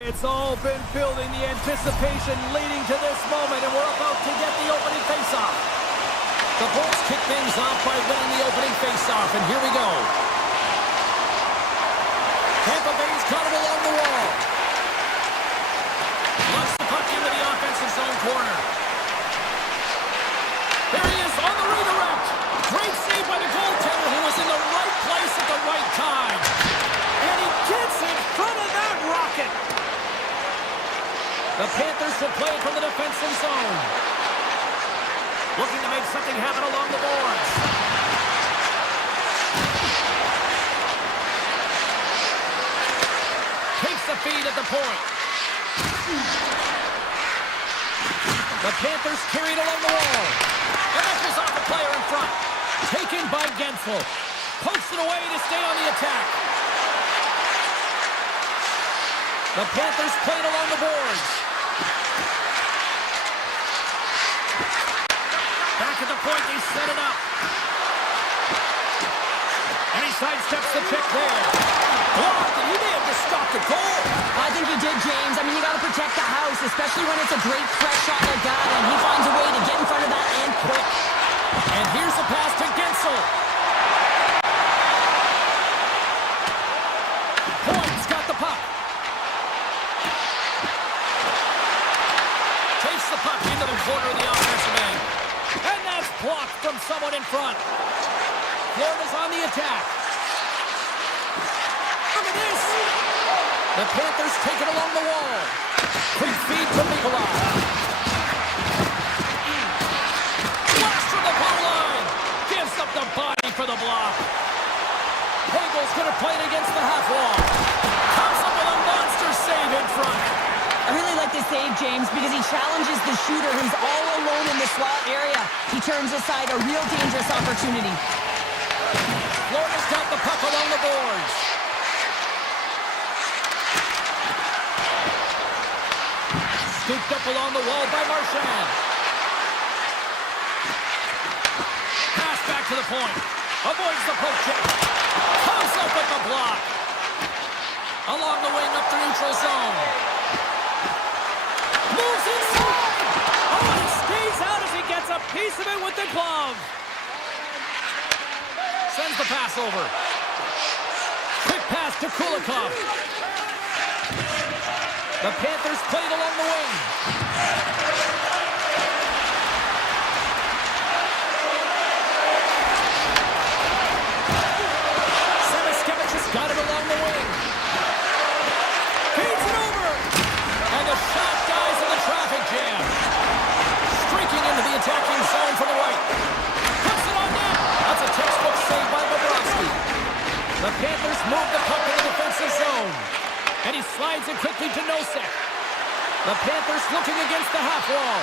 It's all been building, the anticipation leading to this moment, and we're about to get the opening face-off. The Bulls kick things off by winning the opening face-off, and here we go. Tampa Bay's got it along the wall. Launch the puck into the offensive zone corner. There he is on the redirect. Great save by the goaltender, who was in the right place at the right time. And he gets in front of that rocket. The Panthers should play from the defensive zone. Looking to make something happen along the boards. Takes the feed at the point. The Panthers carried along the wall. And that goes off the player in front. Taken by Gensel. Pokes it away to stay on the attack. The Panthers played along the boards. Back at the point, they set it up. And he sidesteps the check there. Blocked, and he may have just stopped the goal. I think he did, James. I mean, you got to protect the house, especially when it's a great fresh shot like that, and he finds a way to get in front of that and quick. And here's a pass to Gensel. Point's got the puck. Takes the puck into the corner of the offensive end. And that's blocked from someone in front. Florida's on the attack. Look at this. The Panthers take it along the wall. Quick feed to Nikolai. Blast from the blue line. Gives up the body for the block. Hagel's going to play it against the half wall. Comes up with a monster save in front. I really like this save, James, because he challenges the shooter who's all alone in the slot area. He turns aside a real dangerous opportunity. Florida's got the puck along the boards. Scooped up along the wall by Marchand. Pass back to the point. Avoids the poke check. Comes up with the block. Along the wing up the neutral zone. Moves inside! Oh, and he stays out as he gets a piece of it with the glove. Sends the pass over. Quick pass to Kulikov. The Panthers played along the wing. Semiskevich has got it along the wing. Feeds it over. And the shot dies in the traffic jam. Streaking into the attacking zone from the right. Puts it on net. That's a textbook save by Bobrovsky. The Panthers move the puck in the defensive zone. And he slides it quickly to Nosek. The Panthers looking against the half wall.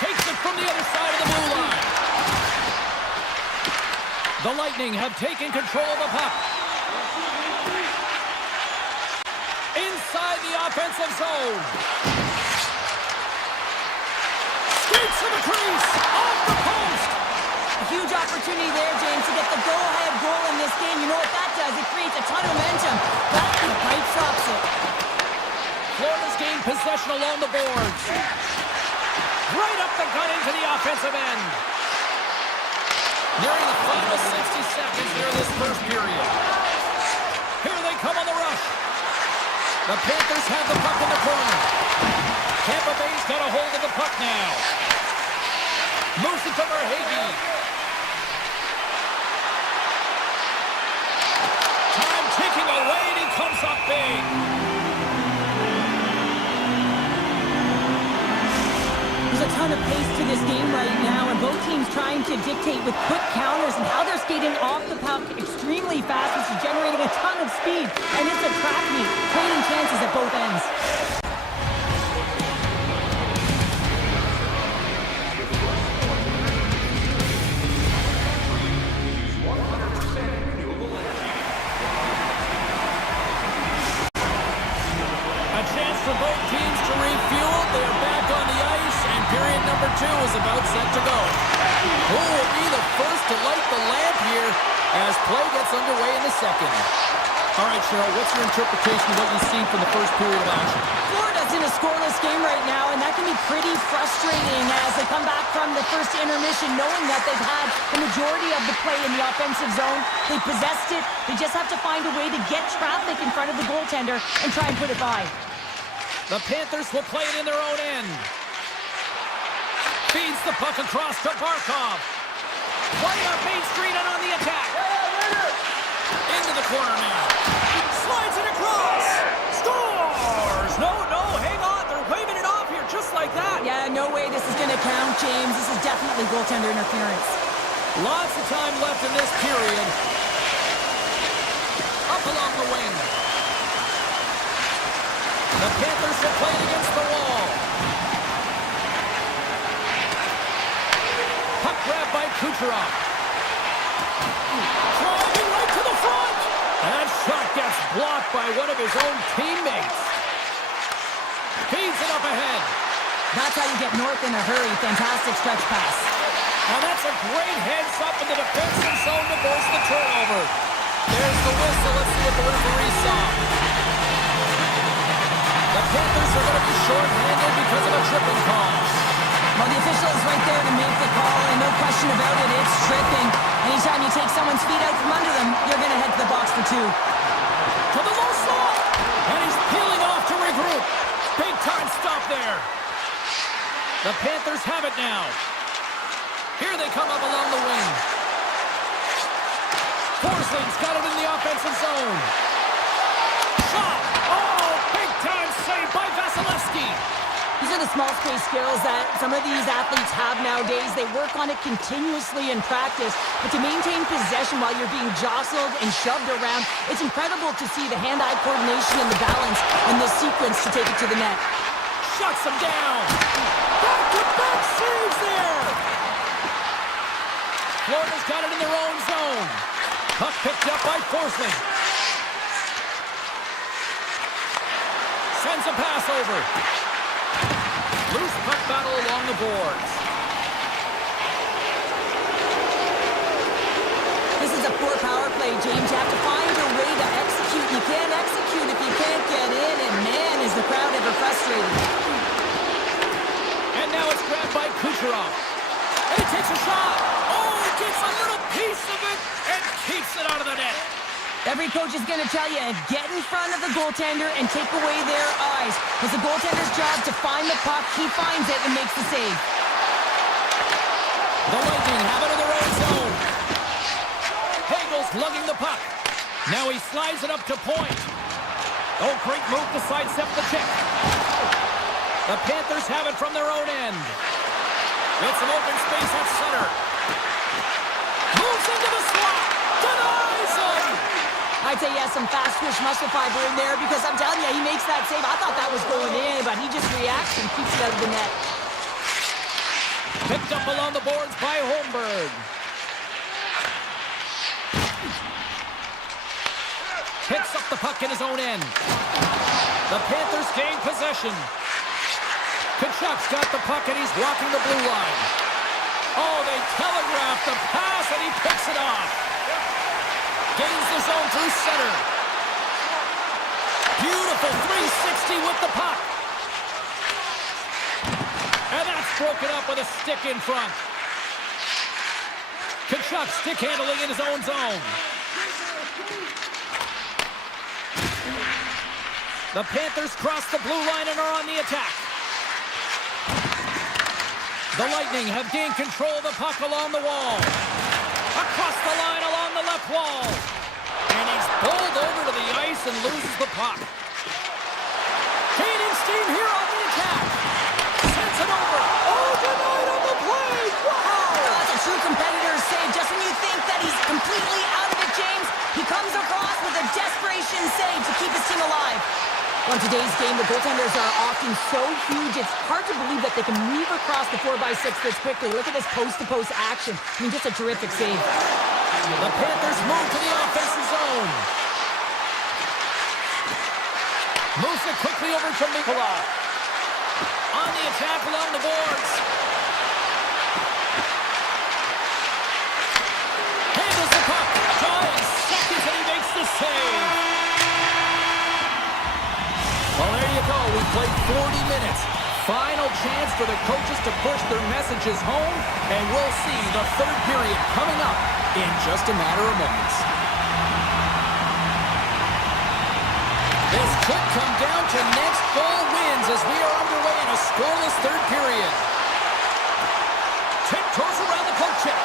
Takes it from the other side of the blue line. The Lightning have taken control of the puck. Inside the offensive zone. Skates to the crease. Off the post. A huge opportunity there, James, to get the go-ahead goal in this game. You know what that does? It creates a ton of momentum. That pipe stops it. Florida's gained possession along the boards. Right up the gut into the offensive end. Nearing the final 60 seconds here in this first period. Here they come on the rush. The Panthers have the puck in the corner. Tampa Bay's got a hold of the puck now. Moves it to Verhaeghe. Time ticking away, and he comes up big. There's a ton of pace to this game right now, and both teams trying to dictate with quick counters and how they're skating off the puck extremely fast, which is generating a ton of speed. And it's a track meet, creating chances at both ends. A chance for both teams to refuel. They're back on the ice, and period number 2 is about set to go. Who will be the first to light the lamp here as play gets underway in the second? All right, Cheryl, what's your interpretation of what you've seen from the first period of action? Florida's in a scoreless game right now, and that can be pretty frustrating as they come back from the first intermission knowing that they've had the majority of the play in the offensive zone. They possessed it. They just have to find a way to get traffic in front of the goaltender and try and put it by. The Panthers will play it in their own end. Feeds the puck across to Barkov. Right up Main Street and on the attack. Into the corner now. Slides it across. Scores! No, hang on. They're waving it off here just like that. Yeah, no way this is going to count, James. This is definitely goaltender interference. Lots of time left in this period. Up along the wing. The Panthers will play it against the wall. Puck grab by Kucherov. Driving right to the front. That shot gets blocked by one of his own teammates. Feeds it up ahead. That's how you get north in a hurry. Fantastic stretch pass. And that's a great heads up in the defensive zone to force the turnover. There's the whistle. Let's see what the referee saw. The Panthers are going to be short-handed because of a tripping call. Well, the official is right there to make the call, and no question about it, it's tripping. Anytime you take someone's feet out from under them, you're going to head to the box for two. To the low slot! And he's peeling off to regroup. Big time stop there. The Panthers have it now. Here they come up along the wing. Forsling's got it in the offensive zone. Shot! Oh, big time save by Vasilevsky. These are the small space skills that some of these athletes have nowadays. They work on it continuously in practice, but to maintain possession while you're being jostled and shoved around, it's incredible to see the hand-eye coordination and the balance in this sequence to take it to the net. Shuts him down. Back-to-back saves there. Florida's got it in their own zone. Puck picked up by Forsling. Sends a pass over. Loose puck battle along the boards. This is a poor power play, James. You have to find a way to execute. You can't execute if you can't get in, and man, is the crowd ever frustrated. And now it's grabbed by Kucherov. And he takes a shot. Oh, he gets a little piece of it and keeps it out of the net. Every coach is going to tell you, get in front of the goaltender and take away their eyes. It's the goaltender's job to find the puck. He finds it and makes the save. The Lightning have it in their own zone. Hagel's lugging the puck. Now he slides it up to point. Oh, great move to sidestep the check. The Panthers have it from their own end. With some open space at center. Moves into the slot. Denies him. I'd say he has some fast twitch muscle fiber in there because I'm telling you, he makes that save. I thought that was going in, but he just reacts and keeps it out of the net. Picked up along the boards by Holmberg. Picks up the puck in his own end. The Panthers gain possession. Kachuk's got the puck and he's walking the blue line. Oh, they telegraph the pass and he picks it off. Gains the zone through center. Beautiful 360 with the puck. And that's broken up with a stick in front. Kachuk stick handling in his own zone. The Panthers cross the blue line and are on the attack. The Lightning have gained control of the puck along the wall. Across the line along the left wall. And he's pulled over to the ice and loses the puck. Gaining steam here on the attack. Sends it over. Oh, denied on the play. Wow. That's a true competitor's save. Just when you think that he's completely out of it, James, he comes across with a desperation save to keep his team alive. On today's game, the goaltenders are often so huge, it's hard to believe that they can move across the 4x6 this quickly. Look at this post-to-post action. I mean, just a terrific save. The Panthers move to the offensive zone. Moves it quickly over to Nikolai. On the attack along the boards. Handles the puck. Drives seconds and he makes the save. played 40 minutes. Final chance for the coaches to push their messages home, and we'll see the third period coming up in just a matter of moments. This could come down to next goal wins as we are underway in a scoreless third period. Tiptoes around the poke check.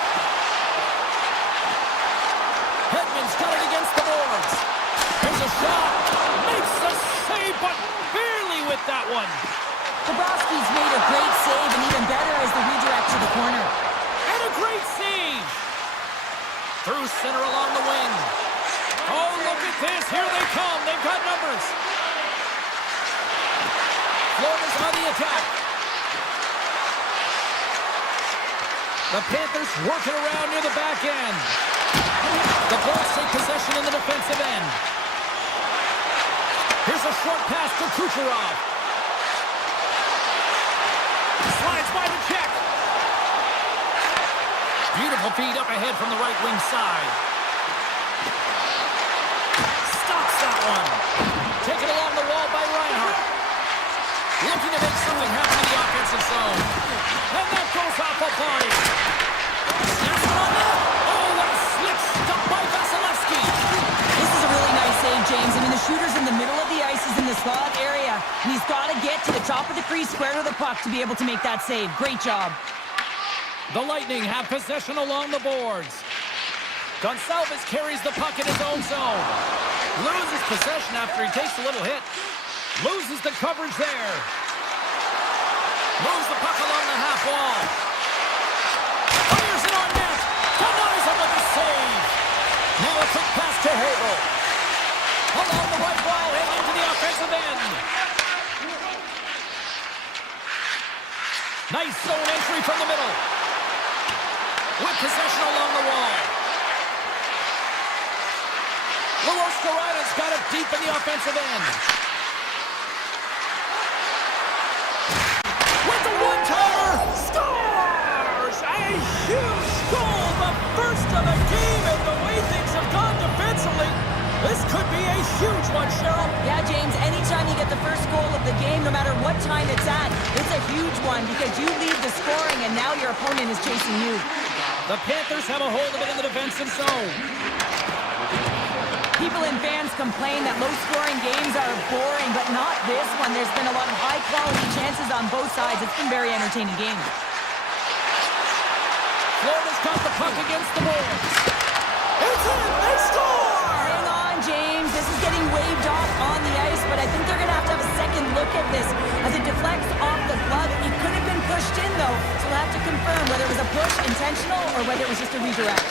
Hedman's got it against the boards. Here's a shot. Makes the save, but barely with that one. Bobrovsky's made a great save, and even better is the redirect to the corner. And a great save. Through center along the wing. Oh, look at this. Here they come. They've got numbers. Florida's on the attack. The Panthers working around near the back end. The Bulls take possession in the defensive end. Here's a short pass to Kucherov. Slides by the check. Beautiful feed up ahead from the right wing side. Stops that one. Taken along the wall by Reinhardt. Looking to make something happen in the offensive zone. And that goes off a body. Snaps it on net. Oh, what a slick stop by Vasilevsky. This is a really nice save, James. I mean, the shooter's in the middle of the ice. He's in the slot area. And he's got to get to the top of the crease, square to the puck, to be able to make that save. Great job. The Lightning have possession along the boards. Gonçalves carries the puck in his own zone. Loses possession after he takes a little hit. Loses the coverage there. Moves the puck along the half wall. Fires it on net. Denies him with a save. Now a quick pass to Hagel. Along the right wall and into the offensive end. Nice zone entry from the middle. With possession along the wall. Luoskaraina's got it deep in the offensive end. With the one-timer, scores! A huge goal, the first of the game, and the way things have gone defensively, this could be a huge one, Cheryl. Yeah, James, anytime you get the first goal of the game, no matter what time it's at, it's a huge one because you lead the scoring and now your opponent is chasing you. The Panthers have a hold of it in the defensive zone. People and fans complain that low-scoring games are boring, but not this one. There's been a lot of high-quality chances on both sides. It's been a very entertaining game. Florida's got the puck against the boards. It's in! They score! Hang on, James. This is getting waved off on the ice, but I think they're going to have a second look at this as it deflects off the glove. It could have been pushed in, though, so we'll have to confirm whether it was a push intentional or whether it was just a redirect.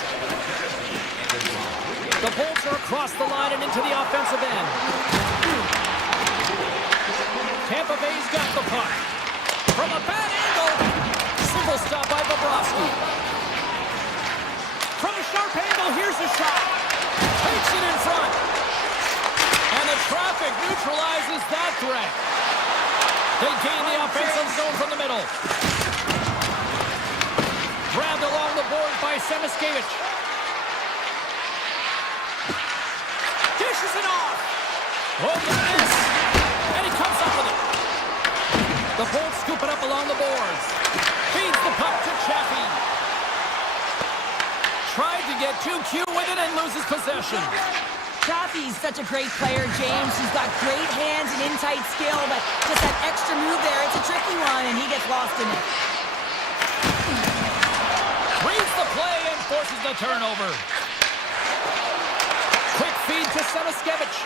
The Bolts are across the line and into the offensive end. Tampa Bay's got the puck. From a bad angle. Single stop by Bobrovsky. From a sharp angle, here's a shot. Takes it in front. And the traffic neutralizes that threat. They gain the offensive zone from the middle. Grabbed along the board by Semiskevich. Dishes it off. Oh, look at this. And he comes up with it. The Bolts scoop it up along the boards. Feeds the puck to Chaffee. Tried to get too cute with it and loses possession. Chaffee's such a great player, James. He's got great hands and in-tight skill, but just that extra move there, it's a tricky one, and he gets lost in it. Reads the play and forces the turnover. Quick feed to Semiskevich.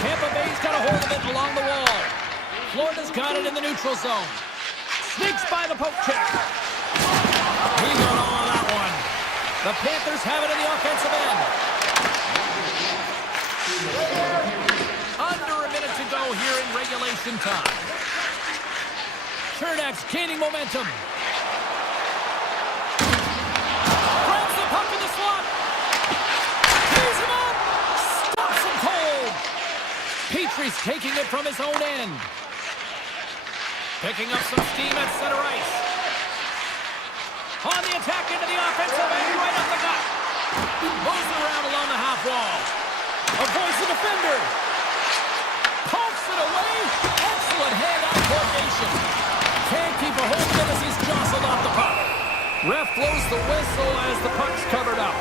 Tampa Bay's got a hold of it along the wall. Florida's got it in the neutral zone. Sneaks by the poke check. He got all of that one. The Panthers have it in the offensive end. Under a minute to go here in regulation time. Chernak's gaining momentum. Grabs the puck in the slot. Tees him up. Stops him cold. Petrie's taking it from his own end. Picking up some steam at center ice. On the attack into the offensive end, right up the gut. Moves it around along the half wall. Avoids the defender. Pokes it away. ref blows the whistle as the puck's covered up.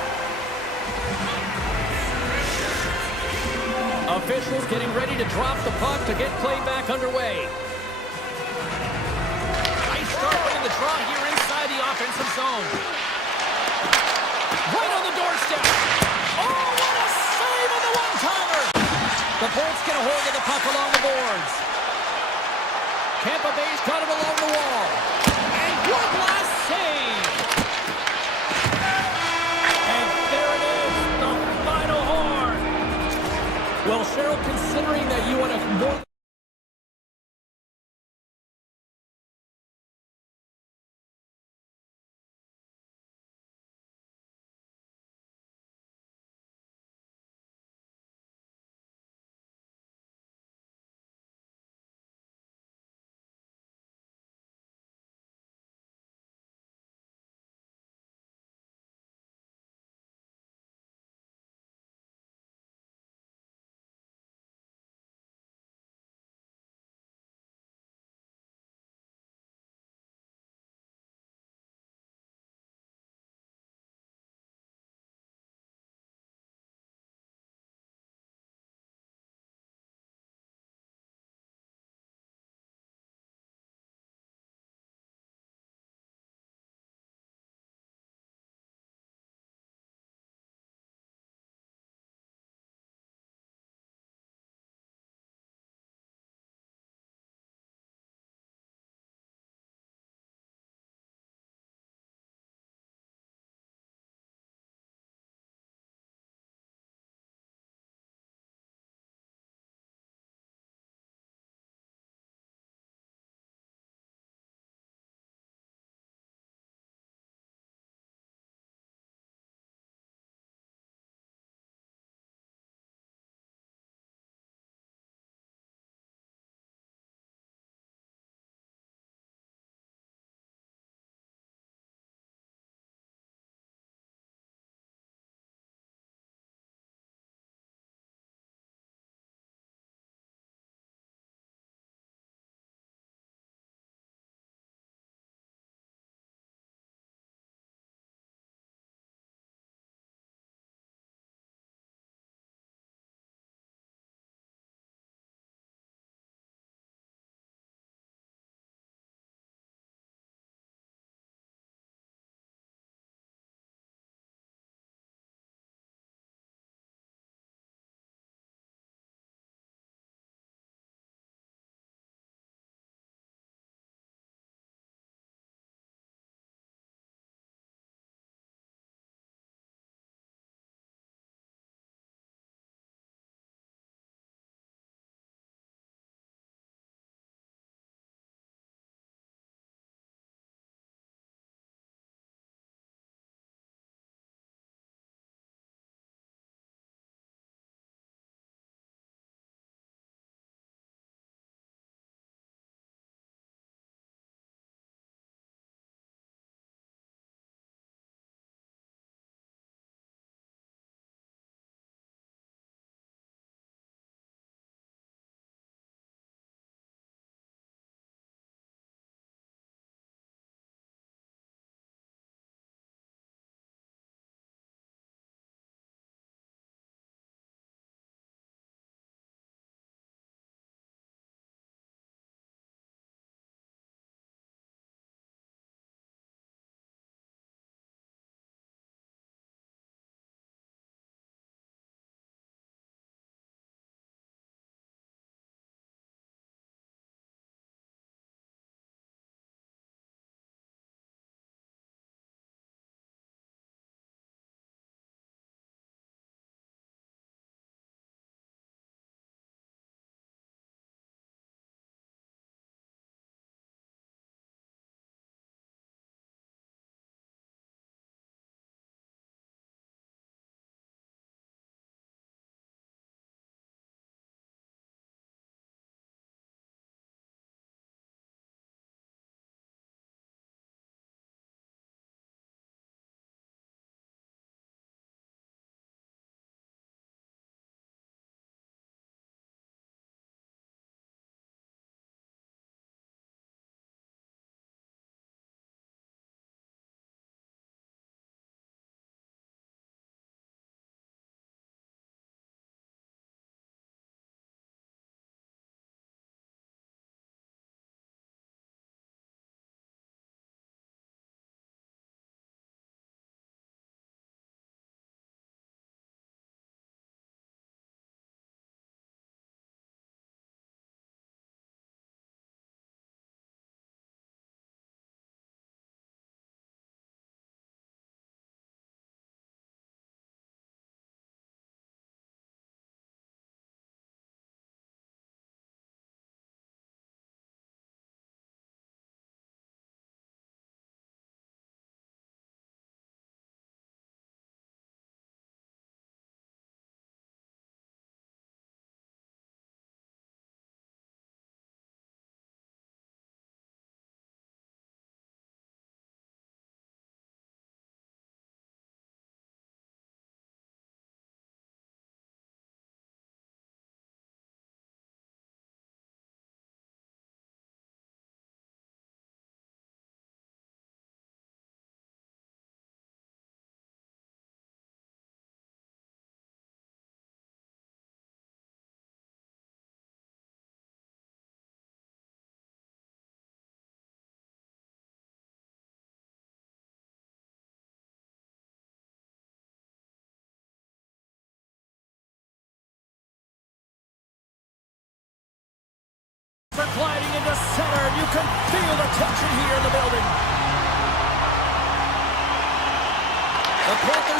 Officials getting ready to drop the puck to get play back underway. Nice start winning the draw here inside the offensive zone. Right on the doorstep. Oh, what a save on the one-timer! The Bolts get a hold of the puck along the boards. Tampa Bay's got it along the wall. And one last save. And there it is, the final horn. Well, Cheryl, considering that you want to more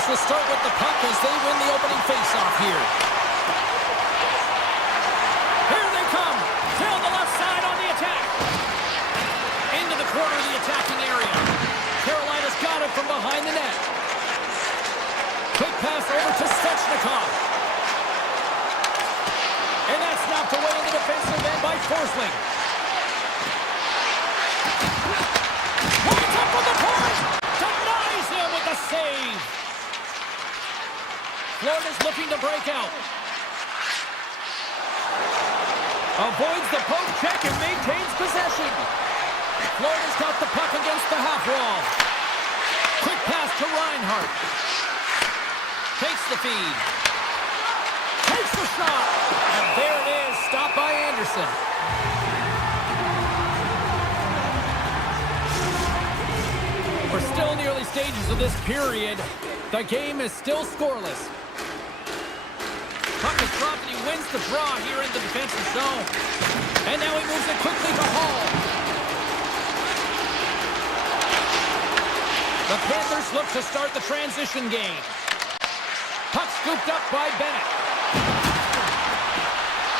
will start with the puck as they win the opening faceoff here. Here they come. Tail the left side on the attack. Into the corner of the attacking area. Carolina's got it from behind the net. Quick pass over to Svechnikov. And that's knocked away in the defensive end by Forsling. Points up from the point. Denies him with the save. Florida's looking to break out. Avoids the poke check and maintains possession. Florida's got the puck against the half wall. Quick pass to Reinhardt. Takes the feed. Takes the shot. And there it is, stopped by Anderson. We're still in the early stages of this period. The game is still scoreless. Puck is dropped and he wins the draw here in the defensive zone. And now he moves it quickly to Hall. The Panthers look to start the transition game. Puck scooped up by Bennett.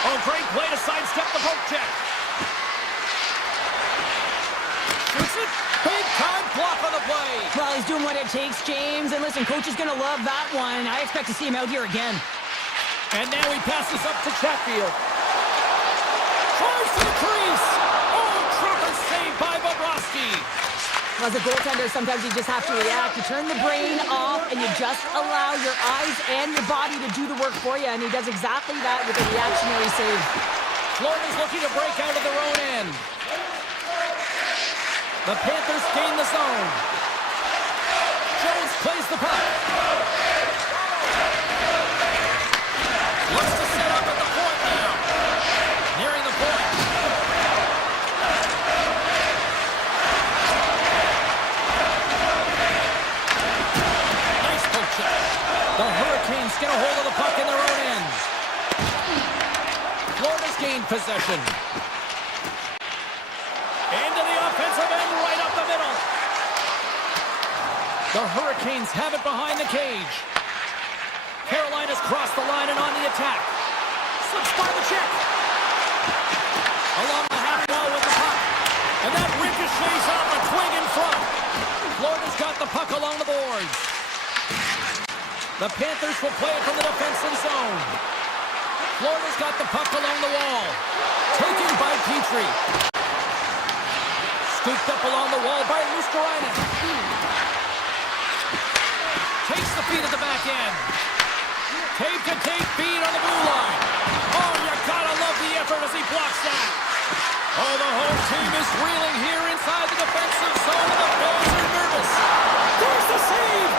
Oh, great play to sidestep the poke check. Shoots it. Big time block on the play. Well, he's doing what it takes, James. And listen, coach is going to love that one. I expect to see him out here again. And now he passes up to Chatfield. Tries to the crease. Oh, triple save by Bobrovsky. As a goaltender, sometimes you just have to react. You turn the brain off and you just allow your eyes and your body to do the work for you. And he does exactly that with a reactionary save. Florida's looking to break out of their own end. The Panthers gain the zone. Jones plays the puck. Looks to set up at the point now. Nearing the point. Nice poke check. The Hurricanes get a hold of the puck in their own end. Florida's gained possession. Into the offensive end, right up the middle. The Hurricanes have it behind the cage. Carolina's crossed the line and on the attack. Slips by the check. Along the half wall with the puck. And that ricochets off a twig in front. Florida's got the puck along the boards. The Panthers will play it from the defensive zone. Florida's got the puck along the wall. Taken by Petrie. Scooped up along the wall by Luskarainen. Takes the feed at the back end. Tape-to-tape feed on the blue line. Oh, you gotta love the effort as he blocks that. Oh, the whole team is reeling here inside the defensive zone, and the Bills are nervous. There's the save.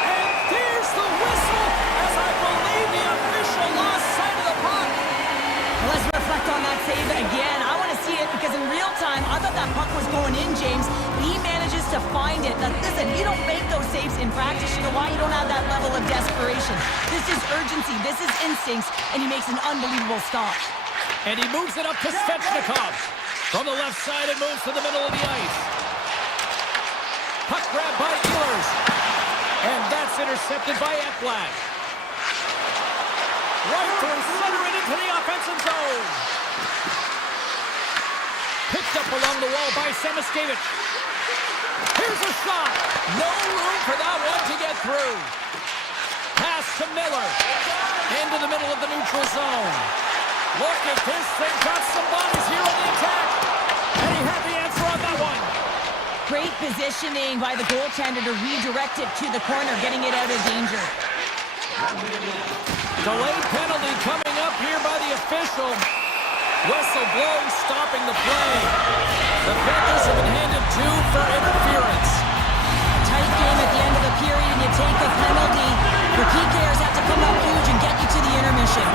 And there's the whistle as I believe the official lost sight of the puck. Let's reflect on that save again. I want to see it because in real time, I thought that puck was going in, James. He manages to find it. Now, listen, you don't make those saves in practice. You know why? You don't have that level of desperation. This is urgency. This is instincts. And he makes an unbelievable stop. And he moves it up to Svechnikov. From the left side, it moves to the middle of the ice. Puck grab by Ehlers. And that's intercepted by Ekblad. Right through center and into the offensive zone. Picked up along the wall by Semiskevich. Here's a shot. No room for that one to get through. Pass to Miller. Into the middle of the neutral zone. Look at this. They've got some bodies here on the attack. And he had the answer on that one. Great positioning by the goaltender to redirect it to the corner, getting it out of danger. Delayed penalty coming up here by the official. Whistle blows, stopping the play. The Panthers have been handed 2 for interference. Tight game at the end of the period, and you take a penalty. The PKers have to come up huge and get you to the intermission.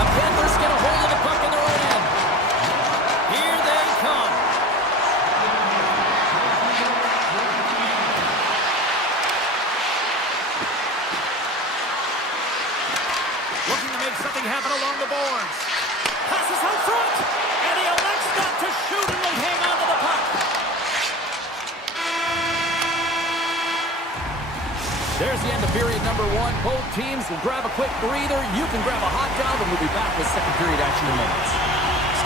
The Panthers get a hold of the puck in their own end. Here they come. Looking to make something happen along the boards. Passes out front, and he elects not to shoot and will hang on to the puck. end of period number one. Both teams will grab a quick breather. You can grab a hot dog, and we'll be back with second period action in minutes.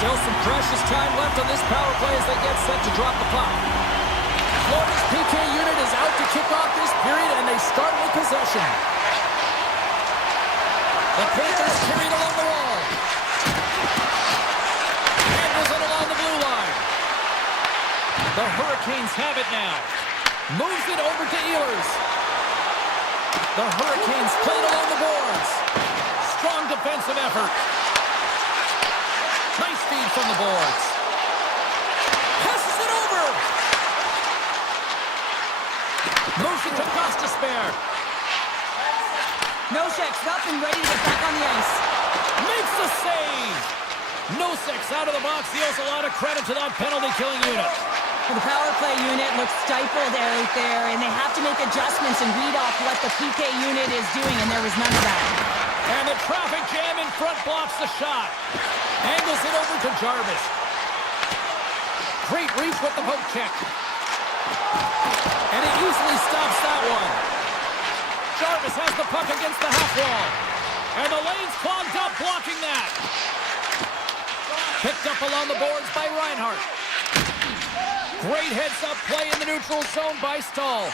Still some precious time left on this power play as they get set to drop the puck. Florida's PK unit is out to kick off this period, and they start with possession. The Panthers carried along the wall. Handles it along the blue line. The Hurricanes have it now. Moves it over to Ehlers. The Hurricanes played along the boards. Strong defensive effort. Nice feed from the boards. Passes it over. Moves it to Gostisbehere. Nosek's up and ready to get back on the ice. Makes the save. Nosek's out of the box. He owes a lot of credit to that penalty-killing unit. Well, the power play unit looks stifled out there, and they have to make adjustments and read off what the PK unit is doing, and there was none of that. And the traffic jam in front blocks the shot. Angles it over to Jarvis. Great reach with the poke check. And he easily stops that one. Jarvis has the puck against the half wall. And the lane's clogged up blocking that. Picked up along the boards by Reinhart. Great heads-up play in the neutral zone by Stahl.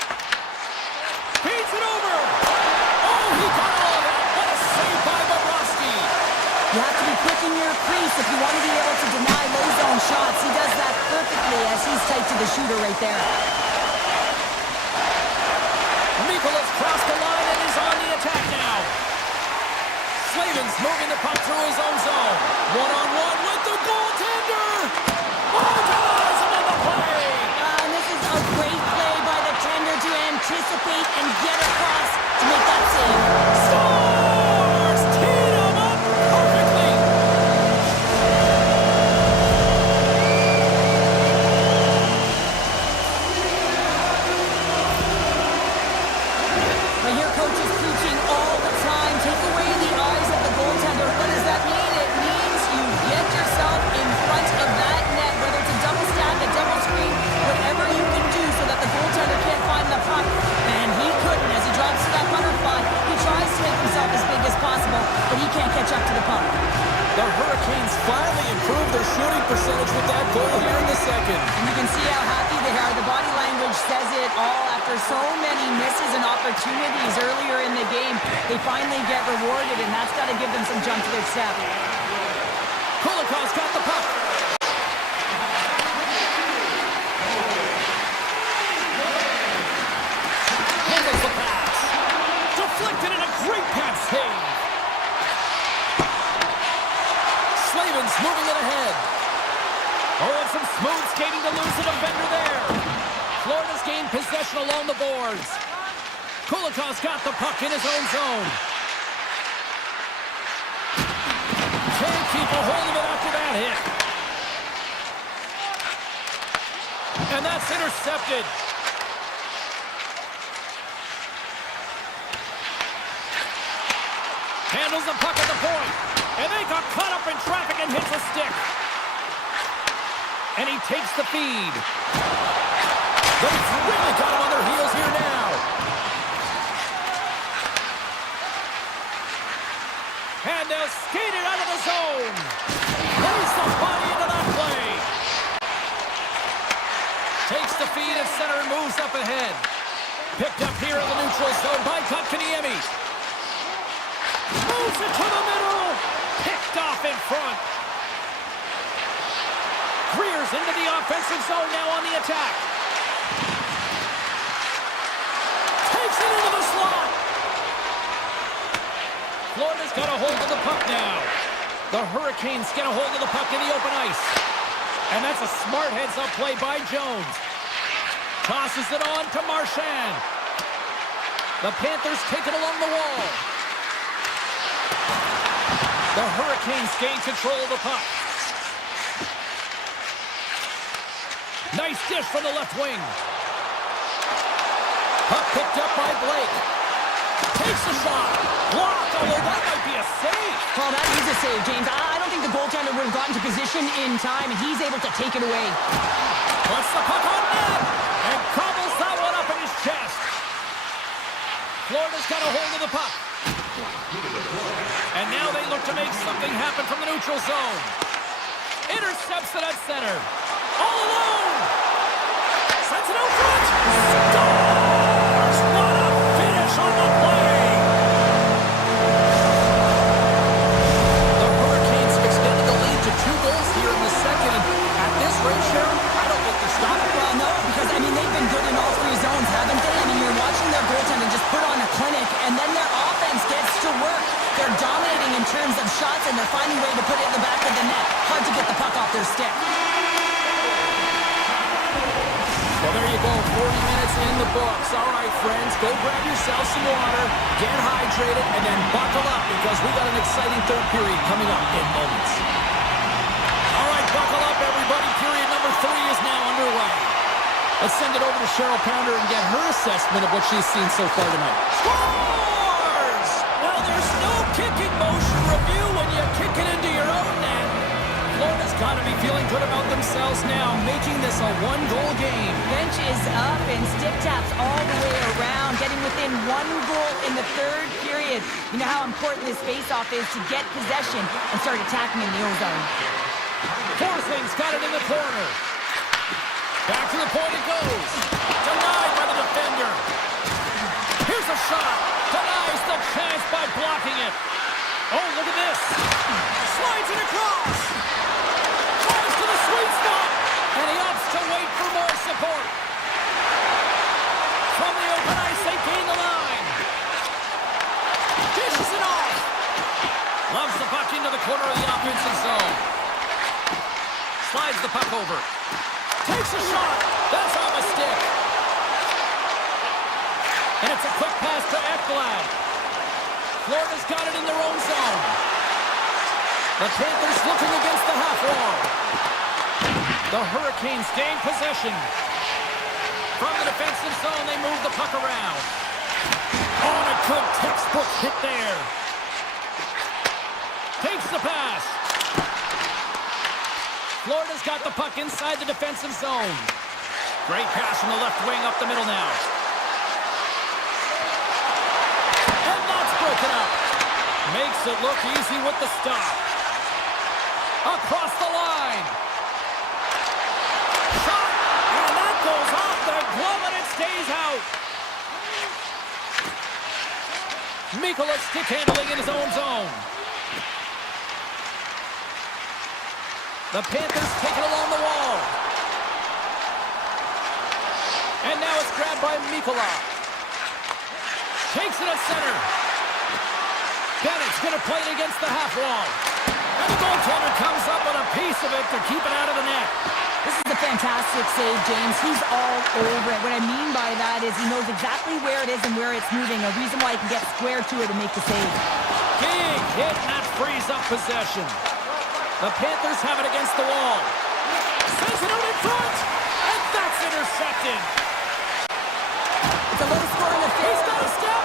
Feeds it over. Oh, he got all of that. What a save by Bobrovsky. You have to be quick in your crease if you want to be able to deny low zone shots. He does that perfectly as he's tight to the shooter right there. Mikolas crossed the line and is on the attack now. Slavin's moving the puck through his own zone. One-on-one with the goaltender. Oh, denies him on the play. And this is a great play by the tender to anticipate and get across to make that save. Stars! Teed him up perfectly. I hear coaches preaching all the time, take away the eyes of the goaltender. What does that mean? It means you get yourself in front of that net, whether it's a double stack, a double screen, whatever you can do so that the goaltender can't find the puck. And he couldn't as he drops to that butterfly. He tries to make himself as big as possible, but he can't catch up to the puck. The Hurricanes finally improved their shooting percentage with that goal here in the second. And you can see how happy they are. The body language says it all. After so many misses and opportunities earlier in the game, they finally get rewarded, and that's got to give them some jump to their step. Kulikov's got the puck. Handles the pass. Deflected in a great pass save. Slavin's moving it ahead. Oh, and some smooth skating to lose a defender there. Florida's gained possession along the boards. Kulikov's got the puck in his own zone. Can't keep a hold of it after that hit. And that's intercepted. Handles the puck at the point. And they got caught up in traffic and hits a stick. And he takes the feed. They've really got him on their heels here now. And they'll skate it out of the zone. Lays the body into that play. Takes the feed at center and moves up ahead. Picked up here in the neutral zone by Kotkaniemi. Moves it to the middle. Picked off in front. Greer's into the offensive zone now on the attack. Takes it into the slot. Florida's got a hold of the puck now. The Hurricanes get a hold of the puck in the open ice. And that's a smart heads-up play by Jones. Tosses it on to Marchand. The Panthers take it along the wall. The Hurricanes gain control of the puck. Nice dish from the left wing. Puck picked up by Blake. Takes the shot. Blocked, although that might be a save. Well, that is a save, James. I don't think the goaltender would have gotten to position in time, and he's able to take it away. Puts the puck on net and cobbles that one up in his chest. Florida's got a hold of the puck. And now they look to make something happen from the neutral zone. Intercepts it at center. All alone. Sends it out front. Scores! What a finish on the play. The Hurricanes extended the lead to 2 goals here in the second. And at this rate, Cheryl, I don't think they're stopping. Well, no, because, I mean, they've been good in all 3 zones, haven't they? I mean, you're watching their goaltender just put on a clinic, and then their offense gets to work. They're dominating in terms of shots, and they're finding a way to put it in the back of the net. Hard to get the puck off their stick. Well, there you go, 40 minutes in the books. All right, friends, go grab yourself some water, get hydrated, and then buckle up because we got an exciting third period coming up in moments. All right, buckle up, everybody. Period number 3 is now underway. Let's send it over to Cheryl Pounder and get her assessment of what she's seen so far tonight. Scores! Well, there's no kicking motion review when you kick it into your own net. Florida's got to be feeling good about themselves now, making this a 1-goal game. Bench is up and stick taps all the way around, getting within 1 goal in the third period. You know how important this faceoff is to get possession and start attacking in the O-zone. Forsling's got it in the corner. Back to the point it goes. Denied by the defender. Here's a shot. Denies the chance by blocking it. Oh, look at this. Slides it across. Tries to the sweet spot. And he opts to wait for more support. From the open ice, they gain the line. Dishes it off. Loves the puck into the corner of the offensive zone. Slides the puck over. Takes a shot. That's off a stick. And it's a quick pass to Ekblad. Florida's got it in their own zone. The Panthers looking against the half wall. The Hurricanes gain possession. From the defensive zone, they move the puck around. Oh, and a good textbook hit there. Takes the pass. Florida's got the puck inside the defensive zone. Great pass from the left wing up the middle now. And that's broken up. Makes it look easy with the stop. Across the line. Shot. And that goes off the glove and it stays out. Mikolas stick handling in his own zone. The Panthers take it along the wall. And now it's grabbed by Mikola. Takes it at center. Bennett's going to play it against the half wall. And the goaltender comes up with a piece of it to keep it out of the net. This is a fantastic save, James. He's all over it. What I mean by that is he knows exactly where it is and where it's moving. A reason why he can get square to it and make the save. Big hit, and that frees up possession. The Panthers have it against the wall. Sends it out in front. And that's intercepted. It's a low scoring affair. He's got a step.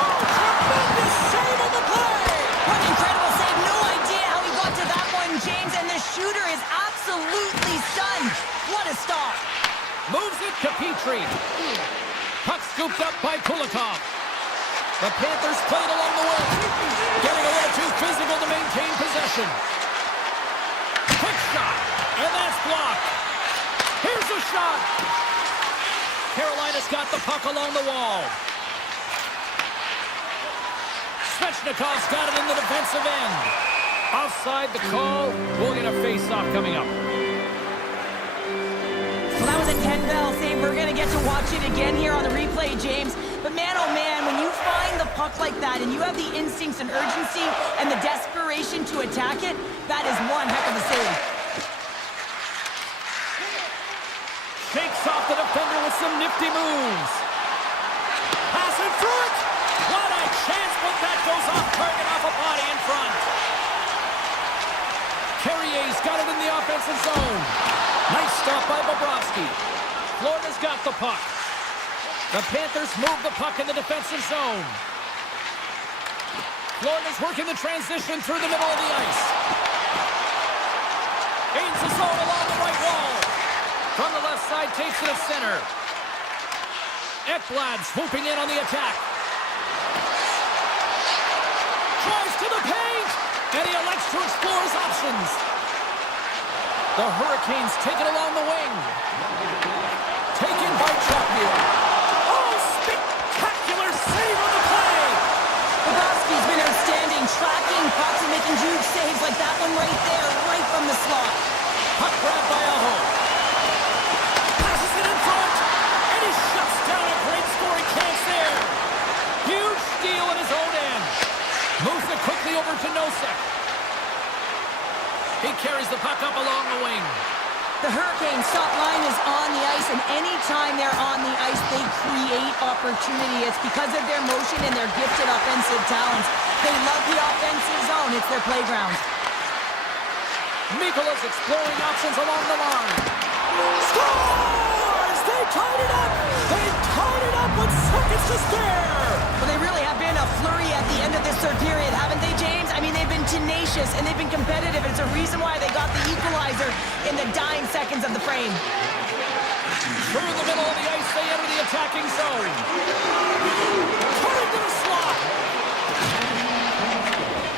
Oh, tremendous save on the play. What an incredible save. No idea how he got to that one, James. And the shooter is absolutely stunned. What a stop. Moves it to Petrie. Puck scooped up by Kulikov. The Panthers play it along the wing. Getting a little too physical to maintain possession. Quick shot. And that's blocked. Here's a shot. Carolina's got the puck along the wall. Svechnikov's got it in the defensive end. Offside the call. We'll get a face-off coming up. Well, that was a 10-bell save. We're going to get to watch it again here on the replay, James. But man, oh man, when you find the puck like that and you have the instincts and urgency and the desperation to attack it, that is one heck of a save. Shakes off the defender with some nifty moves. Pass in front. What a chance, but that goes off target off a body in front. Carrier's got it in the offensive zone. Nice stop by Bobrovsky. Florida's got the puck. The Panthers move the puck in the defensive zone. Florida's working the transition through the middle of the ice. Gains the zone along the right wall. From the left side, takes it to center. Ekblad swooping in on the attack. Drives to the paint! And he elects to explore his options. The Hurricanes take it along the wing. Taken by Chatfield. Oh, spectacular save on the play! Bobrovsky's been outstanding, tracking pucks and making huge saves like that one right there, right from the slot. Puck grab by Aho. Passes it in front. And he shuts down a great scoring chance there. Huge steal at his own end. Moves it quickly over to Nosek. He carries the puck up along the wing. The Hurricanes' top line is on the ice, and anytime they're on the ice, they create opportunity. It's because of their motion and their gifted offensive talents. They love the offensive zone. It's their playground. Mikola's exploring options along the line. Scores! They tied it up! They tied it up with seconds to spare! Well, they really have been a flurry at the end of this third period, haven't they, James? I mean, they've been tenacious and they've been competitive. It's a reason why they got the equalizer in the dying seconds of the frame. Through the middle of the ice, they enter the attacking zone. Turning to the slot.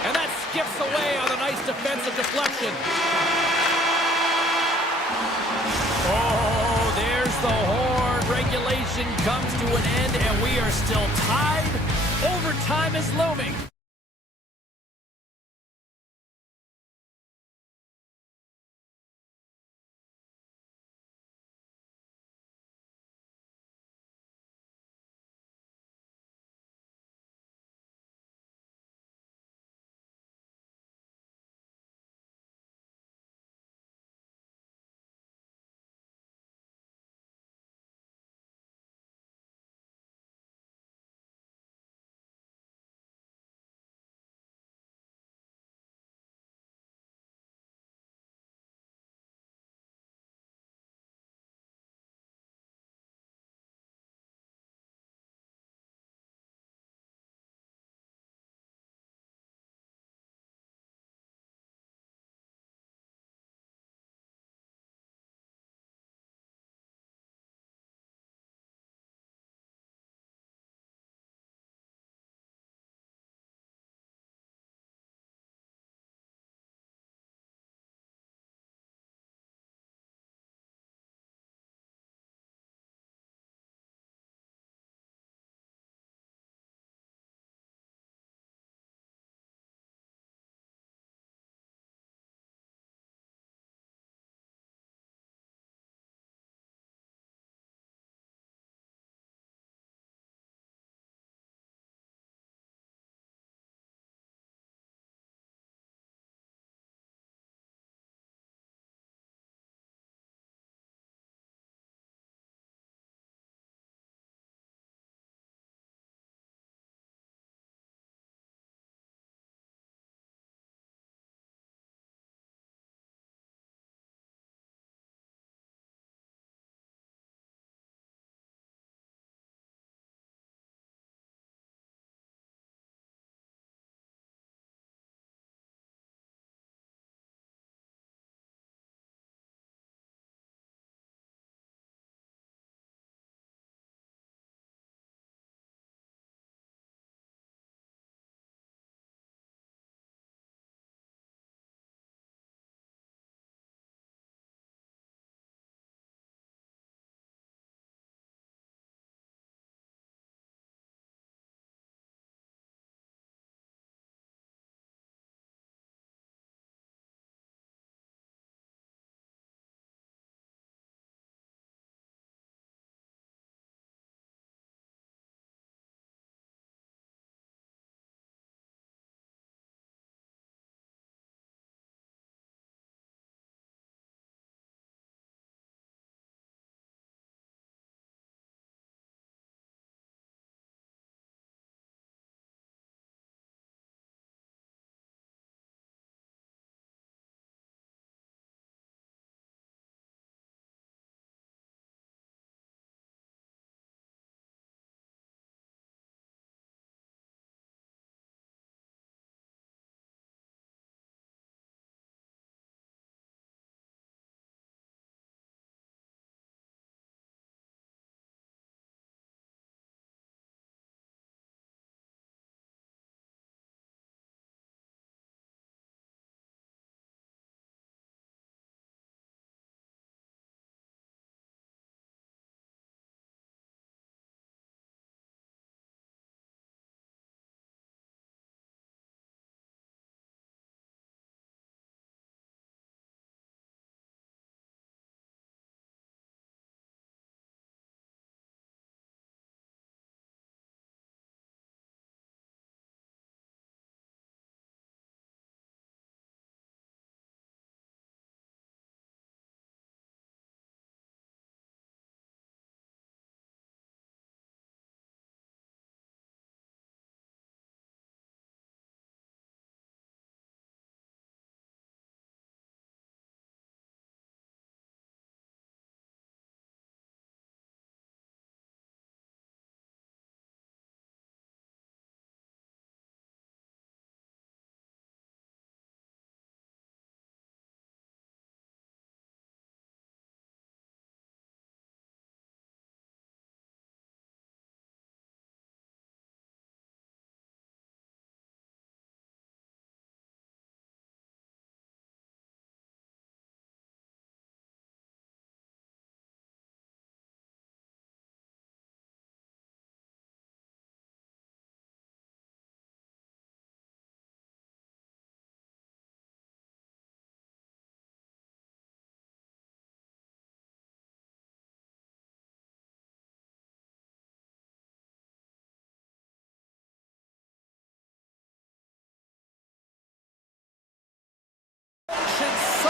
And that skips away on a nice defensive deflection. Oh, there's the horn. Regulation comes to an end, and we are still tied. Overtime is looming.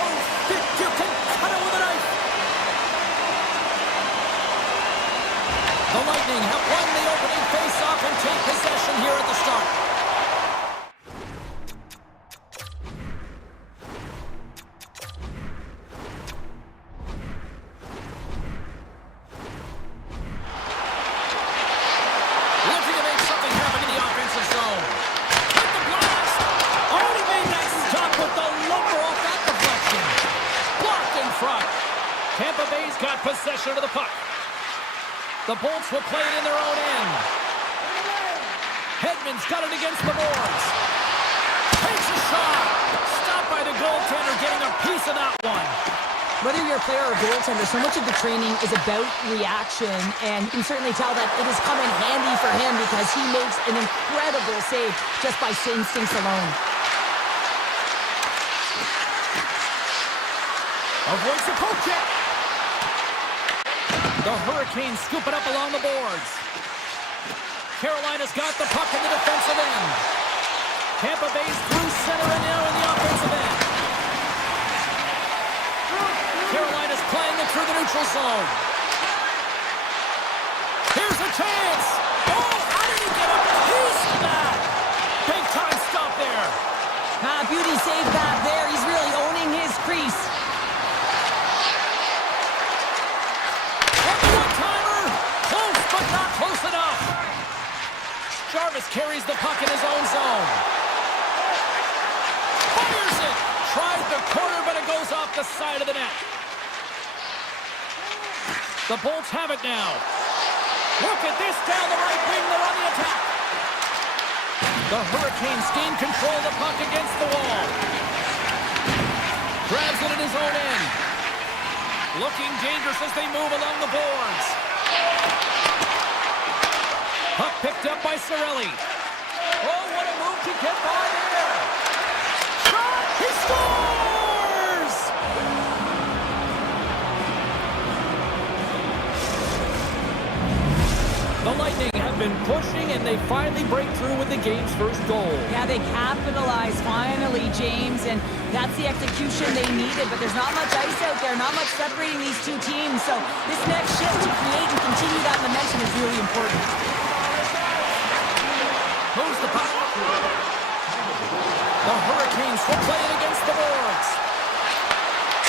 so thick you can cut it with a knife. The Lightning have won the opening face-off and take possession here at the start. Looking to make something happen in the offensive zone. Hit the blast. Already made that stop with the lumber off that deflection. Blocked in front. Tampa Bay's got possession of the puck. The Bolts will play it in their own end. Hedman's got it against the boards. Takes a shot. Stopped by the goaltender, getting a piece of that one. Whether you're a player or goaltender, so much of the training is about reaction, and you can certainly tell that it has come in handy for him because he makes an incredible save just by instincts alone. Avoids the poke check. The Hurricanes scoop it up along the boards. Carolina's got the puck in the defensive end. Tampa Bay's through center and now in the offensive end. Carolina's playing it through the neutral zone. Here's a chance. Oh, how did he get a piece of that? Big time stop there. Beauty save that there. He's really owning his crease. One-timer. Close, but not close enough. Jarvis carries the puck in his own zone. Fires it. Tries the corner, but it goes off the side of the net. The Bolts have it now. Look at this down the right wing. They're on the attack. The Hurricanes gain control of the puck against the wall. Grabs it in his own end. Looking dangerous as they move along the boards. Puck picked up by Cirelli. Oh, what a move to get by there. Shot! He scores! The Lightning have been pushing, and they finally break through with the game's first goal. Yeah, they capitalize finally, James, and that's the execution they needed, but there's not much ice out there, not much separating these two teams, so this next shift to create and continue that momentum is really important. Moves the puck. The Hurricanes will play it against the boards.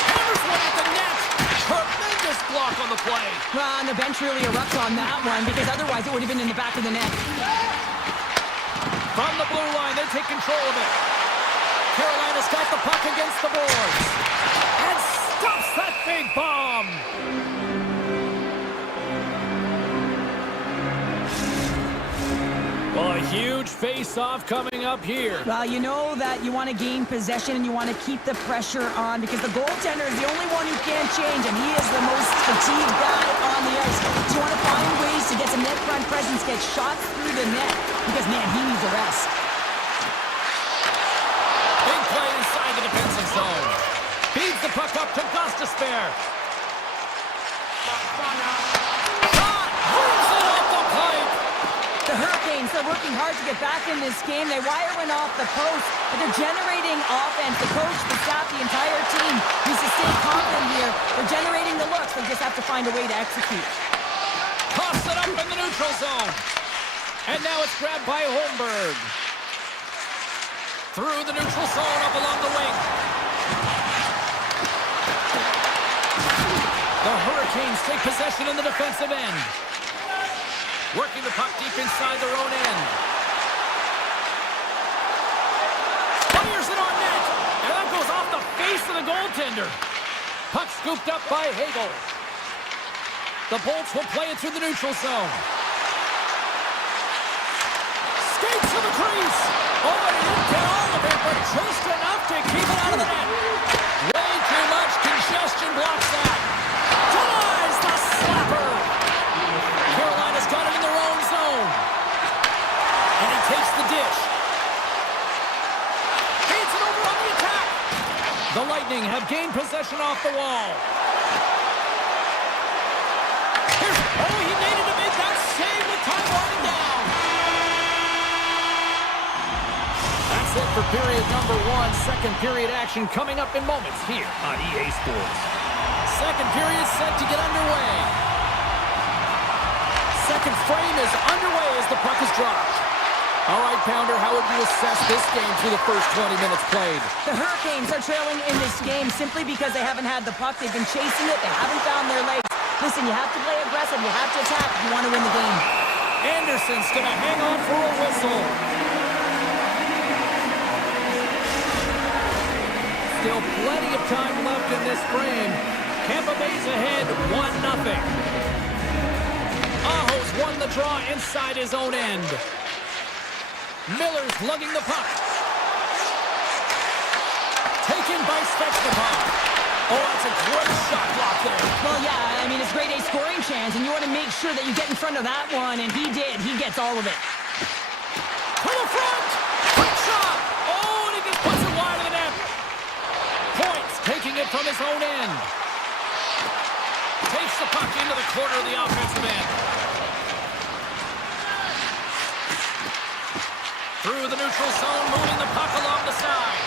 Hammers one at the net. Tremendous block on the play. Well, and the bench really erupts on that one because otherwise it would have been in the back of the net. From the blue line, they take control of it. Carolina's got the puck against the boards. And stops that big bomb. Well, a huge face-off coming up here. Well, you know that you want to gain possession and you want to keep the pressure on because the goaltender is the only one who can't change, and he is the most fatigued guy on the ice. So you want to find ways to get some net front presence, get shots through the net because, man, he needs a rest. Big play inside the defensive zone. Feeds the puck up to Gostisbehere. Shot! Moves it off the pipe! The Hurricanes, they're working hard to get back in this game. They wire one off the post, but they're generating offense. The coach, the staff, the entire team needs to stay confident here. They're generating the looks. They just have to find a way to execute. Toss it up in the neutral zone. And now it's grabbed by Holmberg. Through the neutral zone, up along the wing. The Hurricanes take possession in the defensive end. Working the puck deep inside their own end. Fires it on net. And that goes off the face of the goaltender. Puck scooped up by Hagel. The Bolts will play it through the neutral zone. Skates to the crease. Oh, he didn't get all of it, but just enough to keep it out of the net. Way too much congestion blocks that. Denies the slapper. Carolina's got it in their own zone. And he takes the dish. Feeds it over on the attack. The Lightning have gained possession off the wall. Oh, he needed to make that save with time winding down. That's it. for period number one. Second period action coming up in moments here on EA Sports. Second period set to get underway. Second frame is underway as the puck is dropped. All right, Pounder, how would you assess this game through the first 20 minutes played? The Hurricanes are trailing in this game simply because they haven't had the puck. They've been chasing it. They haven't found their legs. Listen, you have to play aggressive. You have to attack if you want to win the game. Anderson's going to hang on for a whistle. Still plenty of time left in this frame. Tampa Bay's ahead 1-0. Aho's won the draw inside his own end. Miller's lugging the puck. Taken by Svechnikov. Oh, that's a great shot block there. Well, yeah, I mean, it's grade A scoring chance, and you want to make sure that you get in front of that one, and he did. He gets all of it. To the front! Quick shot! Oh, and he just puts it wide of the net. Points taking it from his own end. Takes the puck into the corner of the offensive end. Through the neutral zone, moving the puck along the side.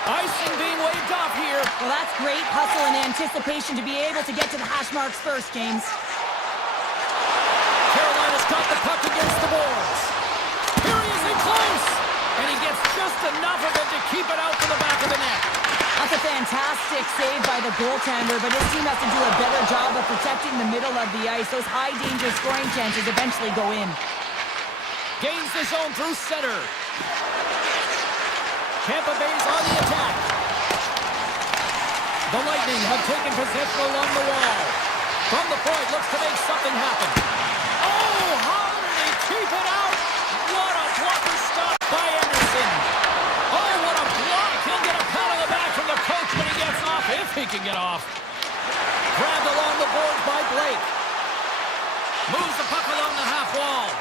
Icing being waved off here. Well, that's great hustle and anticipation to be able to get to the hash marks first, James. Carolina's got the puck against the boards. Here he is in close. And he gets just enough of it to keep it out to the back of the net. That's a fantastic save by the goaltender, but his team has to do a better job of protecting the middle of the ice. Those high-danger scoring chances eventually go in. Gains the zone through center. Tampa Bay's on the attack. The Lightning have taken possession along the wall. From the point, looks to make something happen. Oh, how did he keep it out? What a blocker stop by Anderson. Oh, what a block. He'll get a pat on the back from the coach when he gets off, if he can get off. Grabbed along the boards by Blake. Moves the puck along the half wall.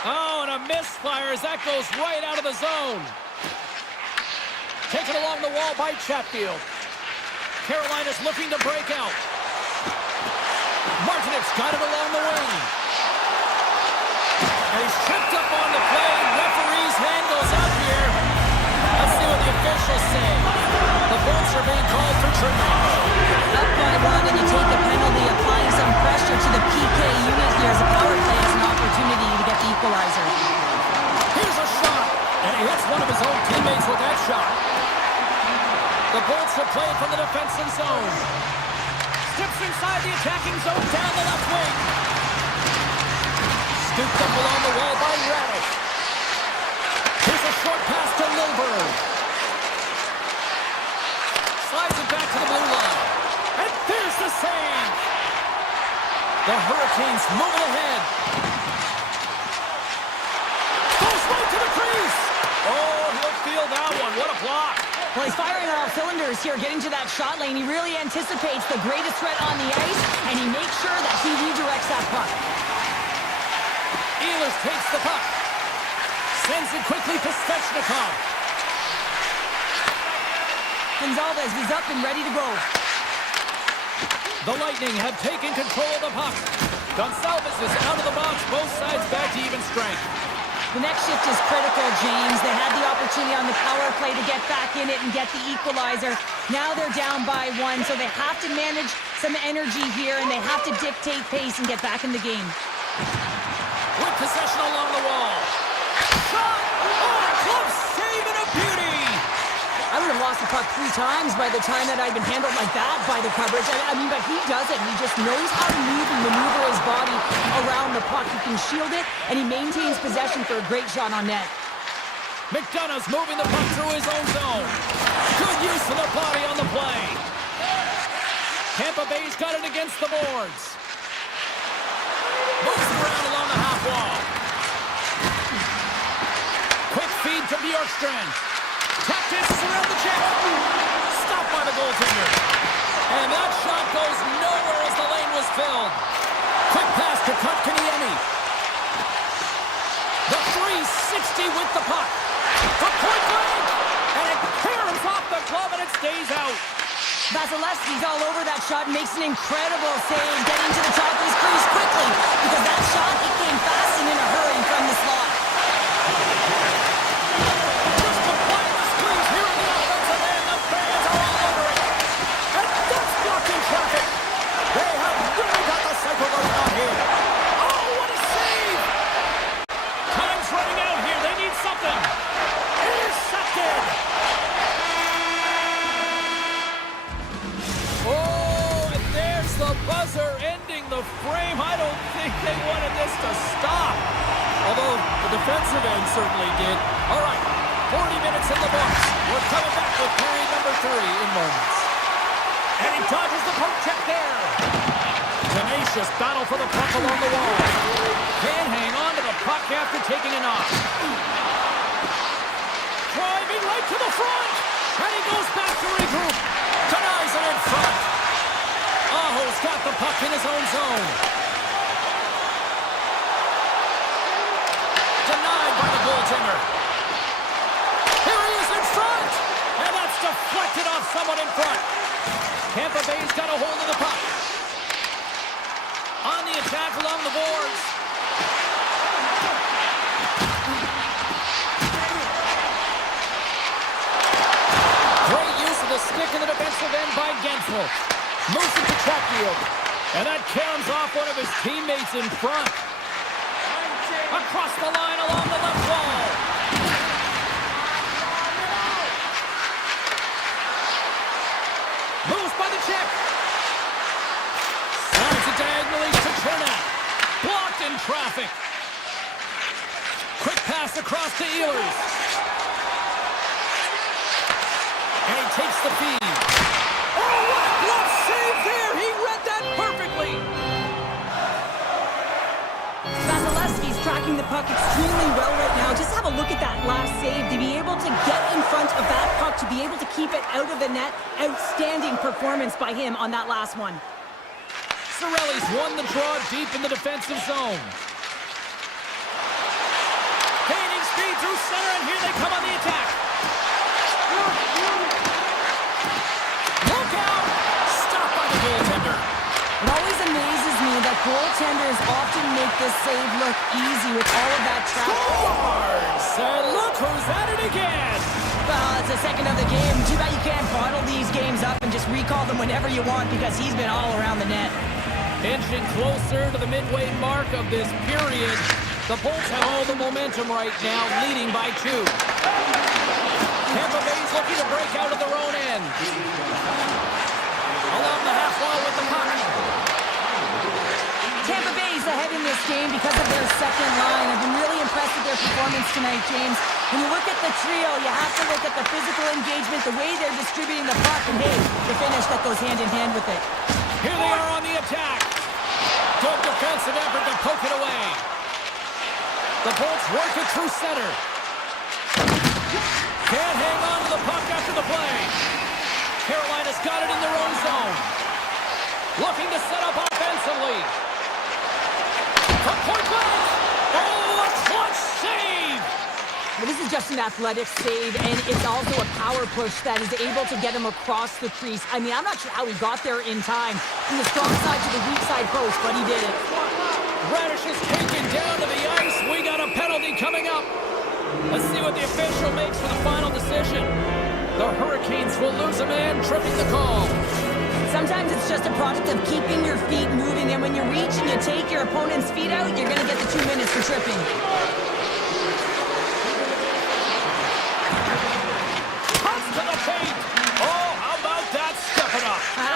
Oh, and a misfire as that goes right out of the zone. Taken along the wall by Chatfield. Carolina's looking to break out. Martinek's got it along the wing. And he's tripped up on the play. Referee's hand goes out here. Let's see what the officials say. The votes are being called for tripping. Up by one, and you take the penalty, applying some pressure to the PK unit here as a power play has an opportunity to get the equalizer. Here's a shot. And he hits one of his own teammates with that shot. The Bolts will play it from the defensive zone. Steps inside the attacking zone down the left wing. Scooped up along the wall by Radish. Here's a short pass to Milberg. Slides it back to the blue line. And there's the save. The Hurricanes moving ahead. Goes right to the crease. Oh, he'll feel that one. What a block. Well, he's firing on all cylinders here, getting to that shot lane. He really anticipates the greatest threat on the ice, and he makes sure that he redirects that puck. Ehlers takes the puck. Sends it quickly to Svechnikov. Gonzalez is up and ready to go. The Lightning have taken control of the puck. Gonzalez is out of the box, both sides back to even strength. The next shift is critical, James. They had the opportunity on the power play to get back in it and get the equalizer. Now they're down by one, so they have to manage some energy here, and they have to dictate pace and get back in the game. With possession along the wall. Shot! Oh, a close save and a beauty! I would have lost the puck 3 times by the time that I'd been handled like that by the coverage. I mean, but he doesn't. He just knows how to move and maneuver his body around the puck. He can shield it, and he maintains possession for a great shot on net. McDonough's moving the puck through his own zone. Good use of the body on the play. Tampa Bay's got it against the boards. Moves it around along the half wall. Quick feed to Bjorkstrand. Tap dances around the check. Stopped by the goaltender. And that shot goes nowhere as the lane was filled. Quick pass to Kotkaniemi. The 360 with the puck. The point blank. And it caroms off the glove and it stays out. Vasilevsky's all over that shot and makes an incredible save, getting to the top of his crease quickly, because that shot, it came fast and in a hurry from the slot. Just a quiet I don't think they wanted this to stop. Although the defensive end certainly did. All right, 40 minutes in the books. We're coming back with period number 3 in moments. And he dodges the poke check there. Tenacious battle for the puck along the wall. Can't hang on to the puck after taking a knock. Driving right to the front. And he goes back to regroup. Denies it in front. Aho's got the puck in his own zone. Denied by the goaltender. Here he is in front. And that's deflected off someone in front. Tampa Bay's got a hold of the puck. On the attack along the boards. Great use of the stick in the defensive end by Gensel. Moves it to Chatfield. And that caroms off one of his teammates in front. Across the line along the left wall. Moves by the check. Slides it diagonally to Chernak. Blocked in traffic. Quick pass across to Ehlers. And he takes the feed. Oh, what a glove save there! He read that perfectly! Vasilevsky's tracking the puck extremely well right now. Just have a look at that last save. To be able to get in front of that puck, to be able to keep it out of the net. Outstanding performance by him on that last one. Cirelli's won the draw deep in the defensive zone. Gaining speed through center, and here they come on the attack. Look out! Stopped by the goaltender. It always amazes me that goaltenders often make this save look easy with all of that traffic. Scores! And look who's at it again! Well, it's the second of the game. Too bad you can't bottle these games up and just recall them whenever you want because he's been all around the net. Inching closer to the midway mark of this period. The Bolts have all the momentum right now, leading by 2. Tampa Bay's looking to break out of their own end. Along the half wall with the puck. Tampa Bay's ahead in this game because of their second line. I've been really impressed with their performance tonight, James. When you look at the trio, you have to look at the physical engagement, the way they're distributing the puck, and hey, the finish that goes hand in hand with it. Here they are on the attack. Good defensive effort to poke it away. The Bolts work it through center. Can't hang on to the puck after the play. Carolina's got it in their own zone. Looking to set up offensively. From point blank. Oh, a clutch save. Well, this is just an athletic save, and it's also a power push that is able to get him across the crease. I mean, I'm not sure how he got there in time from the strong side to the weak side post, but he did it. Radish is taken down to the ice. We got a penalty coming up. Let's see what the official makes for the final decision. The Hurricanes will lose a man, tripping the call. Sometimes it's just a product of keeping your feet moving, and when you reach and you take your opponent's feet out, you're going to get the 2 minutes for tripping.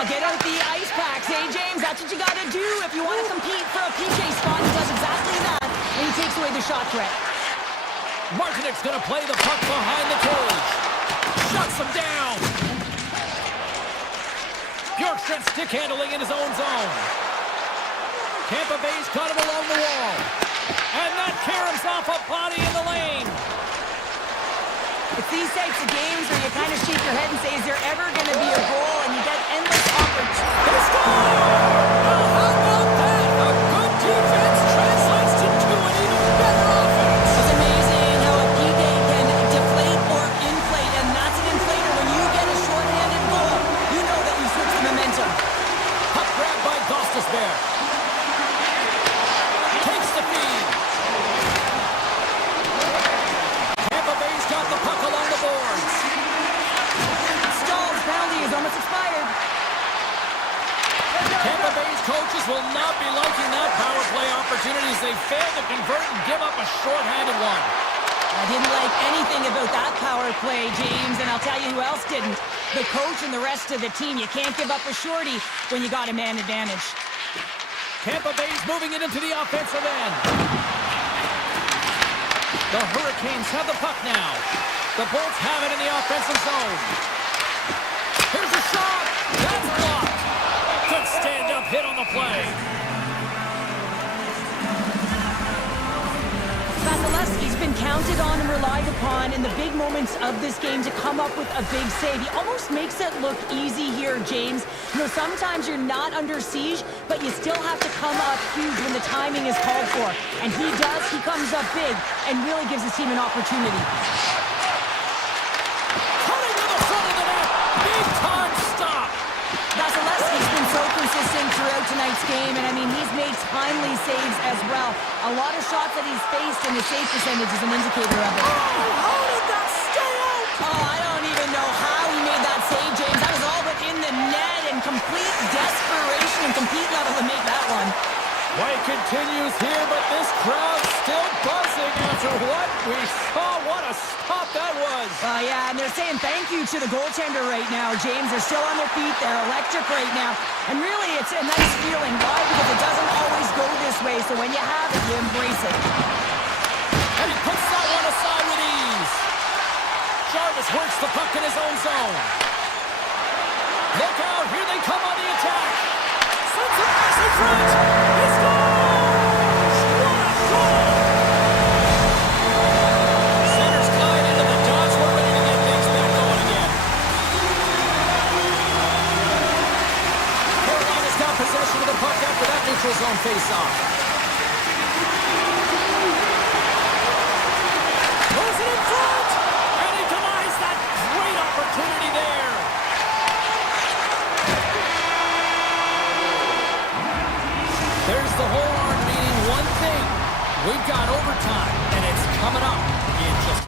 Get out the ice packs, hey James? That's what you gotta do if you want to compete for a PK spot. He does exactly that, and he takes away the shot threat. Martinik's gonna play the puck behind the cage. Shuts him down. Bjorkstrand stick handling in his own zone. Tampa Bay's got him along the wall. And that caroms off a body in the lane. It's these types of games where you kind of shake your head and say, is there ever going to be a goal? And you get endless opportunities. They score! How about that? A good defense translates into an even better offense. It's amazing how a PK can deflate or inflate, and that's an inflator. When you get a shorthanded goal, you know that you switch the momentum. Puck grab by Gostisbehere. Takes the feed. Tampa Bay's got the puck along the boards. Stahl's penalty is almost expired. Tampa Bay's coaches will not be liking that power play opportunity as they fail to convert and give up a shorthanded one. I didn't like anything about that power play, James, and I'll tell you who else didn't. The coach and the rest of the team. You can't give up a shorty when you got a man advantage. Tampa Bay's moving it into the offensive end. The Hurricanes have the puck now. The Bolts have it in the offensive zone. Here's a shot. That's blocked. Good stand-up hit on the play. Vasilevsky's been counted on and relied upon in the big moments of this game to come up with a big save. He almost makes it look easy here, James. You know, sometimes you're not under siege, but you still have to come up huge when the timing is called for. And he does. He comes up big and really gives his team an opportunity. Cutting to the front of the net. Big time stop. Vasilevsky's been so consistent throughout tonight's game, and I mean, he's made timely saves as well. A lot of shots that he's faced, and his save percentage is an indicator of it. Oh, how did that stay out? Oh, I don't even know how he made that save, James. That was all but in the net, and complete desperation and compete level to make that one. Play continues here, but this crowd's still buzzing after what we saw. What a stop that was. Yeah, and they're saying thank you to the goaltender right now, James. They're still on their feet. They're electric right now. And really, it's a nice feeling. Why? Because it doesn't always go this way. So when you have it, you embrace it. And he puts that one aside with ease. Jarvis works the puck in his own zone. Look out. Here they come on the attack. Sends it nice in front. He scores! What a goal! Center's tied into the dots. We're ready to get things back going again. Carolina's got possession of the puck after that neutral zone face-off. Throws it in front! And he denies that great opportunity there. There's the horn, meaning one thing. We've got overtime, and it's coming up in just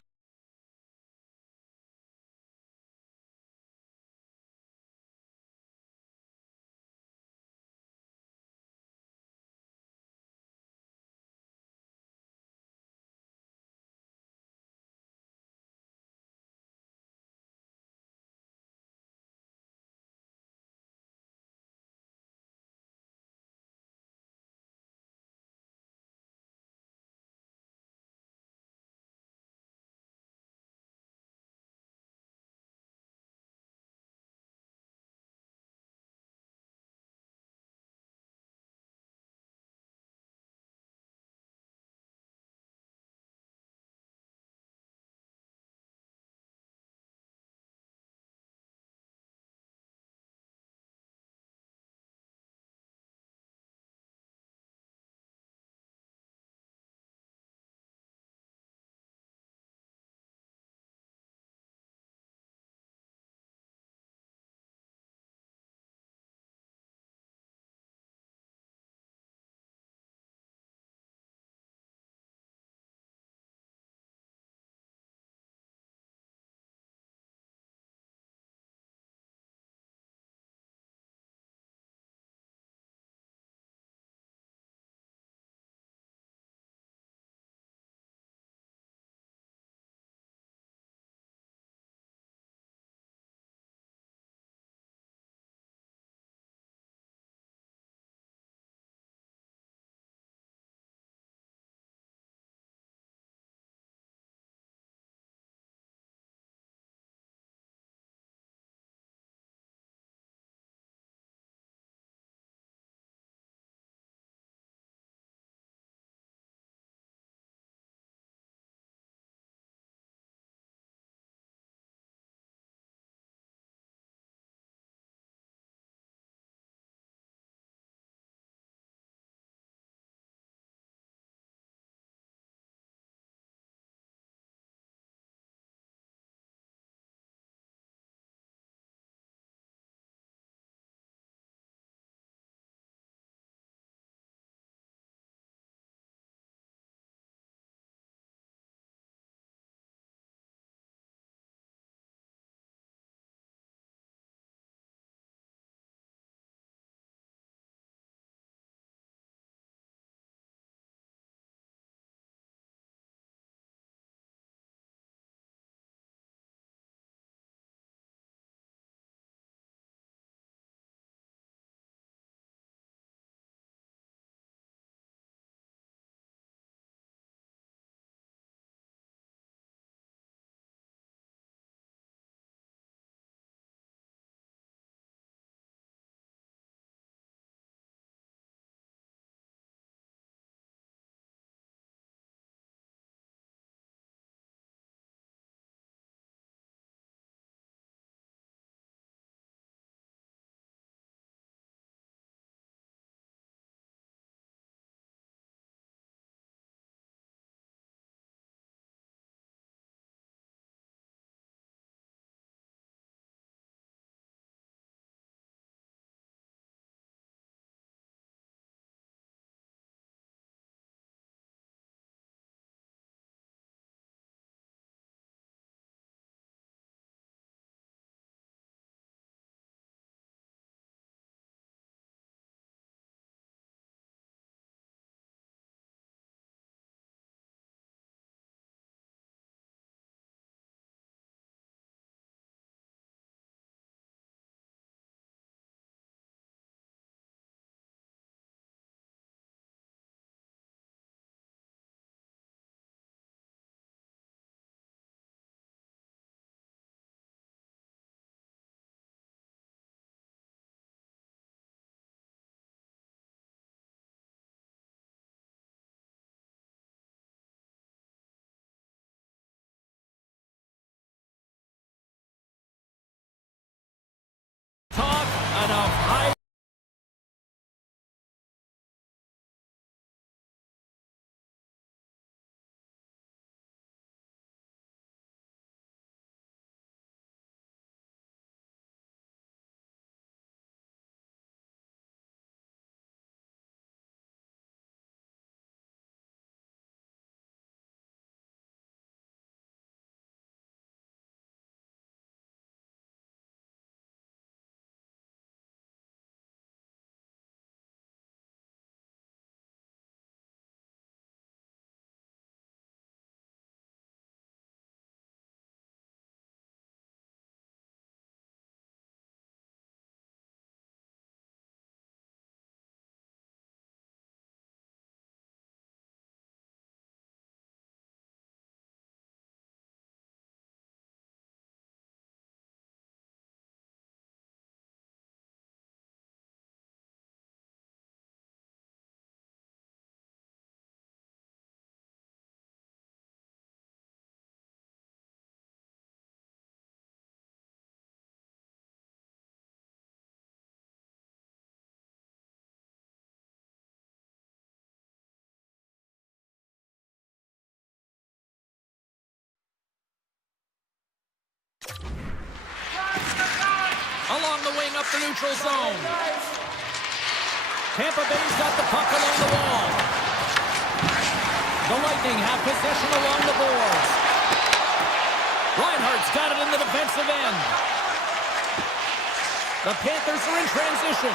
Along the wing up the neutral zone. Tampa Bay's got the puck along the wall. The Lightning have possession along the boards. Reinhardt's got it in the defensive end. The Panthers are in transition.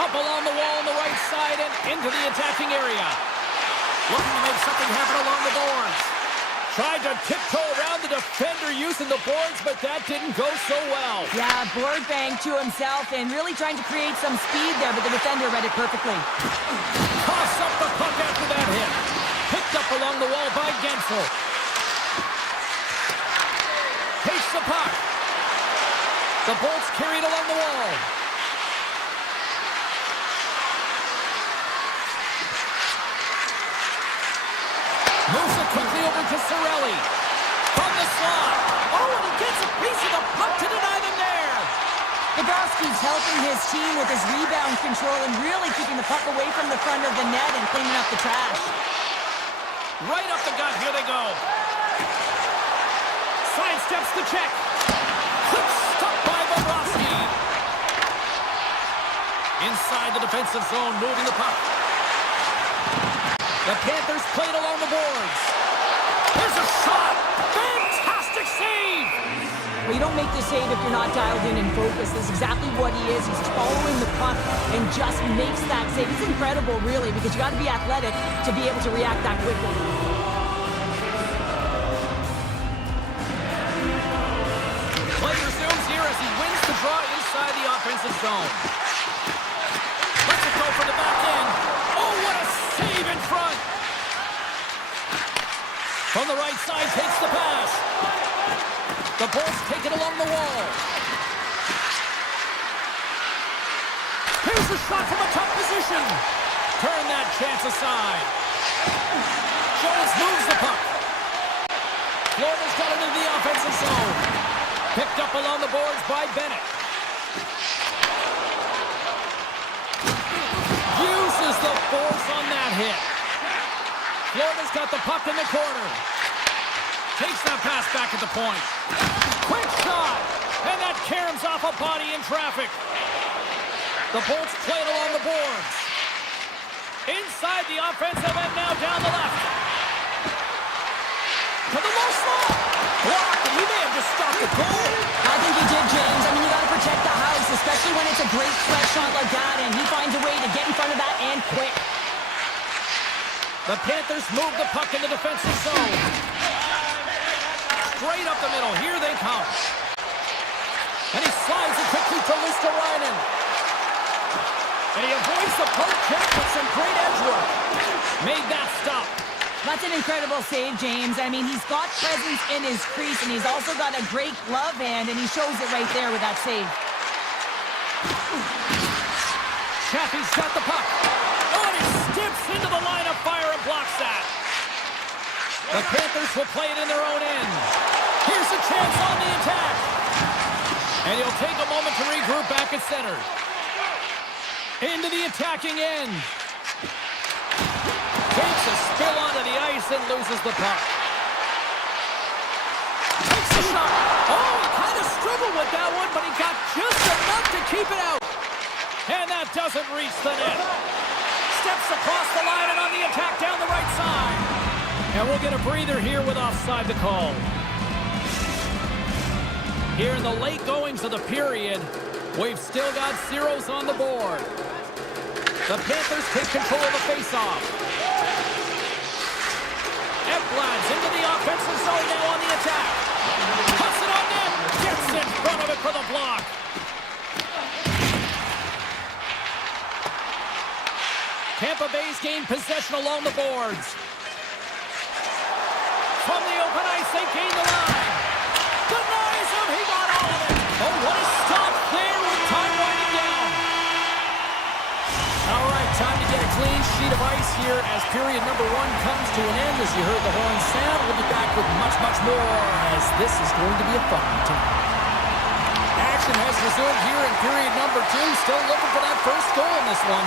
Up along the wall on the right side and into the attacking area. Looking to make something happen along the boards. Tried to tiptoe around the defender using the boards, but that didn't go so well. Yeah, board bang to himself and really trying to create some speed there, but the defender read it perfectly. Toss up the puck after that hit. Picked up along the wall by Gensel. Takes the puck. The Bolts carried along the wall. Moves it quickly over to Cirelli. From the slot. Oh, and he gets a piece of the puck to deny them there. Bobrovsky's helping his team with his rebound control and really keeping the puck away from the front of the net and cleaning up the trash. Right up the gut. Here they go. Sidesteps the check. Quick stop by Bobrovsky. Inside the defensive zone, moving the puck. The Panthers played along the boards. Here's a shot. Fantastic save. Well, you don't make the save if you're not dialed in and focused. That's exactly what he is. He's following the puck and just makes that save. It's incredible, really, because you got to be athletic to be able to react that quickly. Play resumes here as he wins the draw inside the offensive zone. Lets it go for the back end. Oh, what a save in front. From the right side, takes the pass. The Bulls take it along the wall. Here's a shot from a tough position. Turn that chance aside. Jones moves the puck. Florida's got it into the offensive zone. Picked up along the boards by Bennett. Uses the force on that hit. Florida's got the puck in the corner. Takes that pass back at the point. Quick shot! And that caroms off a body in traffic. The Bolts play it along the boards. Inside the offensive end now down the left. To the low slot. Blocked, and he may have just stopped the goal. I think he did, James. I mean, you got to protect the house, especially when it's a great threat shot like that, and he finds a way to get in front of that and quick. The Panthers move the puck in the defensive zone. Straight up the middle. Here they come. And he slides it quickly to Listerainen. And he avoids the poke check with some great edge work. Made that stop. That's an incredible save, James. I mean, he's got presence in his crease, and he's also got a great glove hand, and he shows it right there with that save. Chaffee's got the puck. Oh, and he steps into the line of fire and blocks that. The Panthers will play it in their own end. Here's a chance on the attack. And he'll take a moment to regroup back at center. Into the attacking end. Takes a spill onto the ice and loses the puck. Takes a shot. Oh, he kind of struggled with that one, but he got just enough to keep it out. And that doesn't reach the net. Steps across the line and on the attack down the right side. And we'll get a breather here with offside the call. Here in the late goings of the period, we've still got zeros on the board. The Panthers take control of the faceoff. Ekblad's into the offensive zone now on the attack. Puts it on net. Gets in front of it for the block. Tampa Bay's gained possession along the boards. From the open ice, they gain the line. Denies him. He got all of it. Oh, what a stop there with time winding down. All right, time to get a clean sheet of ice here as period number one comes to an end. As you heard the horn sound, we'll be back with much, much more as this is going to be a fun one tonight. Action has resumed here in period number two. Still looking for that first goal in this one.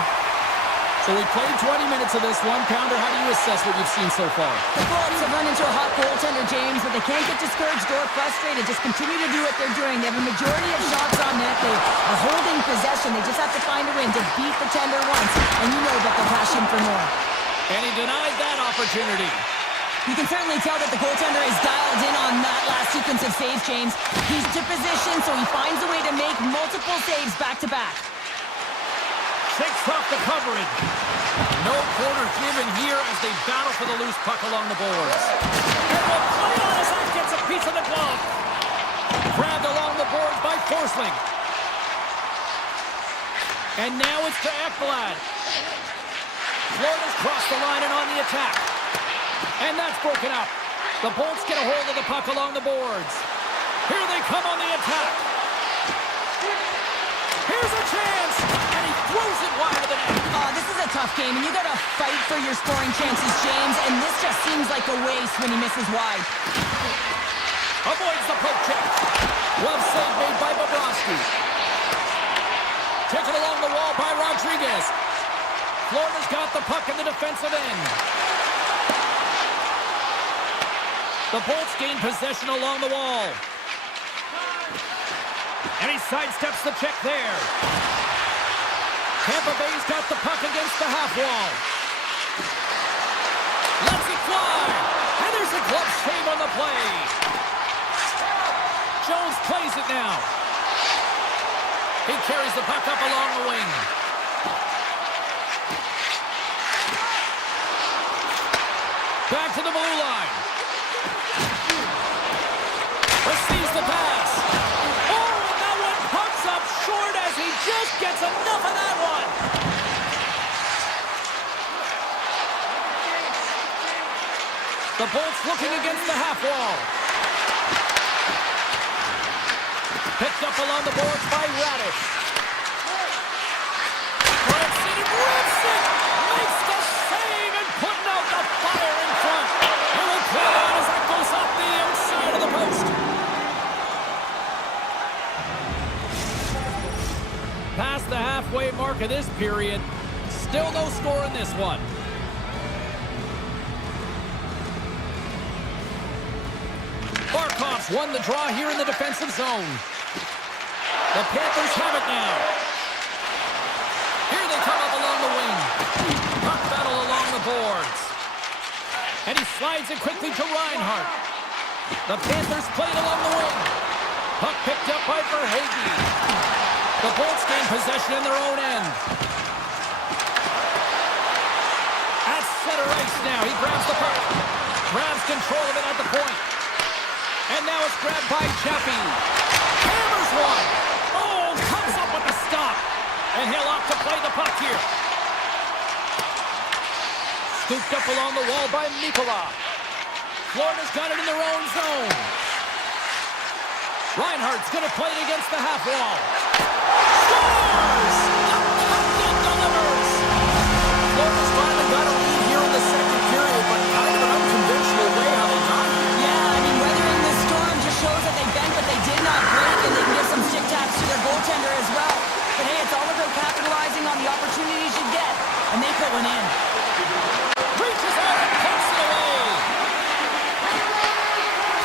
So So we played 20 minutes of this one. Pounder, how do you assess what you've seen so far? The Bullets have run into a hot goaltender, James, but they can't get discouraged or frustrated. Just continue to do what they're doing. They have a majority of shots on net. They are holding possession. They just have to find a win to beat the tender once. And you know that they'll cash in for more. And he denied that opportunity. You can certainly tell that the goaltender is dialed in on that last sequence of saves, James. He's to position, so he finds a way to make multiple saves back-to-back. Shakes off the coverage. No corner given here as they battle for the loose puck along the boards. And the play on his act gets a piece of the glove. Grabbed along the boards by Forsling. And now it's to Ekblad. Florida's crossed the line and on the attack. And that's broken up. The Bolts get a hold of the puck along the boards. Here they come on the attack. Here's a chance. And he throws it wide of the net. This is a tough game, and you gotta fight for your scoring chances, James. And this just seems like a waste when he misses wide. Avoids the poke check. Glove save made by Bobrovsky. Taken along the wall by Rodriguez. Florida's got the puck in the defensive end. The Bolts gain possession along the wall. And he sidesteps the check there. Tampa Bay's got the puck against the half wall. Lets it fly. And there's a glove save on the play. Jones plays it now. He carries the puck up along the wing. Back to the blue line. Receives the pass. Oh, and that one pumps up short as he just gets enough of that one. The Bolts looking against the half wall. Picked up along the boards by Radish. Branson rips it. Makes the save and putting out the fire in front. And will play on as that goes off the outside of the post. Past the halfway mark of this period. Still no score in this one. Barkov's won the draw here in the defensive zone. The Panthers have it now. Here they come up along the wing. Puck battle along the boards. And he slides it quickly to Reinhart. The Panthers play it along the wing. Puck picked up by Verhaeghe. The Bolts gain possession in their own end. At center ice now. He grabs the puck. Grabs control of it at the point. And now it's grabbed by Jeffy. Hammers one. Oh, comes up with the stop. And he'll opt to play the puck here. Scooped up along the wall by Mikola. Florida's got it in their own zone. Reinhardt's going to play it against the half wall. Scores! The captain delivers! Florida's finally got a lead here in the second period, but kind of an unconventional way how they got here. Yeah, I mean, weathering this storm just shows that they bent, but they did not break, and they can give some stick taps to their goaltender as well. But hey, it's all about capitalizing on the opportunities you get, and they put one in. Reaches out and pokes it away.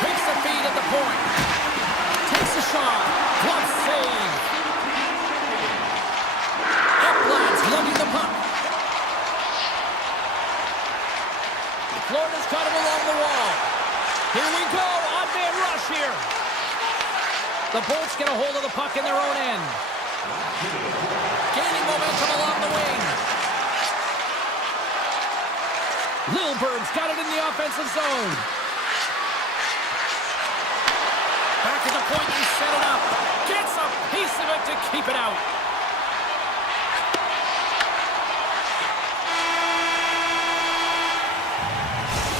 Takes the feed at the point. Takes a shot. Glove save. Ekblad's lugging the puck. Florida's got him along the wall. Here we go. Odd man rush here. The Bolts get a hold of the puck in their own end. Gaining momentum along the wing. Lilberg's got it in the offensive zone. Back at the point, he set it up. Gets a piece of it to keep it out.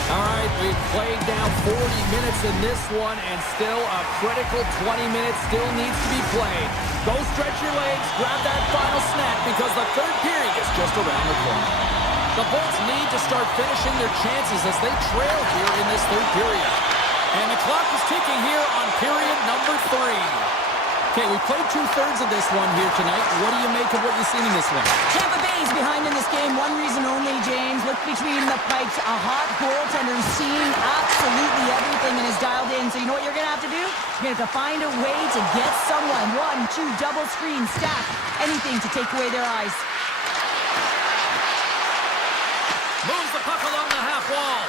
All right, we've played now 40 minutes in this one, and still a critical 20 minutes still needs to be played. Go stretch your legs, grab that final snap, because the third period is just around the corner. The Bolts need to start finishing their chances as they trail here in this third period. And the clock is ticking here on period number 3. Okay, we played two-thirds of this one here tonight. What do you make of what you've seen in this one? Tampa Bay's behind in this game. One reason only, James. Look between the pipes. A hot goaltender who's seeing absolutely everything and is dialed in. So you know what you're going to have to do? You're going to have to find a way to get someone. 1, 2, double screen, stack. Anything to take away their eyes. Moves the puck along the half wall.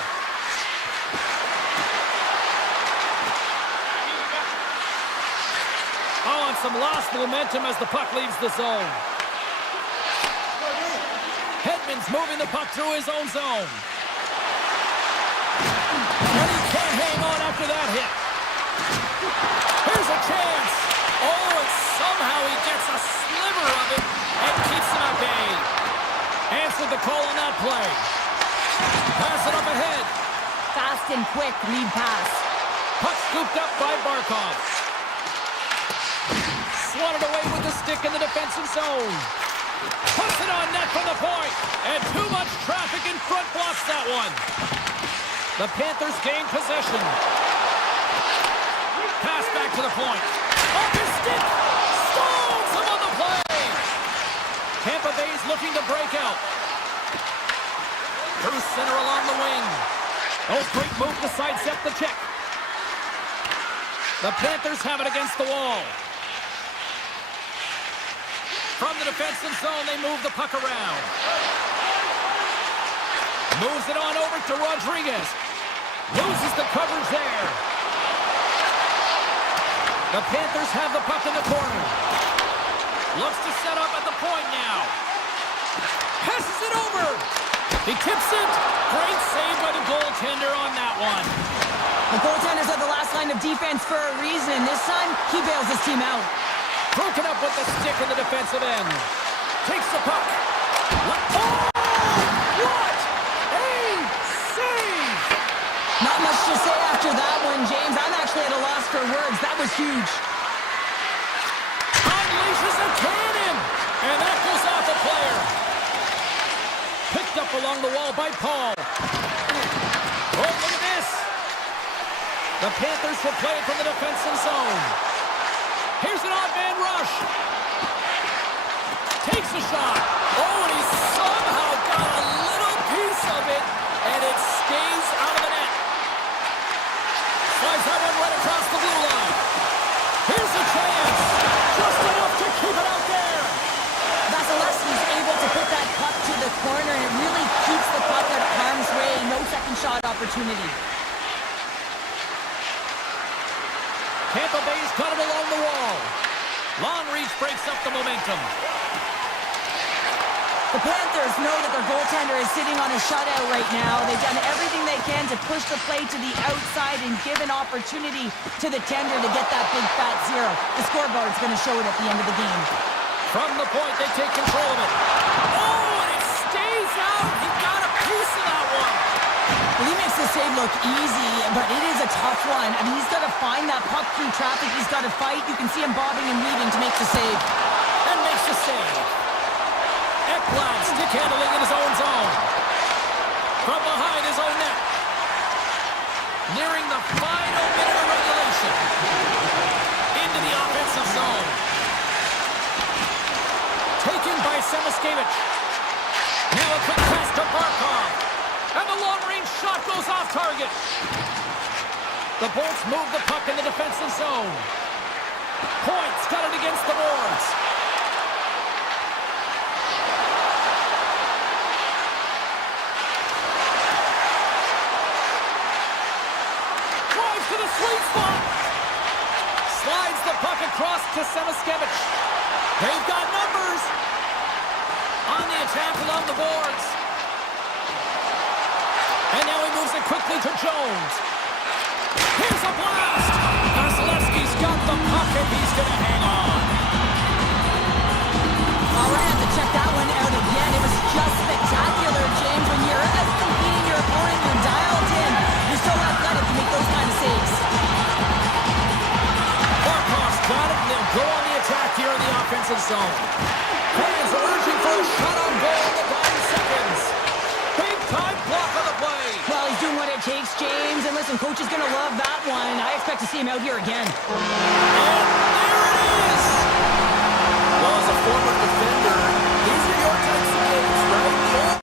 Oh, and some lost momentum as the puck leaves the zone. Hedman's moving the puck through his own zone. And he can't hang on after that hit. Here's a chance. Oh, and somehow he gets a sliver of it and keeps him at bay. Answered the call on that play. Pass it up ahead. Fast and quick lead pass. Puck scooped up by Barkov. Swatted away with the stick in the defensive zone. Puts it on net from the point. And too much traffic in front blocks that one. The Panthers gain possession. Pass back to the point. Off his stick. Stalls him on the play. Tampa Bay's looking to break out. Through center along the wing. Oh, great move to sidestep the check. The Panthers have it against the wall. From the defensive zone, they move the puck around. Moves it on over to Rodriguez. Loses the coverage there. The Panthers have the puck in the corner. Looks to set up at the point now. Passes it over. He tips it. Great save by the goaltender on that one. The goaltenders are the last line of defense for a reason. This time, he bails his team out. Broken up with the stick in the defensive end. Takes the puck. Oh! What a save! Not much to say after that one, James. I'm actually at a loss for words. That was huge. Unleashes a cannon! And that goes off the player. Picked up along the wall by Paul. Oh, look at this. The Panthers will play it from the defensive zone. Here's an odd man rush. Takes a shot. Oh, and he somehow got a little piece of it, and it stays out of the net. Slides that one right across the blue line. Here's a chance. Just enough to keep it out there. Vasilevsky's able to put that puck to the corner, and it really keeps the puck out of harm's way. No second shot opportunity. Tampa Bay's got it along the wall. Long reach breaks up the momentum. The Panthers know that their goaltender is sitting on a shutout right now. They've done everything they can to push the play to the outside and give an opportunity to the tender to get that big fat zero. The scoreboard's going to show it at the end of the game. From the point, they take control of it. Oh, and it stays out. He got a piece of that one. Well, he makes the save look easy, but it is a tough one. I mean, he's got to find that puck through traffic. He's got to fight. You can see him bobbing and weaving to make the save. And makes the save. Ekblad stick handling in his own zone. From behind his own net. Nearing the final minute of regulation. Into the offensive zone. Taken by Samaskevich. Now a quick pass to Barkov. And the long-range shot goes off target. The Bolts move the puck in the defensive zone. Points got it against the boards. Drives to the sweet spot. Slides the puck across to Samaskevich. They've got numbers. On the attack along the boards. And now he moves it quickly to Jones. Here's a blast! Vasilevsky's got the puck and he's going to hang on. Oh, we're going to have to check that one out again. It was just spectacular, James. When you're outcompeting your opponent, you're dialed in. You're so athletic to make those kind of saves. Barkov's got it, and they'll go on the attack here in the offensive zone. Fans are urging for a shot on goal in the dying seconds. Big time block on the play. Well, he's doing what it takes, James. And listen, Listen, coach is going to love that one. I expect to see him out here again. And there it is! Well, as a former defender, these are your types of games, right?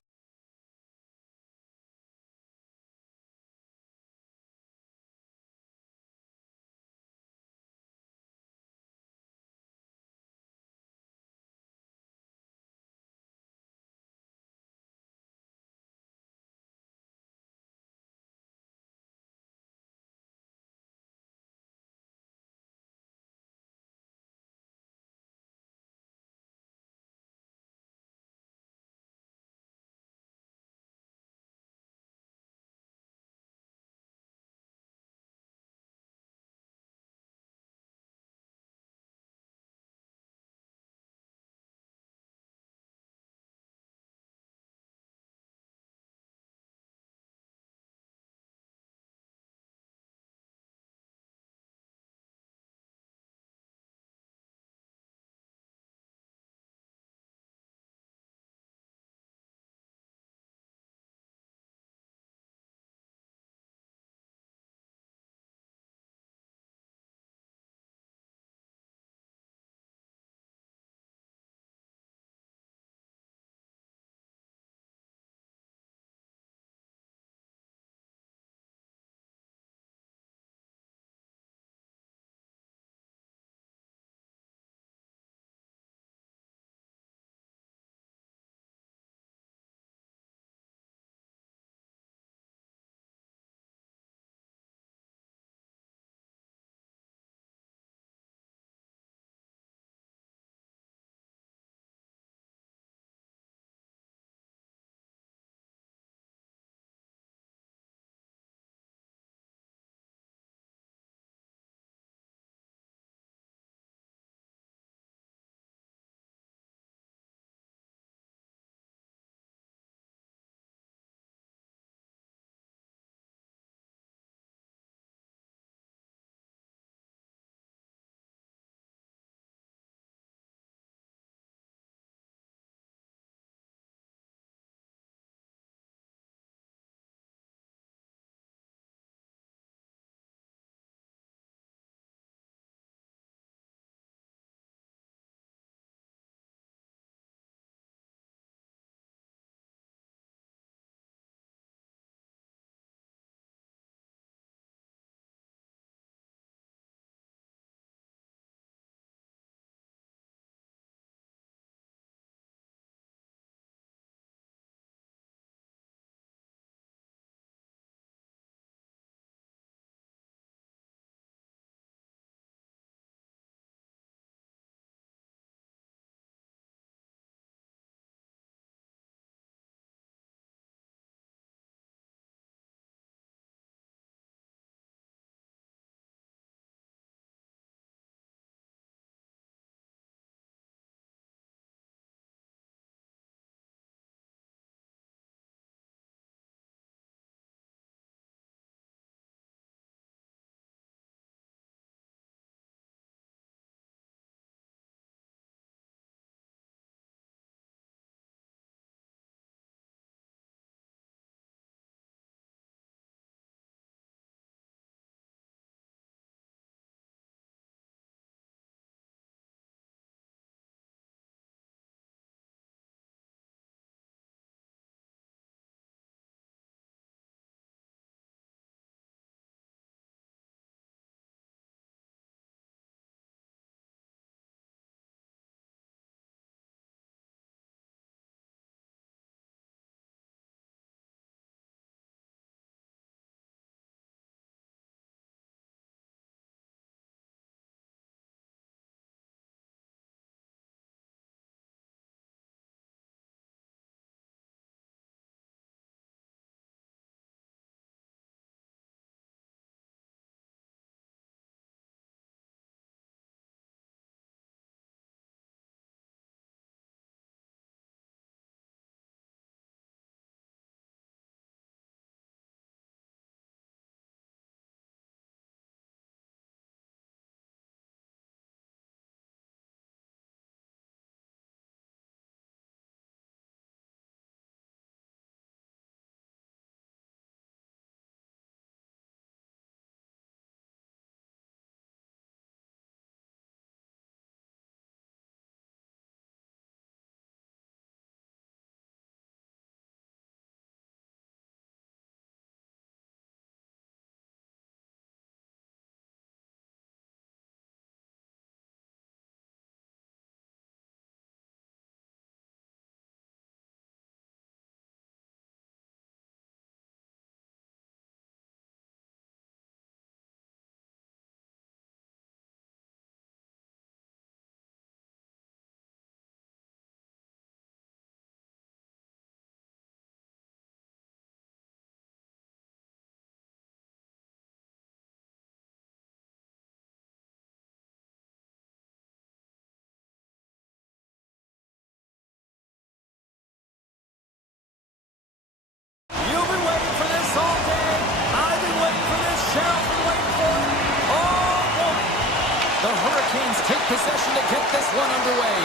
one underway.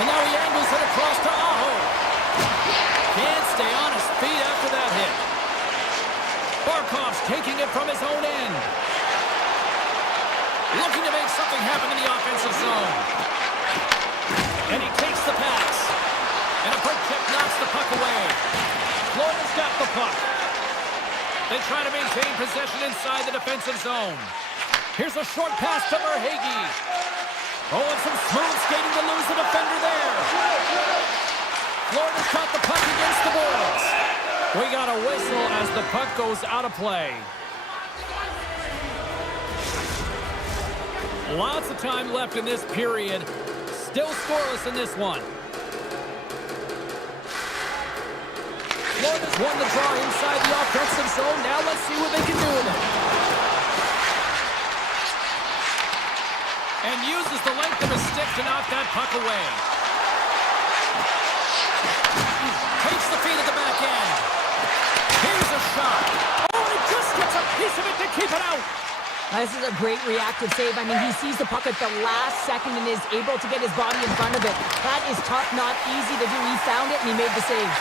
And now he angles it across to Aho. Can't stay on his feet after that hit. Barkov's taking it from his own end. Looking to make something happen in the offensive zone. And he takes the pass. And a quick check knocks the puck away. Florida's got the puck. They try to maintain possession inside the defensive zone. Here's a short pass to Verhaeghe. Oh, and some smooth skating to lose the defender there. Florida's got the puck against the boards. We got a whistle as the puck goes out of play. Lots of time left in this period. Still scoreless in this one. Florida's won the draw inside the offensive zone. Now let's see what they can do with it. And uses the length of his stick to knock that puck away. Takes the feed at the back end. Here's a shot. Oh, he just gets a piece of it to keep it out. This is a great reactive save. I mean, he sees the puck at the last second and is able to get his body in front of it. That is tough, not easy to do. He found it and he made the save.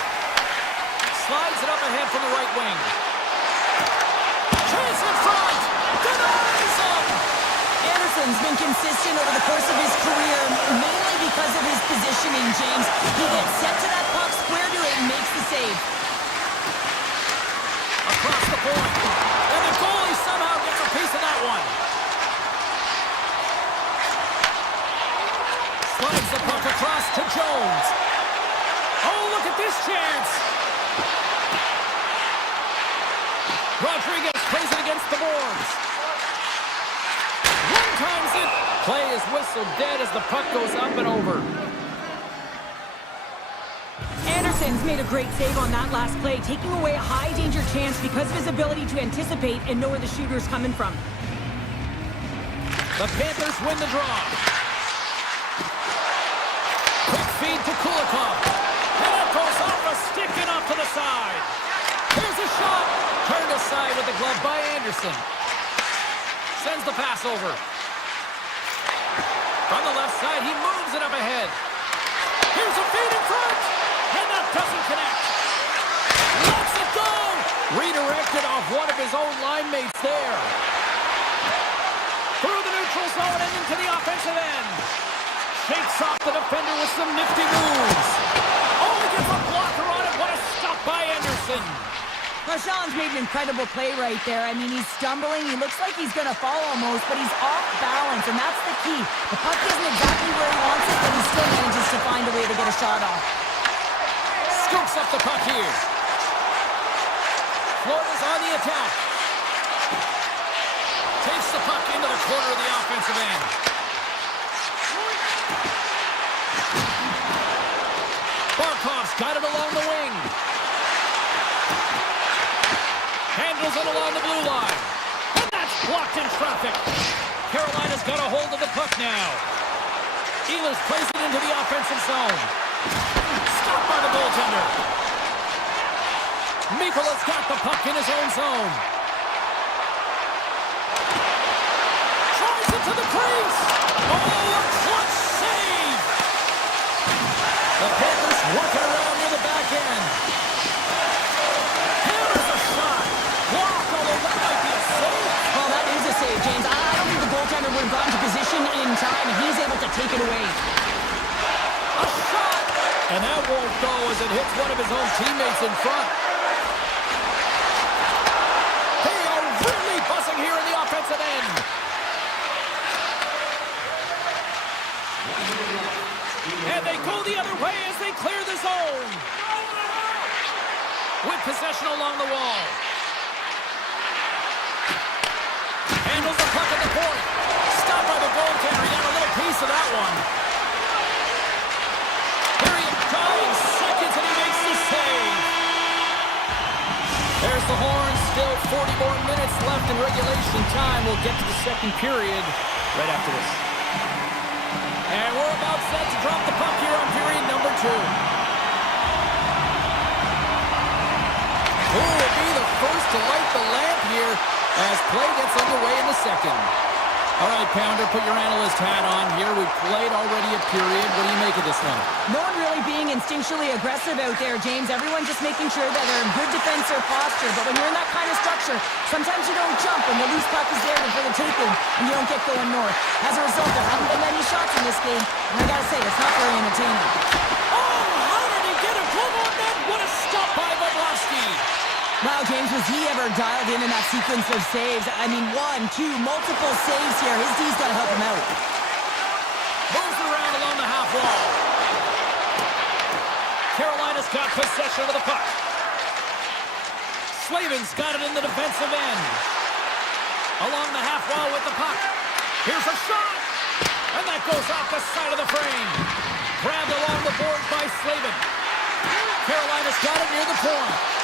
Slides it up ahead from the right wing. Chase in front. Denies him. Anderson's been consistent over the course of his career, mainly because of his positioning, James. He gets set to that puck, square to it, and makes the save. Across the point. And the goalie somehow gets a piece of that one. Slides the puck across to Jones. Oh, look at this chance. Rodriguez plays it against the boards. One times it. Play is whistled dead as the puck goes up and over. Anderson's made a great save on that last play, taking away a high-danger chance because of his ability to anticipate and know where the shooter's coming from. The Panthers win the draw. Quick feed to Kulikov. And it goes off a stick and off to the side. Here's a shot. Turned aside with the glove by Anderson. Sends the pass over. From the left side, he moves it up ahead. Here's a feed in front. And that doesn't connect. Lets it go. Redirected off one of his own line mates there. Through the neutral zone and into the offensive end. Shakes off the defender with some nifty moves. Oh, he gets a blocker on it. What a stop by Anderson. Marchand's made an incredible play right there. I mean, he's stumbling. He looks like he's going to fall almost, but he's off balance, and that's the key. The puck isn't exactly where he wants it, but he still manages to find a way to get a shot off. Scoops up the puck here. Florida's on the attack. Takes the puck into the corner of the offensive end. Barkov's got it along the wing. Handles it along the blue line. And that's blocked in traffic. Carolina's got a hold of the puck now. Ehlers plays it into the offensive zone. Stopped by the goaltender. Mikola's got the puck in his own zone. Tries it to the crease. Oh, a clutch save. The Panthers working around near the back end. Here's a shot. Blocked, although that might be a save. Well, that is a save, James. I don't think the goaltender would have gotten to position in time, and he's able to take it away. A shot. And that won't go as it hits one of his own teammates in front. They are really buzzing here in the offensive end. And they go the other way as they clear the zone. With possession along the wall. Handles the puck at the point. Stopped by the goaltender. He got a little piece of that one. Here he is, 9 seconds, and he makes the save. There's the horn. Still 40 more minutes left in regulation time. We'll get to the second period right after this. And we're about set to drop the puck here on period number 2. Who will be the first to light the lamp here as play gets underway in the second? All right, Pounder, put your analyst hat on here. We've played already a period. What do you make of this one? No one really being instinctually aggressive out there, James. Everyone just making sure that they're in good defensive posture. But when you're in that kind of structure, sometimes you don't jump when the loose puck is there for the taking and you don't get going north. As a result, there haven't been many shots in this game. And I gotta say, it's not very entertaining. Oh, how did he get a glove on that? What a stop by Bobrovsky. Wow, James, was he ever dialed in that sequence of saves? I mean, 1, 2, multiple saves here. His D's got to help him out. Moves around along the half wall. Carolina's got possession of the puck. Slavin's got it in the defensive end. Along the half wall with the puck. Here's a shot. And that goes off the side of the frame. Grabbed along the board by Slavin. Carolina's got it near the point.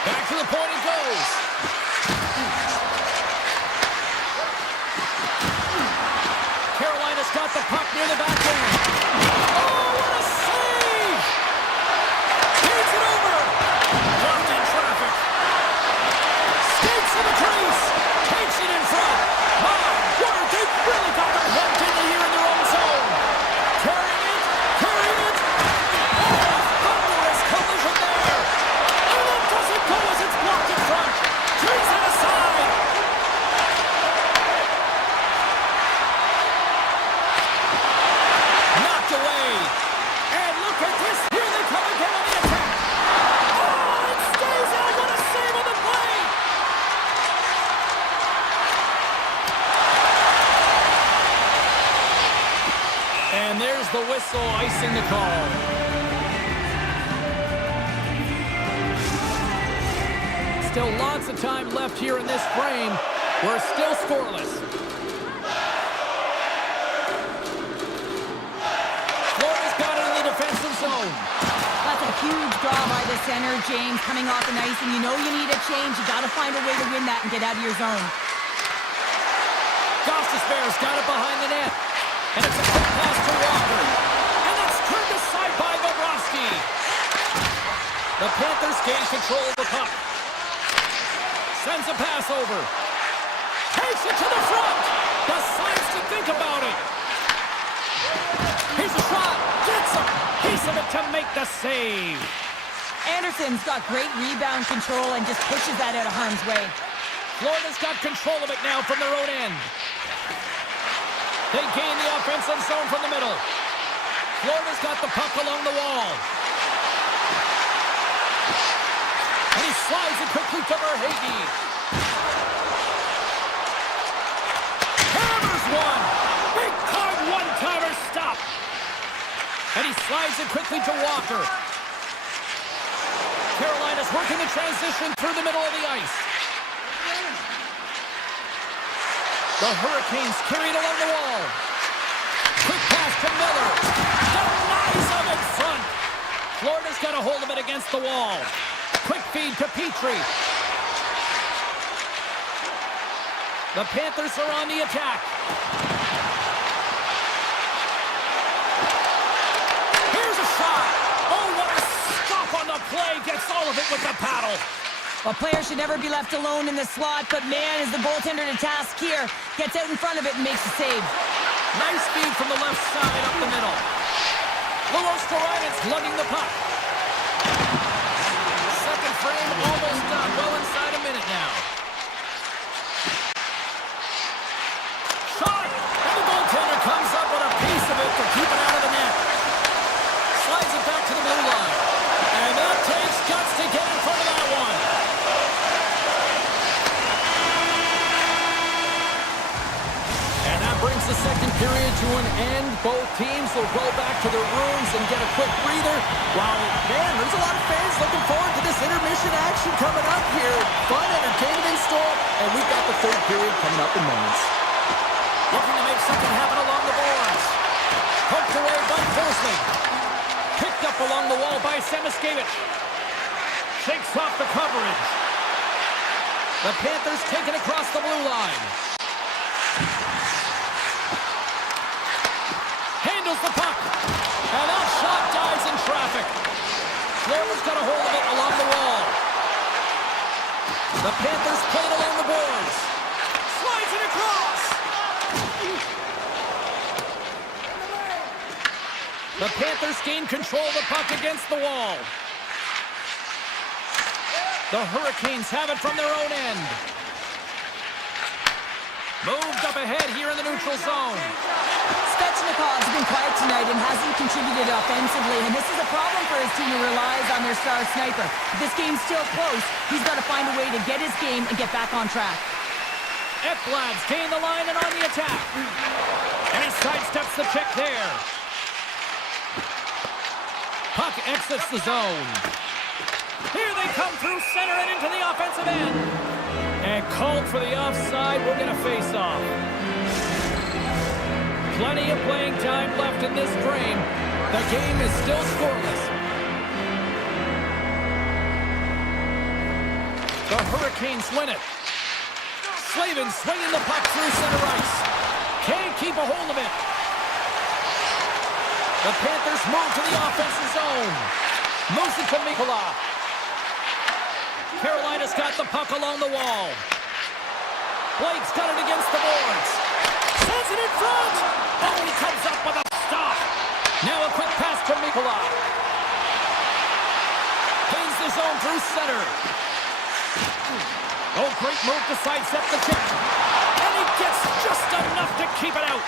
Back to the point it goes. Carolina's got the puck near the back end. Oh, what a save! Feeds it over. Blocked in traffic. Skates to the crease. Takes it in front. My word, they've really got their head into here in their own zone. Carrying it. Oh, thunderous collision there. And it doesn't go as it's blocked in front. Trees it aside. Knocked away. And look at this. Here they come again on the attack. Oh, it stays out. What a save on the play. And there's the whistle icing the call. Still lots of time left here in this frame. We're still scoreless. Florida's got it in the defensive zone. That's a huge draw by the center, James, coming off the ice, and you know you need a change. You got to find a way to win that and get out of your zone. Gostisbehere's got it behind the net. And it's a quick pass to Walker. And that's turned aside by Bobrovsky. The Panthers gain control of the puck. Sends a pass over. Takes it to the front. Decides to think about it. Here's a shot. Gets a piece of it to make the save. Anderson's got great rebound control and just pushes that out of harm's way. Florida's got control of it now from their own end. They gain the offensive zone from the middle. Florida's got the puck along the wall. And he slides it quickly to Verhaeghe. Hammers one. Big time one-timer stop. And he slides it quickly to Walker. Carolina's working the transition through the middle of the ice. The Hurricanes carried along the wall. Quick pass to Miller. Denies him in front. Florida's got a hold of it against the wall. Quick feed to Petrie. The Panthers are on the attack. Here's a shot. Oh, what a stop on the play. Gets all of it with the paddle. A player should never be left alone in the slot, but man, is the goaltender to task here. Gets out in front of it and makes the save. Nice feed from the left side up the middle. Luos Torinen's lugging the puck. Second frame almost done. Well inside a minute now. Shot! And the goaltender comes up with a piece of it to keep it out of the net. Slides it back to the blue line. And that takes guts to get in front of that one. And that brings the second period to an end. Both teams will go back to their rooms and get a quick breather. Wow, man, there's a lot of fans looking forward to this intermission action coming up here. Fun, entertainment in store, and we've got the third period coming up in moments. Looking to make something happen along the boards. Poked away by Forsling. Picked up along the wall by Semiskevich. Shakes off the coverage. The Panthers take it across the blue line. Handles the puck. And that shot dies in traffic. Florida's got a hold of it along the wall. The Panthers play it along the boards. Slides it across. The Panthers gain control of the puck against the wall. The Hurricanes have it from their own end. Moved up ahead here in the neutral zone. Svechnikov's been quiet tonight and hasn't contributed offensively, and this is a problem for his team who relies on their star sniper. If this game's still close, he's got to find a way to get his game and get back on track. Ekblad's gained the line and on the attack. And he sidesteps the check there. Puck exits the zone. Here they come through center and into the offensive end. And called for the offside. We'll get a face-off. Plenty of playing time left in this frame. The game is still scoreless. The Hurricanes win it. Slavin swinging the puck through center ice. Can't keep a hold of it. The Panthers move to the offensive zone. Moves it to Mikola. Carolina's got the puck along the wall. Blake's got it against the boards. Sends it in front. Oh, he comes up with a stop. Now a quick pass to Mikola. Cleans the zone through center. Oh, great move to sidestep the check. And he gets just enough to keep it out.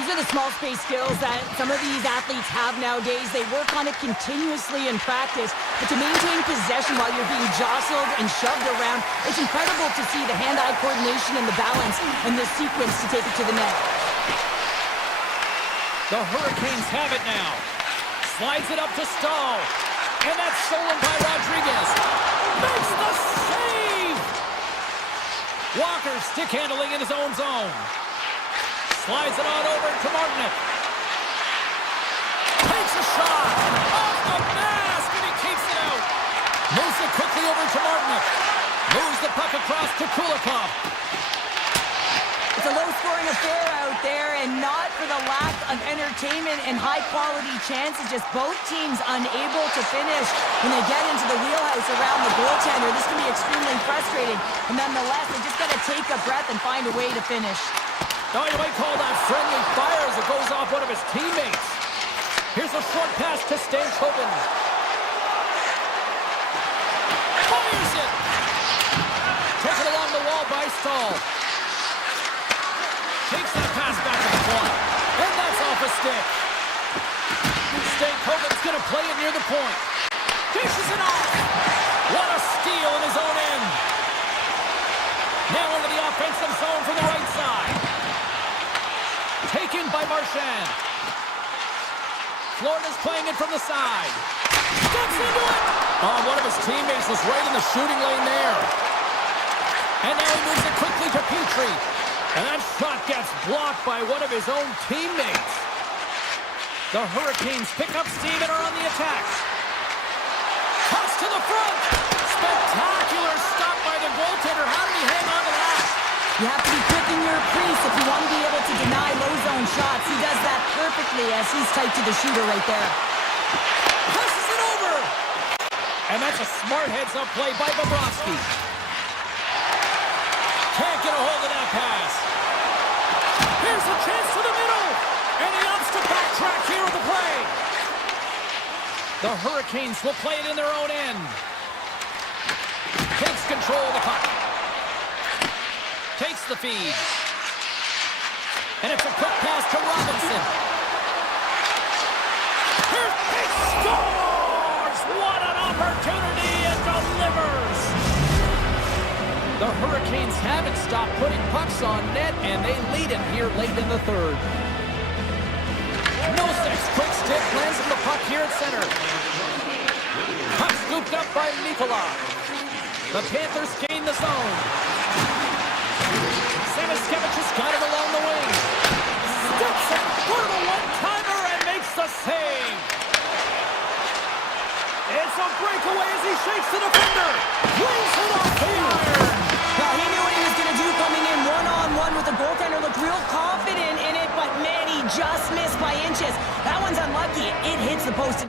These are the small space skills that some of these athletes have nowadays. They work on it continuously in practice. But to maintain possession while you're being jostled and shoved around, it's incredible to see the hand-eye coordination and the balance and the sequence to take it to the net. The Hurricanes have it now. Slides it up to Stahl. And that's stolen by Rodriguez. Makes the save! Walker stick handling in his own zone. Slides it on over to Martinic. Takes a shot. Off the mask, and he keeps it out. Moves it quickly over to Martinic. Moves the puck across to Kulikov. It's a low-scoring affair out there, and not for the lack of entertainment and high-quality chances. Just both teams unable to finish when they get into the wheelhouse around the goaltender. This can be extremely frustrating. And nonetheless, they just got to take a breath and find a way to finish. Now you might call that friendly fire as it goes off one of his teammates. Here's a short pass to Stankoven. Fires it! Taken along the wall by Stahl. Takes that pass back to the point. And that's off a stick. Stankoven's going to play it near the point. Dishes it off. What a steal in his own end. Now into the offensive zone from the right side. Taken by Marchand. Florida's playing it from the side. Steps into it! Oh, one of his teammates was right in the shooting lane there. And now he moves it quickly to Petrie. And that shot gets blocked by one of his own teammates. The Hurricanes pick up steam and are on the attack. Toss to the front. Spectacular stop by the goaltender. How did he hang on to that? You have to be quick in your crease if you want to be able to deny low-zone shots. He does that perfectly as he's tight to the shooter right there. Passes it over! And that's a smart heads-up play by Bobrovsky. Can't get a hold of that pass. Here's a chance to the middle! And he opts to backtrack here with the play. The Hurricanes will play it in their own end. Takes control of the puck. Takes the feed. And it's a quick pass to Robinson. Here's he scores! What an opportunity, and delivers! The Hurricanes haven't stopped putting pucks on net, and they lead it here late in the third. Nosek's quick stick lands on the puck here at center. Puck scooped up by Mikola. The Panthers gain the zone. Samoskevich has got it along the wing. Steps it for the one-timer and makes the save. It's a breakaway as he shakes the defender. Brings it off the iron. Well, he knew what he was going to do coming in one-on-one with the goaltender. Looked real confident in it, but man, he just missed by inches. That one's unlucky. It hits the post.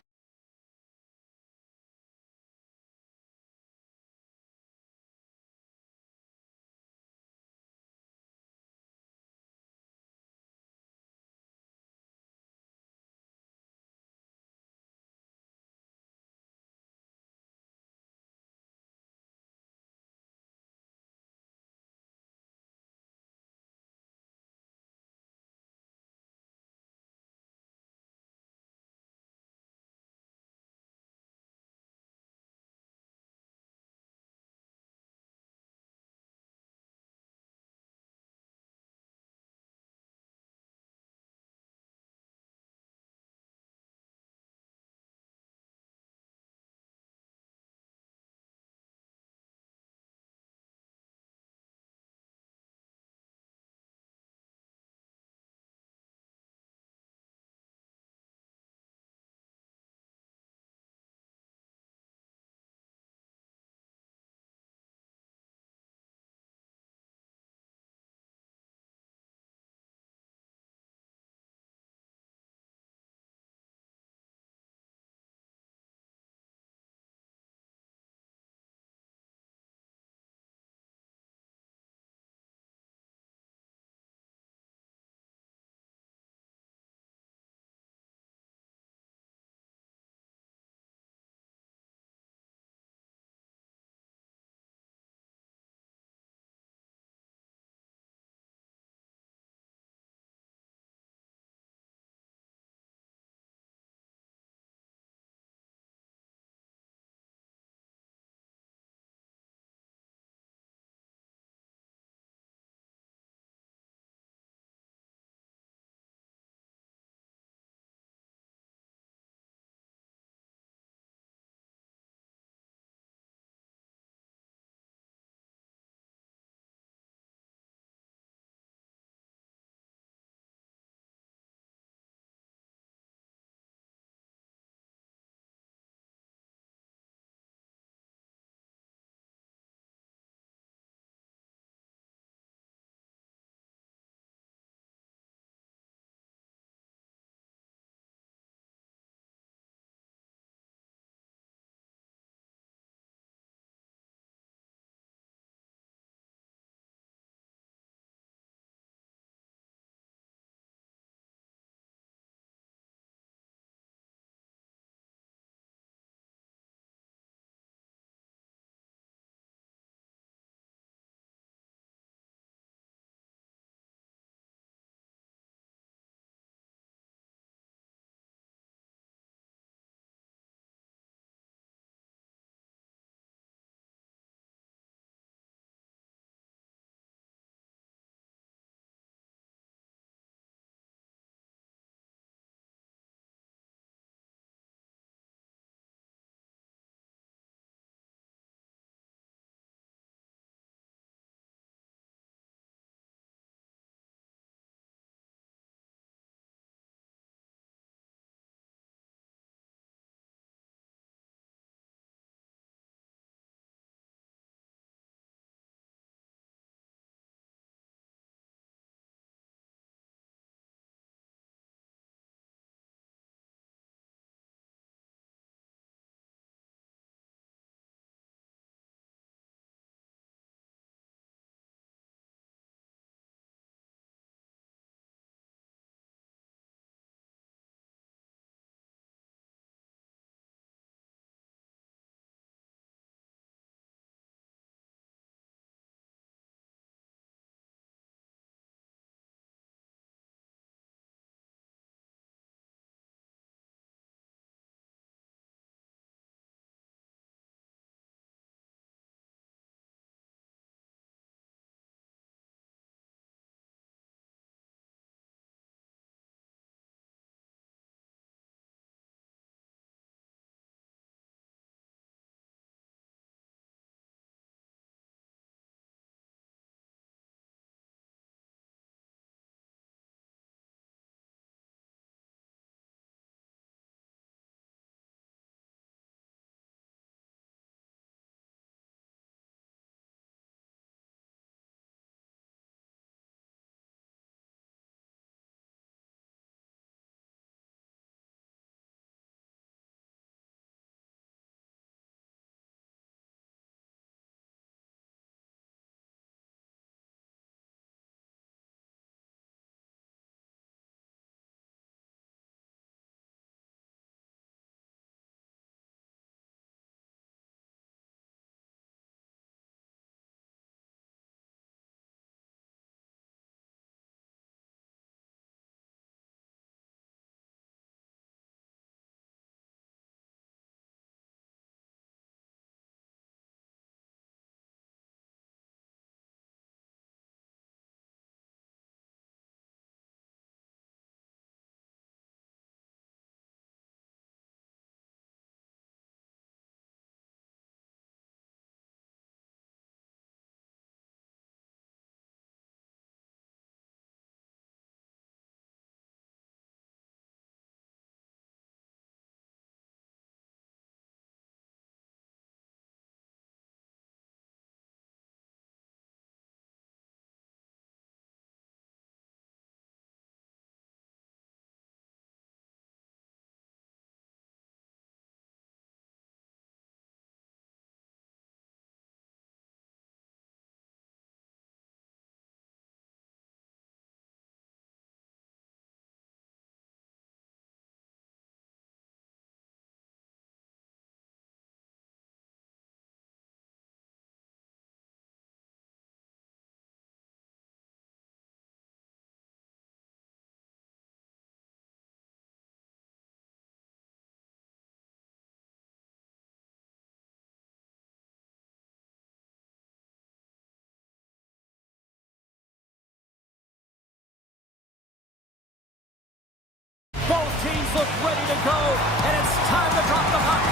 ready to go, and it's time to drop the puck.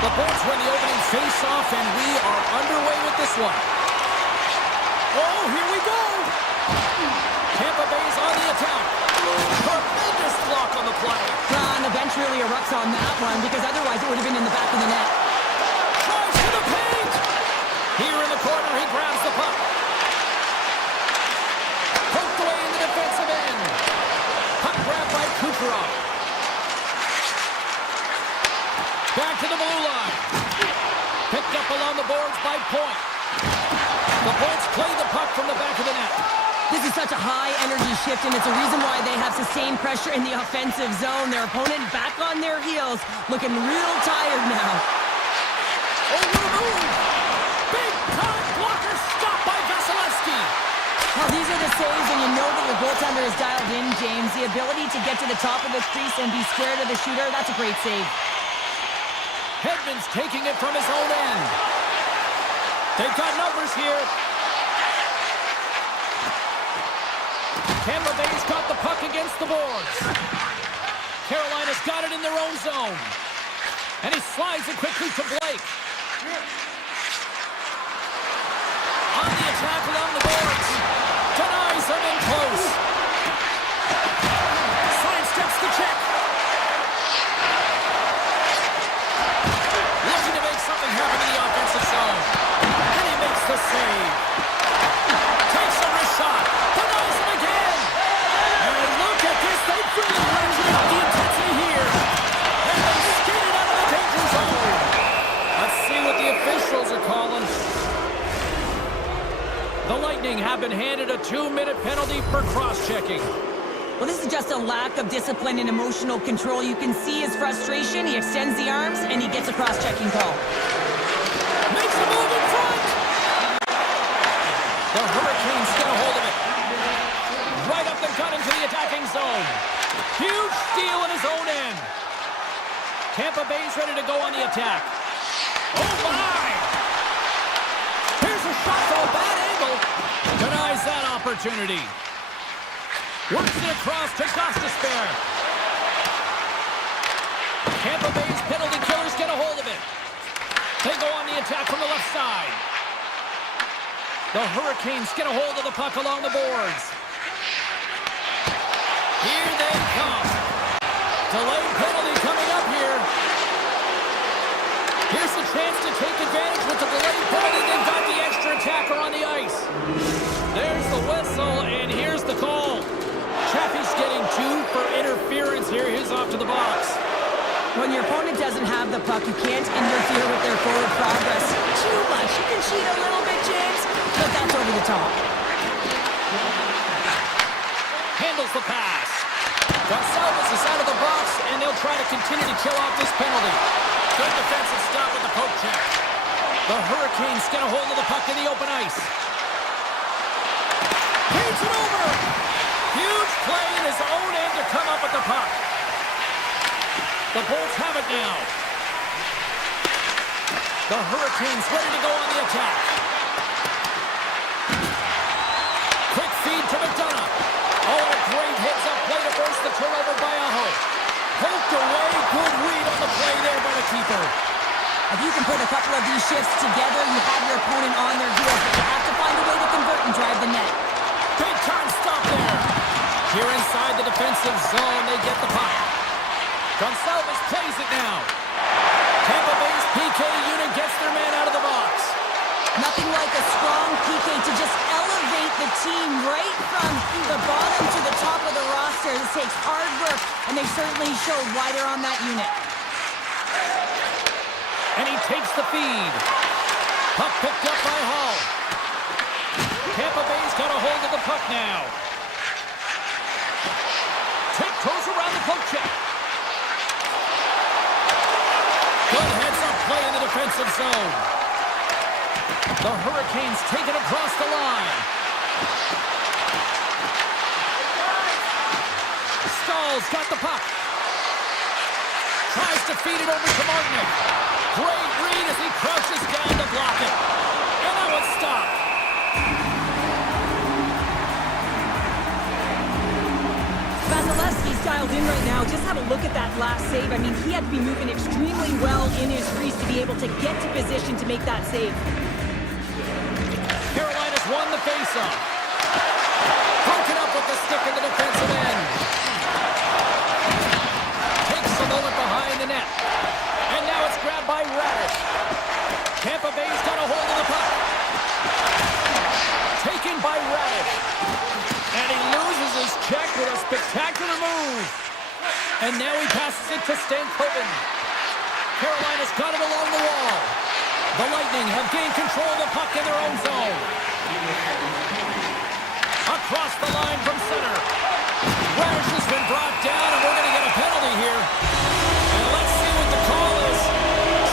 The Bolts win the opening face-off, and we are underway with this one. Oh, here we go! Tampa Bay's on the attack. Tremendous block on the play. And the bench really erupts on that one, because otherwise it would have been in the back of the net. Tries to the paint! Here in the corner, he grabs the puck. Poked away in the defensive end. Puck grabbed by Kucherov. Back to the blue line. Picked up along the boards by Point. The Bolts play the puck from the back of the net. This is such a high-energy shift, and it's a reason why they have sustained pressure in the offensive zone. Their opponent back on their heels, looking real tired now. Oh, what a move! Big-time blocker stopped by Vasilevsky. Well, these are the saves, and you know that your goaltender is dialed in, James. The ability to get to the top of the crease and be scared of the shooter, that's a great save. Hedman's taking it from his own end. They've got numbers here. Tampa Bay's got the puck against the boards. Carolina's got it in their own zone. And he slides it quickly to Blake. On the attack along the boards. Denies them in close. Sidesteps the check. Looking to make something happen in the offensive zone. And he makes the save. Takes a wrist shot. Denies him again. And look at this. They really ratcheted up the intensity here. And they skated out of the danger zone. Let's see what the officials are calling. The Lightning have been handed a 2-minute penalty for cross-checking. Well, this is just a lack of discipline and emotional control. You can see his frustration. He extends the arms, and he gets a cross-checking call. Makes a move in front! The Hurricanes get a hold of it. Right up the gut into the attacking zone. Huge steal in his own end. Tampa Bay's ready to go on the attack. Oh, my! Here's a shot from a bad angle. Denies that opportunity. Works it across to Gostisbehere. Tampa Bay's penalty killers get a hold of it. They go on the attack from the left side. The Hurricanes get a hold of the puck along the boards. Here they come. Delayed penalty coming up here. Here's the chance to take advantage with the delayed penalty. They've got the extra attacker on the ice. There's the whistle, and here's the call. Chaffee's getting 2 for interference here. He's off to the box. When your opponent doesn't have the puck, you can't interfere with their forward progress too much. You can cheat a little bit, James, but that's over the top. Handles the pass. Gonsalves is out of the box, and they'll try to continue to kill off this penalty. Good defensive stop with the poke check. The Hurricanes get a hold of the puck in the open ice. Paints it over. Huge play in his own end to come up with the puck. The Bolts have it now. The Hurricanes ready to go on the attack. Quick feed to McDonough. Oh, a great heads-up play to force the turnover by Aho. Poked away. Good read on the play there by the keeper. If you can put a couple of these shifts together, you have your opponent on their heels, but you have to find a way to convert and drive the net. Big time stop there. Here inside the defensive zone, they get the puck. Gonsalves plays it now. Tampa Bay's PK unit gets their man out of the box. Nothing like a strong PK to just elevate the team right from the bottom to the top of the roster. This takes hard work, and they certainly showed why they're on that unit. And he takes the feed. Puck picked up by Hall. Tampa Bay's got a hold of the puck now. Tiptoes around the poke check. Good heads-up play in the defensive zone. The Hurricanes take it across the line. Stahl's got the puck. Tries to feed it over to Martinick. Great read as he crouches down to block it. And that one's stopped. Vasilevsky's dialed had a look at that last save. I mean, he had to be moving extremely well in his crease to be able to get to position to make that save. Carolina's won the faceoff. Broken up with the stick in the defensive end. Takes a moment behind the net. And now it's grabbed by Radish. Tampa Bay's got a hold of the puck. Taken by Radish. And he loses his check with a spectacular move. And now he passes it to Stankoven. Carolina's got it along the wall. The Lightning have gained control of the puck in their own zone. Across the line from center. Radish has been brought down, and we're going to get a penalty here. And let's see what the call is.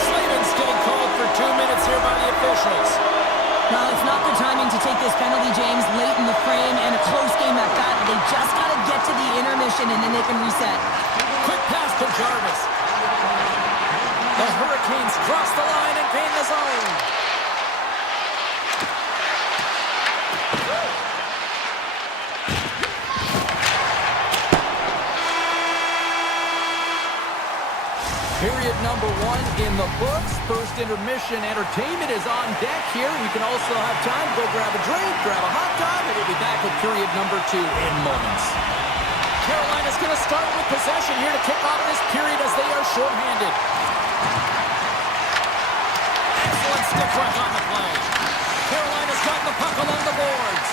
Slavin's getting called for 2 minutes here by the officials. Well, it's not the timing to take this penalty, James, late in the frame, and a close game at that. They just got to get to the intermission, and then they can reset. Quick pass to Jarvis. The Hurricanes cross the line and gain the zone. Period number 1 in the books. First intermission entertainment is on deck here. You can also have time to go grab a drink, grab a hot dog, and we'll be back with period number 2 in moments. Carolina's going to start with possession here to kick off this period as they are shorthanded. Excellent stick work on the play. Carolina's got the puck along the boards.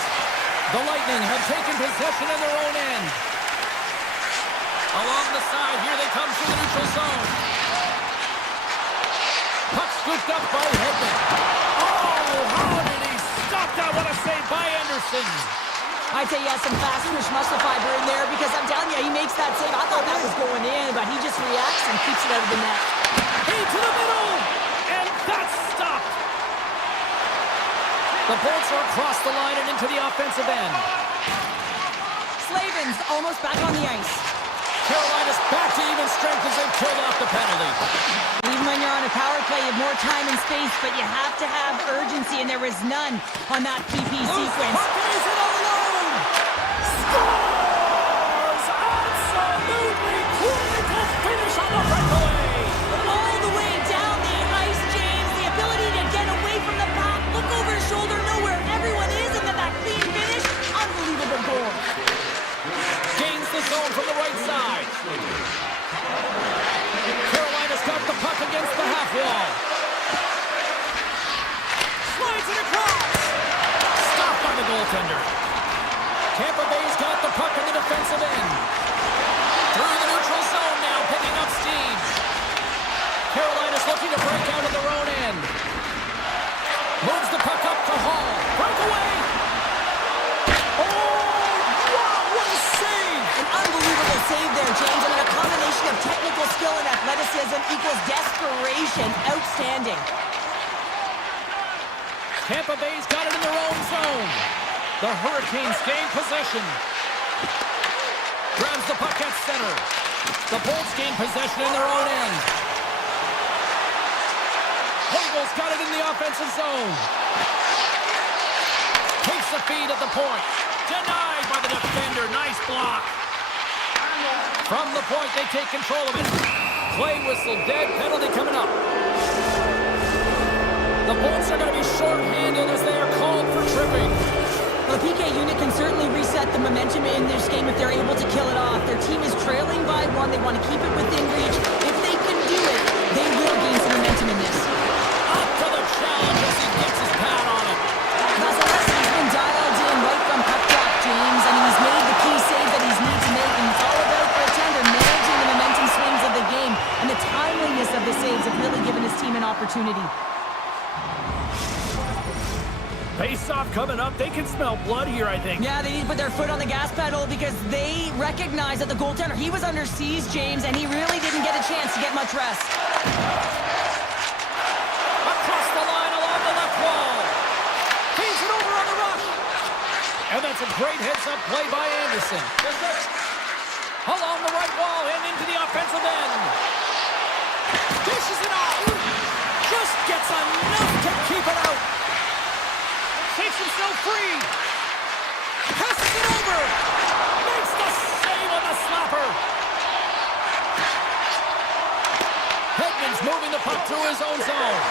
The Lightning have taken possession in their own end. Along the side, here they come through the neutral zone. Puck scooped up by Hedman. Oh, how did he stop that? What a save by Anderson. I'd say he has some fast twitch muscle fiber in there because I'm telling you, he makes that save. I thought that was going in, but he just reacts and keeps it out of the net. Into the middle, and that's stopped. The Bolts are across the line and into the offensive end. Slavin's almost back on the ice. Carolina's back to even strength as they've killed off the penalty. Even when you're on a power play, you have more time and space, but you have to have urgency, and there was none on that PP sequence. Is it all alone? Scores! Absolutely critical finish on the breakaway. All the way down the ice, James. The ability to get away from the puck, look over his shoulder, know where everyone is, and then that clean finish. Unbelievable goal. Gains the zone from the right side. Carolina's got the puck against the half wall. Slides it across. Stopped by the goaltender. Tampa Bay's got the puck in the defensive end. Through the neutral zone now, picking up steam. Carolina's looking to break out of their own end. Moves the puck up to Hall. Breakaway. Unbelievable save there, James. I mean, a combination of technical skill and athleticism equals desperation. Outstanding. Tampa Bay's got it in their own zone. The Hurricanes gain possession. Grabs the puck at center. The Bolts gain possession in their own end. Hogel's got it in the offensive zone. Takes the feed at the point. Denied by the defender. Nice block. From the point, they take control of it. Play whistle dead. Penalty coming up. The Bolts are going to be short-handed as they are called for tripping. The PK unit can certainly reset the momentum in this game if they're able to kill it off. Their team is trailing by 1. They want to keep it within reach. If they can do it, they will gain some momentum in this. Up for the challenge as he gets his pad on it. Vasilevsky's been dialed in right from puck drop, James. I mean, he's made the key save that he's need to make, and it's all about goaltender managing the momentum swings of the game, and the timeliness of the saves have really given his team an opportunity. Face-off coming up. They can smell blood here, I think. Yeah, they need to put their foot on the gas pedal because they recognize that the goaltender, he was under siege, James, and he really didn't get a chance to get much rest. Across the line along the left wall. Feeds it over on the rush. And that's a great heads-up play by Anderson. Along the right wall and into the offensive end. Dishes it out. Just gets enough to keep it out. Takes himself free. Passes it over. Makes the save on the slapper. the puck through his own zone.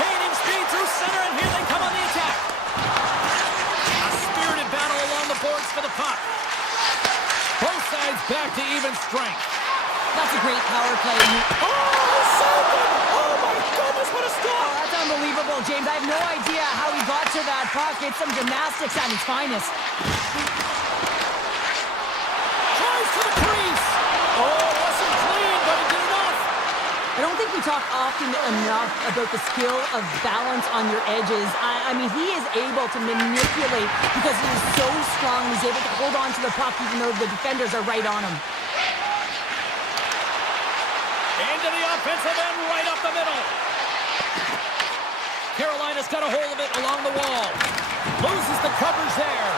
Gaining speed through center, and here they come on the attack. A spirited battle along the boards for the puck. Both sides back to even strength. That's a great power play. Oh my goodness, what a stop! Oh, that's unbelievable, James. I have no idea how he got to that puck. It's some gymnastics at its finest. Tries to the crease. Oh, wasn't clean, but he did enough. I don't think we talk often enough about the skill of balance on your edges. I mean, he is able to manipulate because he is so strong. He's able to hold on to the puck even though the defenders are right on him. Into the offensive end, right up the middle. Carolina's got a hold of it along the wall. Loses the coverage there.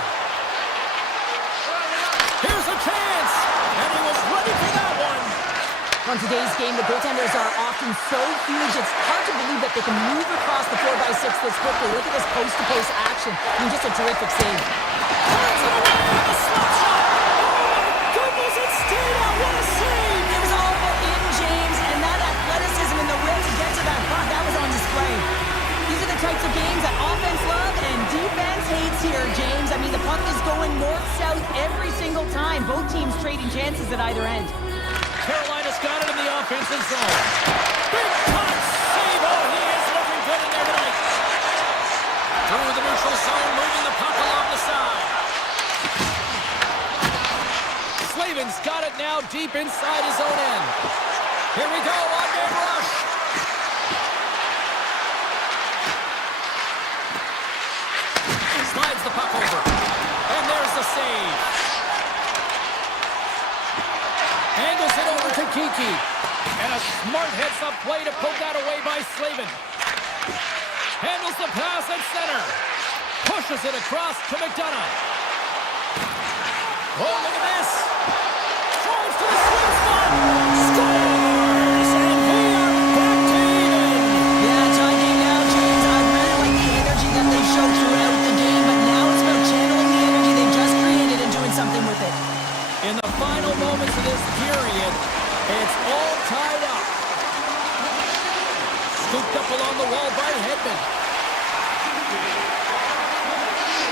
Here's a chance, and he was ready for that one. On today's game, the goaltenders are often so huge, it's hard to believe that they can move across the 4x6 this quickly. Look at this post-to-post action. I mean, just a terrific save. Turns it away with a slap shot. Oh my goodness, it stayed out. What a save. It was all in, James, and that athleticism and the will to get to that puck, that was on display. These are the types of games that offense loves and defense hates here, James. I mean, the puck is going north-south every single time. Both teams trading chances at either end. Carolina's got it in the offensive zone. Big time save. Oh, he is looking good in there tonight. Through the neutral zone, moving the puck along the side. Slavin's got it now deep inside his own end. Here we go, one-man rush. Slides the puck over. And there's the save. Angles it over to Kiki. And a smart heads-up play to poke that away by Slavin. Handles the pass at center. Pushes it across to McDonough. Oh, look at this. Drives to the sweet spot. Scores! And we are back to even. Yeah, tie game now, James. I really like the energy that they show throughout the game, but now it's about channeling the energy they just created and doing something with it. In the final moments of this period, it's all tied up. Scooped up along the wall by Hedman.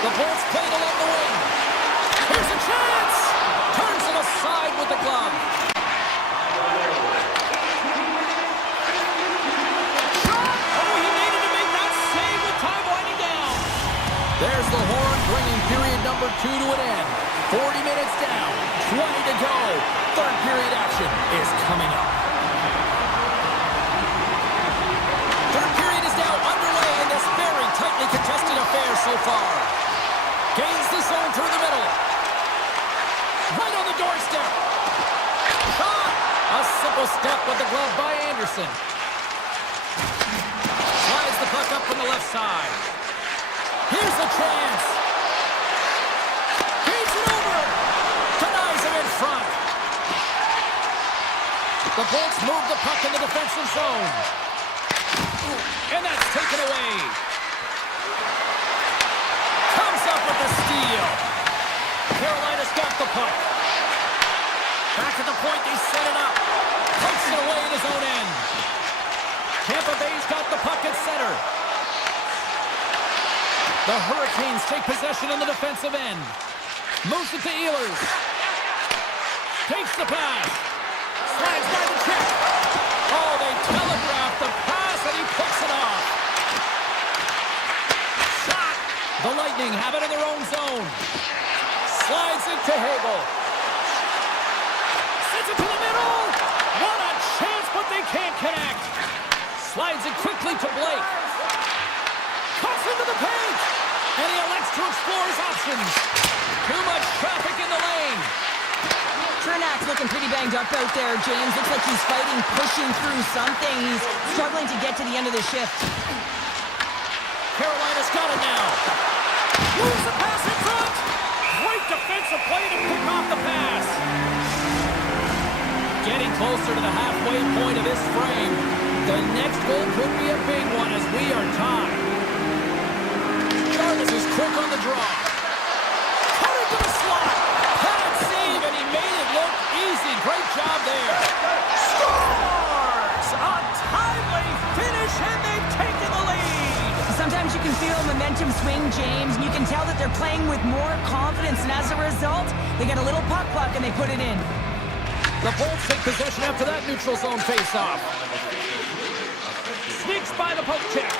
The Bolts played along the wing. Here's a chance! Turns it aside with the glove. Shot! Oh, he needed to make that save with time winding down. There's the horn, bringing period number 2 to an end. 40 minutes down, 20 to go. Third period action is coming up. Third period is now underway in this very tightly contested affair so far. Gains the zone through the middle. Right on the doorstep. Shot! A simple step with the glove by Anderson. Slides the puck up from the left side. Here's the chance. Feeds it over. Denies him in front. The Bolts move the puck in the defensive zone. And that's taken away. Comes up with the steal. Carolina's got the puck. Back at the point, they set it up. Takes it away in his own end. Tampa Bay's got the puck at center. The Hurricanes take possession on the defensive end. Moves it to Ehlers. Takes the pass. Slides by the check. Oh, they telegraph the pass, and he puts it off. Shot. The Lightning have it in their own zone. Slides it to Hagel. Sends it to the middle. What a chance, but they can't connect. Slides it quickly to Blake. Cuts into the paint. And he elects to explore his options. Too much traffic in the lane. Chernak's looking pretty banged up out there, James. Looks like he's fighting, pushing through something. He's struggling to get to the end of the shift. Carolina's got it now. Moves the pass in front. Great defensive play to pick off the pass. Getting closer to the halfway point of this frame. The next goal could be a big one as we are tied. Charles is quick on the draw. Cutting to the slot. Pad save, and he made it look easy. Great job there. Scores! A momentum swing, James, and you can tell that they're playing with more confidence, and as a result, they get a little puck luck and they put it in. The Bolts take possession after that neutral zone face-off. Sneaks by the poke check.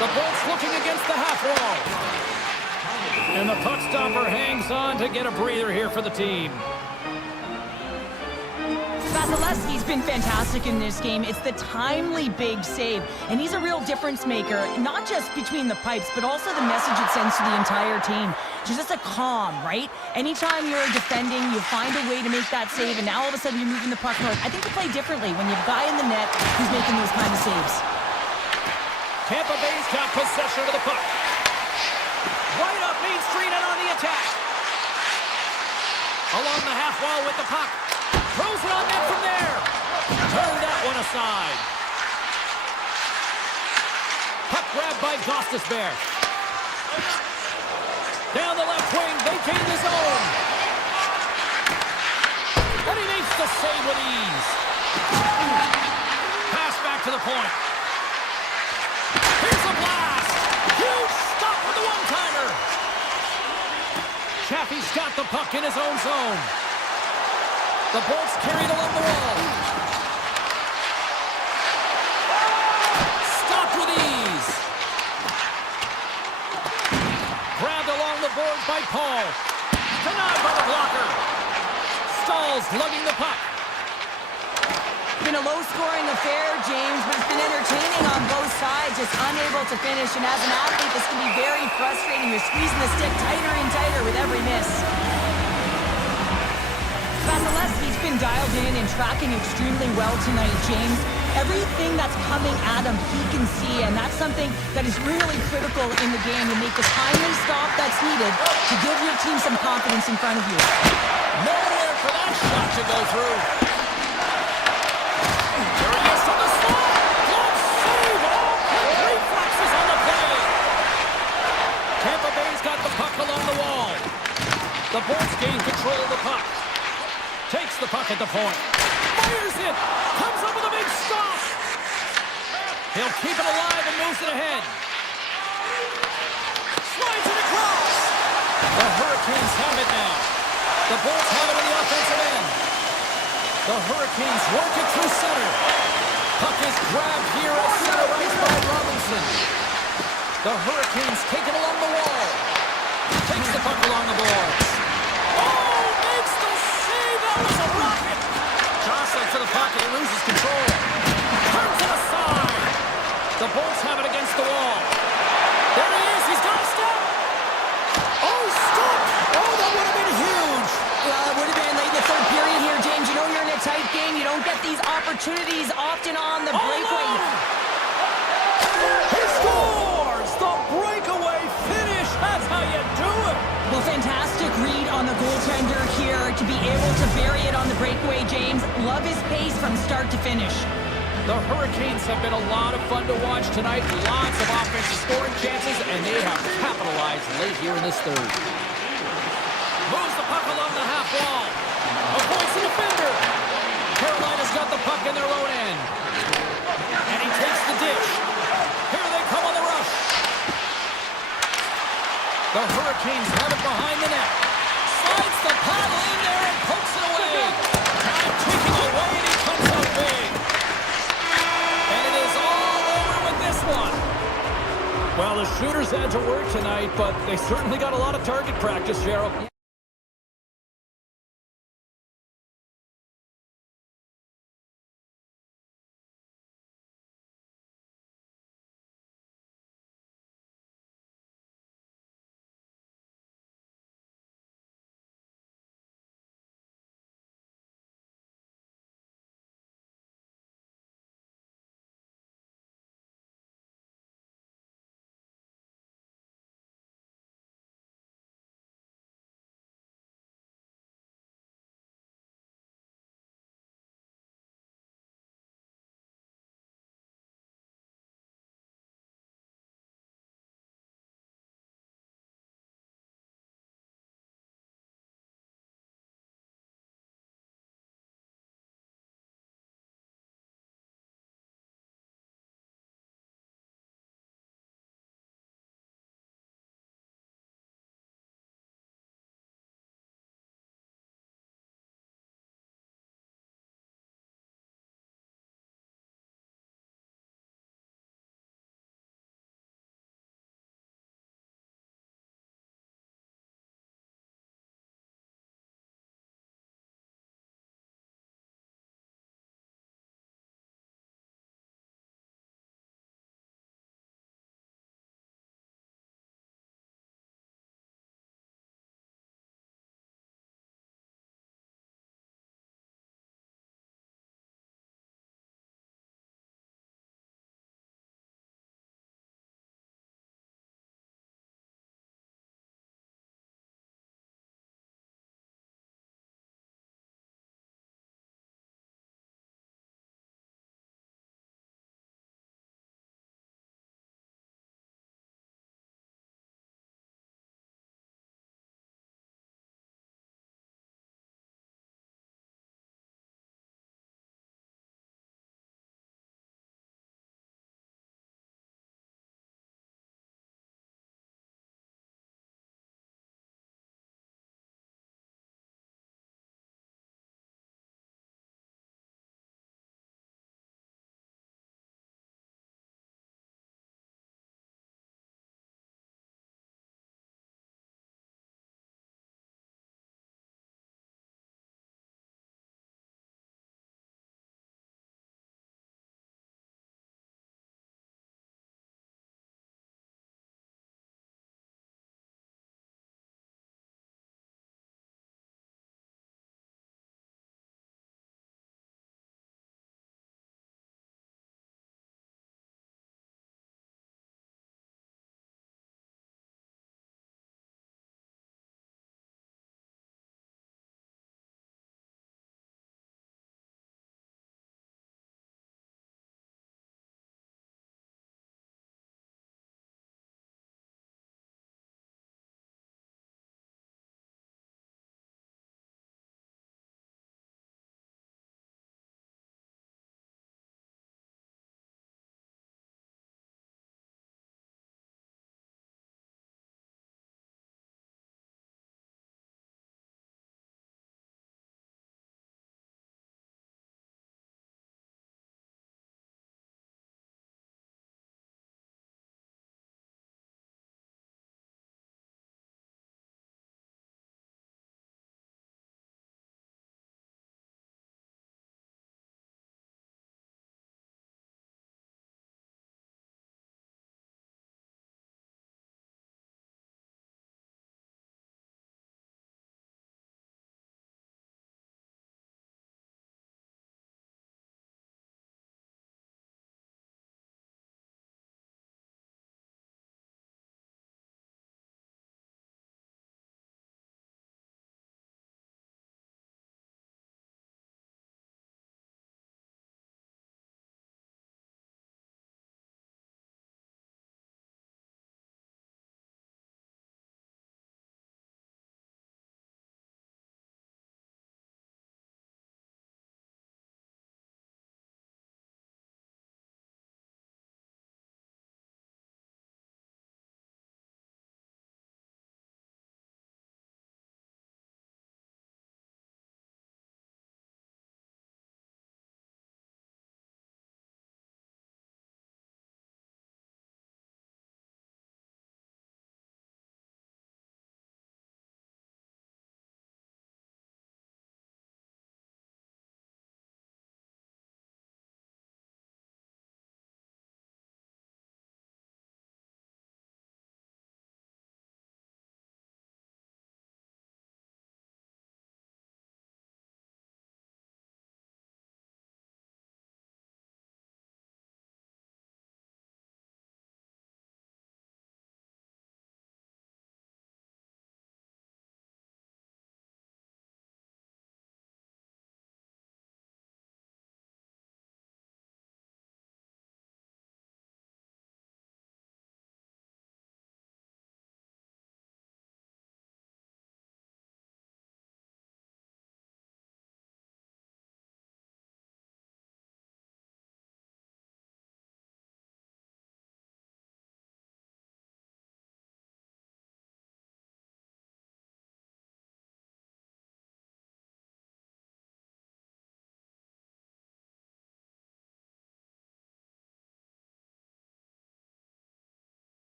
The Bolts looking against the half wall. And the puck stopper hangs on to get a breather here for the team. Vasilevsky's been fantastic in this game. It's the timely big save, and he's a real difference maker, not just between the pipes, but also the message it sends to the entire team. Just a calm, right? Anytime you're defending, you find a way to make that save, and now all of a sudden you're moving the puck north. I think you play differently when you have a guy in the net who's making those kind of saves. Tampa Bay's got possession of the puck. Right up Main Street and on the attack. Along the half wall with the puck. Throws it on net from there. Turned that one aside. Puck grabbed by Gostisbehere. Down the left wing, they gain the zone. And he makes the save with ease. Pass back to the point. Here's a blast. Huge stop with the one-timer. Chaffee's got the puck in his own zone. The Bolts carried along the wall. Stopped with ease. Grabbed along the boards by Paul. Denied by the blocker. Stalls lugging the puck. It's been a low-scoring affair, James, but it's been entertaining on both sides, just unable to finish. And as an athlete, this can be very frustrating. You're squeezing the stick tighter and tighter with every miss. Vasilevsky's been dialed in and tracking extremely well tonight, James. Everything that's coming at him, he can see, and that's something that is really critical in the game to make the timely stop that's needed to give your team some confidence in front of you. Nowhere for that shot to go through. There he is from the slot. Glove save. All quick reflexes on the play. Tampa Bay's got the puck along the wall. The Bolts gain control of the puck. Takes the puck at the point. Fires it. Comes up with a big stop. He'll keep it alive and moves it ahead. Slides it across. The Hurricanes have it now. The Bolts have it on the offensive end. The Hurricanes work it through center. Puck is grabbed here at center ice by Robinson. The Hurricanes take it along the wall. Takes the puck along the boards. Oh, makes the save. That was a rocket. Jostling to the puck and he loses control. Turns it aside. The Bolts have it against the wall. There he is. He's got a step. Oh, stop. Oh, that would have been huge. Well, it would have been late in the third period here, James. You know you're in a tight game. You don't get these opportunities often on the breakaway. He scores! The breakaway finish. That's how you do it. Well, fantastic read on the goaltender here to be able to bury it on the breakaway, James. Love his pace from start to finish. The Hurricanes have been a lot of fun to watch tonight. Lots of offensive scoring chances, and they have capitalized late here in this third. Moves the puck along the half wall. Avoids the defender. Carolina's got the puck in their own end. And he takes the dish. Here they come on the rush. The Hurricanes have it behind the net. Slides the paddle in there and pokes it away. Time ticking away and he comes up big. And it is all over with this one. Well, the shooters had to work tonight, but they certainly got a lot of target practice, Gerald.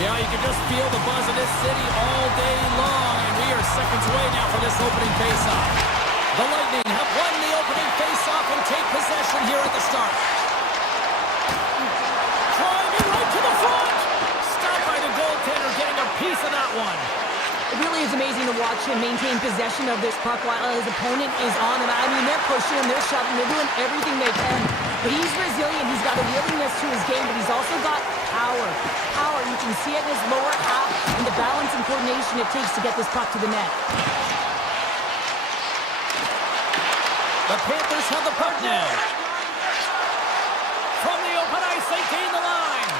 Yeah, you can just feel the buzz in this city all day long, and we are seconds away now for this opening face-off. The Lightning have won the opening face-off and take possession here at the start. Driving right to the front! Stopped by the goaltender, getting a piece of that one. It really is amazing to watch him maintain possession of this puck while his opponent is on him. I mean, they're pushing him, they're shoving, they're doing everything they can. But he's resilient, he's got a willingness to his game, but he's also got power. Power, you can see it in his lower half and the balance and coordination it takes to get this puck to the net. The Panthers have the puck now. From the open ice, they gain the line.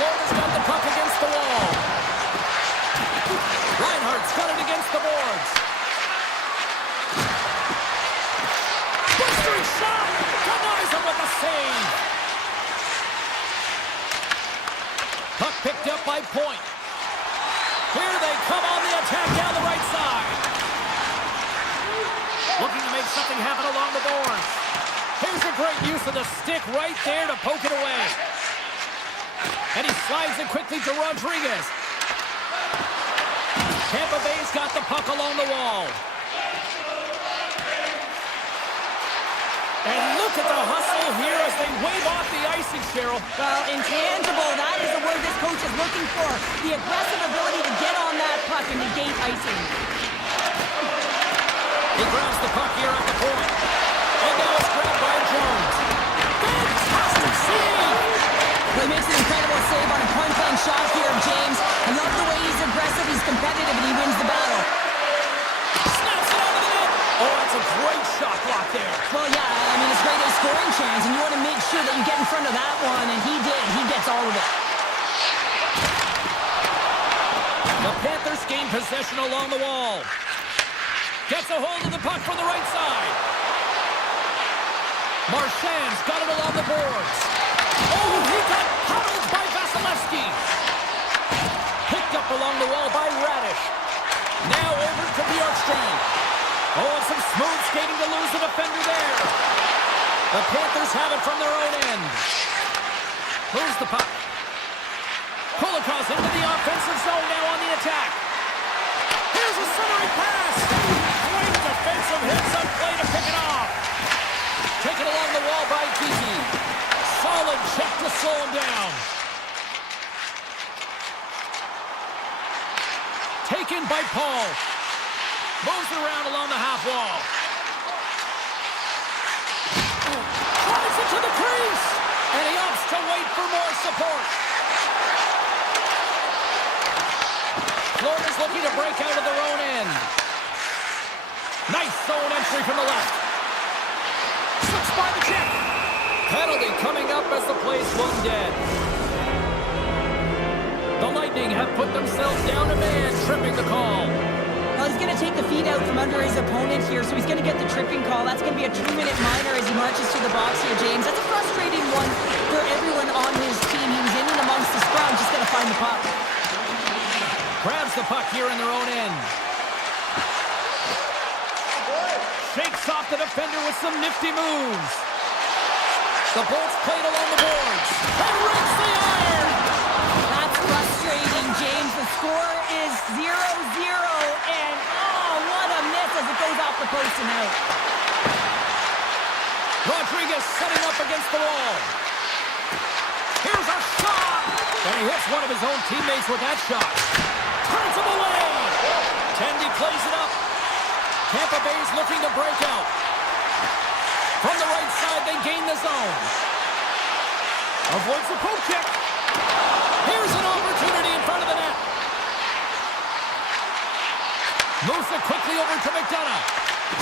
Florida's got the puck against the wall. Reinhardt's got it against the boards. Blistering shot! Denies him with a save. Puck picked up by Point. Here they come on the attack down the right side. Looking to make something happen along the boards. Here's a great use of the stick right there to poke it away. And he slides it quickly to Rodriguez. Tampa Bay's got the puck along the wall. And look at the hustle here as they wave off the icing, Cheryl. Well, intangible, that is the word this coach is looking for. The aggressive ability to get on that puck and negate icing. He grabs the puck here at the point. And now it's grabbed by Jones. Fantastic save! He makes an incredible save on a point-blank shot here, James. I love the way he's aggressive, he's competitive, and he wins the battle. Snaps it onto the net. Oh, that's a great shot block there. Well, yeah, I mean, it's great a scoring chance, and you want to make sure that you get in front of that one, and he did. He gets all of it. The Panthers gain possession along the wall. Gets a hold of the puck from the right side. Marchand's got it along the boards. Oh, he got huddled by Vasilevsky. Picked up along the wall by Radish. Now over to Bjorkstrand. Oh, some smooth skating to lose the defender there. The Panthers have it from their own end. Moves the puck. Kulikov's into the offensive zone now on the attack. Here's a centering pass. Great defensive hits on play to pick it off. Taken along the wall by Kiki. Solid check to slow him down. Taken by Paul. Moves it around along the half wall. Drives it to the crease. And he opts to wait for more support. Florida's looking to break out of their own end. Nice zone entry from the left. Slips by the check. Penalty coming up as the play swung dead. The Lightning have put themselves down a man, tripping the call. Well, he's going to take the feet out from under his opponent here, so he's going to get the tripping call. That's going to be a 2-minute minor as he marches to the box here, James. That's a frustrating one for everyone on his team. He was in and amongst the scrum, just got to find the puck. Grabs the puck here in their own end. Shakes off the defender with some nifty moves. The Bolts played along the boards. And rings the iron! That's frustrating, James. The score is 0-0, and oh, what a miss as it goes off the post and out. Rodriguez setting up against the wall. Here's a shot! And he hits one of his own teammates with that shot. Turns him away! Tandy plays it up. Tampa Bay's looking to break out. From the right side, they gain the zone. Avoids the poke check. Here's an opportunity in front of the net. Moves it quickly over to McDonough.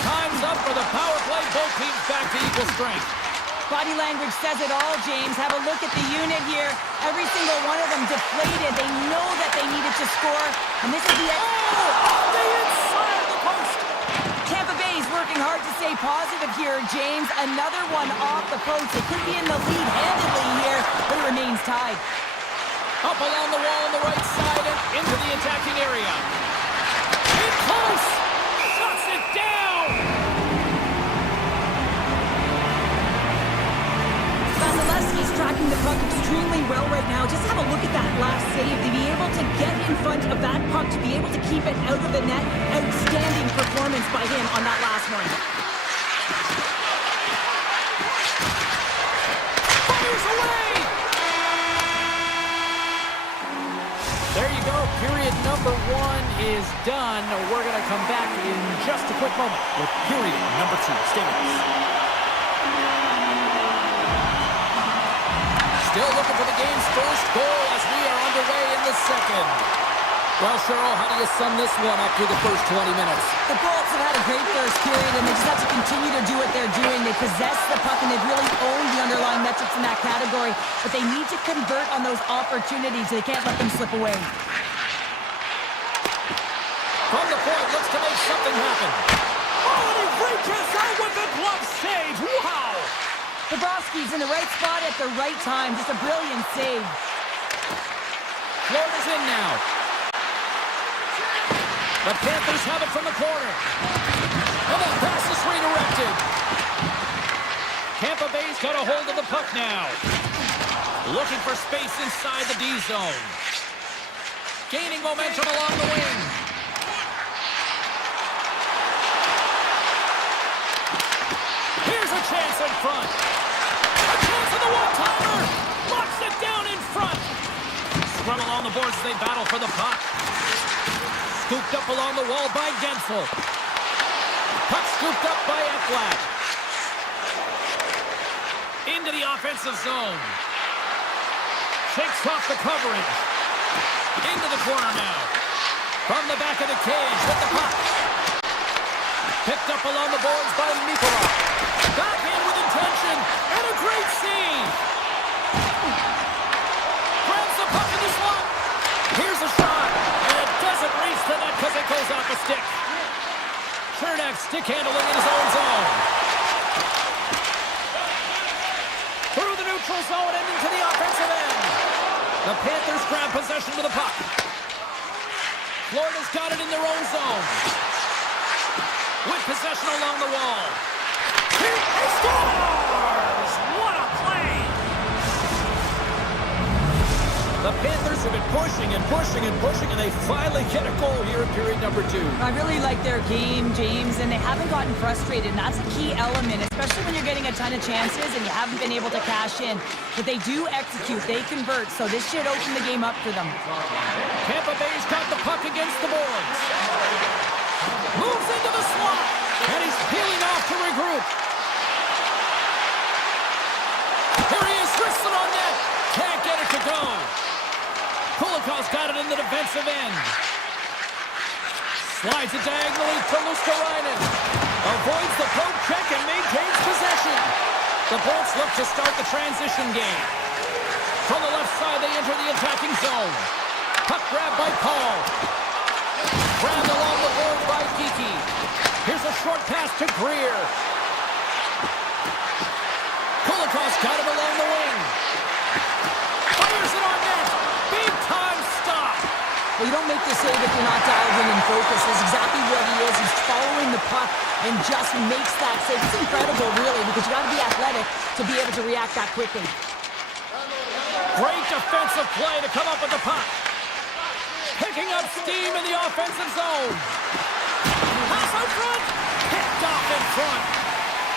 Time's up for the power play. Both teams back to equal strength. Body language says it all, James. Have a look at the unit here. Every single one of them deflated. They know that they needed to score. And this is the... Oh! On the inside of the post! Tampa Bay is working hard to stay positive here, James. Another one off the post. They could be in the lead handedly here, but it remains tied. Up along the wall on the right side and into the attacking area. In close! Shuts it down! Vasilevsky's tracking the puck extremely well right now. Just have a look at that last in front of that puck to be able to keep it out of the net. Outstanding performance by him on that last one. Fires away! There you go. Period number 1 is done. We're going to come back in just a quick moment with period number 2. Stay with us. Still looking for the game's first goal as we are underway in the second. Well, Cheryl, how do you sum this one up through the first 20 minutes? The Bolts have had a great first period, and they just have to continue to do what they're doing. They possess the puck, and they've really owned the underlying metrics in that category. But they need to convert on those opportunities. They can't let them slip away. From the point, looks to make something happen. Oh, and he reaches out with the glove save. Wow! Bobrovsky's in the right spot at the right time. Just a brilliant save. Florida's in now. The Panthers have it from the corner. And the pass is redirected. Tampa Bay's got a hold of the puck now. Looking for space inside the D zone. Gaining momentum along the wing. Here's a chance in front. A chance in the one-timer. Locks it down in front. Scrum along the boards as they battle for the puck. Scooped up along the wall by Gensel. Puck scooped up by Ekblad. Into the offensive zone. Shakes off the coverage. Into the corner now. From the back of the cage with the puck. Picked up along the boards by Nikolai. Backhand with intention. And a great save. Grabs the puck in the slot. Here's a shot. And it doesn't reach the net because it goes off a stick. Chernak stick handling in his own zone. Through the neutral zone and into the offensive end. The Panthers grab possession with the puck. Florida's got it in their own zone. With possession along the wall. He scores! What a play! The Panthers have been pushing and pushing and pushing, and they finally get a goal here in period number 2. I really like their game, James, and they haven't gotten frustrated, and that's a key element, especially when you're getting a ton of chances and you haven't been able to cash in. But they do execute, they convert, so this should open the game up for them. Tampa Bay's got the puck against the boards. Moves into the slot, and he's peeling off to regroup. Here he is, wristed on net. Can't get it to go. Kulikov's got it in the defensive end. Slides it diagonally to Luskarainen. Avoids the poke check and maintains possession. The Bolts look to start the transition game. From the left side, they enter the attacking zone. Puck grab by Paul. Grabbed along the board by Geeky. Here's a short pass to Greer. Kulikov's got him along the wing. Fires it on net. Big time stop. Well, you don't make the save if you're not dialed in and focused. That's exactly what he is. He's following the puck and just makes that save. It's incredible, really, because you got to be athletic to be able to react that quickly. Great defensive play to come up with the puck. Picking up steam in the offensive zone. Pass out front. Picked off in front.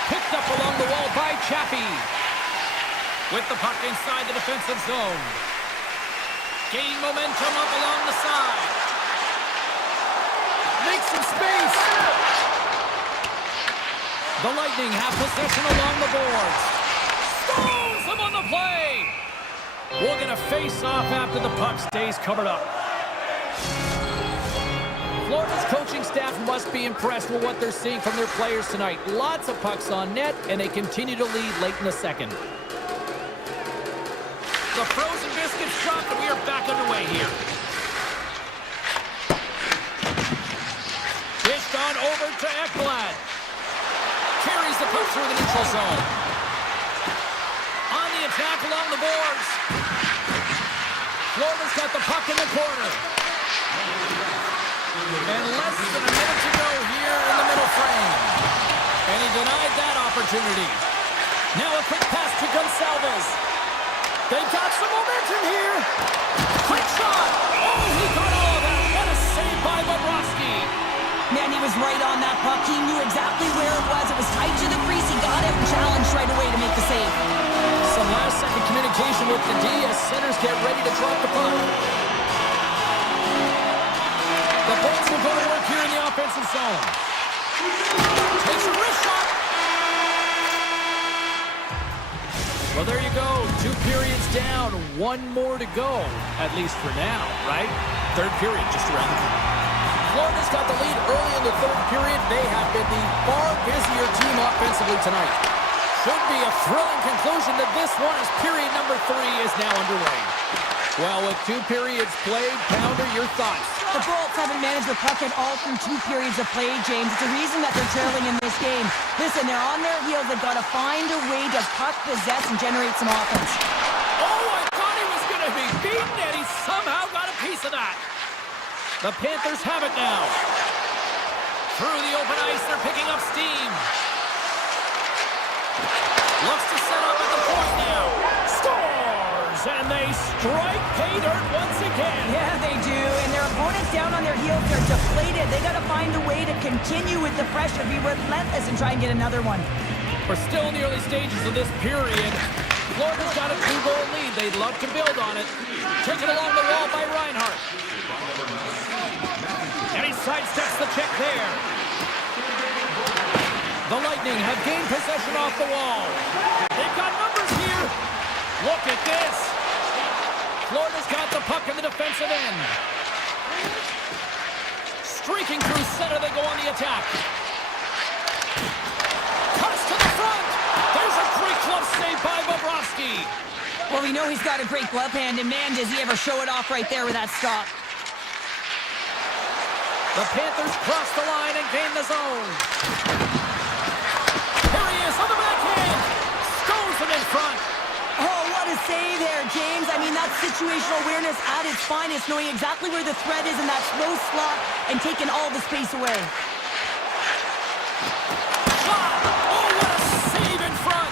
Picked up along the wall by Chappie. With the puck inside the defensive zone. Gaining momentum up along the side. Makes some space. The Lightning have possession along the boards. Stones them on the play. We're going to face off after the puck stays covered up. Florida's coaching staff must be impressed with what they're seeing from their players tonight. Lots of pucks on net, and they continue to lead late in the second. The frozen biscuits dropped, and we are back underway here. Dished on over to Ekblad. Carries the puck through the neutral zone. On the attack along the boards. Florida's got the puck in the corner. And less than a minute to go here in the middle frame. And he denied that opportunity. Now a quick pass to Gonçalves. They've got some momentum here. Quick shot. Oh, he got all right on that puck. He knew exactly where it was. It was tight to the crease. He got it and challenged right away to make the save. Some last-second communication with the D as centers get ready to drop the puck. The Bolts will go to work here in the offensive zone. Takes a wrist shot. Well, there you go. 2 periods down. 1 more to go, at least for now, right? Third period just around the corner. Florida's got the lead early in the third period. They have been the far busier team offensively tonight. Should be a thrilling conclusion to this one as period number 3 is now underway. Well, with 2 periods played, Pounder, your thoughts? The Bolts haven't managed the puck at all through 2 periods of play, James. It's a reason that they're trailing in this game. Listen, they're on their heels. They've got to find a way to puck possess and generate some offense. Oh, I thought he was going to be beaten, and he somehow got a piece of that. The Panthers have it now. Through the open ice, they're picking up steam. Looks to set up at the point now. Scores! And they strike pay dirt once again. Yeah, they do. And their opponents down on their heels, they're deflated. They got to find a way to continue with the pressure, be relentless, and try and get another one. We're still in the early stages of this period. Florida's got a 2-goal lead. They'd love to build on it. Taken along the wall by Reinhart. And he sidesteps the check there. The Lightning have gained possession off the wall. They've got numbers here. Look at this. Florida's got the puck in the defensive end. Streaking through center, they go on the attack. Cuts to the front. There's a great glove save by Bobrovsky. Well, we know he's got a great glove hand, and man, does he ever show it off right there with that stop. The Panthers cross the line and gain the zone. Here he is on the backhand. Stones him in front. Oh, what a save there, James. I mean, that's situational awareness at its finest, knowing exactly where the threat is in that slow slot and taking all the space away. Shot! Oh, what a save in front.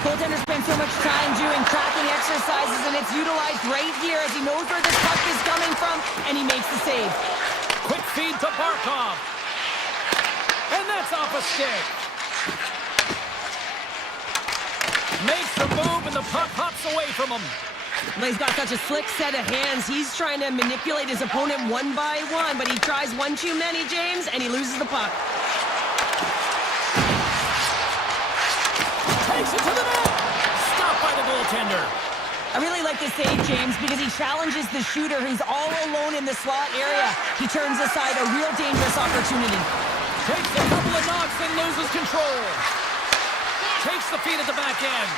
Goaltender spends so much time doing tracking exercises, and it's utilized right here as he knows where this puck is coming from, and he makes the save. Quick feed to Barkov. And that's off a stick. Makes the move, and the puck hops away from him. Well, he's got such a slick set of hands. He's trying to manipulate his opponent one by one, but he tries one too many, James, and he loses the puck. Takes it to the net. Stopped by the goaltender. I really like this save, James, because he challenges the shooter who's all alone in the slot area. He turns aside a real dangerous opportunity. Takes a couple of knocks and loses control. Takes the feed at the back end.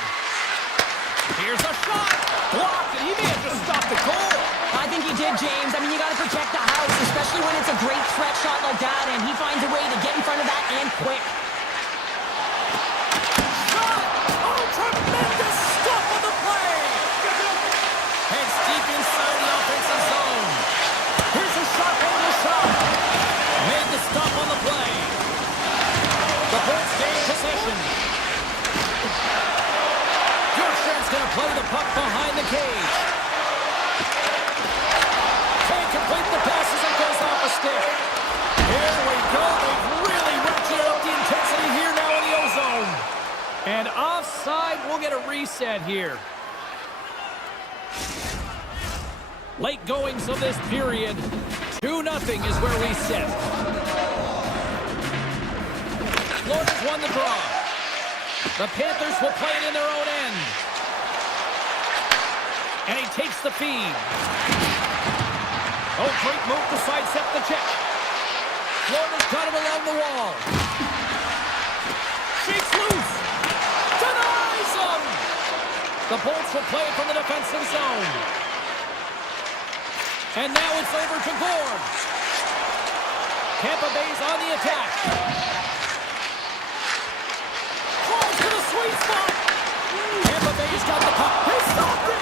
Here's a shot. Blocked, and he may have just stopped the goal. I think he did, James. I mean, you got to protect the house, especially when it's a great threat shot like that, and he finds a way to get in front of that and quick. Shot! Oh, tremendous stop on the play! Heads deep inside the offensive zone. Here's a shot over the shot. Made the stop on the play. The Bolts gain possession. Bjorkstrand's going to play the puck behind the cage. Can't complete the passes and goes off a stick. Here we go. They've really ratcheted up the intensity here now in the O-zone. And offside, we'll get a reset here. Late goings of this period. 2-0 is where we sit. Florida's won the draw. The Panthers will play it in their own end. And he takes the feed. Oh, great move to sidestep the check. Florida's got him along the wall. Shakes loose. Denies him. The Bolts will play it from the defensive zone. And now it's over to Gord. Tampa Bay's on the attack. Close to the sweet spot. Tampa Bay's got the puck. He stopped it.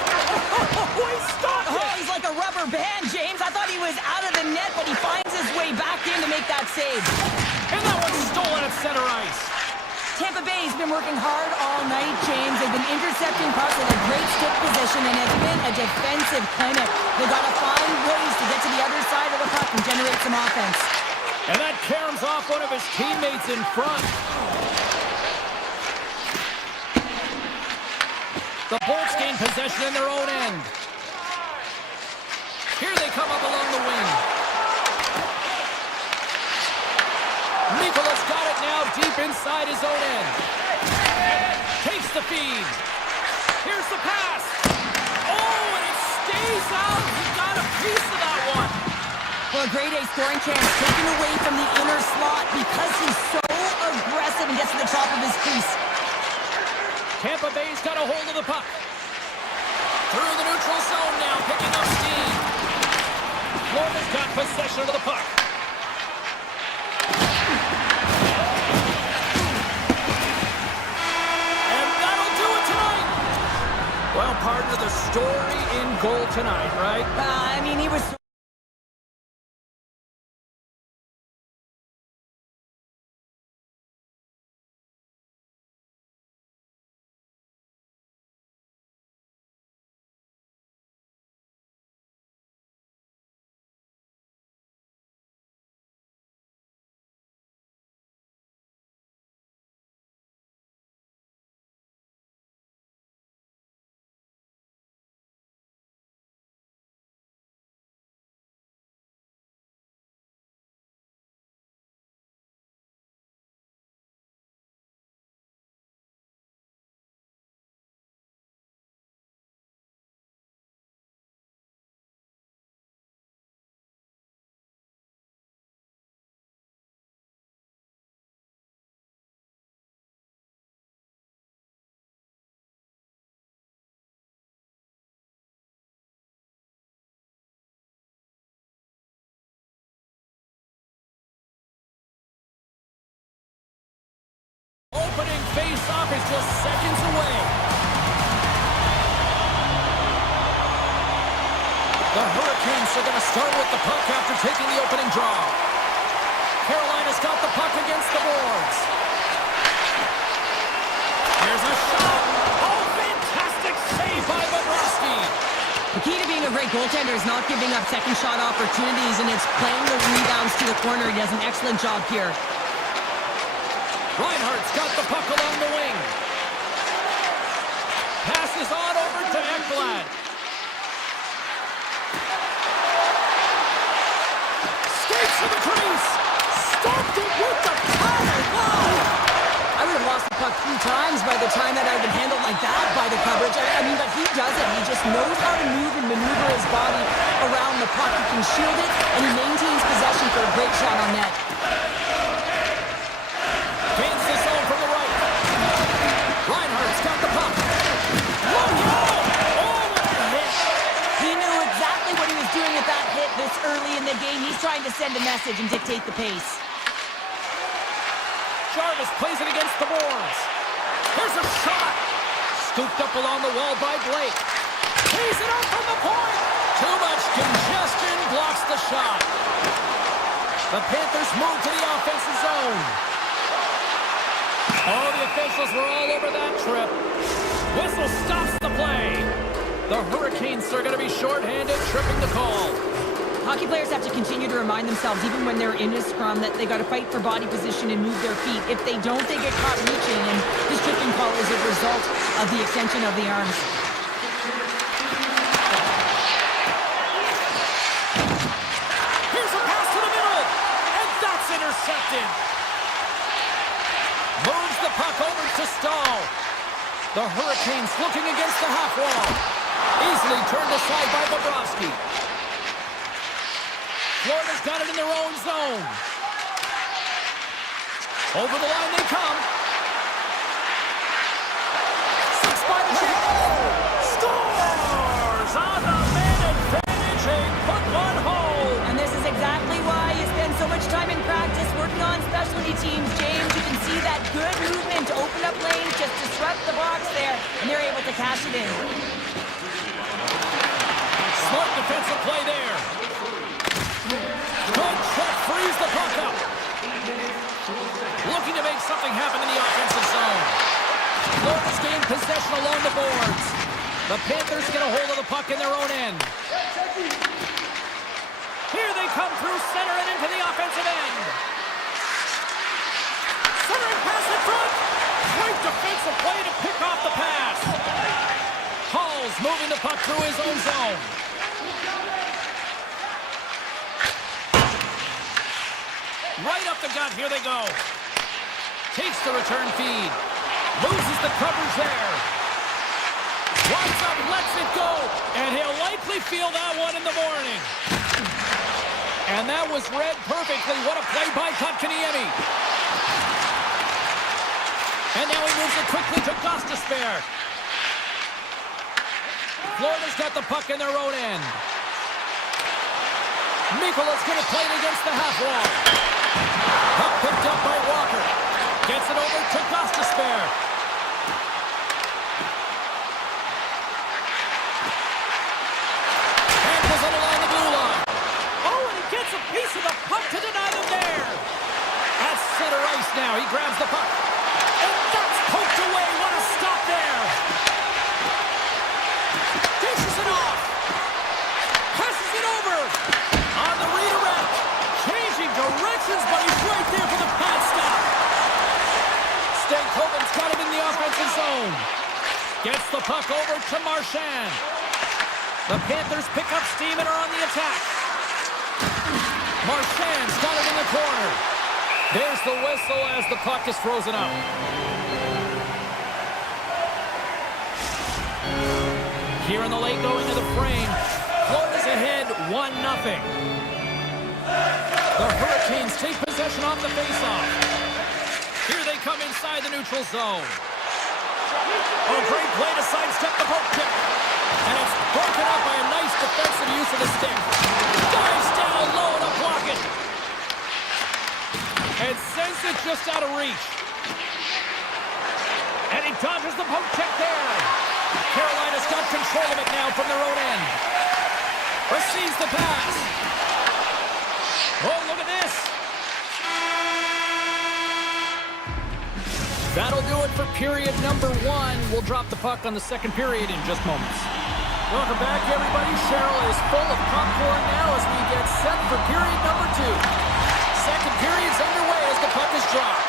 He stopped it. Oh, he's like a rubber band, James. I thought he was out of the net, but he finds his way back in to make that save. And that one's stolen at center ice. Tampa Bay's been working hard all night, James. They've been intercepting pucks in a great stick position, and it's been a defensive clinic. They've got to find ways to get to the other side of the puck and generate some offense. And that caroms off one of his teammates in front. The Bolts gain possession in their own end. Here they come up along the wing. Nicholas got it now deep inside his own end. Takes the feed. Here's the pass. Oh, and it stays out. He got a piece of that one. Well, a grade A scoring chance taken away from the inner slot because he's so aggressive and gets to the top of his crease. Tampa Bay's got a hold of the puck. Through the neutral zone now, picking up steam. Florida's got possession of the puck. And that'll do it tonight. Well, part of the story in goal tonight, right? I mean, he was... Opening face-off is just seconds away. The Hurricanes are going to start with the puck after taking the opening draw. Carolina's got the puck against the boards. Here's a shot. Oh, fantastic save by Bobrovsky. The key to being a great goaltender is not giving up second shot opportunities, and it's playing the rebounds to the corner. He does an excellent job here. Reinhardt's got the puck along the wing. Passes on over to Ekblad. Skates to the crease. Stopped it with the power. Wow! I would have lost the puck 3 times by the time that I would have been handled like that by the coverage. I mean, but he does it. He just knows how to move and maneuver his body around the puck. He can shield it, and he maintains possession for a great shot on net. Gains the zone from the right. Reinhardt's got the puck. Whoa! Oh, what a hit! He knew exactly what he was doing with that hit this early in the game. He's trying to send a message and dictate the pace. Jarvis plays it against the boards. Here's a shot. Scooped up along the wall by Blake. Plays it up from the point. Too much congestion blocks the shot. The Panthers move to the offensive zone. Oh, the officials were all over that trip. Whistle stops the play. The Hurricanes are going to be shorthanded, tripping the call. Hockey players have to continue to remind themselves, even when they're in a scrum, that they got to fight for body position and move their feet. If they don't, they get caught reaching, and this tripping call is a result of the extension of the arms. Here's a pass to the middle, and that's intercepted. Moves the puck over to Stahl. The Hurricanes looking against the half wall. Easily turned aside by Bobrovsky. Florida's got it in their own zone. Over the line they come. 6 by the shot. Scores on the man advantage. They put one home. And this is exactly why you spend so much time in practice working on specialty teams, James. You can see that good movement to open up lanes, just disrupt the box there, and they're able to cash it in. Smart defensive play there. Good check, frees the puck up. Looking to make something happen in the offensive zone. Florida's gained possession along the boards. The Panthers get a hold of the puck in their own end. Here they come through center and into the offensive end. Centering pass in front. Great defensive play to pick off the pass. Hall's moving the puck through his own zone. Right up the gut, here they go. Takes the return feed. Loses the coverage there. Winds up, lets it go. And he'll likely feel that one in the morning. And that was read perfectly. What a play by Kotkaniemi. And now he moves it quickly to Gostisbehere. Florida's got the puck in their own end. Mikola's going to play it against the half wall. Puck picked up by Walker. Gets it over to Gostisbehere. And goes on along the blue line. Oh, and he gets a piece of the puck to deny them there. At center ice now. He grabs the puck. And that's poked away. What a stop there. Dishes it off. Passes it over. On the redirect. Changing directions, but he's right there for the pad stop. Stankoven's got him in the offensive zone. Gets the puck over to Marchand. The Panthers pick up steam and are on the attack. Marchand's got it in the corner. There's the whistle as the puck is frozen up. Here in the late going of the frame, Florida's ahead 1-0. The Hurricanes take possession off the faceoff. Here they come inside the neutral zone. Oh, great play to sidestep the poke check. And it's broken up by a nice defensive use of the stick. Dives down low to block it. And sends it just out of reach. And he dodges the poke check there. Carolina's got control of it now from their own end. Receives the pass. Oh, look at this. That'll do it for period number 1. We'll drop the puck on the second period in just moments. Welcome back, everybody. Cheryl is full of popcorn now as we get set for period number 2. Second period's underway as the puck is dropped.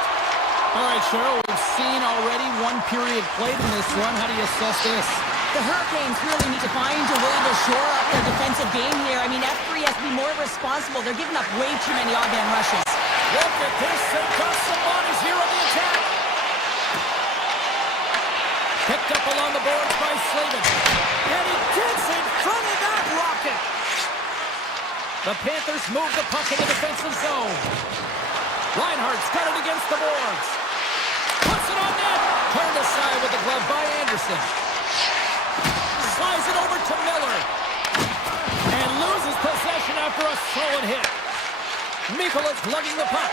All right, Cheryl, we've seen already one period played in this one. How do you assess this? The Hurricanes really need to find a way to shore up their defensive game here. I mean, F3 has to be more responsible. They're giving up way too many odd-man rushes. Look at this. They've got some bodies here on the attack. Picked up along the boards by Slavin. And he gets in front of that rocket. The Panthers move the puck in the defensive zone. Reinhardt's got it against the boards. Puts it on net. Turned aside with the glove by Anderson. Slides it over to Miller. And loses possession after a solid hit. Mikola's lugging the puck.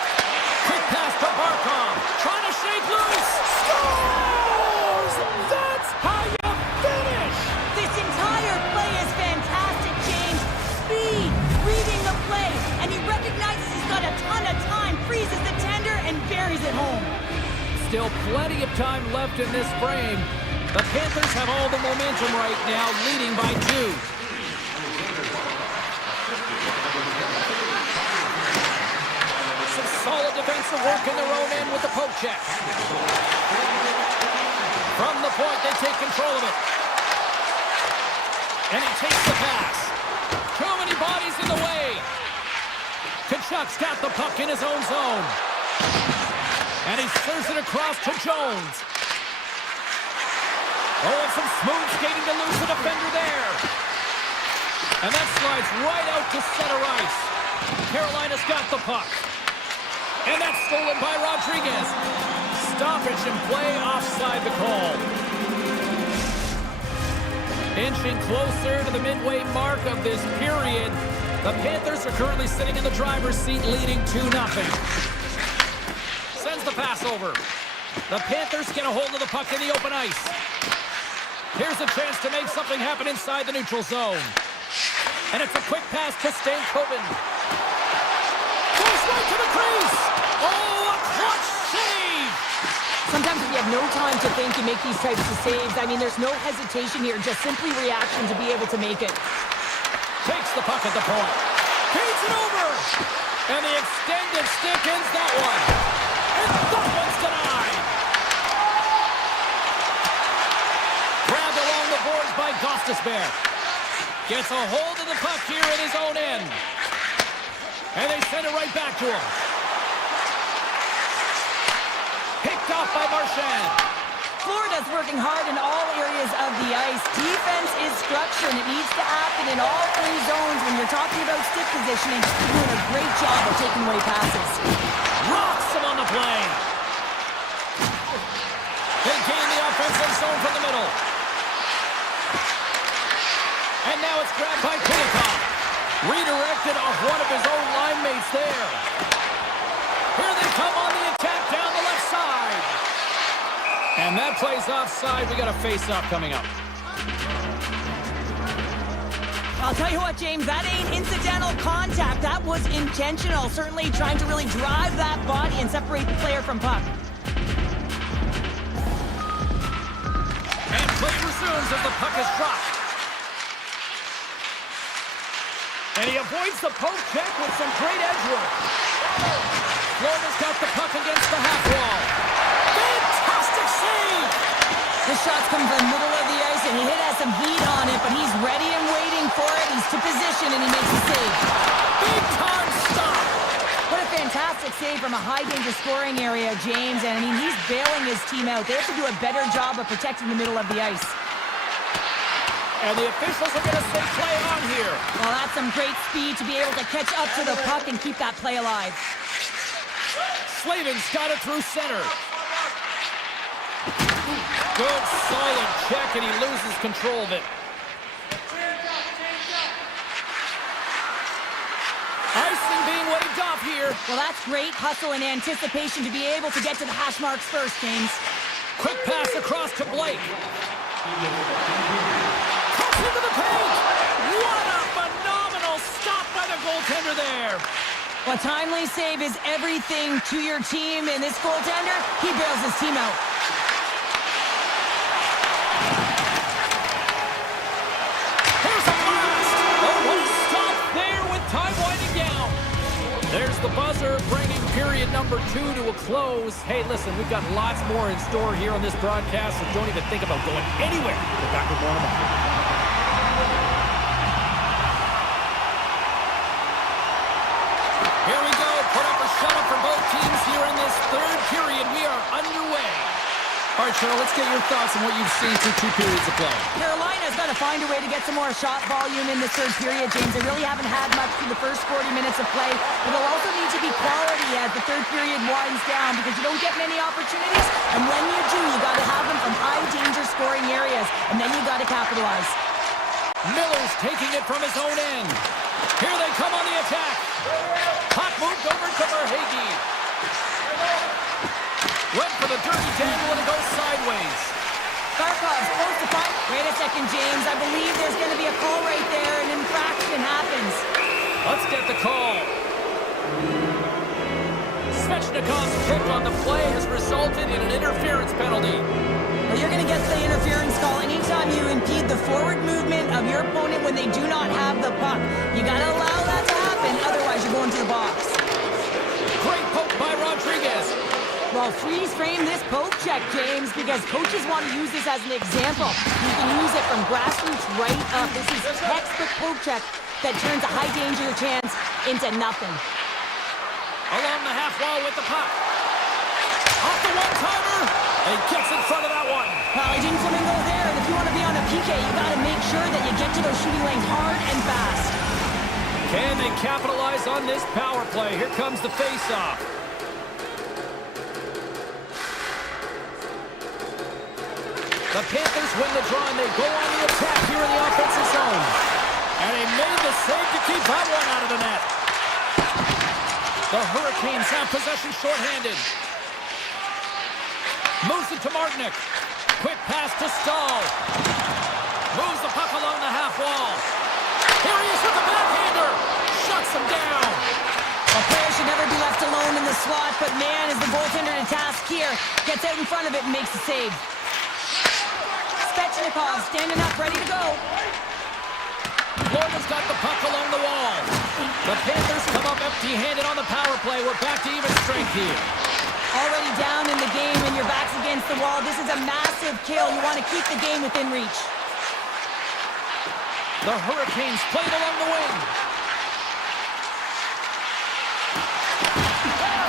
Quick pass to Barkov. Trying to shake loose. Scores! That's how you finish! This entire play is fantastic, James. Speed, reading the play, and he recognizes he's got a ton of time, freezes the tender, and buries it home. Still plenty of time left in this frame. The Panthers have all the momentum right now, leading by 2. Some solid defensive work in their own end with the poke check. From the point, they take control of it. And he takes the pass. Too many bodies in the way. Kachuk's got the puck in his own zone. And he serves it across to Jones. Oh, and some smooth skating to lose the defender there. And that slides right out to center ice. Carolina's got the puck. And that's stolen by Rodriguez. Stoppage in play offside the call. Inching closer to the midway mark of this period, the Panthers are currently sitting in the driver's seat, leading 2-0. Sends the pass over. The Panthers get a hold of the puck in the open ice. Here's a chance to make something happen inside the neutral zone. And it's a quick pass to Stankoven. Goes right to the crease. Oh, a clutch save. Sometimes if you have no time to think, you make these types of saves. I mean, there's no hesitation here, just simply reaction to be able to make it. Takes the puck at the point. Feeds it over. And the extended stick ends that one. And that one's denied. Grabbed along the boards by Gostisbehere. Gets a hold of the puck here at his own end. And they send it right back to him. Picked off by Marchand. Florida's working hard in all areas of the ice. Defense is structure, and it needs to happen in all three zones. When you're talking about stick positioning, you're doing a great job of taking away passes. Rocks him on the play. They gain the offensive zone from the middle. And now it's grabbed by Kulikov. Redirected off one of his own line mates there. Here they come on the attack down the left side. And that play's offside. We got a face-off coming up. I'll tell you what, James, that ain't incidental contact. That was intentional. Certainly trying to really drive that body and separate the player from puck. And play resumes as the puck is dropped. And he avoids the poke check with some great edge work. Florida's got the puck against the half wall. Fantastic save! The shots come from the middle of the ice, and he has some heat on it, but he's ready and waiting for it. He's to position, and he makes the save. Big time stop! What a fantastic save from a high-danger scoring area, James. And, I mean, he's bailing his team out. They have to do a better job of protecting the middle of the ice. And the officials are going to say play on here. Well, that's some great speed to be able to catch up to the puck and keep that play alive. Slavin's got it through center. Good, solid check, and he loses control of it. Icing being waved off here. Well, that's great hustle and anticipation to be able to get to the hash marks first, James. Quick pass across to Blake. Cuts into the paint. What a phenomenal stop by the goaltender there. A timely save is everything to your team, and this goaltender, he bails his team out. Here's a blast. Oh, what a stop there with time winding down. There's the buzzer, bringing period number 2 to a close. Hey, listen, we've got lots more in store here on this broadcast, so don't even think about going anywhere. We're back with more in a moment. Here we go. Put up a shut-up for both teams here in this third period. We are underway. All right, Cheryl, let's get your thoughts on what you've seen through 2 periods of play. Carolina's got to find a way to get some more shot volume in this third period, James. They really haven't had much through the first 40 minutes of play, but they'll also need to be quality as the third period winds down because you don't get many opportunities, and when you do, you got to have them from high-danger scoring areas, and then you got to capitalize. Miller's taking it from his own end. Here they come on the attack. Puck moved over to Verhaeghe. Went for the dirty dangle and it goes sideways. Barkov's close to fight. Wait a second, James. I believe there's going to be a call right there. An infraction happens. Let's get the call. Svechnikov's pick on the play has resulted in an interference penalty. Well, you're going to get the interference call anytime you impede the forward movement of your opponent when they do not have the puck. You got to allow that to happen, otherwise you're going to the box. Great poke by Rodriguez. Well, freeze frame this poke check, James, because coaches want to use this as an example. You can use it from grassroots right up. This is a textbook poke check that turns a high-danger chance into nothing. Along the half wall with the puck. Off the one-timer. And he gets in front of that one. Well, he didn't flamingo there, and if you want to be on a PK, you got to make sure that you get to those shooting lanes hard and fast. Can they capitalize on this power play? Here comes the face-off. The Panthers win the draw, and they go on the attack here in the offensive zone. And he made the save to keep that one out of the net. The Hurricanes have possession shorthanded. Moves it to Martinick. Quick pass to Stahl. Moves the puck along the half wall. Here he is with the backhander. Shuts him down. A player should never be left alone in the slot, but man, is the goaltender to task here. Gets out in front of it and makes the save. Svechnikov standing up, ready to go. Florida's got the puck along the wall. The Panthers come up empty-handed on the power play. We're back to even strength here. Already down in the game and your back's against the wall. This is a massive kill. You want to keep the game within reach. The Hurricanes played along the wing.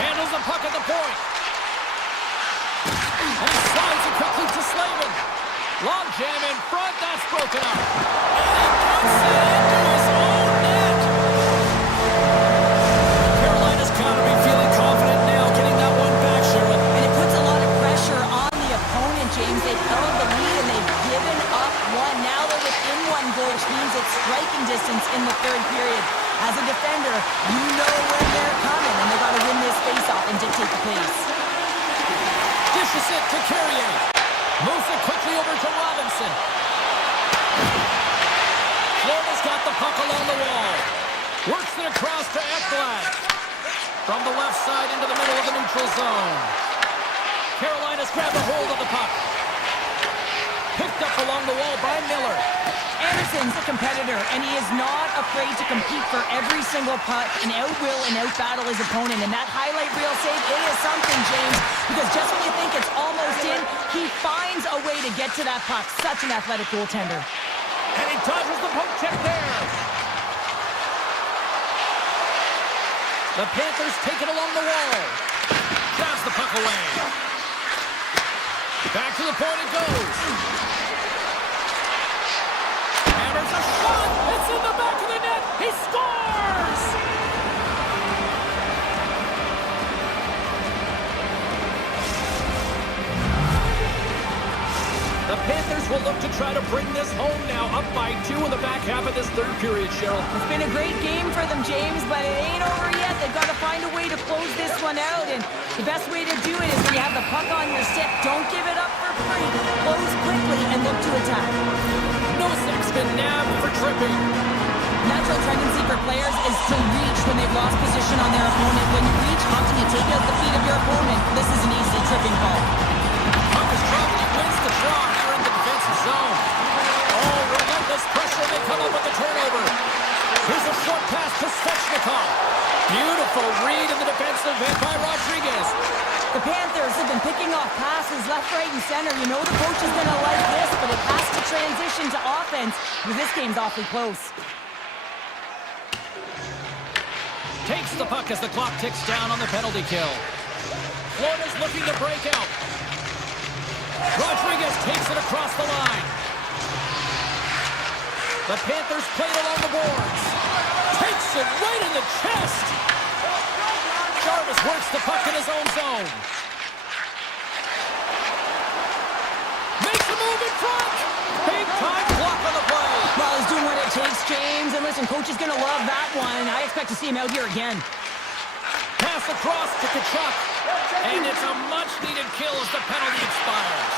Handles the puck at the point. And he slides it quickly to Slavin. Long jam in front. That's broken up. And he puts it into his own net. Carolina's got to be feeling confident now, getting that one back, Cheryl. And it puts a lot of pressure on the opponent, James. They've held the lead and they've given up one. Now they're within one goal, which means it's striking distance in the third period. As a defender, you know when they're coming, and they've got to win this face-off and dictate the pace. Dishes it to Carrier. Moves it quickly over to Robinson. Florida's got the puck along the wall. Works it across to Ekblad. From the left side into the middle of the neutral zone. Carolina's grabbed a hold of the puck. Picked up along the wall by Miller. Anderson's a competitor, and he is not afraid to compete for every single puck and outwill and outbattle his opponent. And that highlight reel save, it is something, James, because just when you think it's almost in, he finds a way to get to that puck. Such an athletic goaltender. And he dodges the poke check there. The Panthers take it along the wall. Grabs the puck away. Back to the point it goes. Hammers a shot. It's in the back of the net. He scores! The Panthers will look to try to bring this home now, up by 2 in the back half of this third period, Cheryl. It's been a great game for them, James, but it ain't over yet. They've got to find a way to close this one out, and the best way to do it is when you have the puck on your stick. Don't give it up for free. Close quickly and look to attack. Nosek's been nabbed for tripping. Natural tendency for players is to reach when they've lost position on their opponent. When you reach, often you take out the feet of your opponent. This is an easy tripping call. Puck is dropped. He wins the draw here in the defensive zone. Oh, relentless pressure. They come up with the turnover. Here's a short pass to Svechnikov. Beautiful read in the defensive end by Rodriguez. The Panthers have been picking off passes left, right, and center. You know the coach is going to like this, but it has to transition to offense because this game's awfully close. Takes the puck as the clock ticks down on the penalty kill. Florida's looking to break out. Rodriguez takes it across the line. The Panthers played along the boards. Takes it right in the chest. Jarvis works the puck in his own zone. Makes a move in front. Big time block on the play. Well, he's doing what it takes, James. And listen, coach is going to love that one. I expect to see him out here again. Pass across to Tkachuk. And it's a much-needed kill as the penalty expires.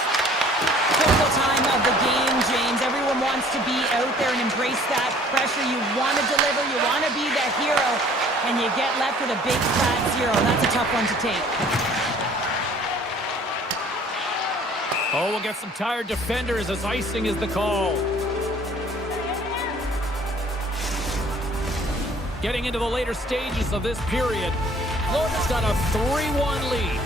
Critical time of the game, James. Everyone wants to be out there and embrace that pressure. You want to deliver. You want to be the hero. And you get left with a big fat 0. That's a tough one to take. Oh, we'll get some tired defenders as icing is the call. Getting into the later stages of this period, Florida's got a 3-1 lead.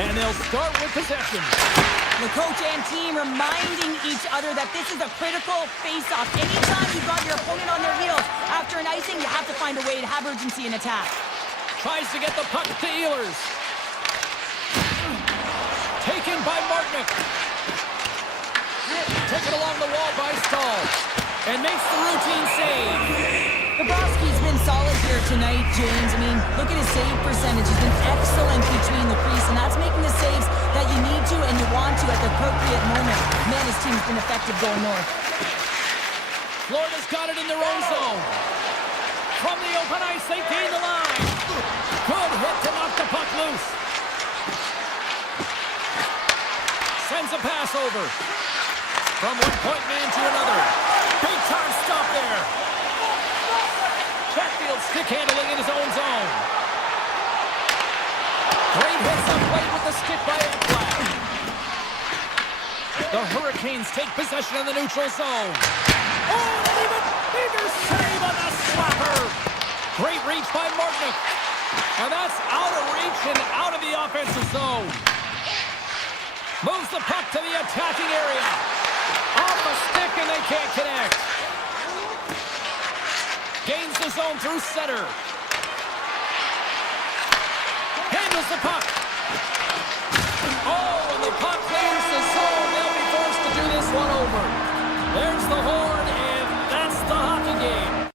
And they'll start with possession. The coach and team reminding each other that this is a critical face-off. Anytime you've got your opponent on their heels after an icing, you have to find a way to have urgency in attack. Tries to get the puck to Ehlers. Taken by Martinick. Taken along the wall by Stahl. And makes the routine save. Bobrovsky's been solid here tonight, James. I mean, look at his save percentage. He's been excellent between the crease, and that's making the saves that you need to and you want to at the appropriate moment. Man, his team's been effective going north. Florida's got it in their own zone. From the open ice, they gain the line. Good hit to knock the puck loose. Sends a pass over. From one point man to another. Big time stop there. Chatfield stick handling in his own zone. Great hits up late with the stick by Ekblad. The Hurricanes take possession in the neutral zone. Oh, and an even bigger save on the slapper. Great reach by Martinick. And that's out of reach and out of the offensive zone. Moves the puck to the attacking area. Off the stick and they can't connect. Gains the zone through center. Handles the puck. Oh, and the puck clears the zone. They'll be forced to do this one over. There's the horn, and that's the hockey game.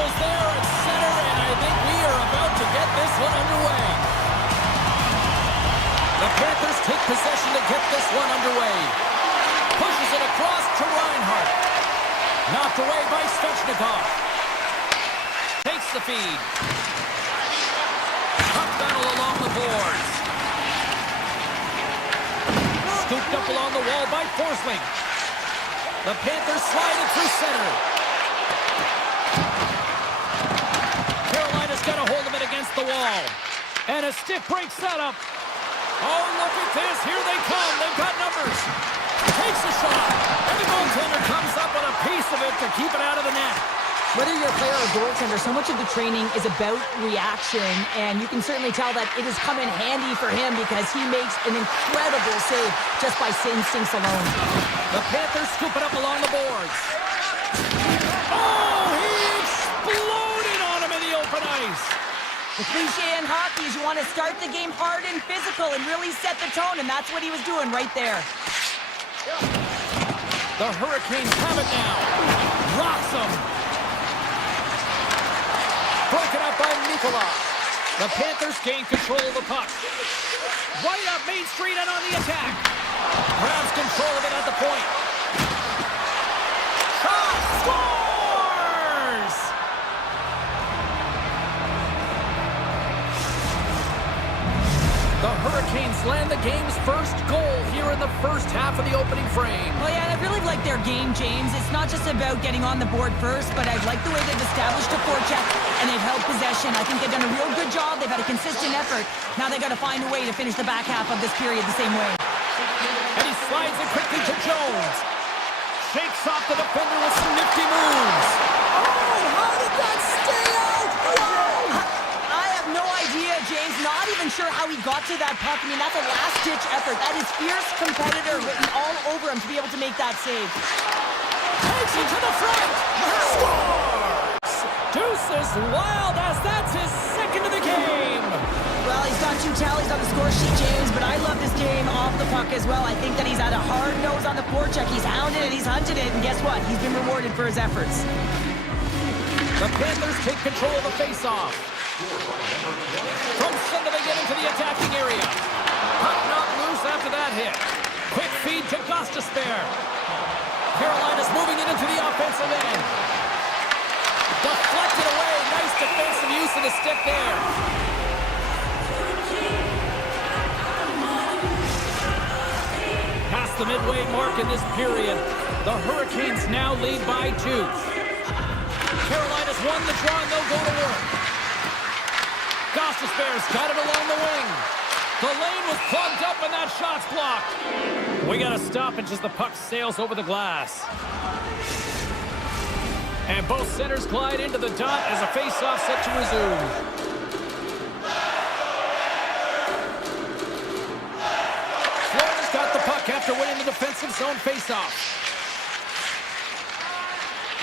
struggles there at center, and I think we are about to get this one underway. The Panthers take possession to get this one underway. Pushes it across to Reinhardt. Knocked away by Svechnikov. Takes the feed. Puck battle along the boards. Scooped up along the wall by Forsling. The Panthers slide it through center. Carolina's got a hold of it against the wall. And a stiff break setup. Oh, look at this. Here they come. They've got numbers. Takes a shot. And the goaltender comes up with a piece of it to keep it out of the net. Whether you're a player or a goaltender, so much of the training is about reaction, and you can certainly tell that it has come in handy for him because he makes an incredible save just by instincts alone. The Panthers scoop it up along the boards. Oh, he exploded on him in the open ice. The cliche in hockey is you want to start the game hard and physical and really set the tone, and that's what he was doing right there. The Hurricanes have it now. Rocks them. Broken up by Nikola. The Panthers gain control of the puck. Right up Main Street and on the attack. Grabs control of it at the point. Shot! Scores! The Hurricanes land the game's first goal here in the first half of the opening frame. Well, yeah, I really like their game, James. It's not just about getting on the board first, but I like the way they've established a forecheck and they've held possession. I think they've done a real good job. They've had a consistent effort. Now they've got to find a way to finish the back half of this period the same way. And he slides it quickly to Jones. Shakes off the defender with some nifty moves. Oh, how did that stay out? Whoa! I have no idea, James. Not even sure how he got to that puck. I mean, that's a last-ditch effort. That is fierce competitor written all over him to be able to make that save. Takes it to the front. Scores! Deuces Wild as that's his second of the game. Well, he's got 2 tallies on the score sheet, James, but I love this game off the puck as well. I think that he's had a hard nose on the forecheck. He's hounded it, he's hunted it, and guess what? He's been rewarded for his efforts. The Panthers take control of the face-off. From center they get into the attacking area. Puck knocked loose after that hit. Quick feed to Gostisbehere. Carolina's moving it into the offensive end. Deflected away. Nice defensive use of the stick there. Past the midway mark in this period, the Hurricanes now lead by 2. Carolina's won the draw and they'll go to work. Gostisbehere's got it along the wing. The lane was plugged up and that shot's blocked. We got to stop it as the puck sails over the glass. And both centers glide into the dot as a face-off set to resume. Florida's got the puck after winning the defensive zone face-off.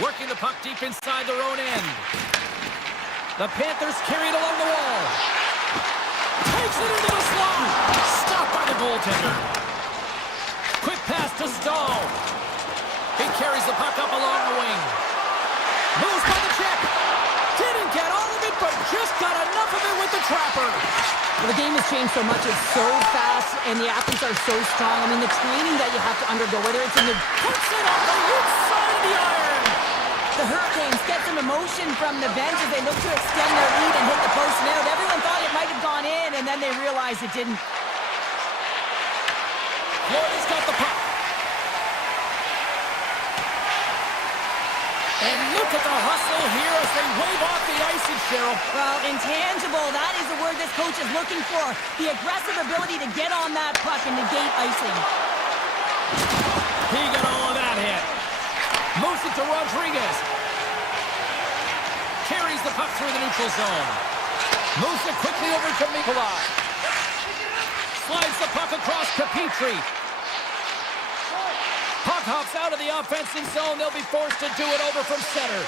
Working the puck deep inside their own end. The Panthers carry it along the wall. Takes it into the slot. Stopped by the goaltender. Quick pass to Stahl. He carries the puck up along the wing. Moves by the check. Didn't get all of it, but just got enough of it with the trapper. Well, the game has changed so much. It's so fast, and the athletes are so strong. I mean, the training that you have to undergo, whether it's in the... Puts it on the inside of the iron. The Hurricanes get some emotion from the bench as they look to extend their lead and hit the post and out. Everyone thought it might have gone in, and then they realized it didn't. Florida's got the puck. And look at the hustle here as they wave off the icing, Cheryl. Well, intangible, that is the word this coach is looking for. The aggressive ability to get on that puck and negate icing. He got all of that hit. Moves it to Rodriguez. Carries the puck through the neutral zone. Moves it quickly over to Nikolai. Slides the puck across to Petrie. Puck hops out of the offensive zone. They'll be forced to do it over from center.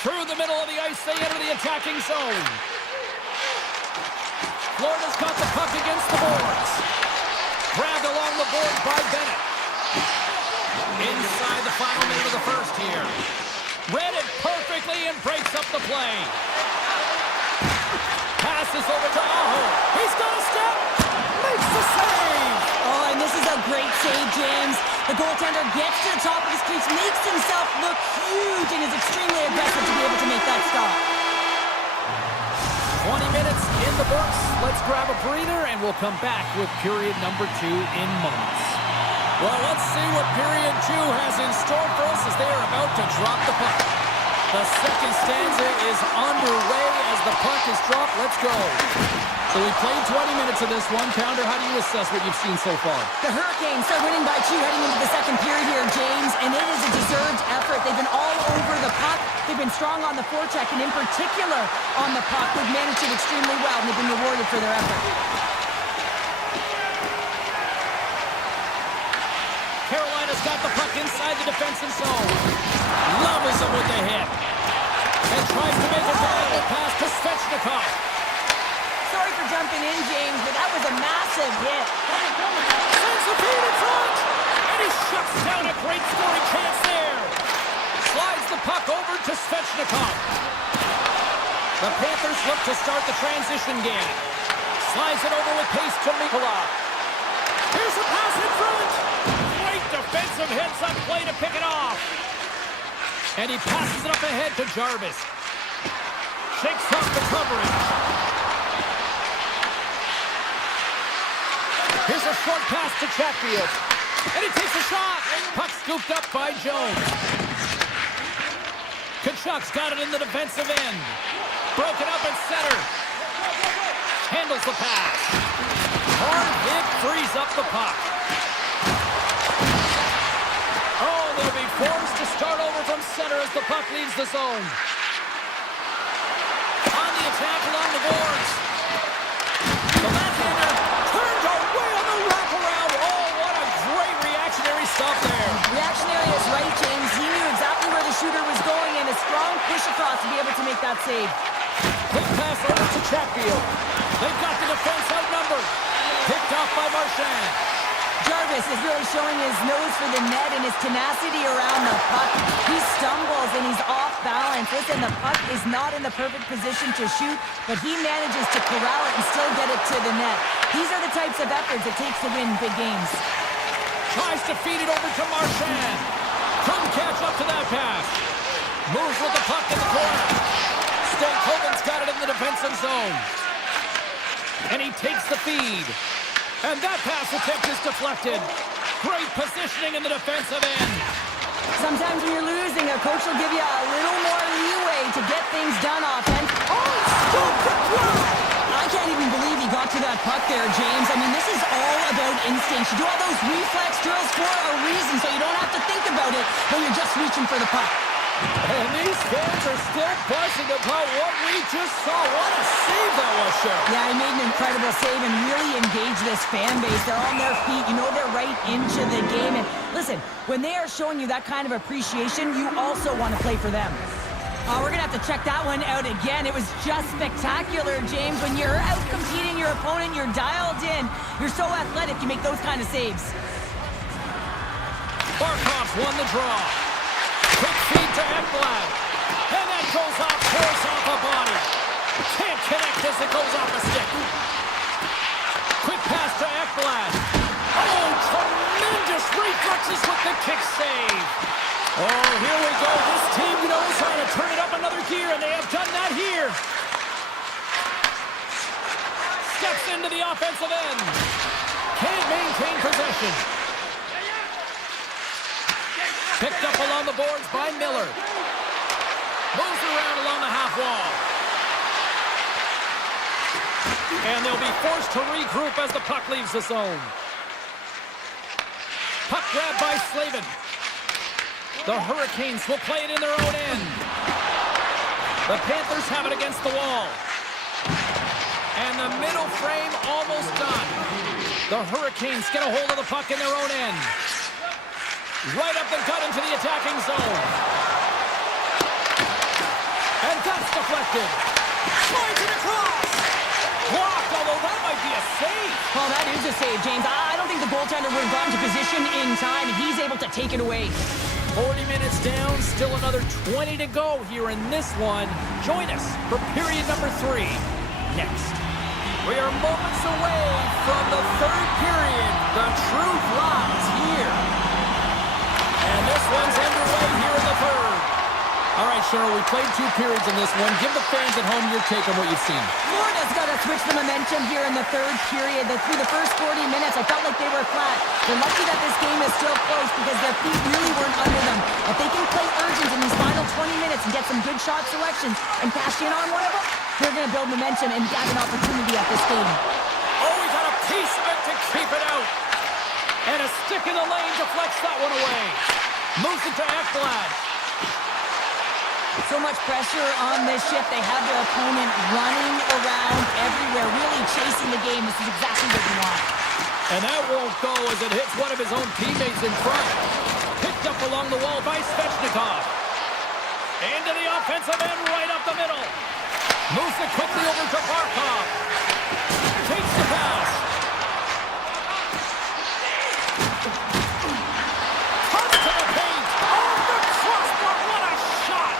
Through the middle of the ice, they enter the attacking zone. Florida's got the puck against the boards. Grabbed along the boards by Bennett. Inside the final minute of the first here. Read it perfectly and breaks up the play. Passes over to Aho. He's got a step. Makes the save. Oh, and this is a great save, James. The goaltender gets to the top of his crease, makes himself look huge, and is extremely aggressive to be able to make that stop. 20 minutes in the books. Let's grab a breather, and we'll come back with period number 2 in moments. Well, let's see what period 2 has in store for us as they are about to drop the puck. The second stanza is underway as the puck is dropped. Let's go. So we played 20 minutes of this one. Pounder, how do you assess what you've seen so far? The Hurricanes start winning by 2 heading into the second period here, James, and it is a deserved effort. They've been all over the puck. They've been strong on the forecheck, and in particular on the puck. They've managed it extremely well, and they've been rewarded for their effort. Carolina's got the puck inside the defensive zone. Loves it with the hit. And tries to make a valuable pass to Svechnikov. Sorry for jumping in, James, but that was a massive hit. Sends the feed in front. And he shuts down a great scoring chance there. Slides the puck over to Svechnikov. The Panthers look to start the transition game. Slides it over with pace to Mikula. Here's a pass in front. Great defensive heads-up play to pick it off. And he passes it up ahead to Jarvis. Shakes off the coverage. Here's a short pass to Chatfield. And he takes a shot. Puck scooped up by Jones. Kachuk's got it in the defensive end. Broken up at center. Handles the pass. Hard hit frees up the puck. Oh, they'll be forced to start over from center as the puck leaves the zone. On the attack along the boards. The left-hander turned away on the wraparound. Oh, what a great reactionary stop there. Reactionary is right, James. He knew exactly where the shooter was going, and a strong push across to be able to make that save. Quick pass over to Chatfield. They've got the defense outnumbered. Picked off by Marchand. Jarvis is really showing his nose for the net and his tenacity around the puck. He stumbles and he's off balance. Listen, the puck is not in the perfect position to shoot, but he manages to corral it and still get it to the net. These are the types of efforts it takes to win big games. Tries to feed it over to Marchand. Couldn't catch up to that pass. Moves with the puck in the corner. Stankoven's got it in the defensive zone. And he takes the feed. And that pass attempt is deflected. Great positioning in the defensive end. Sometimes when you're losing, a coach will give you a little more leeway to get things done offense. Oh, he scooped it wide! I can't even believe he got to that puck there, James. I mean, this is all about instinct. You do all those reflex drills for a reason, so you don't have to think about it when you're just reaching for the puck. And these fans are still buzzing about what we just saw. What a save that was, Sheriff. Yeah, he made an incredible save and really engaged this fan base. They're on their feet. You know they're right into the game. And listen, when they are showing you that kind of appreciation, you also want to play for them. We're going to have to check that one out again. It was just spectacular, James. When you're out-competing your opponent, you're dialed in. You're so athletic, you make those kind of saves. Barkov's won the draw. Quick feed to Ekblad. And that goes off course off a body. Can't connect as it goes off a stick. Quick pass to Ekblad. Oh, tremendous reflexes with the kick save. Oh, here we go. This team knows how to turn it up another gear, and they have done that here. Steps into the offensive end. Can't maintain possession. Picked up along the boards by Miller. Moves around along the half wall. And they'll be forced to regroup as the puck leaves the zone. Puck grab by Slavin. The Hurricanes will play it in their own end. The Panthers have it against the wall. And the middle frame almost done. The Hurricanes get a hold of the puck in their own end. Right up the gut into the attacking zone. And that's deflected. Slides it across. Blocked, although that might be a save. Well, that is a save, James. I don't think the goaltender would have gotten to position in time, and he's able to take it away. 40 minutes down, still another 20 to go here in this one. Join us for period number 3 next. We are moments away from the third period. The truth lies here. And this one's underway here in the third. All right, Cheryl, we played 2 periods in this one. Give the fans at home your take on what you've seen. Florida's got to switch the momentum here in the third period. Through the first 40 minutes, I felt like they were flat. They're lucky that this game is still close because their feet really weren't under them. If they can play urgent in these final 20 minutes and get some good shot selections and cash in on one of them, they're going to build momentum and have an opportunity at this game. Oh, we got a piece of it to keep it out. And a stick in the lane deflects that one away. Moves it to Ekblad. So much pressure on this shift. They have their opponent running around everywhere, really chasing the game. This is exactly what you want. And that won't go as it hits one of his own teammates in front. Picked up along the wall by Svechnikov. Into the offensive end, right up the middle. Moves it quickly over to Barkov. Takes the pass. Comes to the paint. Oh, the crossbar. What a shot.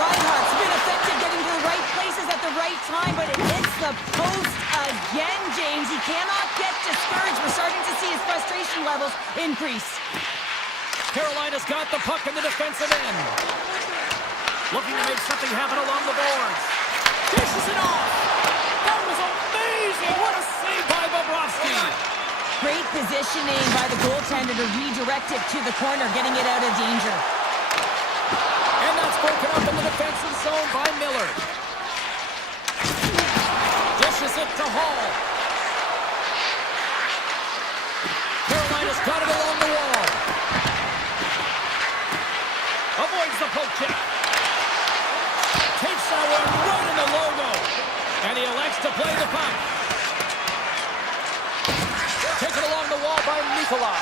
Reinhardt's been effective getting to the right places at the right time, but it hits the post again, James. He cannot get discouraged. We're starting to see his frustration levels increase. Carolina's got the puck in the defensive end. Looking to make something happen along the boards. Dishes it off. That was amazing. What a save by Bobrovsky. Great positioning by the goaltender to redirect it to the corner, getting it out of danger. And that's broken up in the defensive zone by Miller. Dishes it to Hall. Carolina's got it along the wall. Avoids the poke check. Takes that one right in the logo. And he elects to play the puck. Taken along the wall by Nikola.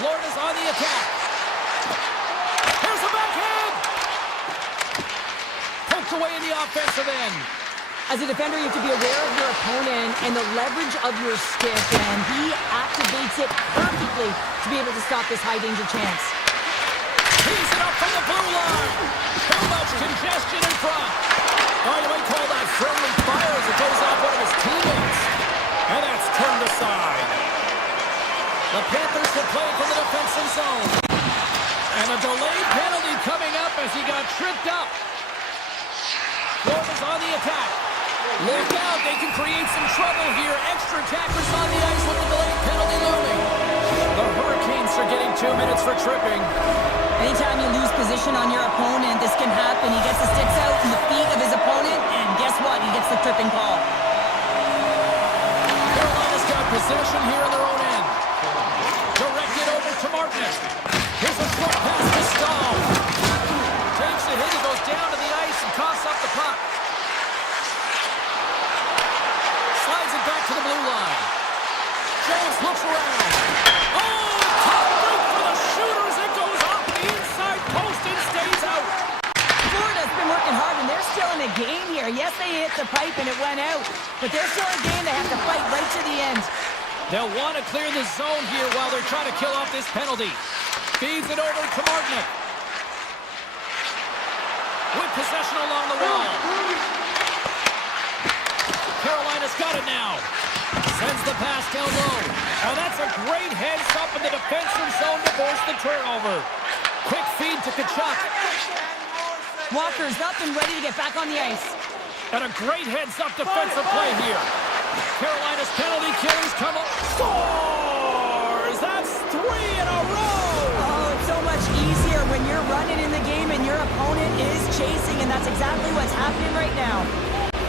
Florida's on the attack. Here's the backhand. Poked away in the offensive end. As a defender, you have to be aware of your opponent and the leverage of your stick, and he activates it perfectly to be able to stop this high-danger chance. Tees it up from the blue line. Too much congestion in front. Oh, you might call that friendly fire as it goes off one of his teammates. And that's turned aside. The Panthers will play from the defensive zone. And a delayed penalty coming up as he got tripped up. Florida's on the attack. Look out, they can create some trouble here. Extra attackers on the ice with the delayed penalty looming. The Hurricanes are getting 2 minutes for tripping. Anytime you lose position on your opponent, this can happen. He gets the sticks out in the feet of his opponent, and guess what? He gets the tripping call. Carolina's got possession here on their own end. Directed over to Martin. Here's a short pass to Stahl. Takes the hit, he goes down to the ice and coughs up the puck. Slides it back to the blue line. Jones looks around. Oh, top break for the shooters. It goes off the inside post and stays out. Florida's been working hard, and they're still in a game here. Yes, they hit the pipe and it went out, but they're still in a game. They have to fight right to the end. They'll want to clear the zone here while they're trying to kill off this penalty. Feeds it over to Martin. With possession along the wall. Carolina's got it now. Sends the pass down low. Oh, that's a great heads up in the defensive zone to force the turnover. Quick feed to Kachuk. Walker's up and ready to get back on the ice. And a great heads-up defensive play here. Carolina's penalty killers come up. Scores! That's 3 in a row! Oh, it's so much easier when you're running in the game and your opponent is chasing, and that's exactly what's happening right now.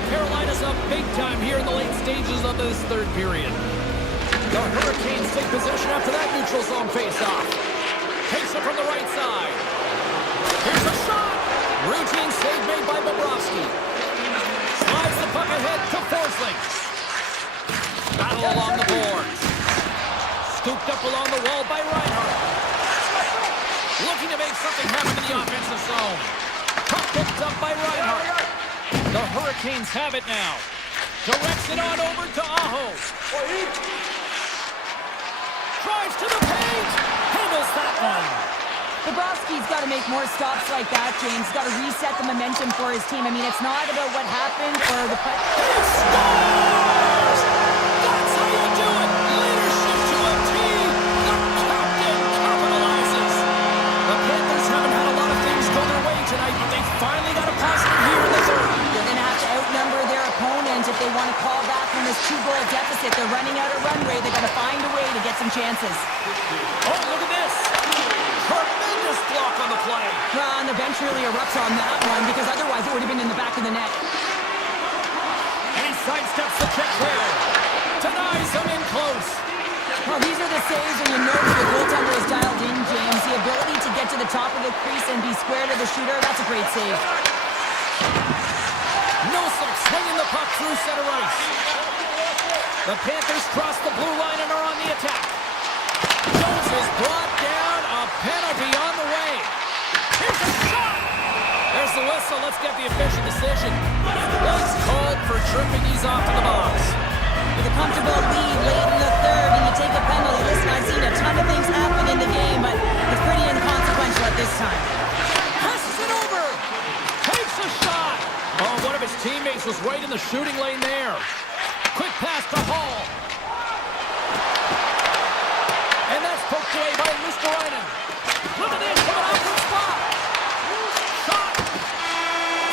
Carolina's up big time here in the late stages of this third period. The Hurricanes take possession after that neutral zone face-off. Takes it from the right side. Here's a shot! Routine save made by Bobrovsky. Slides the puck ahead to Forsling. Battle along the boards. Scooped up along the wall by Reinhardt. Looking to make something happen in the offensive zone. Puck picked up by Reinhardt. The Hurricanes have it now. Directs it on over to Aho. Drives to the paint. Handles that one. Bobrovsky's got to make more stops like that, James. He's got to reset the momentum for his team. I mean, it's not about what happened or the play. Scores! That's how you do it! Leadership to a team! The captain capitalizes! The Panthers haven't had a lot of things go their way tonight, but they finally got a positive here in the third. They're going to have to outnumber their opponent if they want to call back from this 2-goal deficit. They're running out of runway. They've got to find a way to get some chances. Oh, look at this! Tremendous block on the play! Well, and the bench really erupts on that one because otherwise it would have been in the back of the net. And he sidesteps the check there. Denies him in close. Well, these are the saves when you know that the goaltender is dialed in, James. The ability to get to the top of the crease and be square to the shooter, that's a great save. Millsap swinging the puck through center ice. The Panthers cross the blue line and are on the attack. Jones is brought down. A penalty on the way. Here's a shot. There's the whistle. Let's get the official decision. It's called for tripping. He's off to the box. With a comfortable lead late in the third and you take a penalty. Listen, I've seen a ton of things happen in the game, but it's pretty inconsequential at this time. Passes it over. Takes a shot. Oh, one of his teammates was right in the shooting lane there. Quick pass to Hall. And that's poked away by Luskarainen. Look at this, coming out from spot. Shot.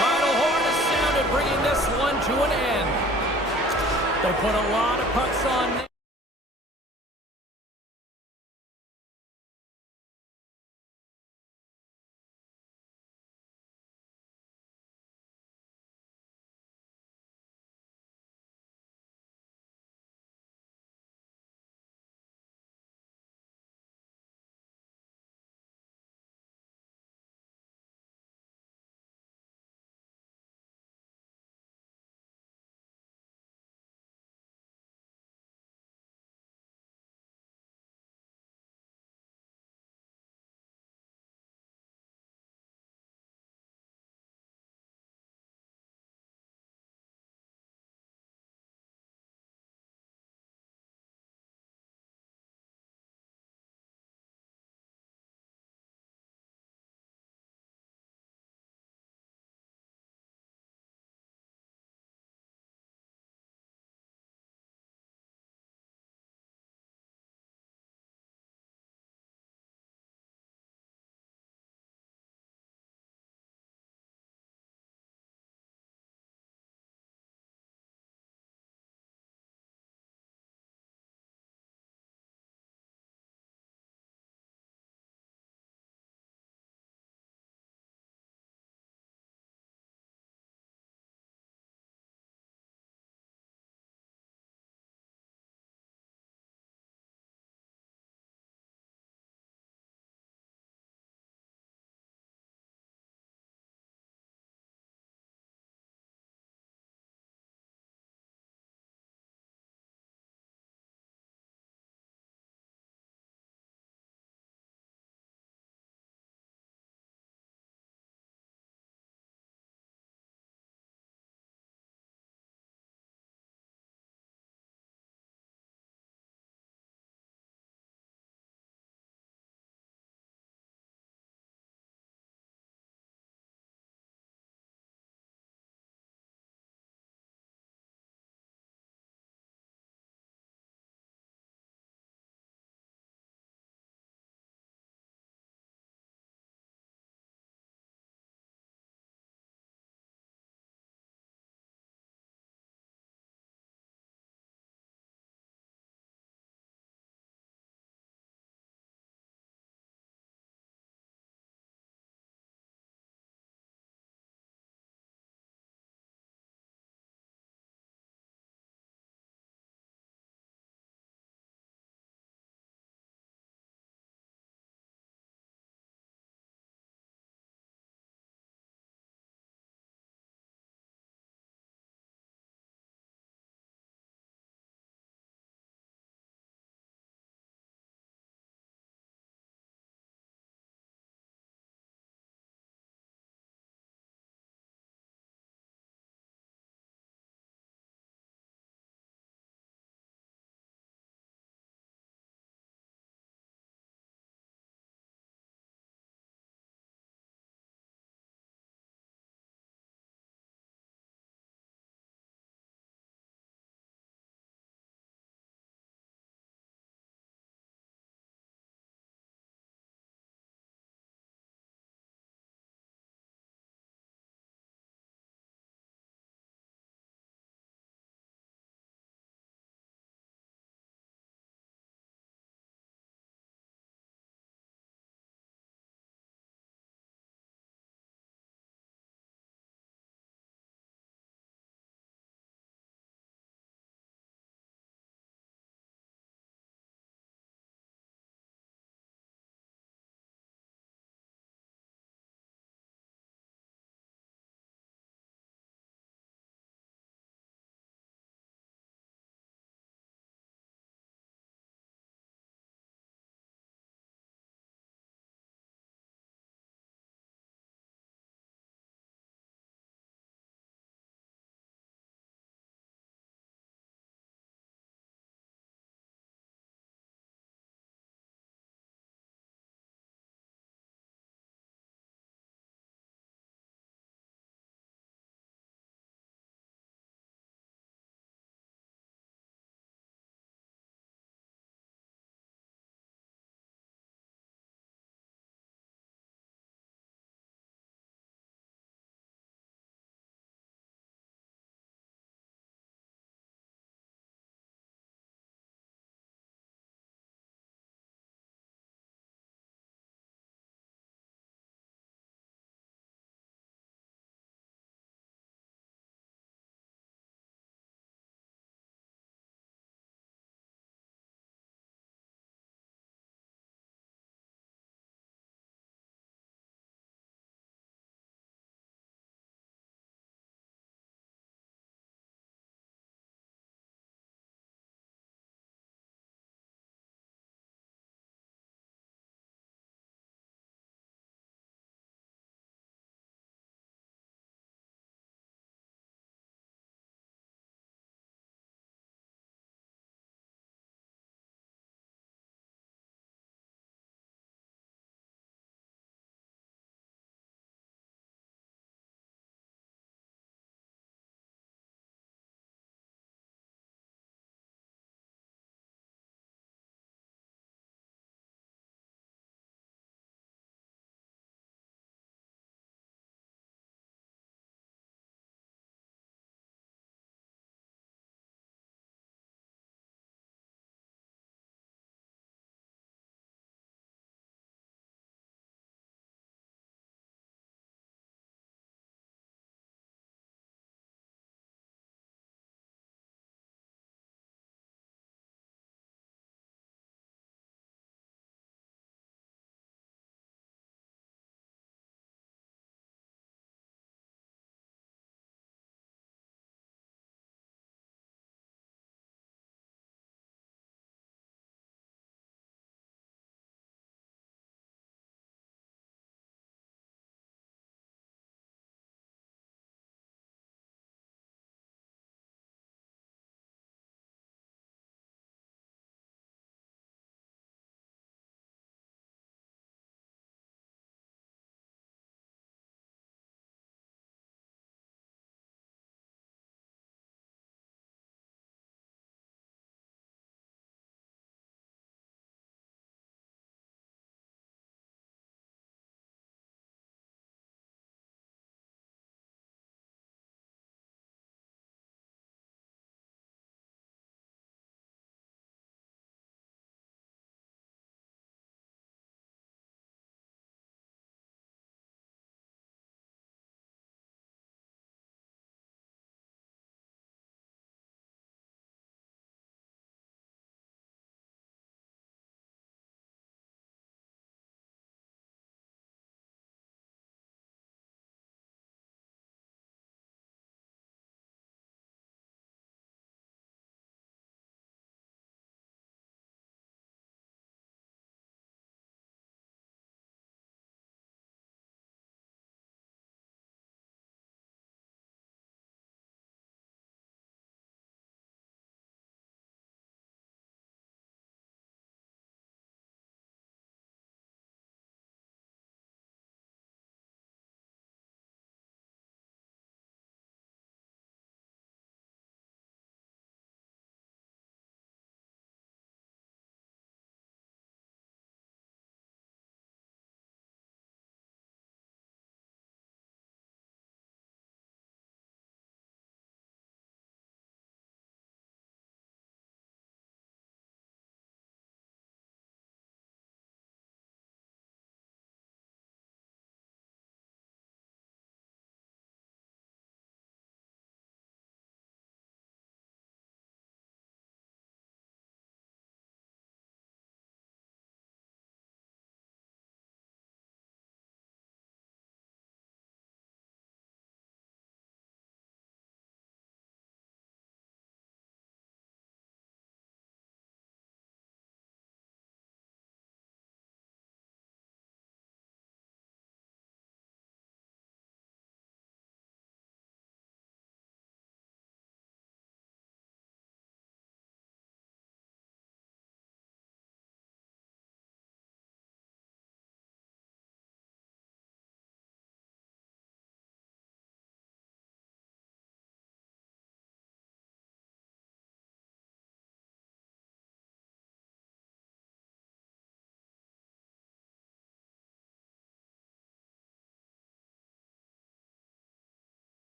Final horn is sounded, bringing this one to an end. They put a lot of pucks on.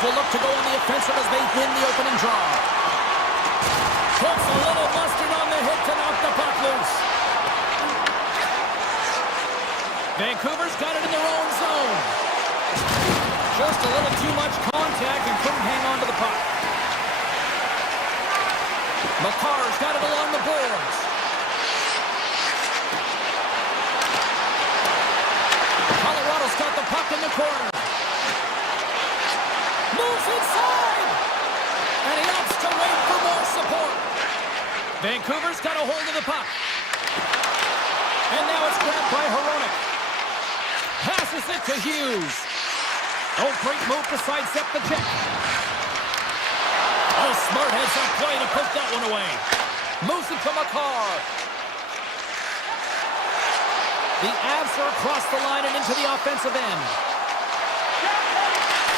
will look to go on the offensive as they win the opening draw. Puts a little mustard on the hit to knock the puck loose. Vancouver's got it in their own zone. Just a little too much contact and couldn't hang on to the puck. McCarr's got it along the boards. Colorado's got the puck in the corner. Moves inside! And he opts to wait for more support. Vancouver's got a hold of the puck. And now it's grabbed by Hronek. Passes it to Hughes. Oh, great move to sidestep the check. Oh, smart heads-up play to put that one away. Moves it to McCarr. The Avs are across the line and into the offensive end.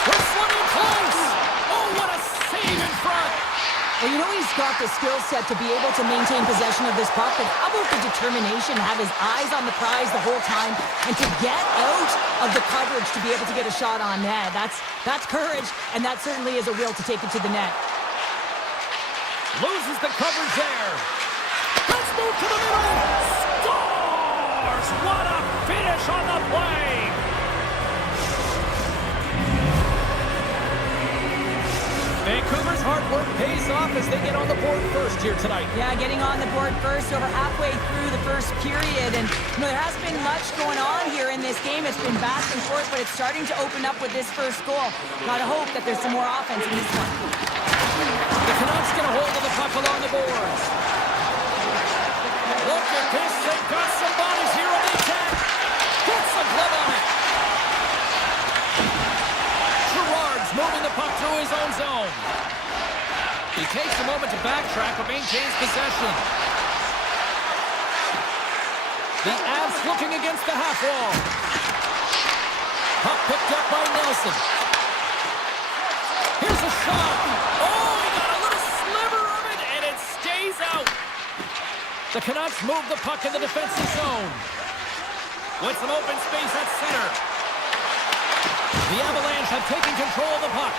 We're swimming close. Oh, what a save in front. Well, you know he's got the skill set to be able to maintain possession of this puck, but how about the determination to have his eyes on the prize the whole time and to get out of the coverage to be able to get a shot on net? That's courage, and that certainly is a will to take it to the net. Loses the coverage there. Let's move to the middle. Scores! What a finish on the play. Vancouver's hard work pays off as they get on the board first here tonight. Yeah, getting on the board first over halfway through the first period. And you know, there hasn't been much going on here in this game. It's been back and forth, but it's starting to open up with this first goal. Gotta hope that there's some more offense in this one. The Canucks get a hold of the puck along the boards. Look at this. They've got some bodies here on the attack. Puts the glove on it. Moving the puck through his own zone. He takes a moment to backtrack but maintains possession. The Avs looking against the half wall. Puck picked up by Nelson. Here's a shot. Oh, he got a little sliver of it, and it stays out. The Canucks move the puck in the defensive zone. With some open space at center. The Avalanche have taken control of the puck.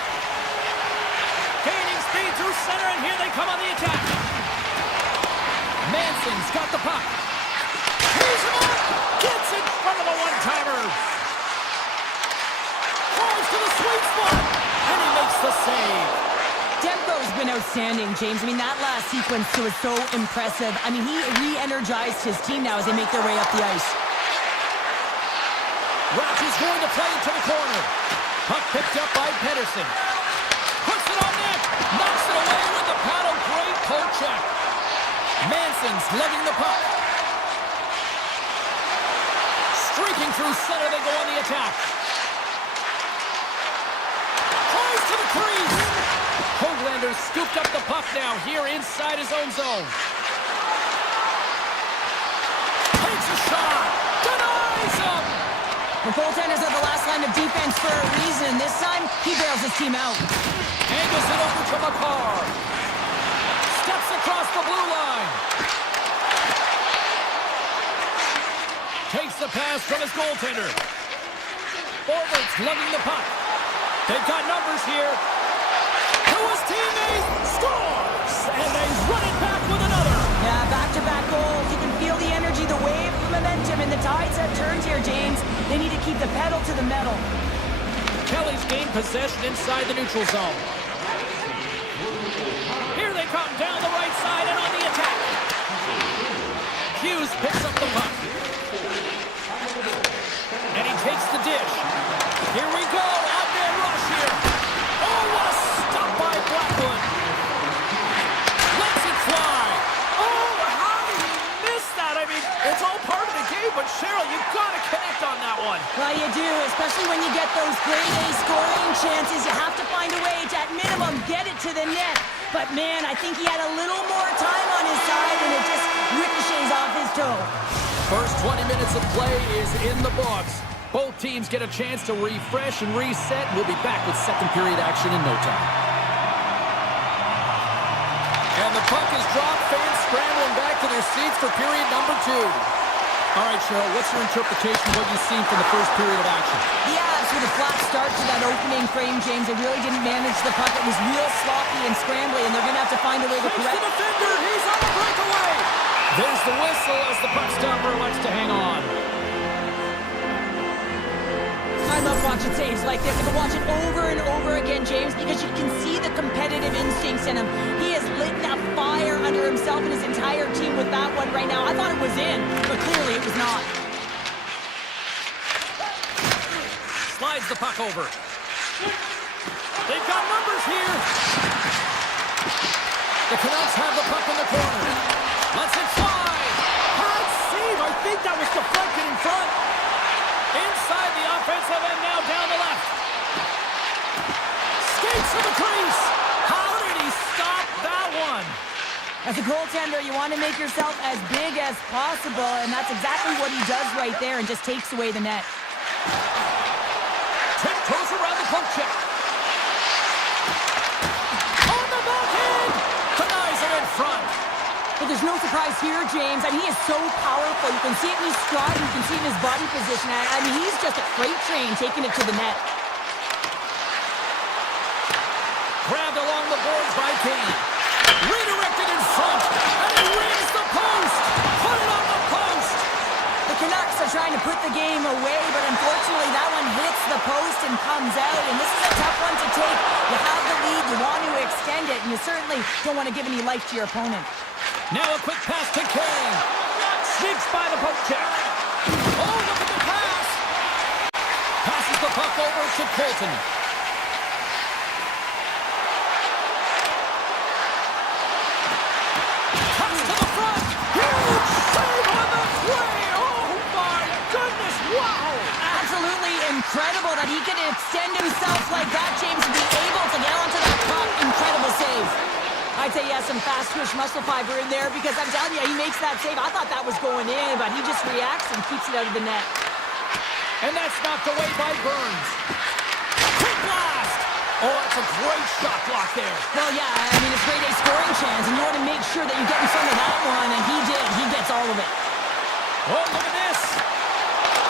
Gaining speed through center, and here they come on the attack. Manson's got the puck. Here's him up. Gets in front of a one-timer. Falls to the sweet spot, and he makes the save. Demko's been outstanding, James. I mean, that last sequence too is so impressive. I mean, he re-energized his team now as they make their way up the ice. Ratch is going to play it to the corner. Puck picked up by Pedersen. Puts it on net. Knocks it away with the paddle. Great poke check. Manson's lugging the puck. Streaking through center, they go on the attack. Tries to the crease. Hoaglander scooped up the puck now here inside his own zone. Takes a shot. Denies him. The goaltenders are the last line of defense for a reason. This time, he bails his team out. Angles it over to McCarr. Steps across the blue line. Takes the pass from his goaltender. Forwards lugging the puck. They've got numbers here. To his teammate. Scores! And they run it back with another. Yeah, back-to-back goals. You can feel the energy, the wave, the momentum, and the tides have turned here, James. They need to keep the pedal to the metal. Kelly's gained possession inside the neutral zone. Here they come down the right side and on the attack. Hughes picks up the puck. And he takes the dish. Here we go. Outman rush here. Oh, what a stop by Blackwood. Lets it fly. Oh, how did he miss that? I mean, it's all part of the game, but Cheryl, you've got to connect on that one. Well, you do, especially when you get those grade A scoring chances. You have to find a way to, at minimum, get it to the net. But, man, I think he had a little more time on his side, and it just ricochets off his toe. First 20 minutes of play is in the books. Both teams get a chance to refresh and reset. We'll be back with second period action in no time. And the puck is dropped. Fans scrambling back to their seats for period number 2. All right, Cheryl, what's your interpretation of what you've seen from the first period of action? The Avs with a flat start to that opening frame, James. They really didn't manage the puck. It was real sloppy and scrambly, and they're going to have to find a way to correct. The defender, he's on a breakaway. There's the whistle as the puck stopper elects to hang on. I love watching saves like this. I can watch it over and over again, James, because you can see the competitive instincts in him. He has lit that fire under himself and his entire team with that one right now. I thought it was in, but clearly it was not. Slides the puck over. They've got numbers here. The Canucks have the puck in the corner. Lets it fly. Hard save. I think that was deflected in front. Inside the offensive end, now down the left. Skates to the crease. How did he stop that one? As a goaltender, you want to make yourself as big as possible, and that's exactly what he does right there and just takes away the net. Tiptoes around the poke check. On the backhand. Denies it in front. But there's no surprise here, James. I mean, he is so powerful. You can see it in his stride. You can see it in his body position. I mean, he's just a freight train taking it to the net. Grabbed along the boards by Kane. Redirected in front. And he rings the post. Put it on the post. The Canucks are trying to put the game away, but unfortunately that one hits the post and comes out. And this is a tough one to take. You have the lead. You want to extend it. And you certainly don't want to give any life to your opponent. Now a quick pass to Kane. Sneaks by the poke check. Oh, look at the pass. Passes the puck over to Colton. Cuts to the front. Huge save on the play. Oh, my goodness. Wow. Absolutely incredible that he can extend himself like that, James, to be able to get onto that puck. Incredible save. I'd say he has some fast twitch muscle fiber in there because I'm telling you, he makes that save. I thought that was going in, but he just reacts and keeps it out of the net. And that's knocked away by Burns. Quick blast! Oh, that's a great shot block there. Well, yeah, I mean, it's grade A scoring chance, and you want to make sure that you get in front of that one, and he did. He gets all of it. Oh, look at this.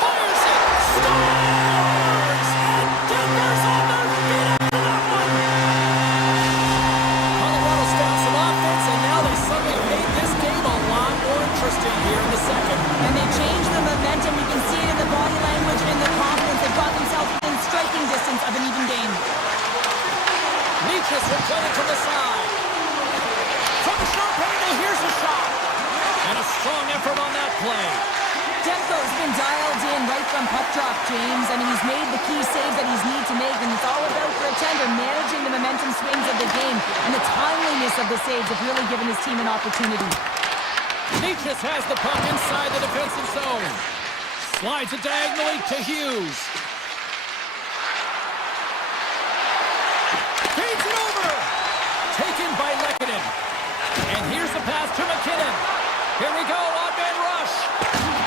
Fires it. Scores! And Denver's on their feet after that one. Colorado starts some offense, and now they suddenly made this game a lot more interesting here in the second. And they changed the momentum. You can see it in the body language and the confidence. They've got themselves within striking distance of an even game. Leachus will play it from the side. From the short angle, here's a shot. And a strong effort on that play. Demko's been dialed in right from puck drop, James. I mean, he's made the key saves that he's need to make, and it's all about for a tender managing the momentum swings of the game, and the timeliness of the saves have really given his team an opportunity. Leachus has the puck inside the defensive zone. Slides it diagonally to Hughes. Feeds it over. Taken by Lehkonen. And here's the pass to McKinnon. Here we go, odd man rush.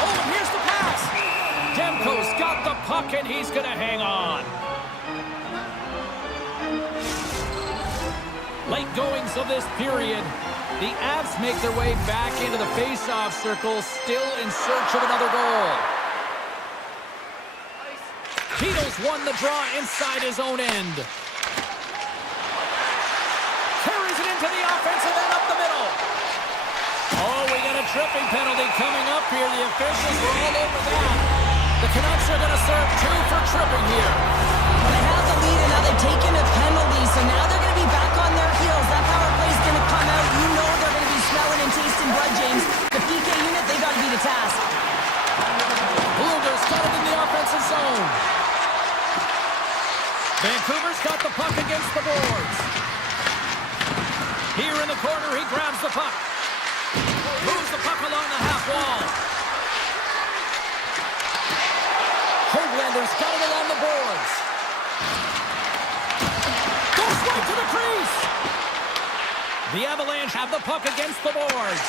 Oh, and here's the pass. Demko's got the puck, and he's going to hang on. Late goings of this period. The Avs make their way back into the face-off circle, still in search of another goal. Tito's won the draw inside his own end. Carries it into the offensive end up the middle. Oh, we got a tripping penalty coming up here. The officials were all over that. The Canucks are going to serve 2 for tripping here. Well, they have the lead, and now they've taken a penalty, so now they're going to be back on their heels. That power play is going to come out. You know they're going to be smelling and tasting blood, James. The PK unit, they got to be the task. Blueger's got it in the offensive zone. Vancouver's got the puck against the boards. Here in the corner, he grabs the puck. Moves the puck along the half wall. Hoaglander's got it along the boards. Goes right to the crease. The Avalanche have the puck against the boards.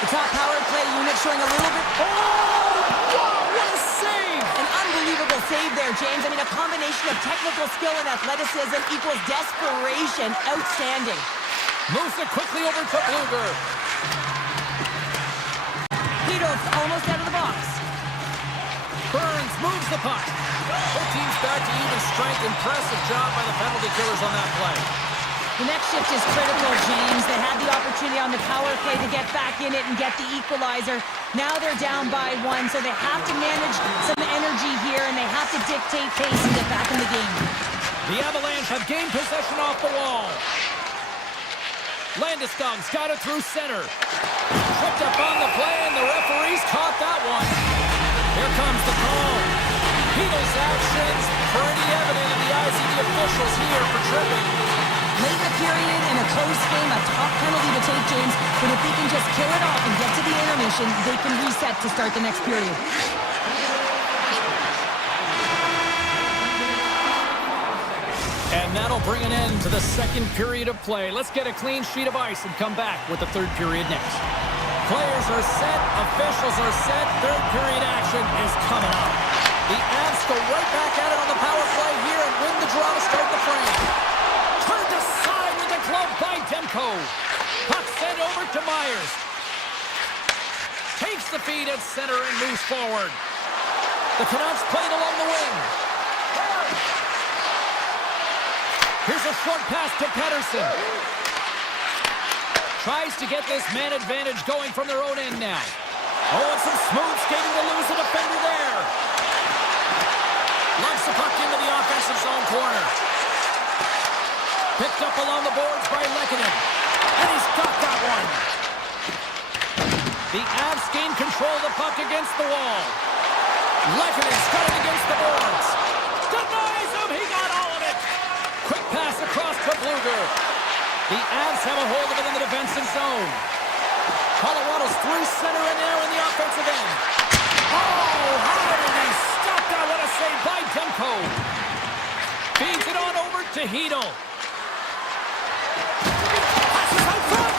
The top power play unit showing a little bit... Oh! Wow, what a save! An unbelievable save there, James. I mean, a combination of technical skill and athleticism equals desperation. Outstanding. Moves it quickly over to Blueger. Hedo's almost out of the box. Burns moves the puck. Both teams back to even strength. Impressive job by the penalty killers on that play. The next shift is critical, James. They had the opportunity on the power play to get back in it and get the equalizer. Now they're down by 1, so they have to manage some energy here, and they have to dictate pace and get back in the game. The Avalanche have gained possession off the wall. Landeskog's got it through center. Tripped up on the play, and the referees caught that one. Here comes the call. Hedo's actions pretty evident in the eyes of the officials here for tripping. Late in the period, in a close game, a top penalty to take, James. But if they can just kill it off and get to the intermission, they can reset to start the next period. And that'll bring an end to the second period of play. Let's get a clean sheet of ice and come back with the third period next. Players are set, officials are set, third period action is coming up. The Avs go right back at it on the power play here and win the draw to start the frame. Turned aside with the glove by Demko. Puck sent over to Myers. Takes the feed at center and moves forward. The Canucks played along the wing. Here's a short pass to Pettersson. Tries to get this man advantage going from their own end now. Oh, and some smooth skating to lose a defender there. Lumps the puck into the offensive zone corner. Picked up along the boards by Lehkonen. And he's got that one. The Avs gain control of the puck against the wall. Lehkonen's got it against the boards. Denies him. He got all of it. Quick pass across to Bluger. The Avs have a hold of it in the defensive zone. Colorado's through center and now in the offensive end. Oh, how did he stop that? What a save by Demko. Feeds it on over to Hedl. Passes out front.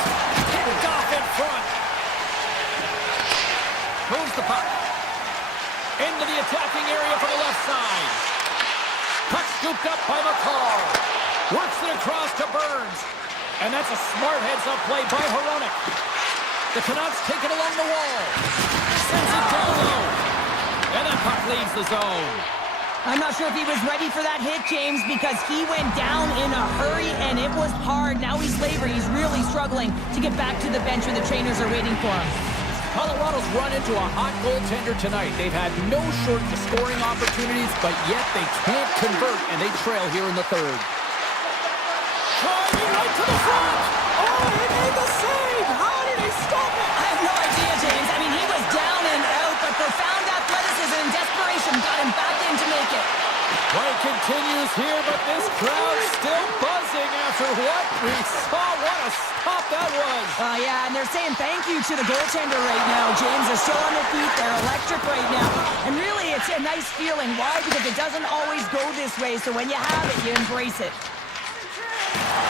Picked off in front. Moves the puck. Into the attacking area from the left side. Puck scooped up by McCall. Works it across to Burns. And that's a smart heads-up play by Hronek. The Canucks take it along the wall. Sends it down low. And that puck leaves the zone. I'm not sure if he was ready for that hit, James, because he went down in a hurry, and it was hard. Now he's laboring. He's really struggling to get back to the bench where the trainers are waiting for him. Colorado's run into a hot goaltender tonight. They've had no shortage of scoring opportunities, but yet they can't convert, and they trail here in the third. Driving right to the front. Oh, he made the save. How did he stop it? I have no idea, James. I mean, he was down and out, but profound athleticism and desperation got him back in to make it. Play continues here, but this crowd's still buzzing after what we saw. What a stop that was. Yeah, and they're saying thank you to the goaltender right now, James. They're still on their feet. They're electric right now. And really, it's a nice feeling. Why? Because it doesn't always go this way, so when you have it, you embrace it.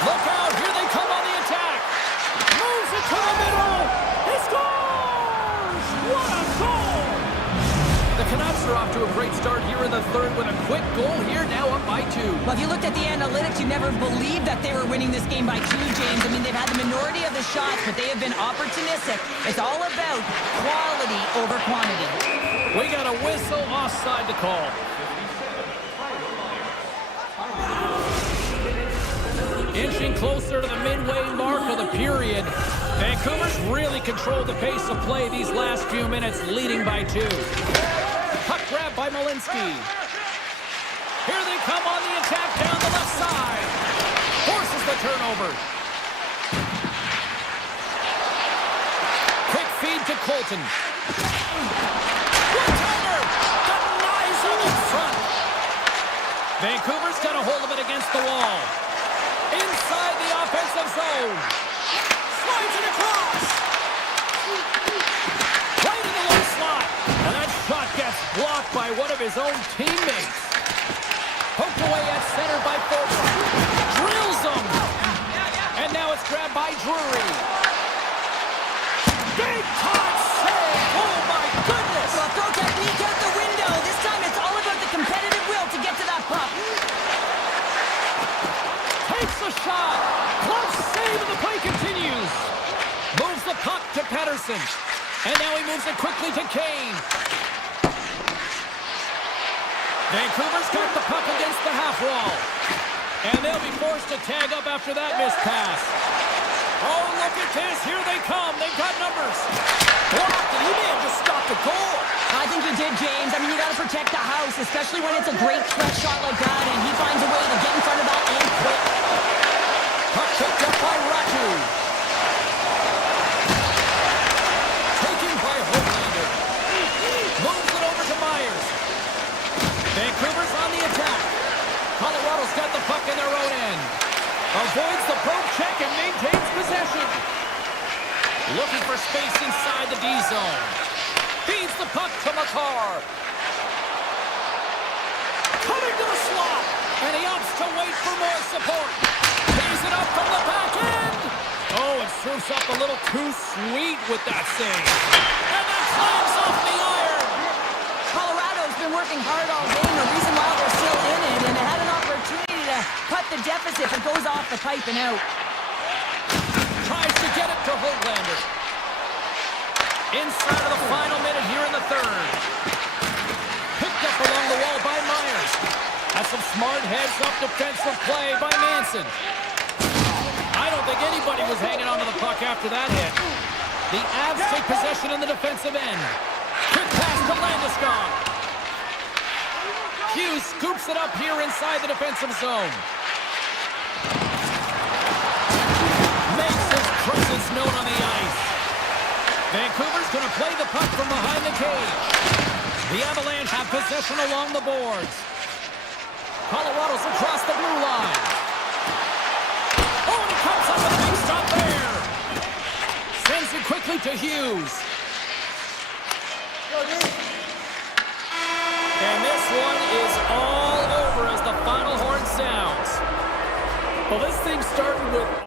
Look out, here they come on the attack. Moves it to the middle. He scores! What a goal! The Canucks are off to a great start here in the third with a quick goal here, now up by 2. Well, if you looked at the analytics, you never believed that they were winning this game by 2, James. I mean, they've had the minority of the shots, but they have been opportunistic. It's all about quality over quantity. We got a whistle offside to call. Inching closer to the midway mark of the period. Vancouver's really controlled the pace of play these last few minutes, leading by 2. Puck grab by Malinsky. Here they come on the attack down the left side. Forces the turnover. Quick feed to Colton. One-timer! Denies him in front. Vancouver's got a hold of it against the wall. Inside the offensive zone. Slides it across. Right in the low slot. And that shot gets blocked by one of his own teammates. Poked away at center by Fulton. Drills him. And now it's grabbed by Drury. Big time save. Oh my goodness. Well, throw technique out the window. This time it's all about the competitive will to get to that puck. Takes the shot. Close save and the play continues. Moves the puck to Pettersson. And now he moves it quickly to Kane. Vancouver's got the puck against the half wall. And they'll be forced to tag up after that missed pass. Oh, look at this. Here they come. They've got numbers. Blocked, and he may have just stopped a goal. I think he did, James. I mean, you got to protect the house, especially when it's a great threat shot like that, and he finds a way to get in front of that and quick. Puck picked up by Ratu. Taken by Holander. Moves it over to Myers. Vancouver's on the attack. Colorado's got the puck in their own end. Avoids the poke check and maintains possession. Looking for space inside the D zone. Feeds the puck to Makar. Coming to the slot. And he opts to wait for more support. Pays it up from the back end. Oh, it serves up a little too sweet with that save. And that climbs off the iron. Colorado's been working hard all game. The reason why they're still in it, and they had an opportunity to cut the deficit, but goes off the pipe and out. Tries to get it to Holander. Inside of the final minute here in the third. Picked up along the wall by Myers. That's some smart heads-up defensive play by Manson. I don't think anybody was hanging onto the puck after that hit. The Avs take possession in the defensive end. Quick pass to Landeskog. Hughes scoops it up here inside the defensive zone. Makes his presence known on the ice. Vancouver's going to play the puck from behind the cage. The Avalanche have possession along the boards. Colorado's across the blue line. Oh, and he comes up with a big stop there. Sends it quickly to Hughes. And this one is all over as the final horn sounds. Well, this thing started with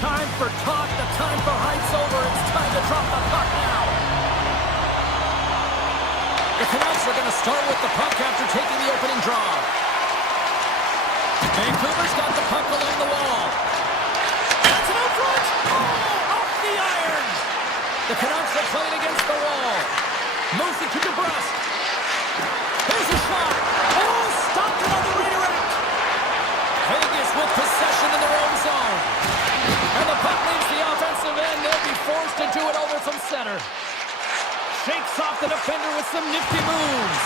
time for talk, the time for hype's over. It's time to drop the puck now. The Canucks are going to start with the puck after taking the opening draw. Vancouver's got the puck along the wall. That's it out front. Oh, off the iron. The Canucks are playing against the wall. Moves it to DeBrusque. Here's a shot. Oh, stopped it on the redirect. Vegas with possession in their own zone. And the puck leaves the offensive end. They'll be forced to do it over from center. Shakes off the defender with some nifty moves.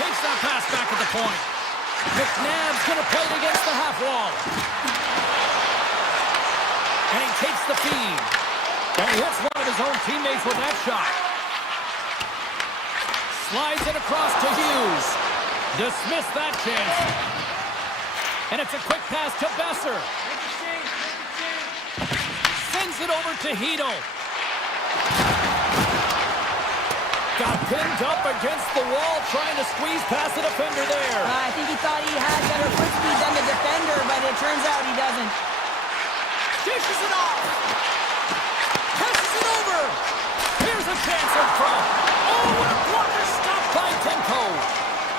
Takes that pass back at the point. McNabb's going to play it against the half wall. And he takes the feed. And he hits one of his own teammates with that shot. Slides it across to Hughes. Dismiss that chance. And it's a quick pass to Besser. Sends it over to Hedo. Got pinned up against the wall, trying to squeeze past the defender there. I think he thought he had better foot speed than the defender, but it turns out he doesn't. Dishes it off. Passes it over. Here's a chance in front. Oh, what a blocker stop by Tenko.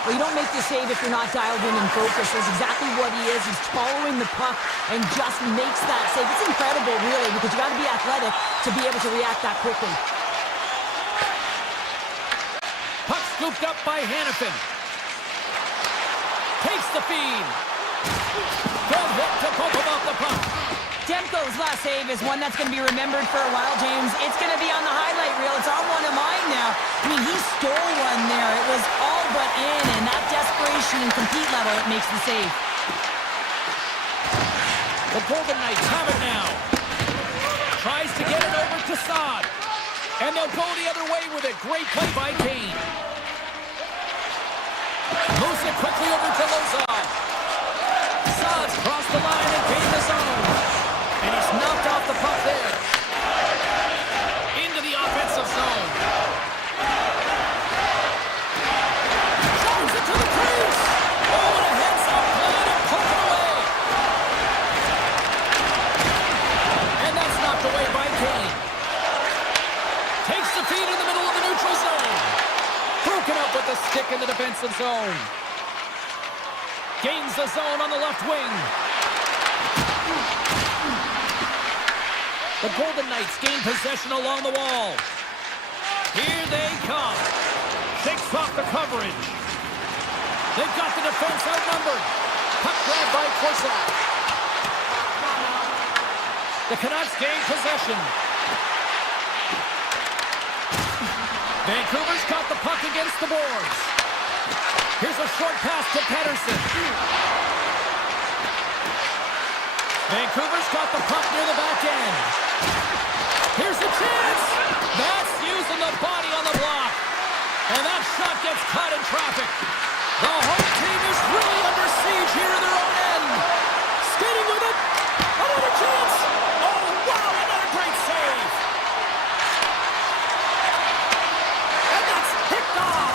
Well, you don't make the save if you're not dialed in and focused. That's exactly what he is. He's following the puck and just makes that save. It's incredible, really, because you got to be athletic to be able to react that quickly. Puck scooped up by Hannafin. Takes the feed. Good hit to poke him off the puck. Demko's last save is one that's going to be remembered for a while, James. It's going to be on the highlight reel. It's on one of mine now. I mean, he stole one there. It was all but in, and that desperation and compete level, it makes the save. The Golden Knights have it now. Tries to get it over to Saad. And they'll go the other way with it. Great play by Kane. Moves it quickly over to Lozon. Saad's crossed the line and gained the zone. And he's knocked off the puck there. Into the offensive zone. Shoves it to the crease. Oh, and a heads-up play to poke it away. And that's knocked away by Kane. Takes the feed in the middle of the neutral zone. Broken up with the stick in the defensive zone. Gains the zone on the left wing. The Golden Knights gain possession along the wall. Here they come. Shakes off the coverage. They've got the defense outnumbered. Puck grab by Corsac. The Canucks gain possession. Vancouver's got the puck against the boards. Here's a short pass to Pettersson. Vancouver's got the puck near the back end. Here's a chance. That's using the body on the block. And that shot gets caught in traffic. The home team is really under siege here in their own end. Skating with it. Another chance. Oh, wow, another great save. And that's picked off.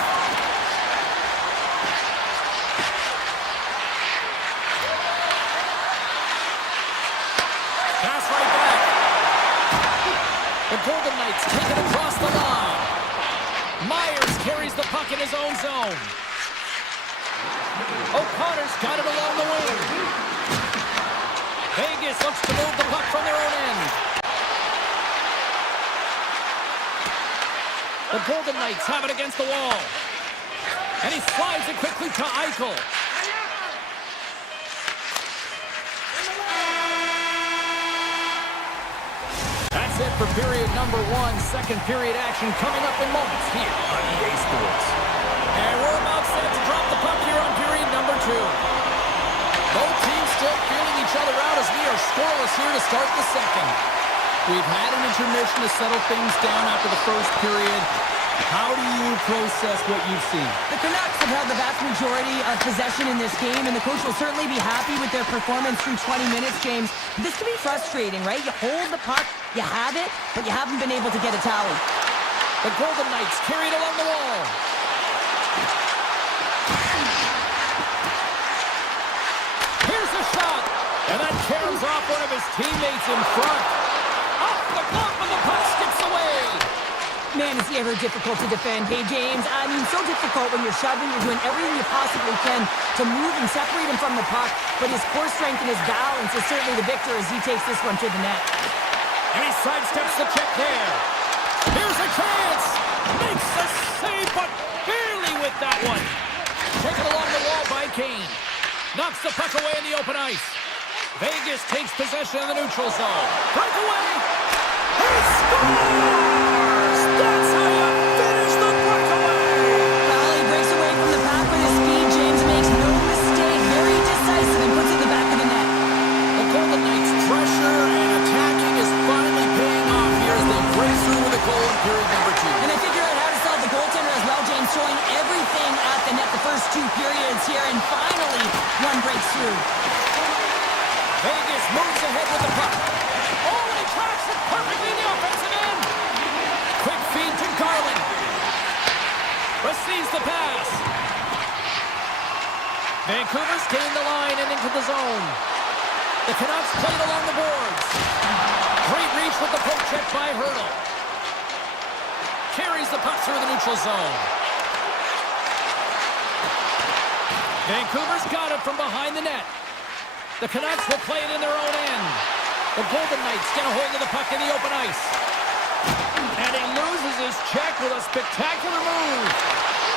Pass right back. The Golden Knights take it across the line. Myers carries the puck in his own zone. O'Connor's got it along the wing. Vegas looks to move the puck from their own end. The Golden Knights have it against the wall. And he slides it quickly to Eichel. That's it for period number one. Second period action coming up in moments here on EA Sports. And we're about set to drop the puck here on period number two. Both teams still feeling each other out as we are scoreless here to start the second. We've had an intermission to settle things down after the first period. How do you process what you've seen? The Canucks have held the vast majority of possession in this game, and the coach will certainly be happy with their performance through 20 minutes, James. This can be frustrating, right? You hold the puck, you have it, but you haven't been able to get a tally. The Golden Knights carry it along the wall. Here's a shot. And that caroms off one of his teammates in front. Off the glove and the puck skips away. Man, is he ever difficult to defend. Hey, James, I mean, so difficult when you're shoving, you're doing everything you possibly can to move and separate him from the puck, but his core strength and his balance is certainly the victor as he takes this one to the net. And he sidesteps the check there. Here's a chance. Makes the save, but barely with that one. Taken along the wall by Kane. Knocks the puck away in the open ice. Vegas takes possession of the neutral zone. Breakaway. He scores! That's how you finish the breakaway! Well, he breaks away from the pack with his speed. James makes no mistake. Very decisive and puts it in the back of the net. The Golden Knights' pressure and attacking is finally paying off here as they break through with a goal in period number 2. And they figure out how to solve the goaltender as well, James, showing everything at the net the first 2 periods here, and finally one breaks through. Vegas moves ahead with the puck. Oh, and he tracks it perfectly in the offensive end. Quick feed to Garland. Receives the pass. Vancouver's gained the line and into the zone. The Canucks played along the boards. Great reach with the poke check by Hurdle. Carries the puck through the neutral zone. Vancouver's got it from behind the net. The Canucks will play it in their own end. The Golden Knights get a hold of the puck in the open ice. And he loses his check with a spectacular move.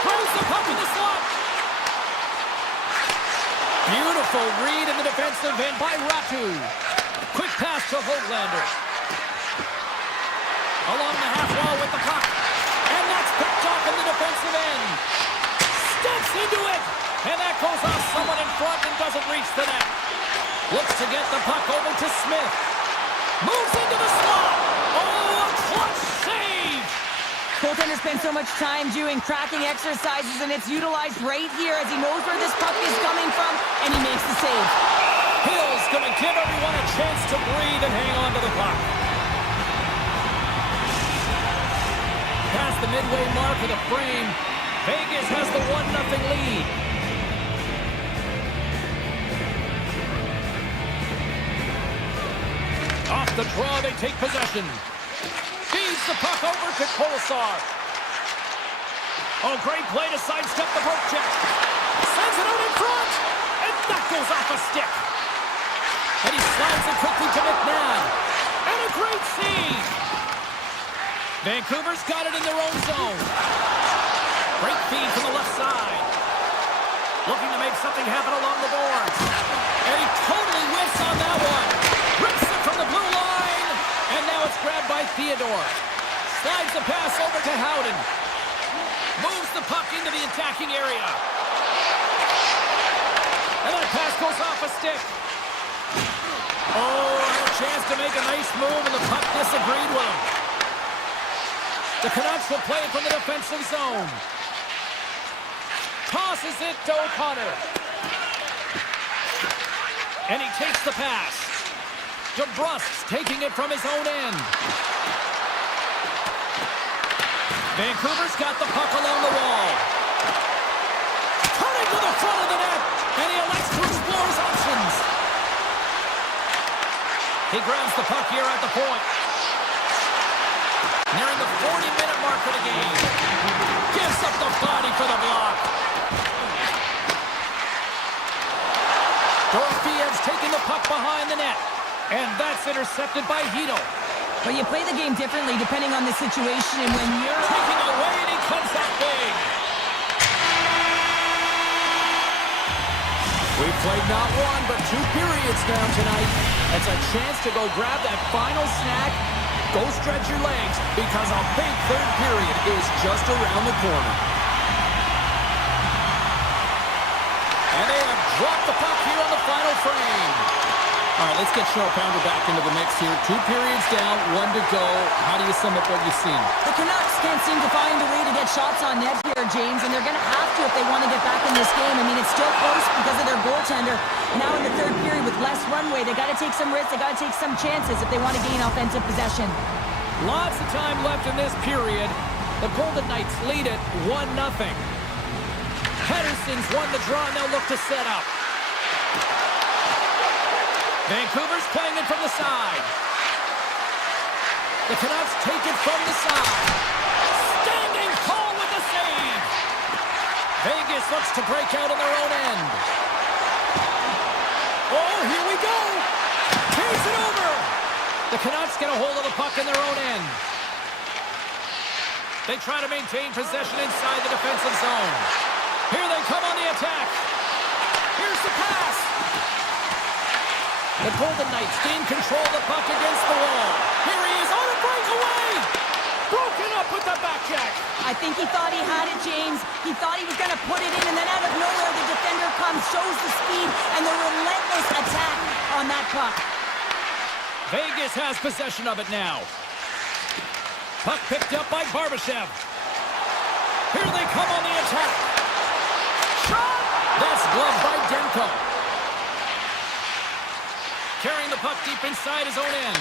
Throws the puck in the slot. Beautiful read in the defensive end by Ratu. Quick pass to Höglander. Along the half wall with the puck. And that's picked off in the defensive end. Steps into it. And that goes off someone in front and doesn't reach the net. Looks to get the puck over to Smith. Moves into the slot. Oh, a clutch save. Goaltender spends so much time doing tracking exercises, and it's utilized right here as he knows where this puck is coming from, and he makes the save. Hill's going to give everyone a chance to breathe and hang on to the puck. Past the midway mark of the frame, Vegas has the 1-0 lead. Off the draw, they take possession. Feeds the puck over to Kolesar. Oh, great play to sidestep the poke check. Sends it out in front. And that goes off a stick. And he slides it quickly to McNabb. And a great save. Vancouver's got it in their own zone. Great feed from the left side. Looking to make something happen along the boards. And he totally whiffs on that one. Rips it from the blue line. And now it's grabbed by Theodore. Slides the pass over to Howden. Moves the puck into the attacking area. And that pass goes off a stick. Oh, a chance to make a nice move, and the puck disagreed with him. The Canucks will play it from the defensive zone. Tosses it to O'Connor. And he takes the pass. DeBrusque's taking it from his own end. Vancouver's got the puck along the wall. Turning to the front of the net, and he elects to explore his options. He grabs the puck here at the point. Nearing the 40-minute mark of the game. Gives up the body for the block. Dorofeyev's taking the puck behind the net. And that's intercepted by Hito. But you play the game differently depending on the situation, and when you're Taking it away, and he comes up big. We've played not one, but 2 periods now tonight. It's a chance to go grab that final snack. Go stretch your legs, because a big third period is just around the corner. And they have dropped the puck here on the final frame. All right, let's get Cheryl Pounder back into the mix here. 2 periods down, 1 to go. How do you sum up what you've seen? The Canucks can't seem to find a way to get shots on net here, James, and they're going to have to if they want to get back in this game. I mean, it's still close because of their goaltender. Now in the third period with less runway, they got to take some risks, they got to take some chances if they want to gain offensive possession. Lots of time left in this period. The Golden Knights lead it 1-0. Pedersen's won the draw, and they'll look to set up. Vancouver's playing it from the side. The Canucks take it from the side. Standing tall with the save. Vegas looks to break out on their own end. Oh, here we go. Takes it over. The Canucks get a hold of the puck in their own end. They try to maintain possession inside the defensive zone. Here they come on the attack. Here's the pass. The Golden Knights gain control of the puck against the wall. Here he is on a breakaway. Broken up with the back check. I think he thought he had it, James. He thought he was going to put it in, and then out of nowhere, the defender comes, shows the speed, and the relentless attack on that puck. Vegas has possession of it now. Puck picked up by Barbashev. Here they come on the attack. Shot! That's gloved by Demko. Carrying the puck deep inside his own end.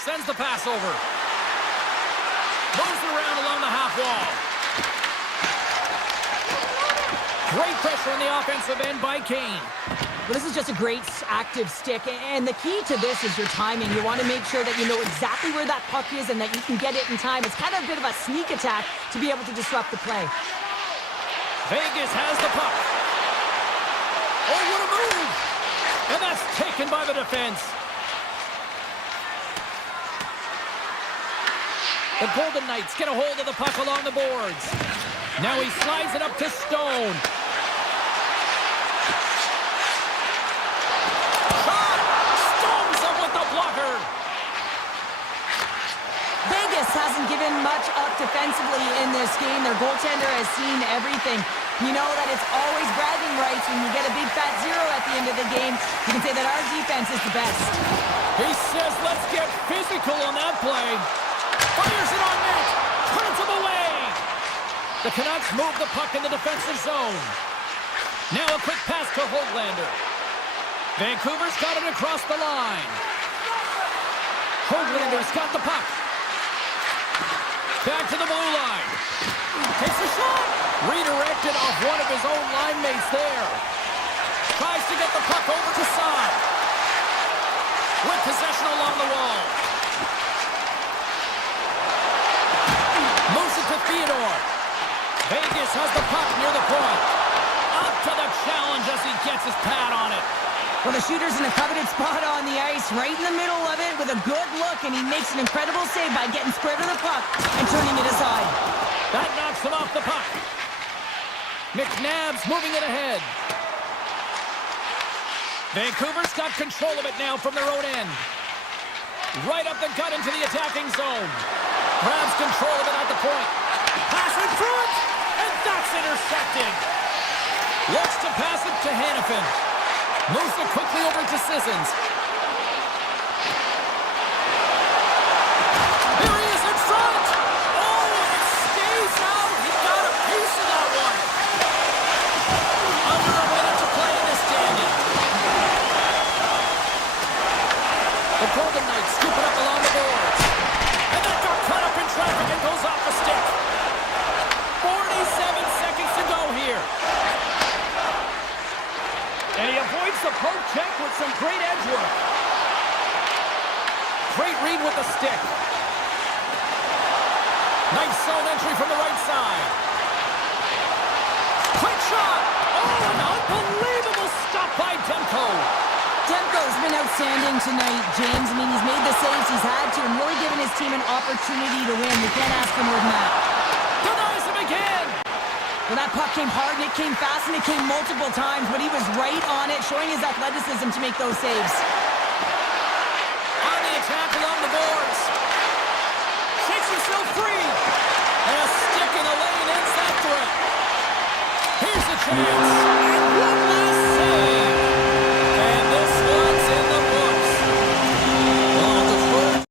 Sends the pass over. Moves around along the half wall. Great pressure on the offensive end by Kane. Well, this is just a great active stick, and the key to this is your timing. You want to make sure that you know exactly where that puck is and that you can get it in time. It's kind of a bit of a sneak attack to be able to disrupt the play. Vegas has the puck. Oh, what a move! And that's taken by the defense. The Golden Knights get a hold of the puck along the boards. Now he slides it up to Stone. Shot! Stones him with the blocker. Vegas hasn't given much up defensively in this game. Their goaltender has seen everything. You know that it's always bragging rights when you get a big fat zero at the end of the game. You can say that our defense is the best. He says, let's get physical on that play. Fires it on net. Turns him away. The Canucks move the puck in the defensive zone. Now a quick pass to Höglander. Vancouver's got it across the line. Höglander's got the puck. Back to the blue line. Takes a shot. Redirected off one of his own line mates there. Tries to get the puck over to side. With possession along the wall. Moves it to Theodore. Vegas has the puck near the point. Up to the challenge as he gets his pad on it. Well, the shooter's in a coveted spot on the ice, right in the middle of it with a good look, and he makes an incredible save by getting square to the puck and turning it aside. That knocks him off the puck. McNabb's moving it ahead. Vancouver's got control of it now from their own end. Right up the gut into the attacking zone. Grabs control of it at the point. Pass in front, and that's intercepted. Looks to pass it to Hannafin. Moves it quickly over to Sissons. Here he is in front. Oh, and it stays out. He got a piece of that one. Under a minute to play in this, Daniel. The Golden Knights scoop it up along the boards. And that got caught up in traffic and goes off the stick. 47 seconds to go here. And he avoids the poke check with some great edge work. Great read with the stick. Nice zone entry from the right side. Quick shot. Oh, an unbelievable stop by Demko. Demko's been outstanding tonight, James. I mean, he's made the saves he's had to and really given his team an opportunity to win. You can't ask for more than that. Denies him again. Well, that puck came hard, and it came fast, and it came multiple times, but he was right on it, showing his athleticism to make those saves. On the attack along the boards. Shakes himself free. And a stick in the lane ends that threat. Here's a chance. And one last save. And this one's in the books. On the first.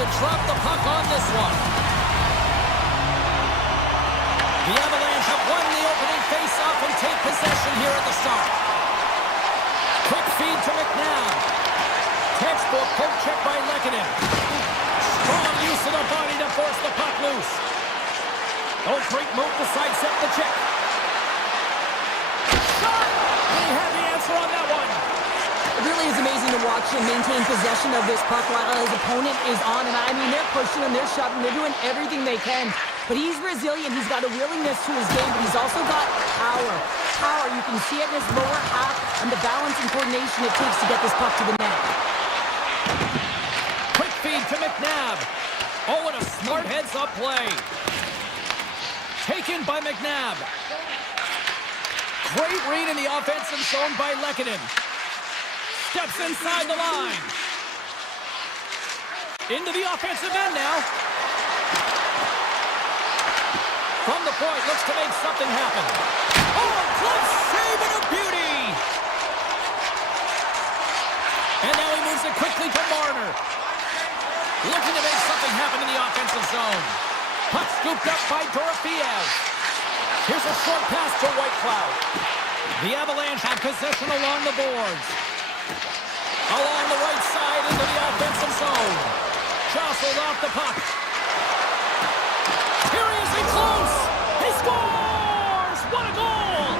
to drop the puck on this one. The Avalanche have won the opening face-off and take possession here at the start. Quick feed to McNabb. Textbook poke check by Lehkonen. Strong use of the body to force the puck loose. Oh, great move to sidestep the check. Shot! And he had the answer on that one. It really is amazing to watch him maintain possession of this puck while his opponent is on. And I mean, they're pushing him, they're shoving, they're doing everything they can. But he's resilient, he's got a willingness to his game, but he's also got power. Power, you can see it in his lower half and the balance and coordination it takes to get this puck to the net. Quick feed to McNabb. Oh, what a smart heads-up play. Taken by McNabb. Great read in the offensive zone by Lehkonen. Steps inside the line. Into the offensive end now. From the point, looks to make something happen. Oh, glove save and a beauty! And now he moves it quickly to Marner. Looking to make something happen in the offensive zone. Puck scooped up by Dorofiev. Here's a short pass to Whitecloud. The Avalanche have possession along the boards. Along the right side into the offensive zone. Jostled off the puck. Here he is in close. He scores! What a goal!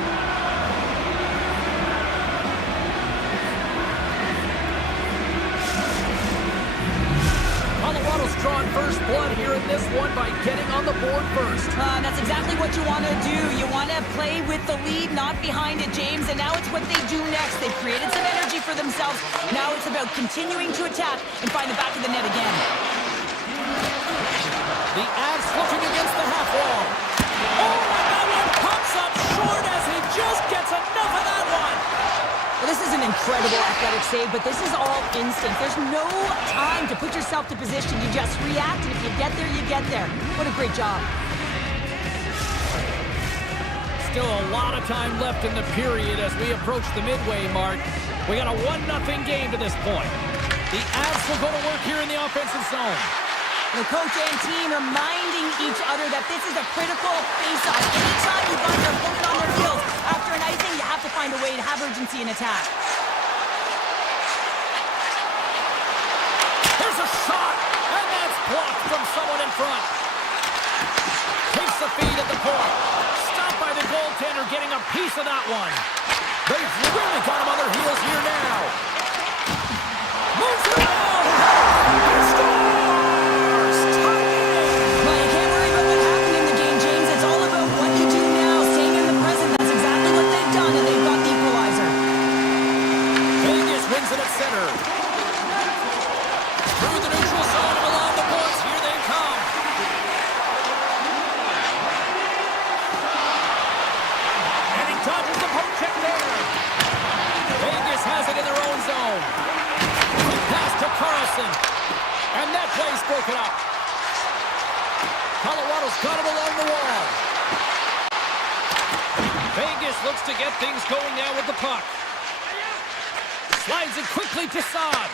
Colorado's drawn first blood here in this one by getting on the board first. That's exactly what you want to do. You want to play with the lead, not behind it, James. And now it's what they do next. They've created some energy for themselves. Now it's about continuing to attack and find the back of the net again. The Avs looking against the half wall. Oh, and that one pops up short as he just gets enough of that one. Well, this is an incredible athletic save, but this is all instinct. There's no time to put yourself to position. You just react, and if you get there, you get there. What a great job. Still a lot of time left in the period as we approach the midway mark. We got a 1-0 game to this point. The Avs will go to work here in the offensive zone. The coach and team reminding each other that this is a critical face-off. Anytime you've got your opponent on their heels after an icing, you have to find a way to have urgency in attack. There's a shot, and that's blocked from someone in front. Takes the feed at the point. Stopped by the goaltender getting a piece of that one. They've really got him on their heels here now. Moves it around. And scores! At center. Through the neutral zone and along the boards. Here they come. And he dodges the poke check there. Vegas has it in their own zone. Quick pass to Carlson. And that play's broken up. Colorado's got him along the wall. Vegas looks to get things going now with the puck. Slides it quickly to Saad.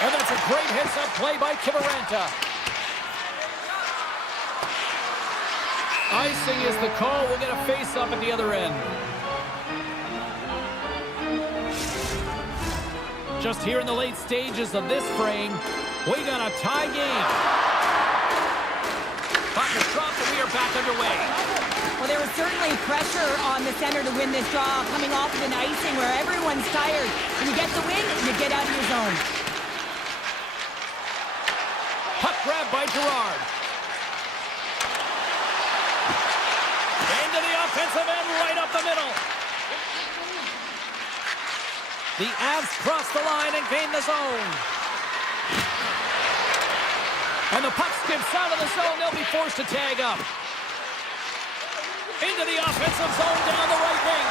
And that's a great heads-up play by Kivaranta. Icing is the call. We'll get a face-up at the other end. Just here in the late stages of this frame, we got a tie game. Puck is dropped and we are back underway. Well, there was certainly pressure on the center to win this draw, coming off of an icing where everyone's tired. When you get the win, you get out of your zone. Puck grab by Gerard. Into the offensive end, right up the middle. The Avs cross the line and gain the zone. And the puck skips out of the zone. They'll be forced to tag up. Into the offensive zone down the right wing.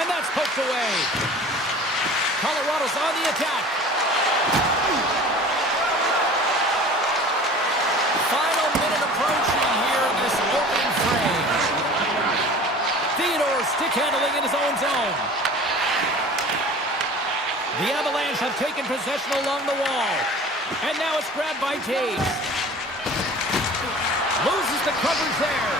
And that's poked away. Colorado's on the attack. Final minute approaching here in this opening frame. Theodore stick handling in his own zone. The Avalanche have taken possession along the wall. And now it's grabbed by Taves. Loses the coverage there.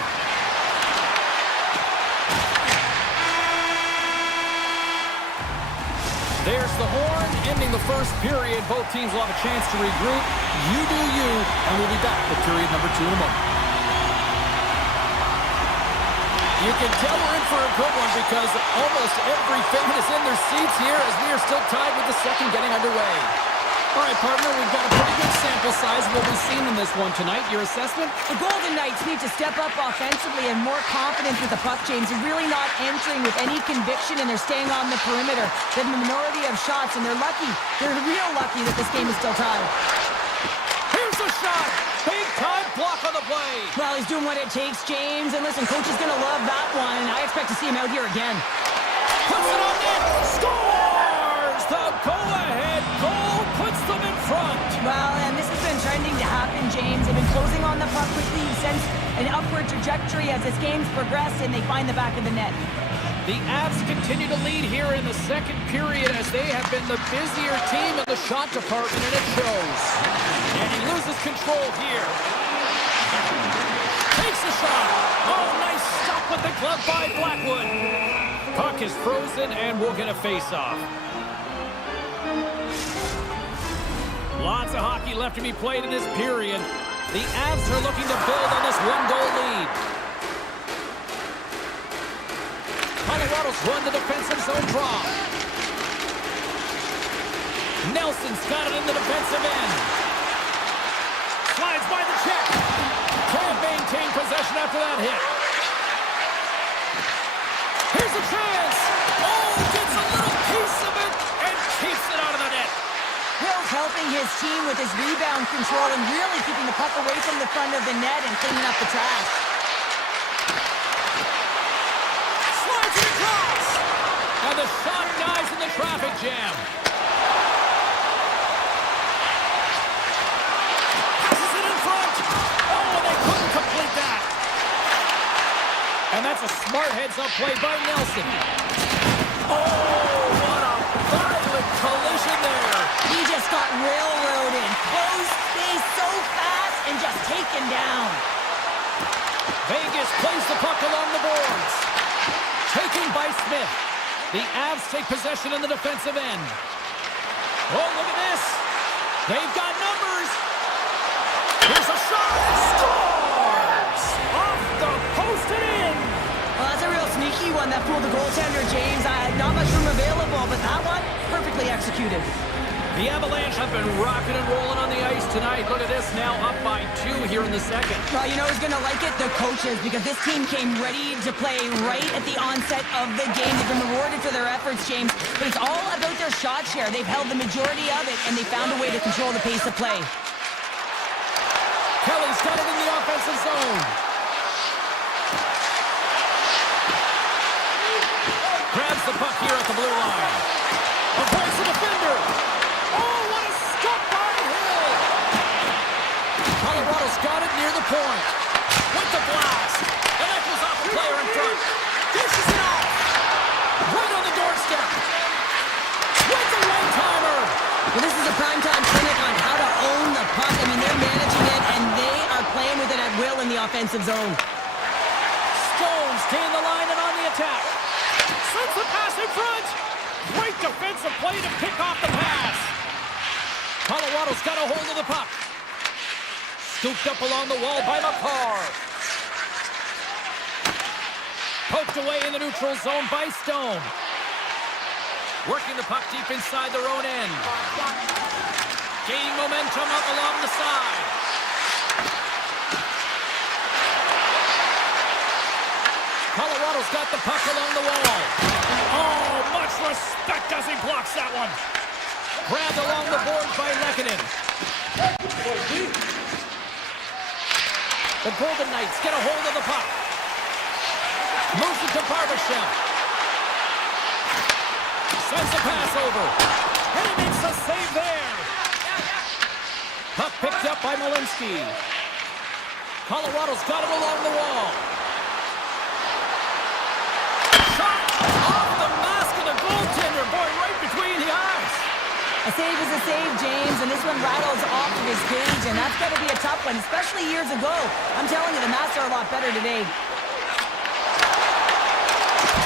There's the horn, ending the first period. Both teams will have a chance to regroup. You do you, and we'll be back with period number 2 in a moment. You can tell we're in for a good one because almost every fan is in their seats here as we are still tied with the second getting underway. All right, partner, we've got a pretty good sample size of what we've seen in this one tonight. Your assessment? The Golden Knights need to step up offensively and more confidence with the puck, James. They're really not entering with any conviction, and they're staying on the perimeter. They have a minority of shots, and they're lucky. They're real lucky that this game is still tied. Here's the shot! Big time block on the play! Well, he's doing what it takes, James. And listen, coach is going to love that one. I expect to see him out here again. Puts it on net! Scores! The go-ahead goal puts them in front! Well, and this has been trending to happen, James. They've been closing on the puck quickly since an upward trajectory as this game's progressed, and they find the back of the net. The Avs continue to lead here in the second period as they have been the busier team in the shot department, and it shows. And he loses control here. Takes the shot. Oh, nice stop with the glove by Blackwood. Puck is frozen, and we'll get a face-off. Lots of hockey left to be played in this period. The Avs are looking to build on this one-goal lead. Colorado's won the defensive zone draw. Nelson's got it in the defensive end. Slides by the check. Can't maintain possession after that hit. Here's a chance. Oh, gets a little piece of it and keeps it out of the net. Will's helping his team with his rebound control and really keeping the puck away from the front of the net and cleaning up the trash. Slides it across. And the shot dies in the traffic jam. Passes it in front. Oh, they couldn't complete that. And that's a smart heads-up play by Nelson. Oh, what a violent collision there. He just got railroaded. Closed space so fast and just taken down. Vegas plays the puck along the boards. Taken by Smith. The Avs take possession in the defensive end. Oh, look at this. They've got numbers. Here's a shot. Scores! Off the post and in. Well, that's a real sneaky one that fooled the goaltender, James. Not much room available, but that one, perfectly executed. The Avalanche have been rocking and rolling on the ice tonight. Look at this, now up by 2 here in the second. Well, you know who's going to like it? The coaches, because this team came ready to play right at the onset of the game. They've been rewarded for their efforts, James, but it's all about their shot share. They've held the majority of it, and they found a way to control the pace of play. Kelly's got it in the offensive zone. Grabs the puck here at the blue line. Avoids the defender. Oh, what a stop by Hill! Colorado's got it near the point. With the blast. And that goes off the player in front. Dishes it off. Right on the doorstep. With the one-timer. Well, this is a primetime clinic on how to own the puck. I mean, they're managing it, and they are playing with it at will in the offensive zone. Stones gain the line and on the attack. Sends the pass in front. Great defensive play to pick off the pass. Colorado's got a hold of the puck. Scooped up along the wall by McCarr. Poked away in the neutral zone by Stone. Working the puck deep inside their own end. Gaining momentum up along the side. Colorado's got the puck along the wall. Oh, much respect as he blocks that one. Grabbed along the boards by Lehkonen. The Golden Knights get a hold of the puck. Moves it to Barbashev. Sends the pass over. And he makes the save there. Puck picked up by Malinsky. Colorado's got it along the wall. Shot off the mask of the goaltender. Boy, right between the eyes. A save is a save, James, and this one rattles off of his cage, and that's going to be a tough one, especially years ago. I'm telling you, the Mats are a lot better today.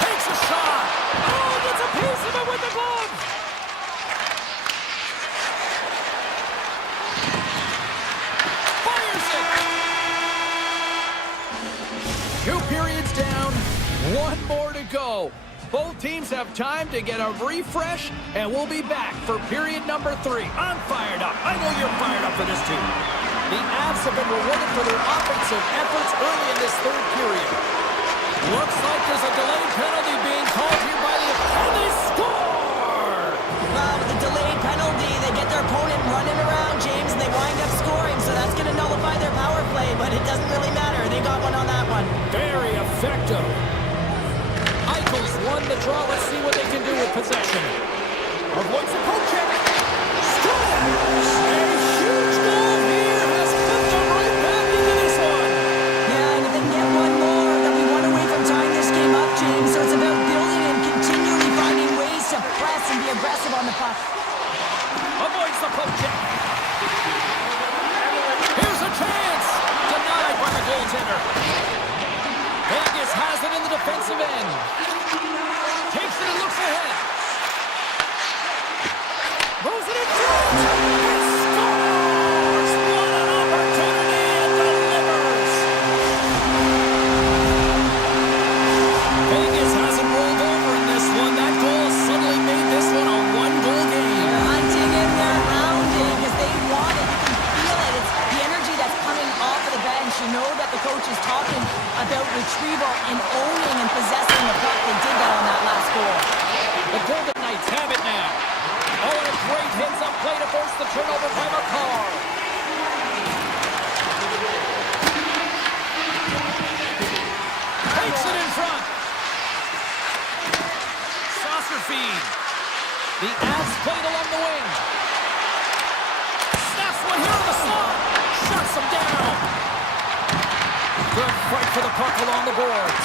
Takes a shot. Oh, gets a piece of it with the glove. Fires it. 2 periods down, 1 more to go. Both teams have time to get a refresh, and we'll be back for period number 3. I'm fired up. I know you're fired up for this too. The Avs have been rewarded for their offensive efforts early in this 3rd period. Looks like there's a delayed penalty being called here by the... And they score! Well, with the delayed penalty, they get their opponent running around, James, and they wind up scoring, so that's going to nullify their power play, but it doesn't really matter. They got one on that one. Very effective. Eichels won the draw. Let's see what they can do with possession. Avoids the poke check. Scores! A huge goal here has put them right back into this one. Yeah, and if they can get one more, they'll be 1 away from tying this game up, James. So it's about building and continually finding ways to press and be aggressive on the puck. Avoids the poke check. Here's a chance. Denied by the goaltender. Vegas has it in the defensive end. Takes it and looks ahead. Moves it in front. And scores! What an opportunity and delivers! Vegas hasn't rolled over in this one. That goal suddenly made this one a 1-goal game. They're hunting and they're rounding because they want it. You can feel it. It's the energy that's coming off of the bench. You know that the coach is talking about retrieval and owning and possessing the puck. They did that on that last goal. The Golden Knights have it now. Oh, and a great heads-up play to force the turnover by McCarr. Takes it in front. Saucer feed. The Avs played along the wing. Snaps one here in the slot. Shuts them down. Good fight for the puck along the boards.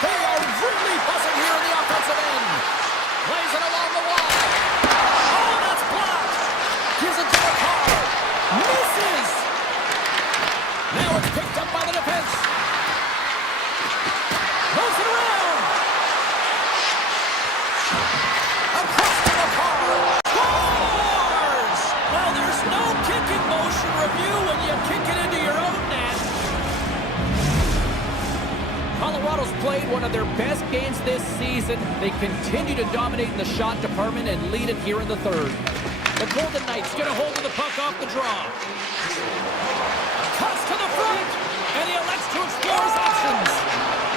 They are really buzzing here in the offensive end. Plays it along the wall. Oh, that's blocked. Gives it to McCarr. Misses. Now it's picked up by the defense. Moves it around. Across to McCarr. Scores! Well, there's no kick in motion review when you kick it into your own net. Colorado's played one of their best games this season. They continue to dominate in the shot department and lead it here in the 3rd. The Golden Knights get a hold of the puck off the draw. Cuts to the front, and he elects to explore his options.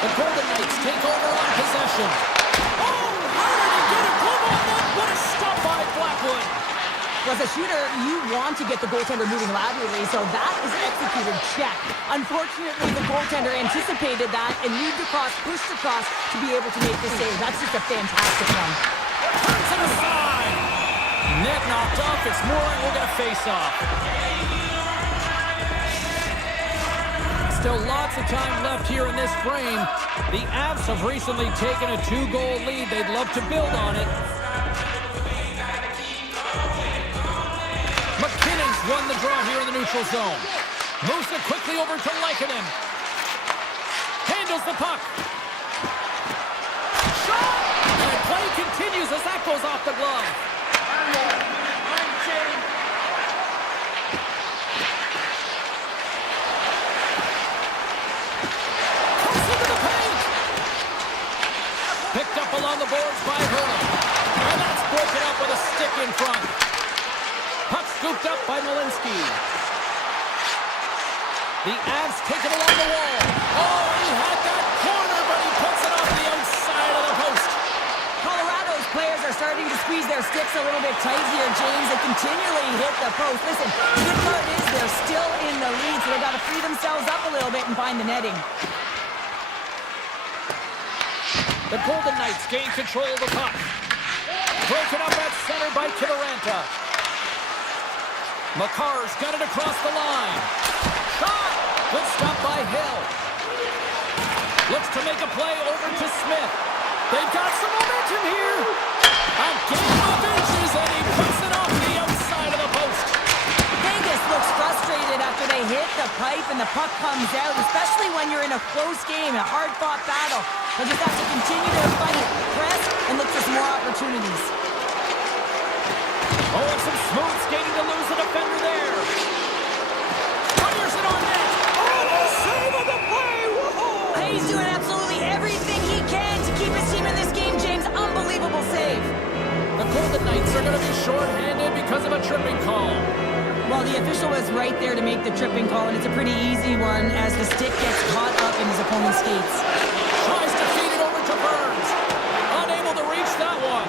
The Golden Knights take over on possession. Oh, how did he get a glove on that? What a stop by Blackwood. Well, as a shooter, you want to get the goaltender moving laterally, so that is executed check. Unfortunately, the goaltender anticipated that and moved across, pushed across to be able to make the save. That's just a fantastic one. Turns it aside. Net knocked off. It's Moore will get a face-off. Still lots of time left here in this frame. The Avs have recently taken a 2-goal lead. They'd love to build on it. McKinnon's won the draw here in the neutral zone. Moves it quickly over to Lekkinen. Handles the puck. Shot! And play continues as that goes off the glove. Comes into the paint. Picked up along the boards by Hurley. And that's broken up with a stick in front. Puck scooped up by Malinsky. The Avs take it along the wall. Oh, he had that corner, but he puts it off the outside of the post. Colorado's players are starting to squeeze their sticks a little bit tight here, James. They continually hit the post. Listen, the good part is they're still in the lead, so they've got to free themselves up a little bit and find the netting. The Golden Knights gain control of the puck. Broken up at center by Kiviranta. McCarr's got it across the line. Shot! Good stop by Hill. Looks to make a play over to Smith. They've got some momentum here. A game of inches, and he puts it off the outside of the post. Vegas looks frustrated after they hit the pipe and the puck comes out, especially when you're in a close game, a hard-fought battle. They'll just have to continue to fight, press, and look for some more opportunities. Oh, and some smooth skating to lose the defender there. Fires it on net. Oh, the save of the play. Whoa! He's doing absolutely everything he can to keep his team in this game, James. Unbelievable save. The Golden Knights are going to be short-handed because of a tripping call. Well, the official was right there to make the tripping call, and it's a pretty easy one as the stick gets caught up in his opponent's skates. Tries to feed it over to Burns. Unable to reach that one.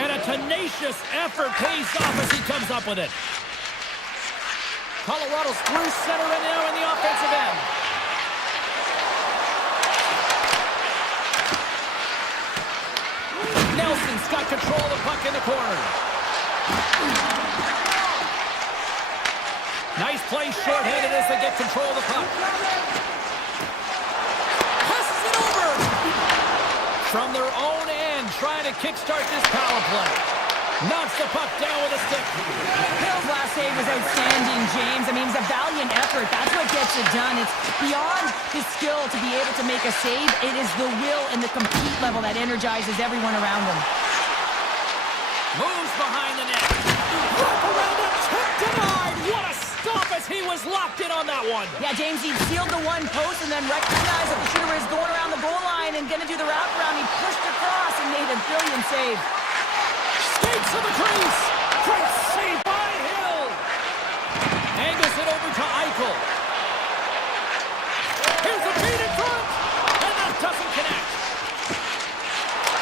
And a tenacious effort pays off as he comes up with it. Colorado's through center and now in the offensive end. Nelson's got control of the puck in the corner. Nice play short-handed as they get control of the puck. Passes it over. From their own end, trying to kickstart this power play. Knocks the puck down with a stick. Hill's last save was outstanding, James. I mean, it's a valiant effort. That's what gets it done. It's beyond his skill to be able to make a save. It is the will and the compete level that energizes everyone around him. Moves behind the net. Wrap around him, tip denied. What a stop as he was locked in on that one. Yeah, James, he sealed the one post and then recognized that the shooter was going around the goal line and going to do the wraparound. He pushed across and made a brilliant save. Skates to the crease. Great save by Hill. Angles it over to Eichel. Here's a beat in front. And that doesn't connect.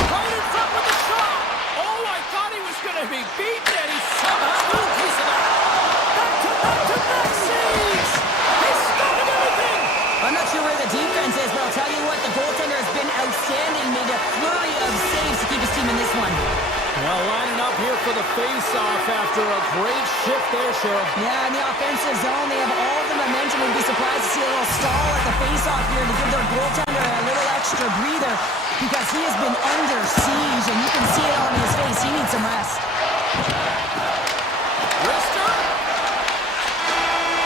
Right in front with the shot. Oh, I thought he was going to be beaten, and he somehow got a piece of that. Back-to-back saves. He's stopping everything. I'm not sure where the defense is, but I'll tell you what, the goaltender has been outstanding. Made a flurry of saves to keep his team in this one. Well, lining up here for the face-off after a great shift there, Cheryl. Yeah, in the offensive zone, they have all the momentum. We'd be surprised to see a little stall at the face-off here to give their goaltender a little extra breather because he has been under siege, and you can see it on his face. He needs some rest. Wrister.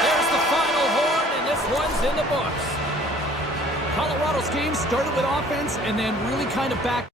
There's the final horn, and this one's in the books. Colorado's game started with offense and then really kind of back.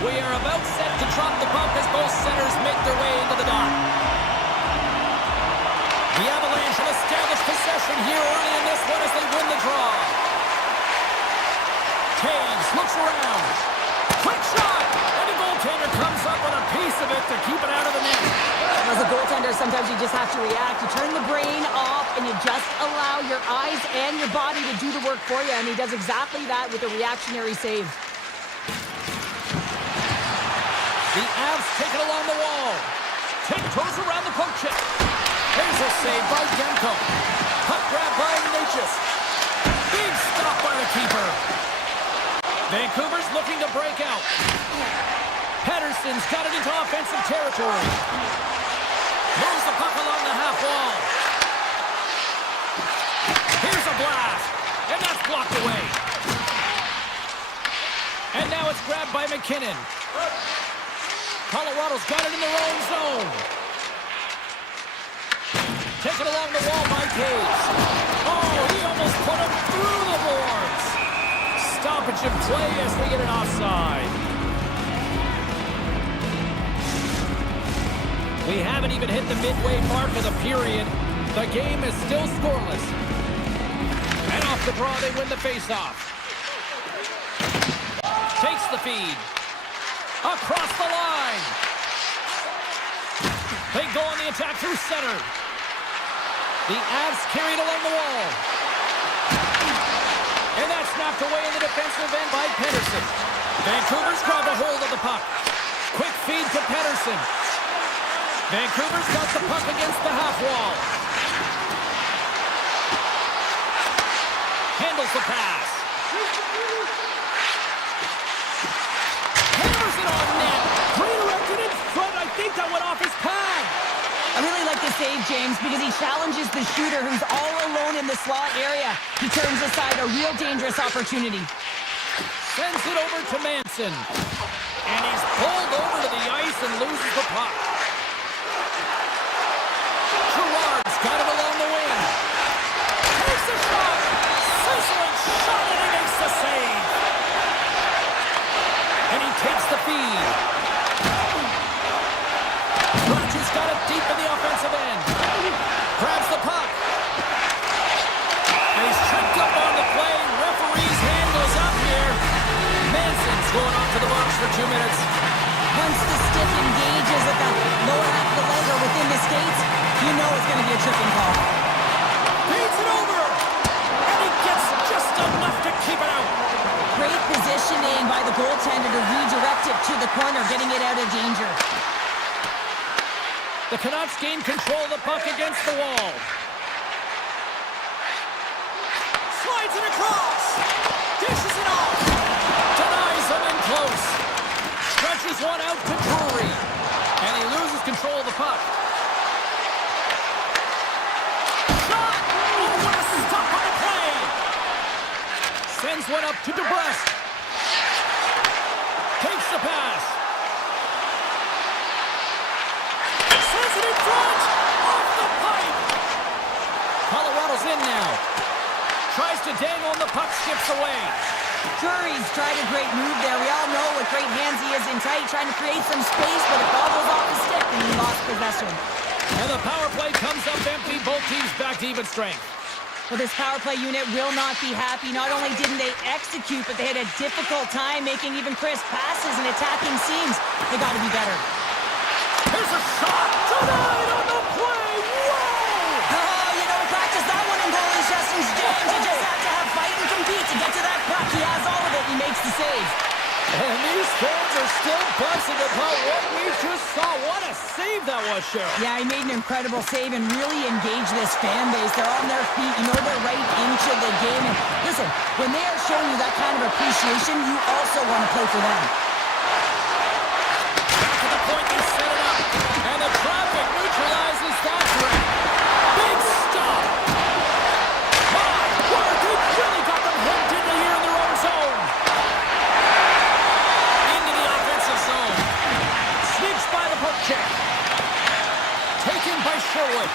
We are about set to drop the puck as both centers make their way into the dot. The Avalanche have established possession here early in this one as they win the draw. Taves looks around. Quick shot! And the goaltender comes up with a piece of it to keep it out of the net. As a goaltender, sometimes you just have to react. You turn the brain off and you just allow your eyes and your body to do the work for you. And he does exactly that with a reactionary save. The Avs take it along the wall. Tiptoes around the poke check. Here's a save by Demko. Puck grab by Ignatius. Big stop by the keeper. Vancouver's looking to break out. Pettersson's got it into offensive territory. Moves the puck along the half wall. Here's a blast. And that's blocked away. And now it's grabbed by McKinnon. Colorado's got it in their own zone. Taken along the wall by Taves. Oh, he almost put him through the boards. Stoppage in play as we get an offside. We haven't even hit the midway mark of the period. The game is still scoreless. And off the draw, they win the faceoff. Takes the feed. Across the line. They go on the attack through center. The Avs carried along the wall. And that's knocked away in the defensive end by Pettersson. Vancouver's grabbed a hold of the puck. Quick feed to Pettersson. Vancouver's got the puck against the half wall. Handles the pass. Hammers it on net. Redirected in front. I think that went off his pad. I really like the save, James, because he challenges the shooter who's all alone in the slot area. He turns aside a real dangerous opportunity. Sends it over to Manson. And he's pulled over to the ice and loses the puck. Gerard's got it along the wing. Takes a shot. Sizzling shot and he makes the save. And he takes the feed. Rogers got it deep in the offensive end. Grabs the puck. And he's tripped up on the play. Referee's hand goes up here. Manson's going off to the box for 2 minutes. Once the stick engages at the lower half of the leg or within the skates, you know it's going to be a tripping call. Feeds it over. And he gets just enough to keep it out. Great positioning by the goaltender to redirect it to the corner, getting it out of danger. The Canucks gain control of the puck against the wall. Slides it across. Dishes it off. Denies him in close. Stretches one out to Drury. And he loses control of the puck. Shot! Oh, what a stop on the play! Sends one up to DeBrusque. Takes the pass. Sends it in front! Off the pipe! Colorado's in now. Tries to dangle and the puck skips away. Drury's tried a great move there. We all know what great hands he is in tight, trying to create some space, but it all goes off the stick and he lost possession. And the power play comes up empty. Both teams back to even strength. Well, this power play unit will not be happy. Not only didn't they execute, but they had a difficult time making even crisp passes and attacking seams. They got to be better. Here's a shot! Denied on the play! Whoa! Oh, you don't practice that one in goalie sessions, James. You just have to have fight and compete to get to that puck. He has all of it. He makes the save. And these fans are still buzzing about what we just saw. What a save that was, Cheryl. Yeah, he made an incredible save and really engaged this fan base. They're on their feet. You know they're right into the game. And listen, when they are showing you that kind of appreciation, you also want to play for them. Back to the point, they set it up. And the traffic neutralizes that threat. Big stop. My word, they really got them hooked into here in their own zone. Into the offensive zone. Sneaks by the poke check. Taken by Sherwood.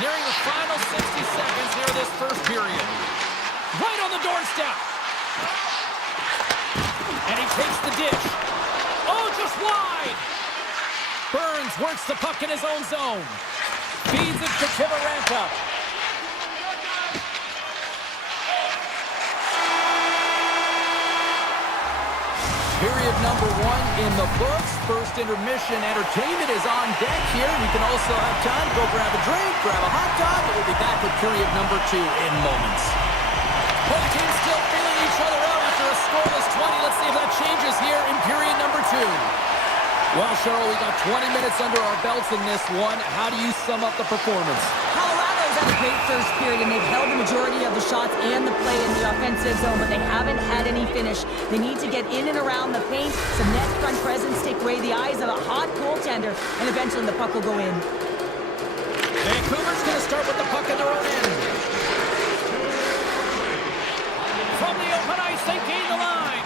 Nearing the final 60 seconds here of this first period. Right on the doorstep. And he he takes the dish. Oh, just wide! Burns works the puck in his own zone. Feeds it to Kivarenka. Period number 1 in the books. First intermission entertainment is on deck here. We can also have time to go grab a drink, grab a hot dog, and we'll be back with period number 2 in moments. Both teams still feeling each other out after a scoreless 20. Let's see if that changes here in period number 2. Well, Cheryl, we got 20 minutes under our belts in this one. How do you sum up the performance? Colorado's had a great first period, and they've held the majority of the shots and the play in the offensive zone, but they haven't had any finish. They need to get in and around the paint, some net front presence, take away the eyes of a hot goaltender, and eventually the puck will go in. Vancouver's going to start with the puck in their own end. From the open ice, they gain the line.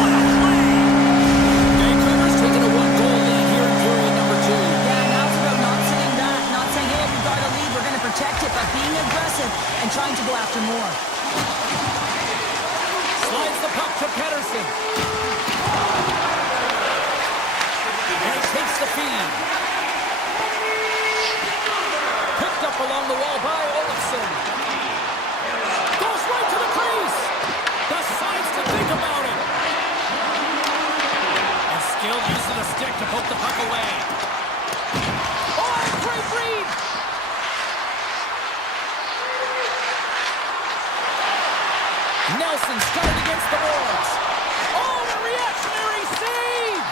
What a play! Vancouver's taking a 1-goal lead here in period number 2. Yeah, now it's about not sitting back, not saying, hey, we've got a lead, we're going to protect it, but being aggressive and trying to go after more. Slides the puck to Pettersson. And he takes the feed. Picked up along the wall by Olofsson. Goes right to the crease. Decides to think about it. And Skilled uses the stick to poke the puck away. Oh, great read. Nelson started against the boards. Oh, a reactionary save!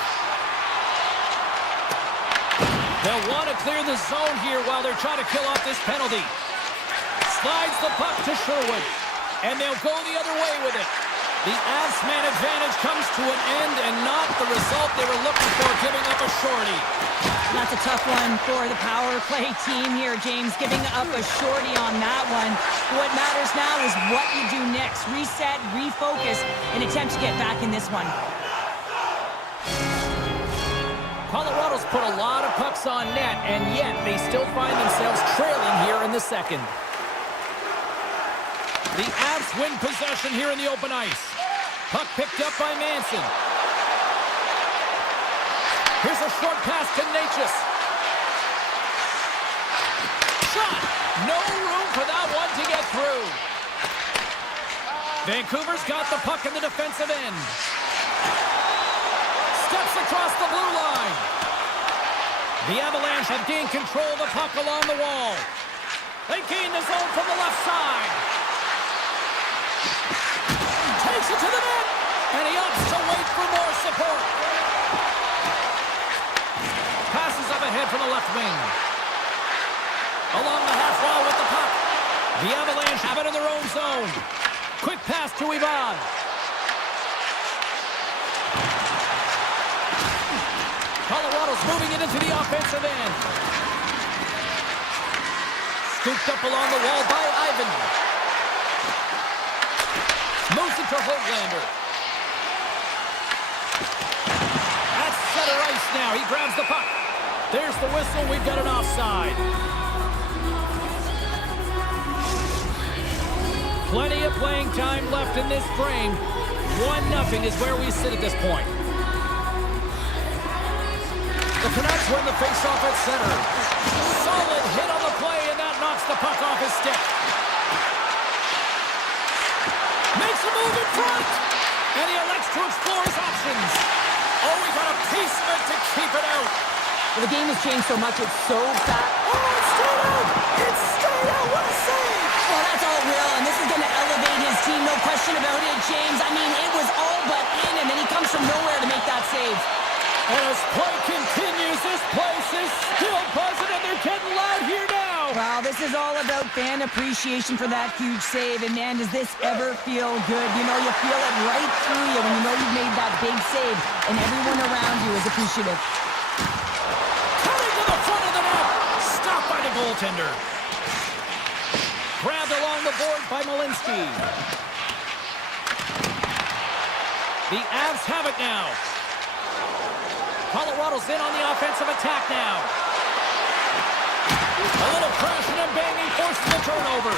They'll want to clear the zone here while they're trying to kill off this penalty. Slides the puck to Sherwood, and they'll go the other way with it. The Avs man advantage comes to an end, and not the result they were looking for, giving up a shorty. That's a tough one for the power play team here, James, giving up a shorty on that one. What matters now is what you do next. Reset, refocus, and attempt to get back in this one. Colorado's put a lot of pucks on net, and yet they still find themselves trailing here in the second. The Avs win possession here in the open ice. Puck picked up by Manson. Here's a short pass to Natchez. Shot! No room for that one to get through. Vancouver's got the puck in the defensive end. Steps across the blue line. The Avalanche have gained control of the puck along the wall. They gain the zone from the left side. Takes it to the net, and he opts to wait for more support. Passes up ahead from the left wing. Along the half wall with the puck. The Avalanche have it in their own zone. Quick pass to Ivan. Colorado's moving it into the offensive end. Scooped up along the wall by Ivan. Moves it to Hoglander. That's center ice now. He grabs the puck. There's the whistle. We've got an offside. Plenty of playing time left in this frame. 1-0 is where we sit at this point. The Canucks win the faceoff at center. Solid hit on the play, and that knocks the puck off his stick. Makes a move in front, and he elects to explore his options. Oh, he got a piece of it to keep it out. Well, the game has changed so much, it's so fast. Oh, it's straight out! It's straight out! What a save! Well, that's all Will, and this is going to elevate his team, no question about it, James. I mean, it was all but in, and then he comes from nowhere to make that save. And as play continues, this place is still buzzing, and they're getting loud here now. Wow, this is all about fan appreciation for that huge save. And man, does this ever feel good? You know, you feel it right through you when you know you've made that big save, and everyone around you is appreciative. Coming to the front of the net. Stopped by the goaltender. Grabbed along the board by Malinsky. The Avs have it now. Colorado's in on the offensive attack now. A little crashing and banging forcing the turnover.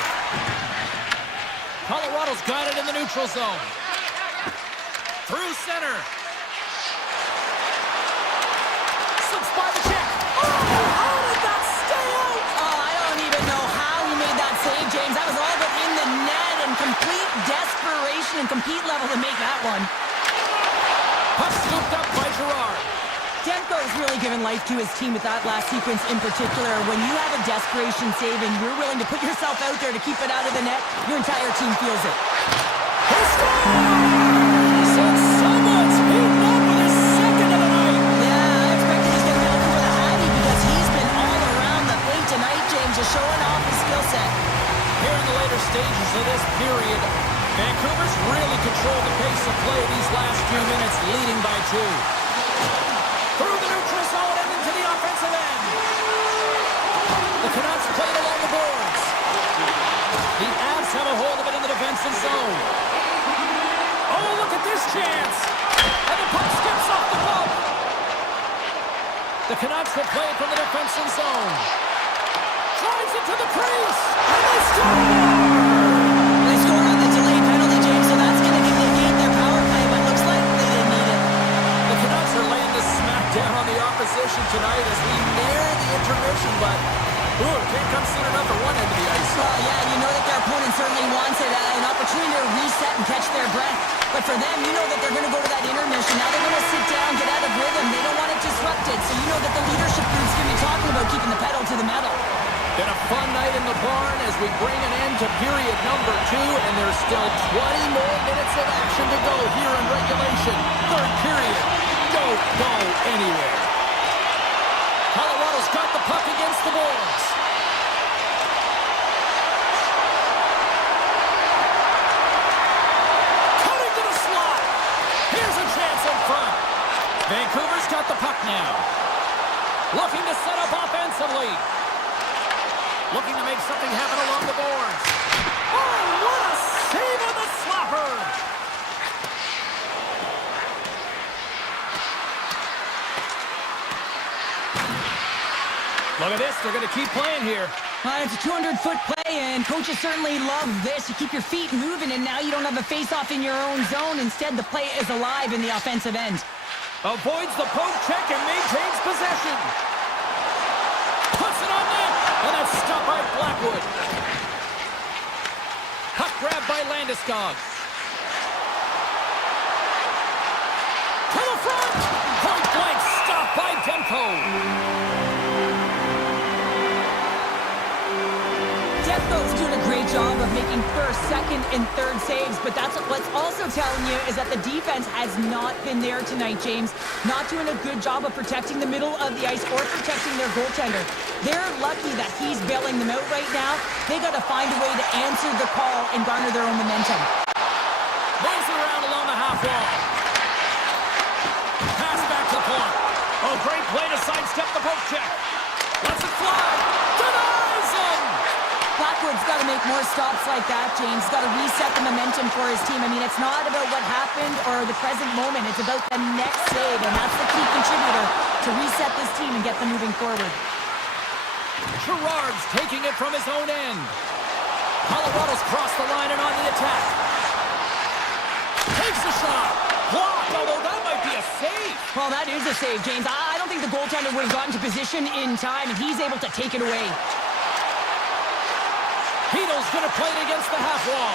Colorado's got it in the neutral zone. Through center. Slips by the check. Oh, how did that stay out? Oh, I don't even know how he made that save, James. That was all but in the net and complete desperation and compete level to make that one. Puck scooped up by Gerard. Demko's really given life to his team with that last sequence in particular. When you have a desperation save and you're willing to put yourself out there to keep it out of the net, your entire team feels it. He scores! And someone's beaten up with his second of the night. Yeah, I expected he's going to be looking for the Hattie because he's been all around the plate tonight, James, just showing off his skill set. Here in the later stages of this period, Vancouver's really controlled the pace of play these last few minutes, leading by 2. Through the neutral zone and into the offensive end. The Canucks played along the boards. The Avs have a hold of it in the defensive zone. Oh, look at this chance. And the puck skips off the poke. The Canucks will play it from the defensive zone. Drives it to the crease. And they score! They score on the delayed penalty, James, so that's going to negate their power play, but looks like they didn't need it. The Canucks are laying the smack down on the opposition tonight as we near the intermission, but it can't come soon enough for one end of the ice. Yeah, you know that their opponent certainly wants it, an opportunity to reset and catch their breath. But for them, you know that they're going to go to that intermission. Now they're going to sit down, get out of rhythm. They don't want it disrupted. So you know that the leadership group's going to be talking about keeping the pedal to the metal. Been a fun night in the barn as we bring an end to period number 2, and there's still 20 more minutes of action to go here in regulation. Third period. Don't go anywhere. Colorado's got the puck against the boards. Cutting to the slot. Here's a chance in front. Vancouver's got the puck now. Looking to set up offensively. Looking to make something happen along the boards. Oh, what a save on the slapper! Look at this, they're going to keep playing here. It's a 200-foot play, and coaches certainly love this. You keep your feet moving, and now you don't have a face-off in your own zone. Instead, the play is alive in the offensive end. Avoids the poke check and maintains possession. Puts it on net, and that's stopped by Blackwood. Puck grab by Landeskog. To the front! Point blank, stopped by Demko. Demko's doing a great job of making first, second, and third saves, but that's what's also telling you is that the defense has not been there tonight, James. Not doing a good job of protecting the middle of the ice or protecting their goaltender. They're lucky that he's bailing them out right now. They got to find a way to answer the call and garner their own momentum. Moves it around along the half wall. Pass back to the point. Oh, great play to sidestep the poke check. Lets it fly. Denies him. Blackwood's got to make more stops like that, James. Got to reset the momentum for his team. I mean, it's not about what happened or the present moment. It's about the next save, and that's the key contributor to reset this team and get them moving forward. Gerard's taking it from his own end. Colorado's crossed the line and on the attack. Takes the shot. Blocked, although that might be a save. Well, that is a save, James. I don't think the goaltender would have gotten to position in time, and he's able to take it away. Heedle's going to play it against the half wall.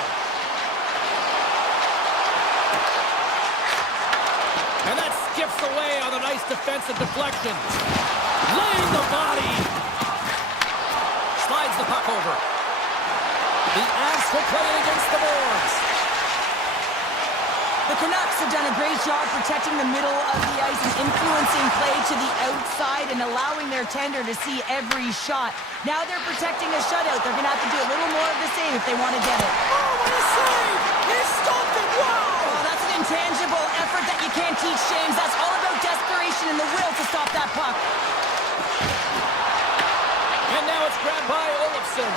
And that skips away on a nice defensive deflection. Laying the body. Slides the puck over. The Avs will play it against the boards. The Canucks have done a great job protecting the middle of the ice and influencing play to the outside and allowing their tender to see every shot. Now they're protecting a shutout. They're going to have to do a little more of the save if they want to get it. Oh, what a save! He stopped it! Wow! Oh, that's an intangible effort that you can't teach, James. That's all about desperation and the will to stop that puck. And now it's grabbed by Olofsson.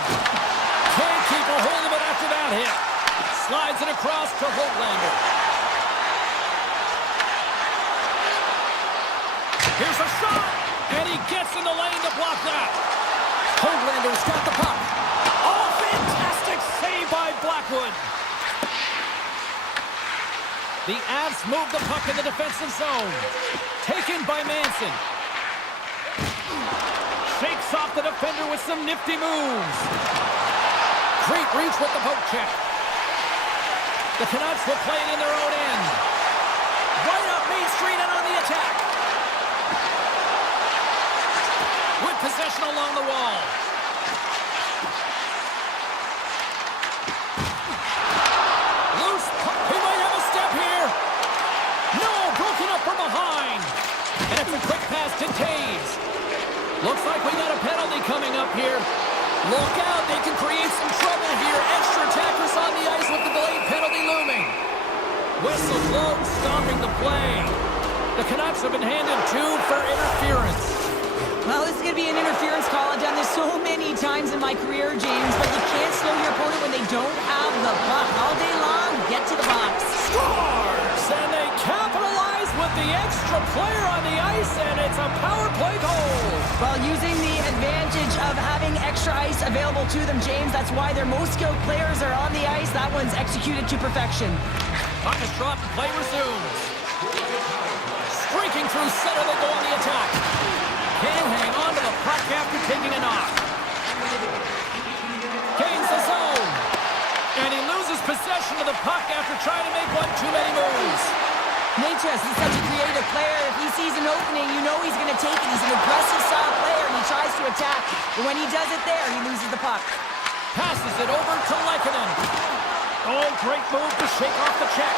Can't keep a hold of it after that hit. Slides it across to Holtlander. Here's a shot, and he gets in the lane to block that. Hoaglander's got the puck. Oh, fantastic save by Blackwood. The Avs move the puck in the defensive zone. Taken by Manson. Shakes off the defender with some nifty moves. Great reach with the poke check. The Canucks will play it in their own end. Right up Main Street and on the attack. With possession along the wall. Loose puck. He might have a step here. No, broken up from behind. And it's a quick pass to Taves. Looks like we got a penalty coming up here. Look out, they can create some trouble here. Extra attackers on the ice with the delayed penalty looming. Whistle blown, stopping the play. The Canucks have been handed 2 for interference. Well, this is going to be an interference call. I've done this so many times in my career, James, but you can't slow your opponent when they don't have the puck. All day long, get to the box. Scores! And they capitalize with the extra player on the ice, and it's a power play goal. Well, using the advantage of having extra ice available to them, James, that's why their most skilled players are on the ice. That one's executed to perfection. Puck is dropped, play resumes. Streaking through center, they go on the attack. Can't hang on to the puck after taking a knock. Gains the zone. And he loses possession of the puck after trying to make one too many moves. Natras is such a creative player. If he sees an opening, you know he's going to take it. He's an aggressive style player, and he tries to attack. But when he does it there, he loses the puck. Passes it over to Lehkonen. Oh, great move to shake off the check.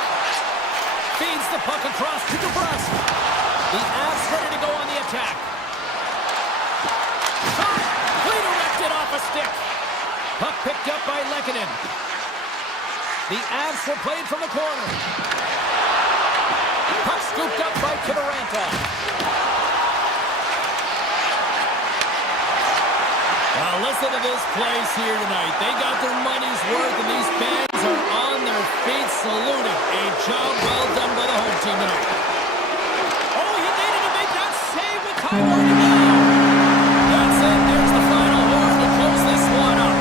Feeds the puck across to Dubrowski. The Avs ready to go on the attack. Shot! Redirected off a stick. Puck picked up by Lehkonen. The Avs will play it from the corner. Puck scooped up by Kivaranta. Now listen to this place here tonight. They got their money's worth, and these fans are on their feet saluting. A job well done by the home team tonight. Oh, he needed to make that save with time running down. That's it. There's the final horn to close this one up.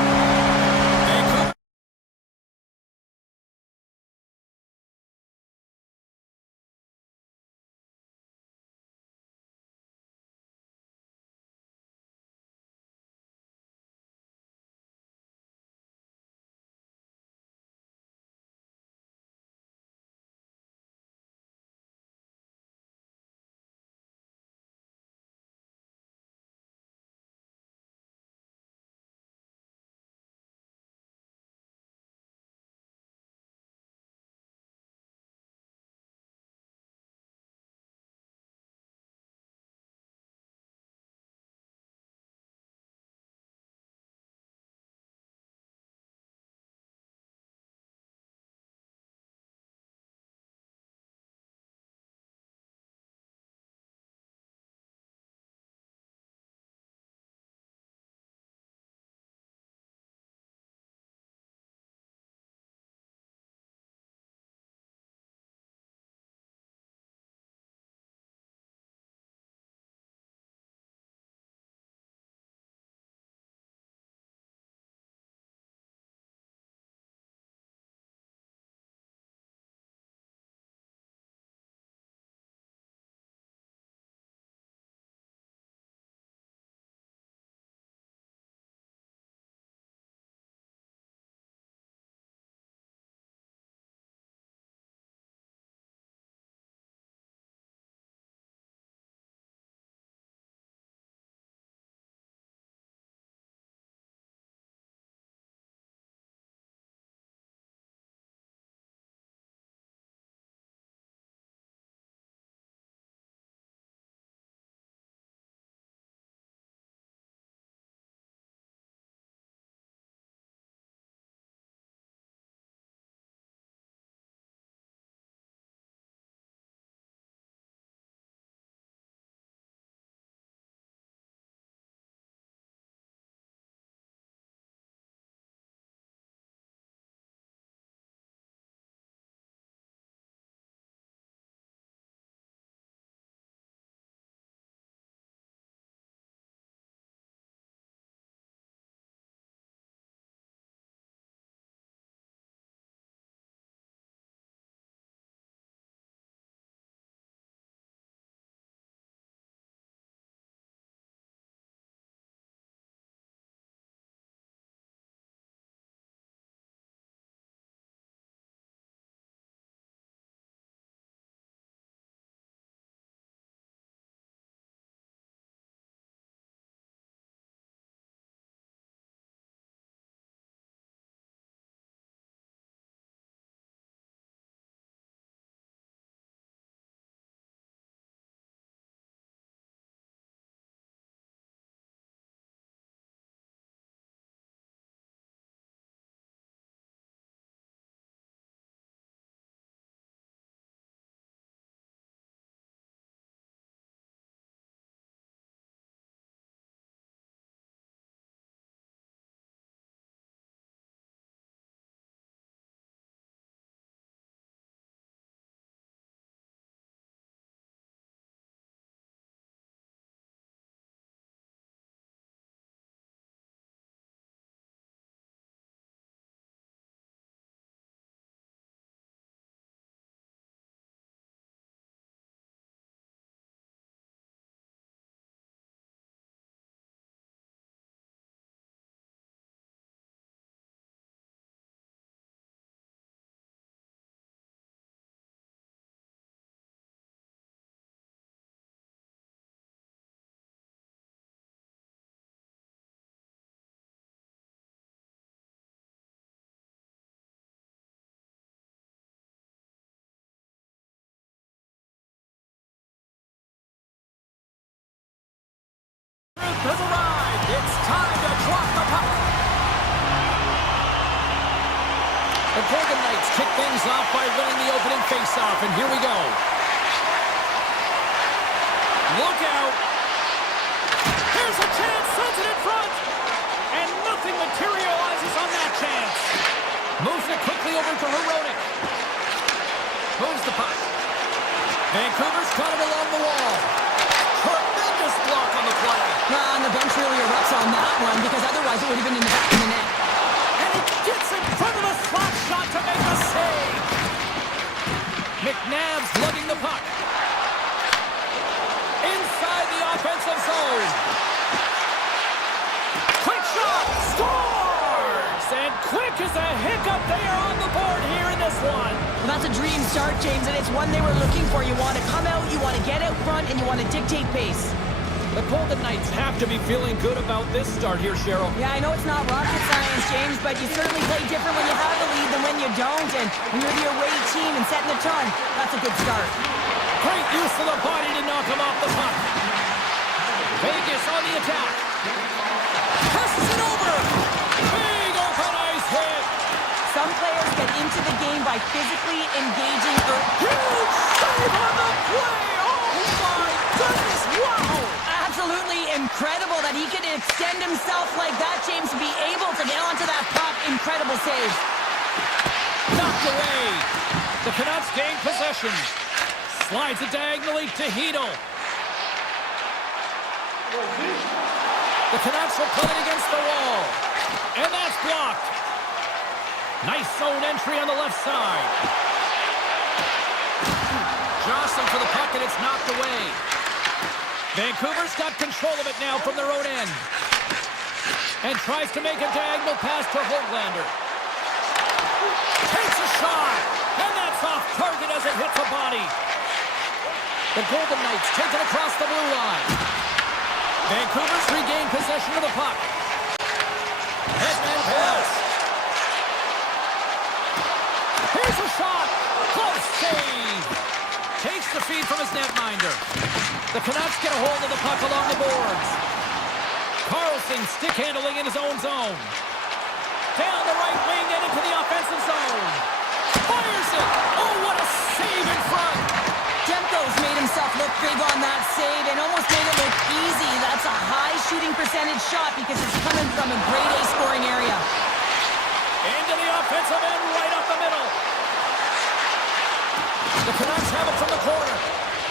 has arrived. It's time to drop the puck. The Golden Knights kick things off by winning the opening faceoff, and here we go. Look out. Here's a chance, sends it in front. And nothing materializes on that chance. Moves it quickly over to Herodic. Moves the puck. Vancouver's got it along the wall. Tremendous block on the play. And the bench really erupts on that one, because otherwise it would have been in the back of the net. And he gets in front of the slot shot to make the save. McNabb's lugging the puck. Inside the offensive zone. Quick shot. Scores! And quick as a hiccup. They are on the board here in this one. Well, that's a dream start, James, and it's one they were looking for. You want to come out, you want to get out front, and you want to dictate pace. The Golden Knights have to be feeling good about this start here, Cheryl. Yeah, I know it's not rocket science, James, but you certainly play different when you have the lead than when you don't. And when you're the away team and setting the tone, that's a good start. Great use of the body to knock him off the puck. Vegas on the attack. Passes it over. Big open ice hit. Some players get into the game by physically engaging. Huge save on the play. Oh my goodness, wow. Absolutely incredible that he can extend himself like that, James, to be able to get onto that puck. Incredible save. Knocked away. The Canucks gain possession. Slides it diagonally to Hedl. The Canucks will play it against the wall. And that's blocked. Nice zone entry on the left side. Jostling for the puck, and it's knocked away. Vancouver's got control of it now from their own end. And tries to make a diagonal pass to Höglander. Takes a shot. And that's off target as it hits a body. The Golden Knights take it across the blue line. Vancouver's regained possession of the puck. Headman pass. Here's a shot. Close save. Takes the feed from his netminder. The Canucks get a hold of the puck along the boards. Carlson stick handling in his own zone. Down the right wing and into the offensive zone. Fires it. Oh, what a save in front. Demko's made himself look big on that save and almost made it look easy. That's a high shooting percentage shot because it's coming from a grade A scoring area. Into the offensive end, right up the middle. The Canucks have it from the corner.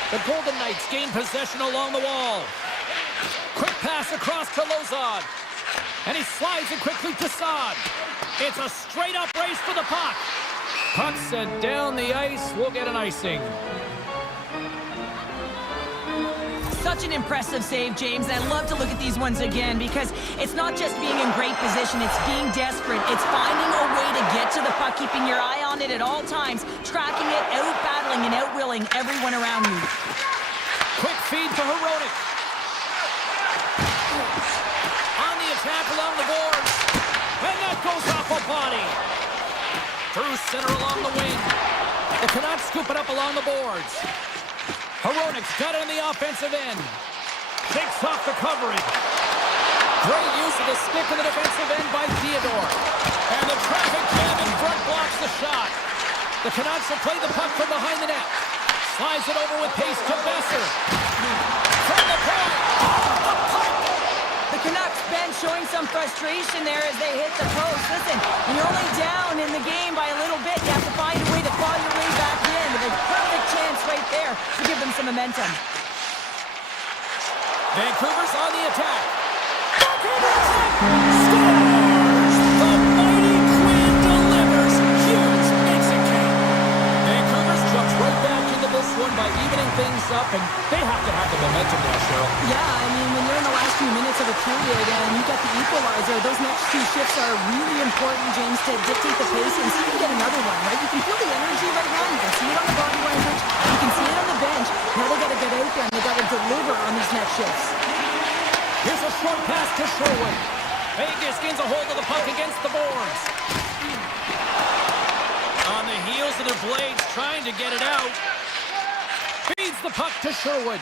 The Golden Knights gain possession along the wall. Quick pass across to Lozad. And he slides it quickly to Saad. It's a straight-up race for the puck. Puck sent down the ice. We'll get an icing. Such an impressive save, James, and I love to look at these ones again because it's not just being in great position, it's being desperate. It's finding a way to get to the puck, keeping your eye on it at all times, tracking it, out-battling and out-willing everyone around you. Quick feed to Herodic. On the attack along the boards. And that goes off a body. Through center along the wing. The Canucks scoop it up along the boards. Herodic's got it on the offensive end. Takes off the coverage. Great use of the stick in the defensive end by Theodore. And the traffic jam in front blocks the shot. The Canucks will play the puck from behind the net. Slides it over with pace to Besser. From the point. Oh, the puck! The Canucks bench showing some frustration there as they hit the post. Listen, when you're only down in the game by a little bit, you have to find a way to claw your way back in. With a perfect chance right there to give them some momentum. Vancouver's on the attack. Scores! The mighty Quinn delivers. Hughes makes it count. Vancouver's jumps right back into this one by evening things up, and they have to have the momentum now, Cheryl. Yeah, I mean, when you're in the last few minutes of a period and you get the equalizer, those next two shifts are really important, James, to dictate the pace and see if you can get another one, right? You can feel the energy right now. You can see it on the body language. You can see it on the bench. Now they got to get out there and they got to deliver on these next shifts. Here's a short pass to Sherwood. Vegas gains a hold of the puck against the boards. On the heels of their blades, trying to get it out. Feeds the puck to Sherwood.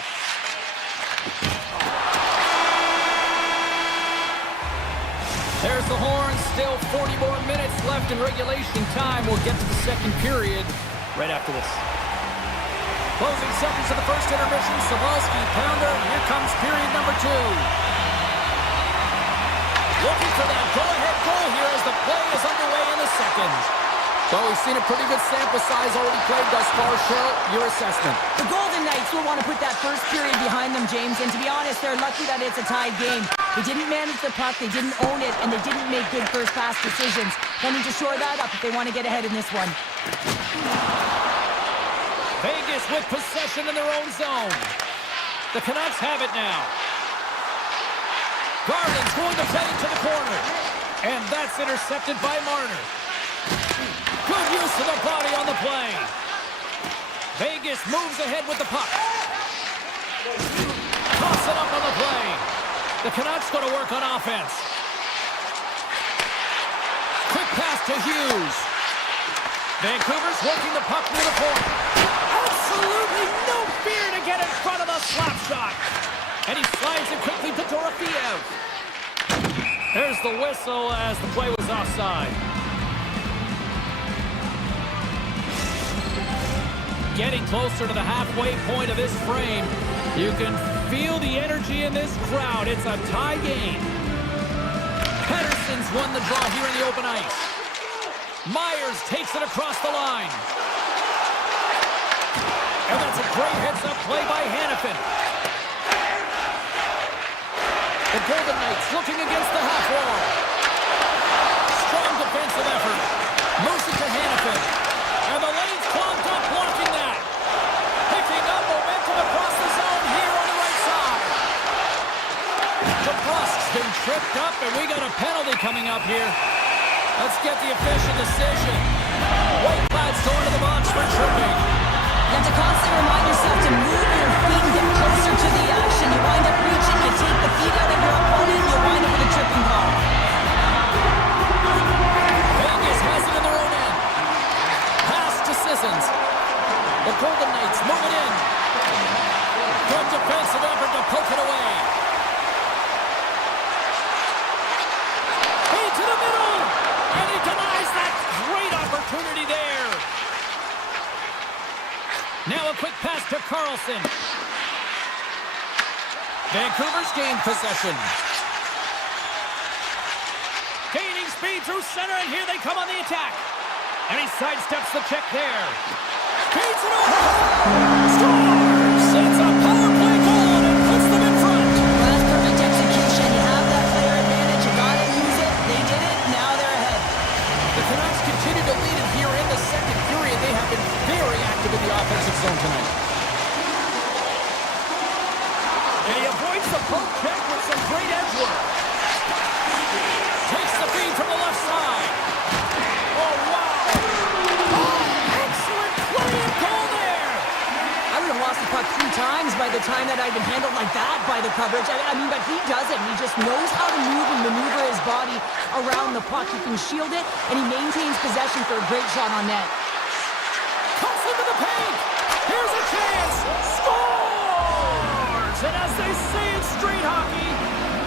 There's the horn. Still 40 more minutes left in regulation time. We'll get to the second period right after this. Closing seconds of the first intermission. Savalsky, pounder. Here comes period number 2. Looking for that go-ahead goal here as the play is underway in the second. Well, we've seen a pretty good sample size already played thus far. Cheryl, your assessment. The Golden Knights will want to put that first period behind them, James, and to be honest, they're lucky that it's a tied game. They didn't manage the puck, they didn't own it, and they didn't make good first pass decisions. They'll need to shore that up if they want to get ahead in this one. Vegas with possession in their own zone. The Canucks have it now. Garland's going to play it to the corner. And that's intercepted by Marner. Good use of the body on the play. Vegas moves ahead with the puck. Toss it up on the play. The Canucks go to work on offense. Quick pass to Hughes. Vancouver's working the puck near the point. Absolutely no fear to get in front of the slap shot. And he slides it quickly to Dorofeev. There's the whistle as the play was offside. Getting closer to the halfway point of this frame. You can feel the energy in this crowd. It's a tie game. Pettersson's won the draw here in the open ice. Myers takes it across the line. And that's a great heads-up play by Hanifin. The Golden Knights looking against the half wall. Strong defensive effort. Moves it to Hanifin. And the lane's clogged up blocking that. Picking up momentum across the zone here on the right side. The Brusk's been tripped up, and we got a penalty coming up here. Let's get the official decision. Whitecloud's going to the box for tripping. You have to constantly remind yourself to move your feet and get closer to the action. You wind up reaching, you take the feet out of your opponent, you wind up with a tripping call. Vegas has it in their own end. Pass to Sissons. The Golden Knights move it in. Good defensive effort to poke it away. Into the middle. And he denies that great opportunity there. Now a quick pass to Carlson. Vancouver's gained possession. Gaining speed through center, and here they come on the attack. And he sidesteps the check there. Feeds it over. Scores! It's a power play goal, and it puts them in front. Well, that's perfect execution. You have that player advantage. You got to use it. They did it. Now they're ahead. The Canucks continue to lead it here in the second period. They have been very active in the offensive zone tonight. And he avoids the poke check with some great edge work. Takes the feed from the left side. Oh, wow. Oh, excellent play and goal there. I would have lost the puck 3 times by the time that I'd been handled like that by the coverage. I mean, but he doesn't. He just knows how to move and maneuver his body around the puck. He can shield it, and he maintains possession for a great shot on net. Cuts into the paint. Here's a chance. Scores! And as they say in street hockey,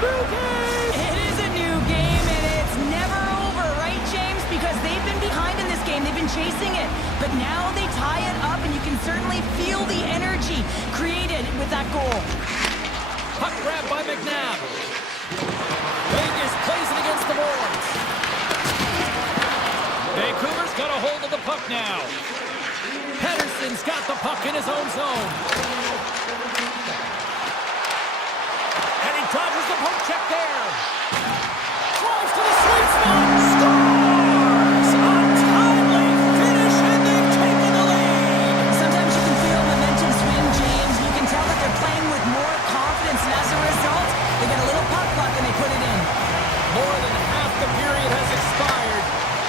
new game. It is a new game, and it's never over, right, James? Because they've been behind in this game. They've been chasing it. But now they tie it up, and you can certainly feel the energy created with that goal. Puck grab by McNabb. Vegas plays it against the boards. Vancouver's got a hold of the puck now. Pettersson's got the puck in his own zone. And he dodges the poke check there. Drives to the sweet spot. Scores! A timely finish, and they've taken the lead. Sometimes you can feel momentum swing, James. You can tell that they're playing with more confidence, and as a result, they get a little puck and they put it in. More than half the period has expired.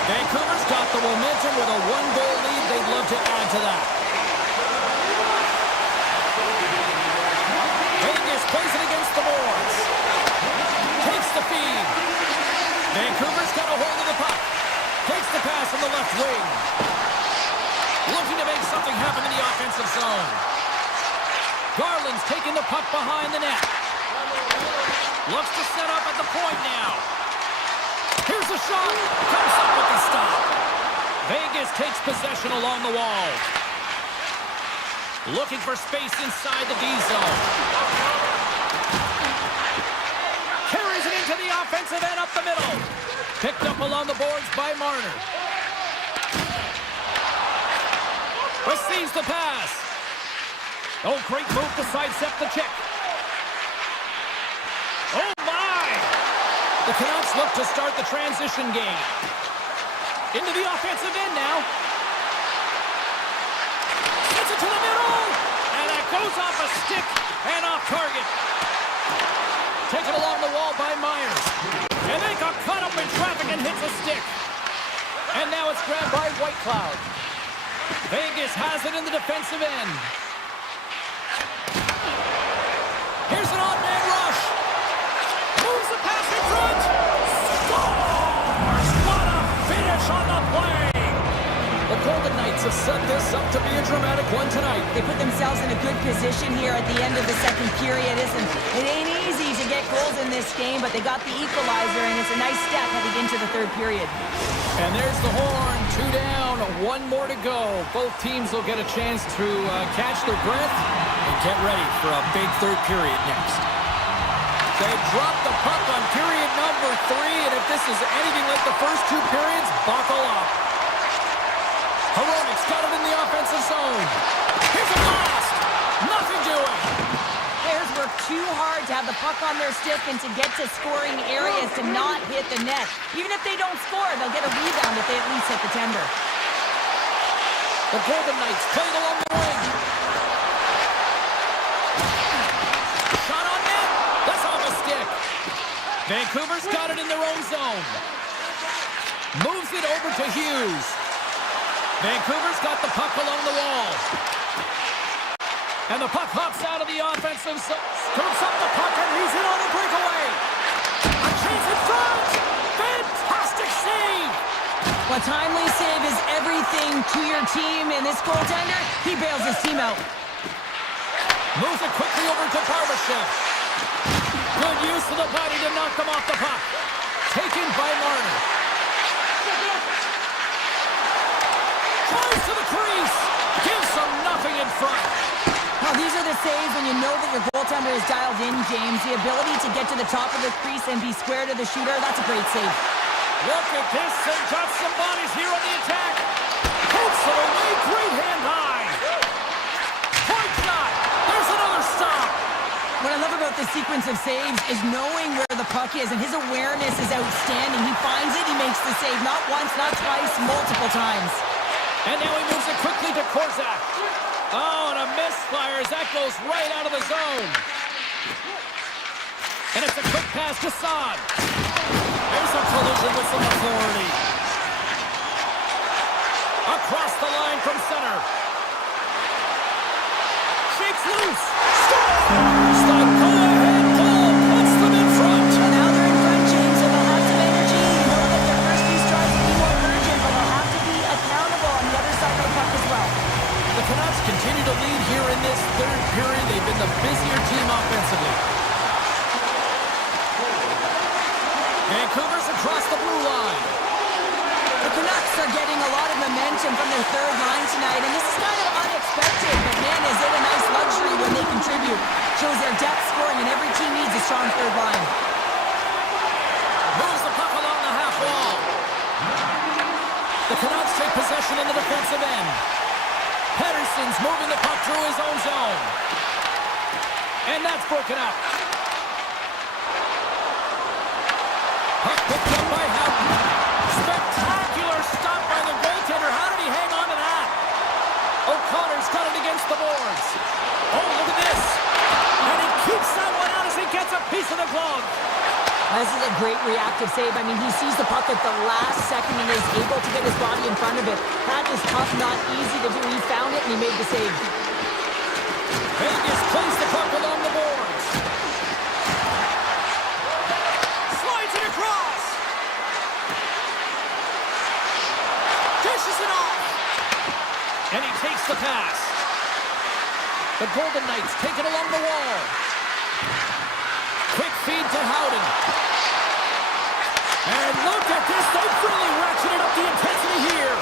Vancouver's got the momentum with a 1-goal lead. They'd love to add to that. Vegas plays it against the boards. Takes the feed. Vancouver's got a hold of the puck. Takes the pass from the left wing. Looking to make something happen in the offensive zone. Garland's taking the puck behind the net. Looks to set up at the point now. Here's the shot. Comes up with the stop. Vegas takes possession along the wall. Looking for space inside the D zone. Carries it into the offensive end up the middle. Picked up along the boards by Marner. Receives the pass. Oh, great move to sidestep the check. Oh, my! The Canucks look to start the transition game. Into the offensive end now. Gets it to the middle. And it goes off a stick and off target. Taken along the wall by Myers. And they got caught up in traffic and hits a stick. And now it's grabbed by Whitecloud. Vegas has it in the defensive end. Here's an odd-man rush. Moves the pass in front. Scores! What a finish on the play! The Golden Knights have set this up to be a dramatic one tonight. They put themselves in a good position here at the end of the second period. It ain't easy to get goals in this game, but they got the equalizer, and it's a nice step heading into the third period. And there's the horn. 2 down, 1 more to go. Both teams will get a chance to catch their breath and get ready for a big third period next. They dropped the puck on period number 3, and if this is anything like the first 2 periods, buckle up. Heronic's got it in the offensive zone. Here's a blast. Nothing doing. Players work too hard to have the puck on their stick and to get to scoring areas to not hit the net. Even if they don't score, they'll get a rebound if they at least hit the tender. The Golden Knights played along the wing. Shot on net. That's off a stick. Vancouver's got it in their own zone. Moves it over to Hughes. Vancouver's got the puck along the wall. And the puck hops out of the offensive zone. Scoops up the puck and he's in on the breakaway. A chance in front. Fantastic save. A timely save is everything to your team, and this goaltender, he bails his team out. Moves it quickly over to Barbashev. Good use of the body to knock them off the puck. Taken by Marner. Tries to the crease. Gives them nothing in front. Now, these are the saves when you know that your goaltender is dialed in, James. The ability to get to the top of the crease and be square to the shooter, that's a great save. Look at this. They've got some bodies here on the attack. Hooks it away. Great hand high. Point shot. There's another stop. What I love about this sequence of saves is knowing where the puck is, and his awareness is outstanding. He finds it, he makes the save. Not once, not twice, multiple times. And now he moves it quickly to Korzak. Oh, and a misfire as that goes right out of the zone. And it's a quick pass to Saad. There's a collision with some authority. Across the line from center. Shakes loose. Scores! The go-ahead goal puts them in front. And now they're in front, James, so they'll have some energy. You know that their first few strikes will be more urgent, but they'll have to be accountable on the other side of the puck as well. The Canucks continue to lead here in this third period. They've been the busier team offensively. Vancouver's across the blue line. The Canucks are getting a lot of momentum from their third line tonight, and this is kind of unexpected, but man, is it a nice luxury when they contribute. Shows their depth scoring, and every team needs a strong third line. Moves the puck along the half wall. The Canucks take possession in the defensive end. Pettersson's moving the puck through his own zone. And that's broken up. Puck picked up by Houghton. Spectacular stop by the goaltender. How did he hang on to that? O'Connor's got it against the boards. Oh, look at this. And he keeps that one out as he gets a piece of the glove. This is a great reactive save. I mean, he sees the puck at the last second and is able to get his body in front of it. That is tough, not easy to do. He found it and he made the save. Vegas plays the puck along the boards. Slides it across. Dishes it off. And he takes the pass. The Golden Knights take it along the wall. Quick feed to Howden. And look at They've really ratcheted up the intensity here.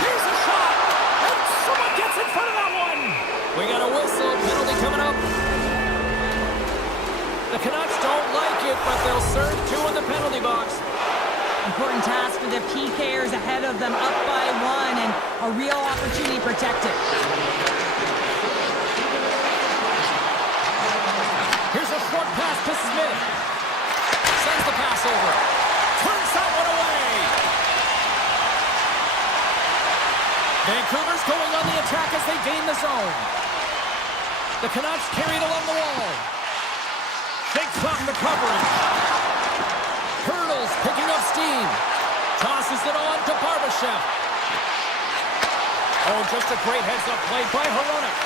Here's a shot. And someone gets in front of that one. We got a whistle. Penalty coming up. The Canucks don't like it, but they'll serve two in the penalty box. Important task for the PKers ahead of them, up by one, and a real opportunity protected. Here's a short pass to Smith. Sends the pass over. Turns that one away. Vancouver's going on the attack as they gain the zone. The Canucks carried along the wall. Shakes off the coverage. Hurdles, picking up steam. Tosses it on to Barbashev. Oh, just a great heads-up play by Hronek.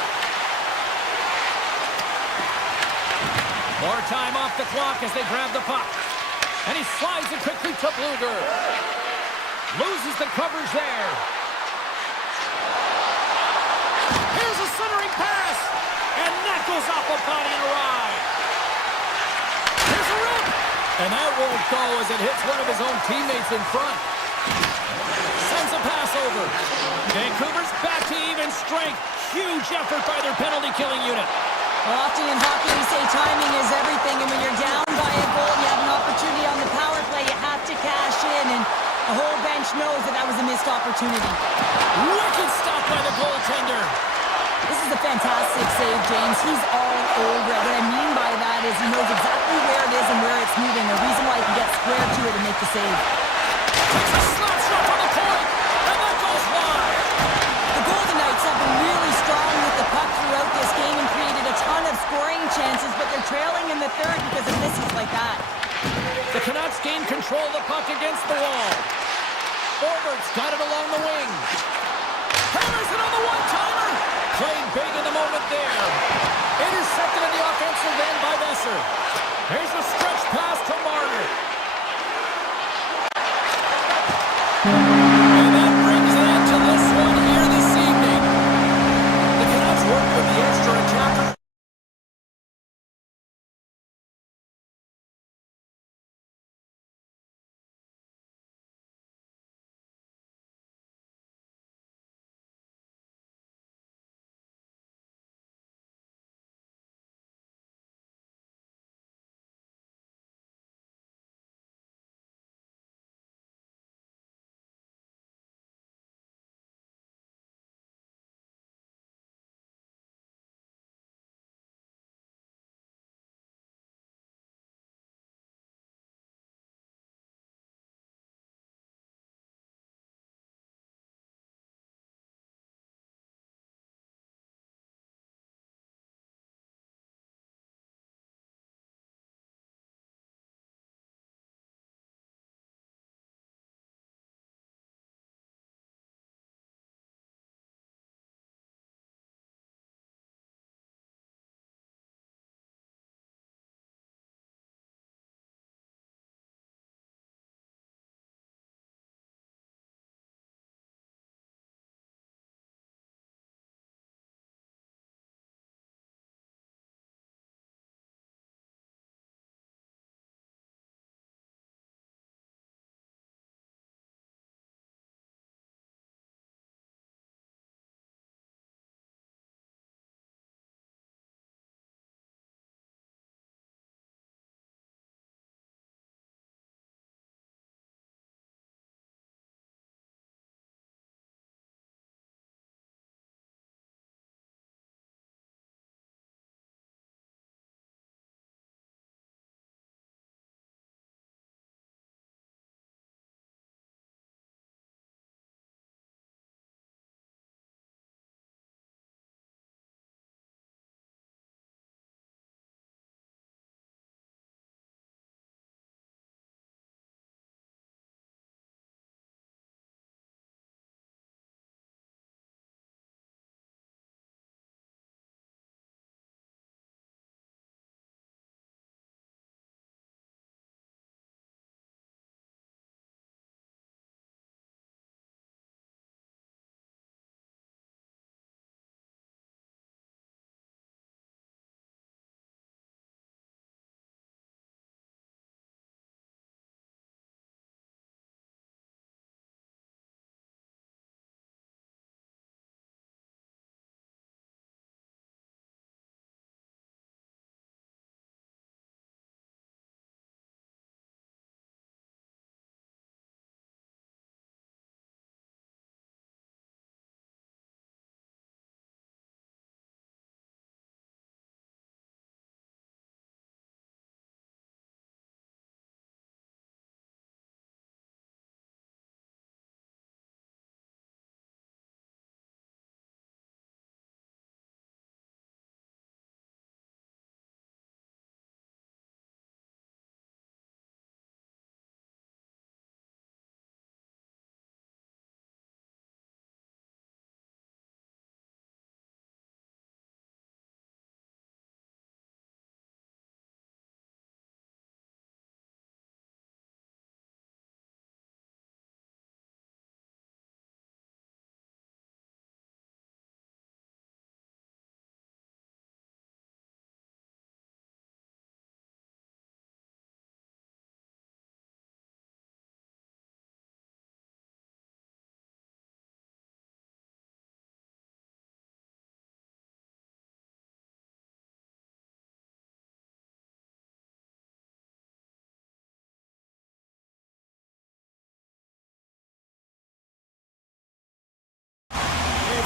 More time off the clock as they grab the puck. And he slides it quickly to Bluger. Loses the coverage there. Here's a centering pass. And that goes off a body and a ride. Here's a rip. And that won't go as it hits one of his own teammates in front. Sends a pass over. Vancouver's back to even strength. Huge effort by their penalty-killing unit. Well, often in hockey we say timing is everything, and when you're down by a goal, you have an opportunity on the power play, you have to cash in, and the whole bench knows that that was a missed opportunity. Wicked stop by the goaltender. This is a fantastic save, James. He's all over it. What I mean by that is he knows exactly where it is and where it's moving. The reason why he can get square to it and make the save. Takes a slap shot from the point, and that goes wide. The Golden Knights have been really strong with the puck throughout this game and created a ton of scoring chances, but they're trailing in the third because of misses like that. The Canucks gain control of the puck against the wall. Forwards got it along the wing. Hammers it on the one-timer. Playing big in the moment there. Intercepted in the offensive end by Besser. Here's a stretch pass to Marner.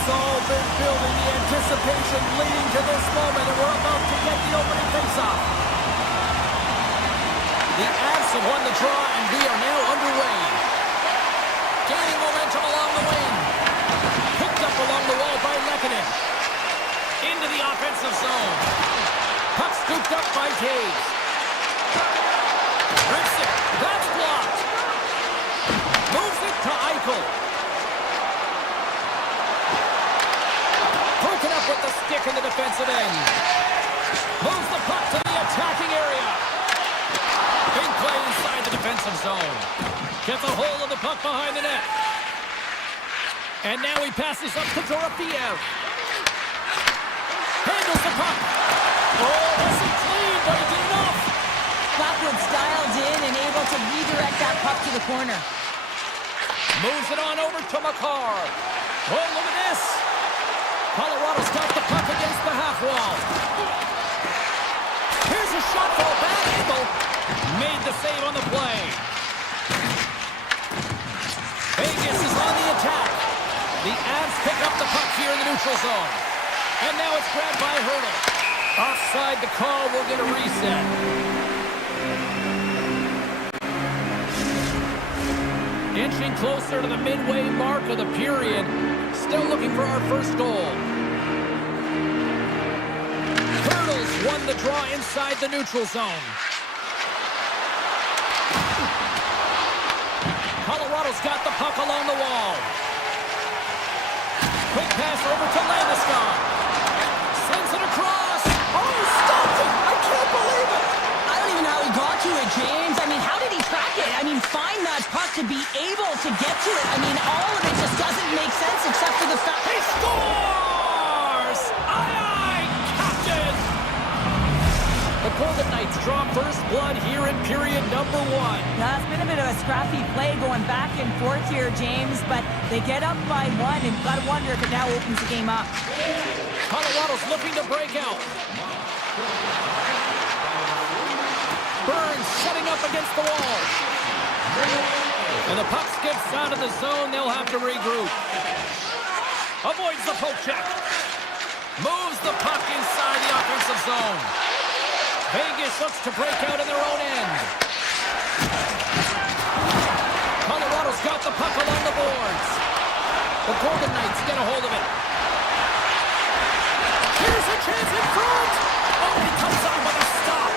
all been building, the anticipation leading to this moment, and we're about to get the opening face-off. The Avs have won the draw, and we are now underway. Gaining momentum along the wing. Picked up along the wall by Lehkonen. Into the offensive zone. Puck scooped up by Taves. Rips it. That's blocked. Moves it to Eichel. Broken up with the stick in the defensive end. Moves the puck to the attacking area. Big play inside the defensive zone. Gets a hold of the puck behind the net. And now he passes up to Dorofeev. Handles the puck. Oh, wasn't clean, but he did enough. Blackwood's dialed in and able to redirect that puck to the corner. Moves it on over to Makar. Oh, look at this. Colorado's got the puck against the half wall. Here's a shot for a bad angle. Made the save on the play. Vegas is on the attack. The Avs pick up the puck here in the neutral zone. And now it's grabbed by Hurdle. Offside the call, will get a reset. Inching closer to the midway mark of the period. Still looking for our first goal. Hurdles won the draw inside the neutral zone. Colorado's got the puck along the wall. Quick pass over to Landeskog. Sends it across. Oh, stopped it! I can't believe it! I don't even know how he got to it, James. I mean, how did he track it? I mean, find that puck to be able to get to it. I mean, all of it just doesn't make sense except for the fact... He scores! Aye, Captain! The Golden Knights draw first blood here in period number 1. It's been a bit of a scrappy play going back and forth here, James, but they get up by 1, and you've got to wonder if it now opens the game up. Colorado's looking to break out. Burns setting up against the wall. And the puck skips out of the zone. They'll have to regroup. Avoids the poke check. Moves the puck inside the offensive zone. Vegas looks to break out in their own end. Colorado's got the puck along the boards. The Golden Knights get a hold of it. Here's a chance in front. Oh, he comes on with a stop.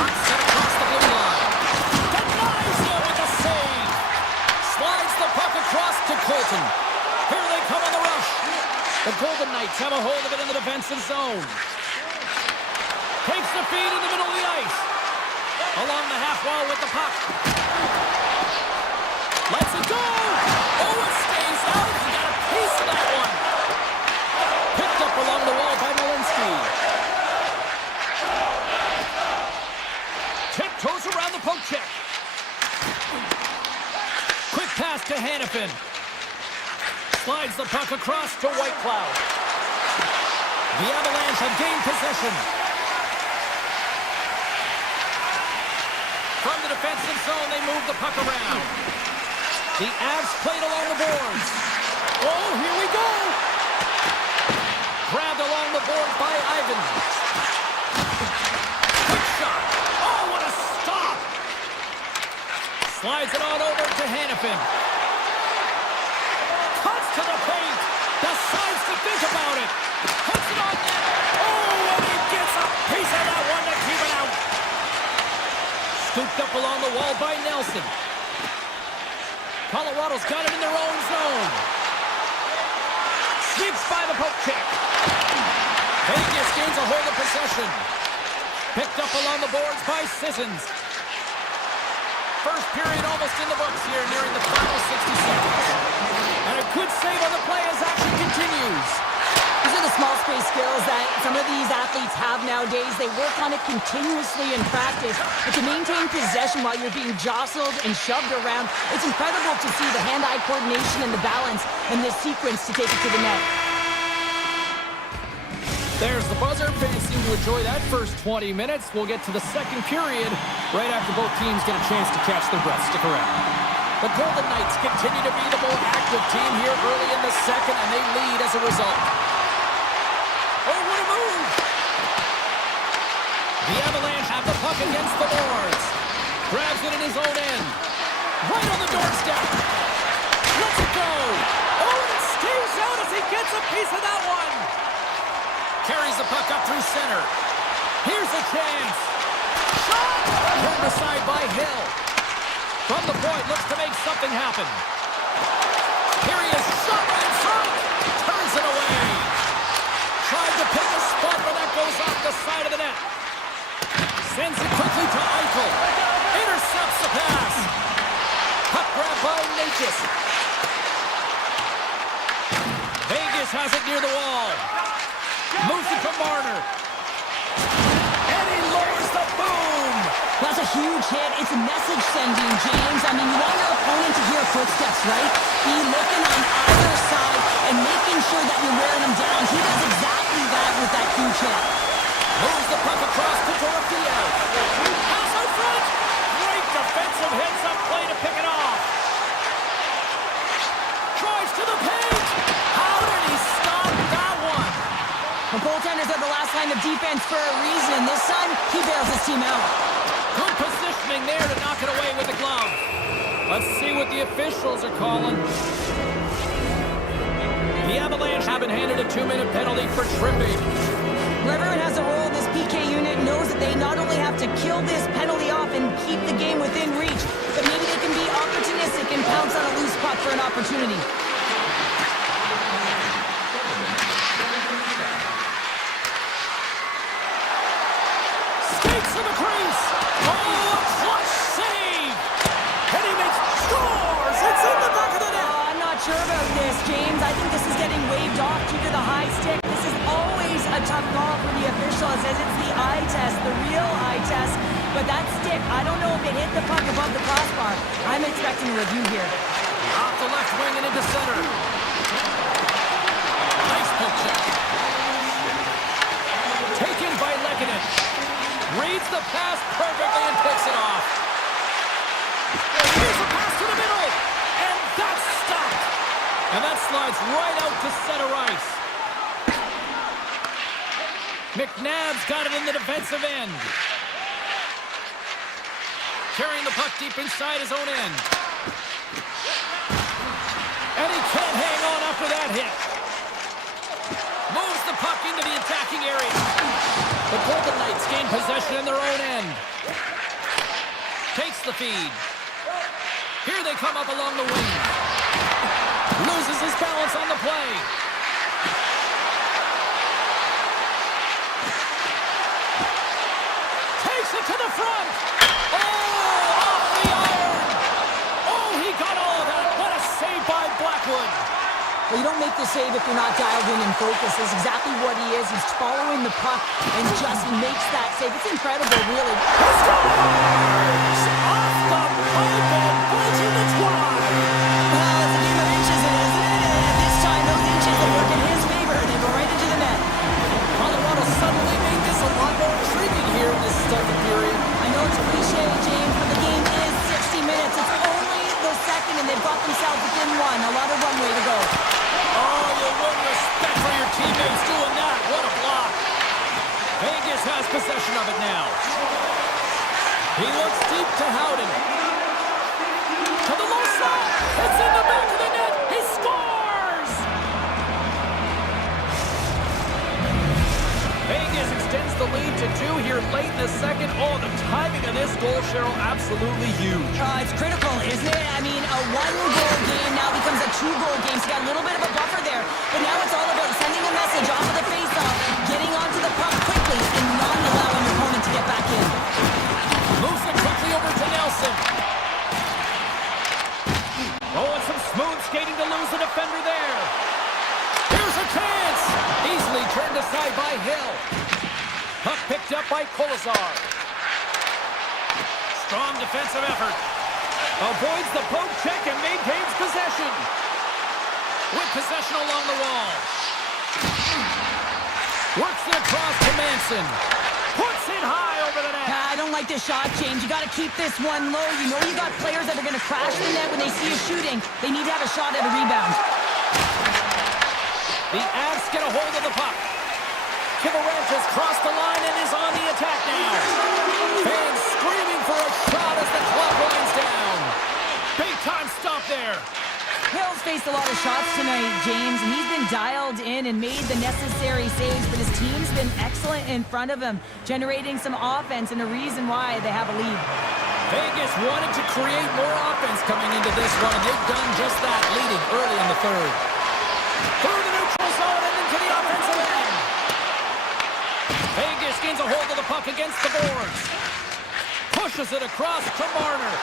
Puck set across the blue line. Denies him with a save. Slides the puck across to Colton. Here they come on the rush. The Golden Knights have a hold of it in the defensive zone. Takes the feed in the middle of the ice. Along the half wall with the puck. Lets it go. Oh, it stays out. He got a piece of that one. Picked up along the wall by Malinsky. Tiptoes around the poke check. Quick pass to Hannafin. Slides the puck across to Whitecloud. The Avalanche have gained possession. From the defensive zone, they move the puck around. The Avs played along the boards. Oh, here we go! Grabbed along the board by Ivan. Quick shot. Oh, what a stop! Slides it on over to Hannafin. Cuts to the paint. Decides to think about it. Puts it on net. Oh, and he gets a piece of that one to keep it out. Scooped up along the wall by Nelson. Colorado's got it in their own zone. Sneaks by the poke check. Vegas gains a hold of possession. Picked up along the boards by Sissons. First period almost in the books here, nearing the final 60 seconds. And a good save on the play as action continues. These are the small space skills that some of these athletes have nowadays. They work on it continuously in practice. But to maintain possession while you're being jostled and shoved around, it's incredible to see the hand-eye coordination and the balance in this sequence to take it to the net. There's the buzzer. Fans seem to enjoy that first 20 minutes. We'll get to the second period right after both teams get a chance to catch their breath. Stick around. The Golden Knights continue to be the more active team here early in the second, and they lead as a result. Oh, what a move! The Avalanche have the puck against the Lords. Grabs it in his own end. Right on the doorstep. Lets it go. Oh, and it stays out as he gets a piece of that one. Carries the puck up through center. Here's a chance. Shot! Turned aside by Hill. From the point, looks to make something happen. Here he is, shot right in front. Turns it away. Tried to pick a spot, but that goes off the side of the net. Sends it quickly to Eichel. Intercepts the pass. Puck grab by Natchez. Vegas has it near the wall. Moves it to Marner. And he lowers the boom. That's a huge hit. It's a message sending, James. I mean, you want your opponent to hear footsteps, right? Be looking on either side and making sure that you're wearing them down. He does exactly that with that huge hit. Moves the puck across to Dorothea. Pass out front. Great defensive hits up play to pick it off. Drives to the paint. How did he stop that one? The goaltenders are the last line of defense for a reason. This time, he bails his team out. Good positioning there to knock it away with the glove. Let's see what the officials are calling. The Avalanche have been handed a 2-minute penalty for tripping. Everyone has a role in this PK unit, knows that they not only have to kill this penalty off and keep the game within reach, but maybe they can be opportunistic and pounce on a loose puck for an opportunity. Skates to the crease. Oh, a clutch save. And he makes scores. It's in the back of the net. I'm not sure about this, James. I think this is getting waved off due to the high stick. This is always a tough call for the official. It says it's the eye test, the real eye test. But that stick, I don't know if it hit the puck above the crossbar. I'm expecting a review here. Off the left wing and into center. Nice poke check. Taken by Lehkonen. Reads the pass perfectly and picks it off. Here's a pass to the middle. And that's stopped. And that slides right out to center ice. McNabb's got it in the defensive end. Carrying the puck deep inside his own end. And he can't hang on after that hit. Moves the puck into the attacking area. The Golden Knights gain possession in their own end. Takes the feed. Here they come up along the wing. Loses his balance on the play. Takes it to the front. Oh, off the iron. Oh, he got all of that. What a save by Blackwood. Well, you don't make the save if you're not dialed in and focused. That's exactly what he is. He's following the puck and just makes that save. It's incredible, really. He scores! Off the pipe and bridging the twine. Well, it's a game of inches, isn't it? And this time, those inches will work in his favor, and they go right into the net. Colorado suddenly made this a lot more intriguing here in this second period. I know it's cliche, James, but the game is 60 minutes. It's only the second, and they've got themselves within one. A lot of runway to go. Oh, you win respect for your teammates doing that. What a block. Vegas has possession of it now. He looks deep to Howden. To the low side. It's in the back of the net. He scores! Vegas extends the lead to 2 here late in the second. Oh, the timing of this goal, Cheryl, absolutely huge. It's critical, isn't it? I mean, a one-goal game now becomes a two-goal game. So you got a little bit of a buffer there. But now it's all about sending a message off of the face-off, getting onto the puck quickly, and not allowing your opponent to get back in. Moves it quickly over to Nelson. Oh, and some smooth skating to lose the defender there. Here's a chance. Easily turned aside by Hill. Puck picked up by Kolazar. Strong defensive effort. Avoids the poke check and maintains possession. With possession along the wall. Works it across to Manson. Puts it high over the net. I don't like this shot, James. You got to keep this one low. You know you got players that are going to crash the net when they see you shooting. They need to have a shot at a rebound. The Avs get a hold of the puck. Kivarent has crossed the line and is on the attack now. Fans screaming for a shot as the clock winds down. Big time stop there. Hill's faced a lot of shots tonight, James, and he's been dialed in and made the necessary saves, but his team's been excellent in front of him, generating some offense and a reason why they have a lead. Vegas wanted to create more offense coming into this one, and they've done just that, leading early in the third. Through the neutral zone and into the offensive end. Vegas gains a hold of the puck against the boards. Pushes it across to Marner.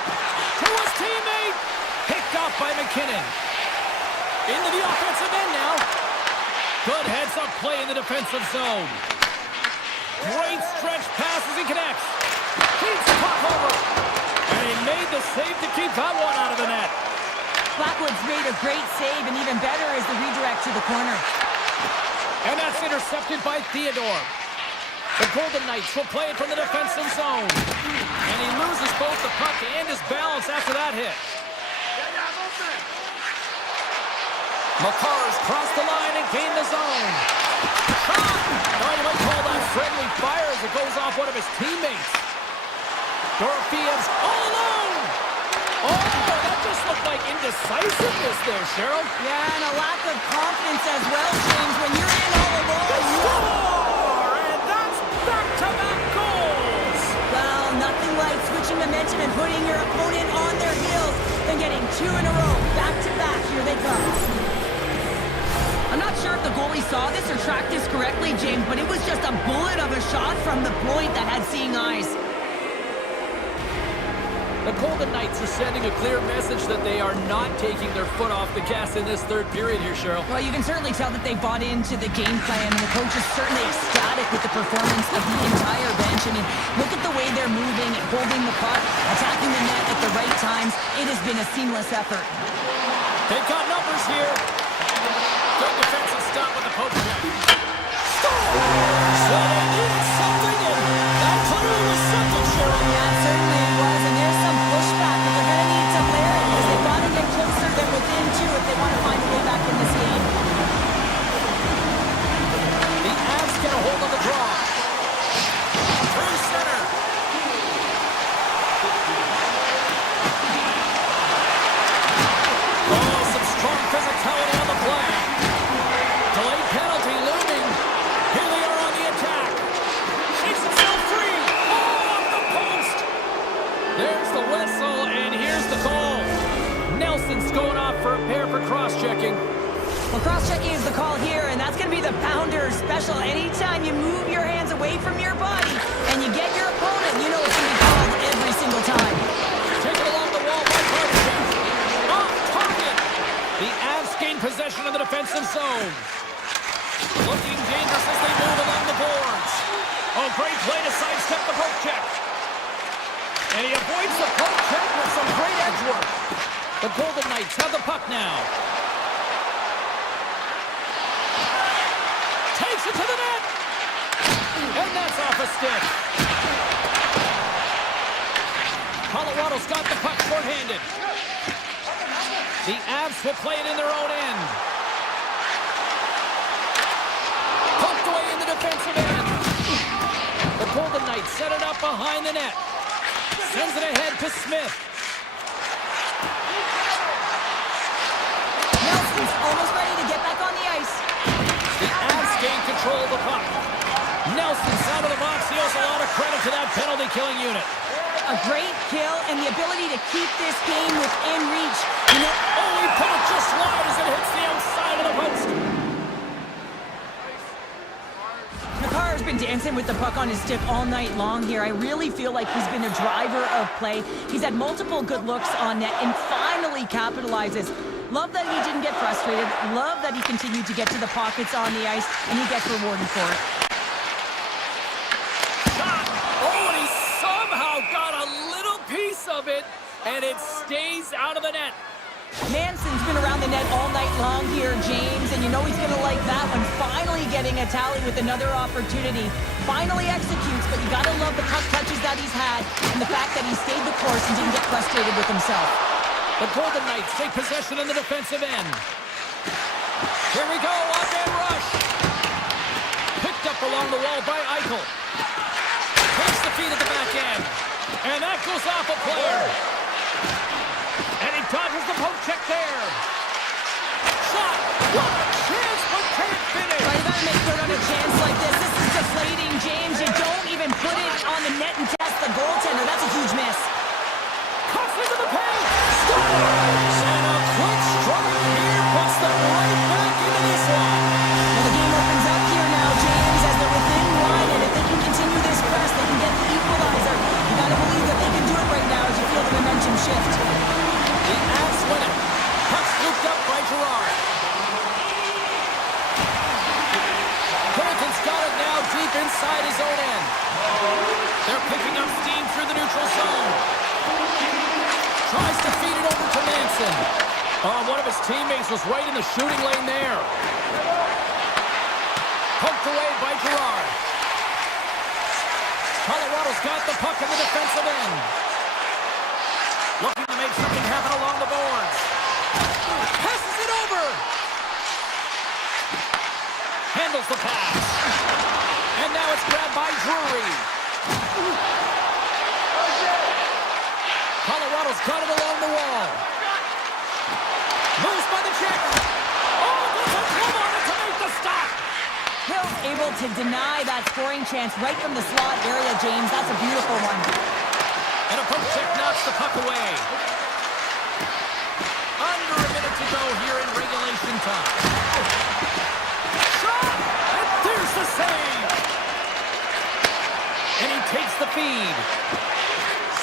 To his teammate. Picked up by McKinnon. Into the offensive end now. Good heads-up play in the defensive zone. Great stretch pass as he connects. Keeps the puck over. And he made the save to keep that one out of the net. Blackwood's made a great save, and even better is the redirect to the corner. And that's intercepted by Theodore. The Golden Knights will play it from the defensive zone. And he loses both the puck and his balance after that hit. Makar's crossed the line and gained the zone. Shot! Oh, you might call that friendly fire as it goes off one of his teammates. Dorofiev's all alone! Oh, that just looked like indecisiveness there, Cheryl. Yeah, and a lack of confidence as well, James. When you're in all alone, Score! And that's back-to-back goals! well, nothing like switching momentum and putting your opponent on their heels than getting two in a row, back-to-back. Here they come. I'm not sure if the goalie saw this or tracked this correctly, James, but it was just a bullet of a shot from the point that had seeing eyes. The Golden Knights are sending a clear message that they are not taking their foot off the gas in this third period here, Cheryl. Well, you can certainly tell that they bought into the game plan, and the coach is certainly ecstatic with the performance of the entire bench. I mean, look at the way they're moving, holding the puck, attacking the net at the right times. It has been a seamless effort. They've got numbers here. Good defensive stop with the poke check. Score! So they needed something, and that clearly was something, Cheryl. Yeah, it certainly was, and there's some pushback, but they're going to need to layer it because they've got to get closer than within two if they want to find a way back in this game. The Avs get a hold of the draw. Through center. Oh, some strong physicality on the play. Delayed penalty looming. Here they are on the attack. Shakes himself free. Oh, off the post. There's the whistle, and here's the call. Nelson's going off for a pair for cross-checking. Well, cross-checking is the call here, and that's going to be the pounder special. Anytime you move your hands away from your body and you get your opponent, you know it's going to be called every single time. Taken along the wall by Barbashev. Off target. The Avs gain possession of the defensive zone. Looking dangerous as they move along the boards. Oh, great play to sidestep the poke check. And he avoids the poke check with some great edge work. The Golden Knights have the puck now. Takes it to the net. And that's off a stick. Colorado's got the puck short-handed. The Avs will play it in their own end. Poked away in the defensive end. The Golden Knights set it up behind the net. Sends it ahead to Smith. Nelson's almost ready to get back on the ice. The Avs gain control of the puck. Nelson's out of the box. He owes a lot of credit to that penalty-killing unit. A great kill and the ability to keep this game within reach. You know, oh, he put it just wide as it hits the outside of the post. Makar's been dancing with the puck on his stick all night long here. I really feel like he's been a driver of play. He's had multiple good looks on net and finally capitalizes. Love that he didn't get frustrated. Love that he continued to get to the pockets on the ice, and he gets rewarded for it. Shot. Oh, and he somehow got a little piece of it, and it stays out of the net. Manson's been around the net all night long here, James, and you know he's going to like that one. Finally getting a tally with another opportunity. finally executes, but you gotta love the puck touches that he's had and the fact that he stayed the course and didn't get frustrated with himself. The Golden Knights take possession in the defensive end. Here we go, on-man rush. Picked up along the wall by Eichel. Takes the feed at the back end. And that goes off a player. And he dodges the poke check there. Shot! What a chance, but can't finish! Well, you gotta make good on a chance like this. This is deflating, James. You don't even put it on the net and test the goaltender. That's a huge miss. Cuts into the paint! Scores! And a quick strike here puts them right back into this one. Well, the game opens up here now, James, as they're within one, and if they can continue this press, they can get the equalizer. You gotta believe that they can do it right now as you feel the momentum shift. The Avs win it. Puck scooped up by Gerard. Harrington's got it now deep inside his own end. They're picking up steam through the neutral zone. Tries to feed it over to Manson. Oh, one of his teammates was right in the shooting lane there. Poked away by Gerard. Colorado's got the puck in the defensive end. Looking to make something happen along the boards. Passes it over. Handles the pass. And now it's grabbed by Drury. Colorado's got it along the wall. Moves by the check. Oh, there's a glove on it to make the stop. Hill's able to deny that scoring chance right from the slot area, James. That's a beautiful one. And a poke check knocks the puck away. Under a minute to go here in regulation time. Shot! And there's the save! And he takes the feed.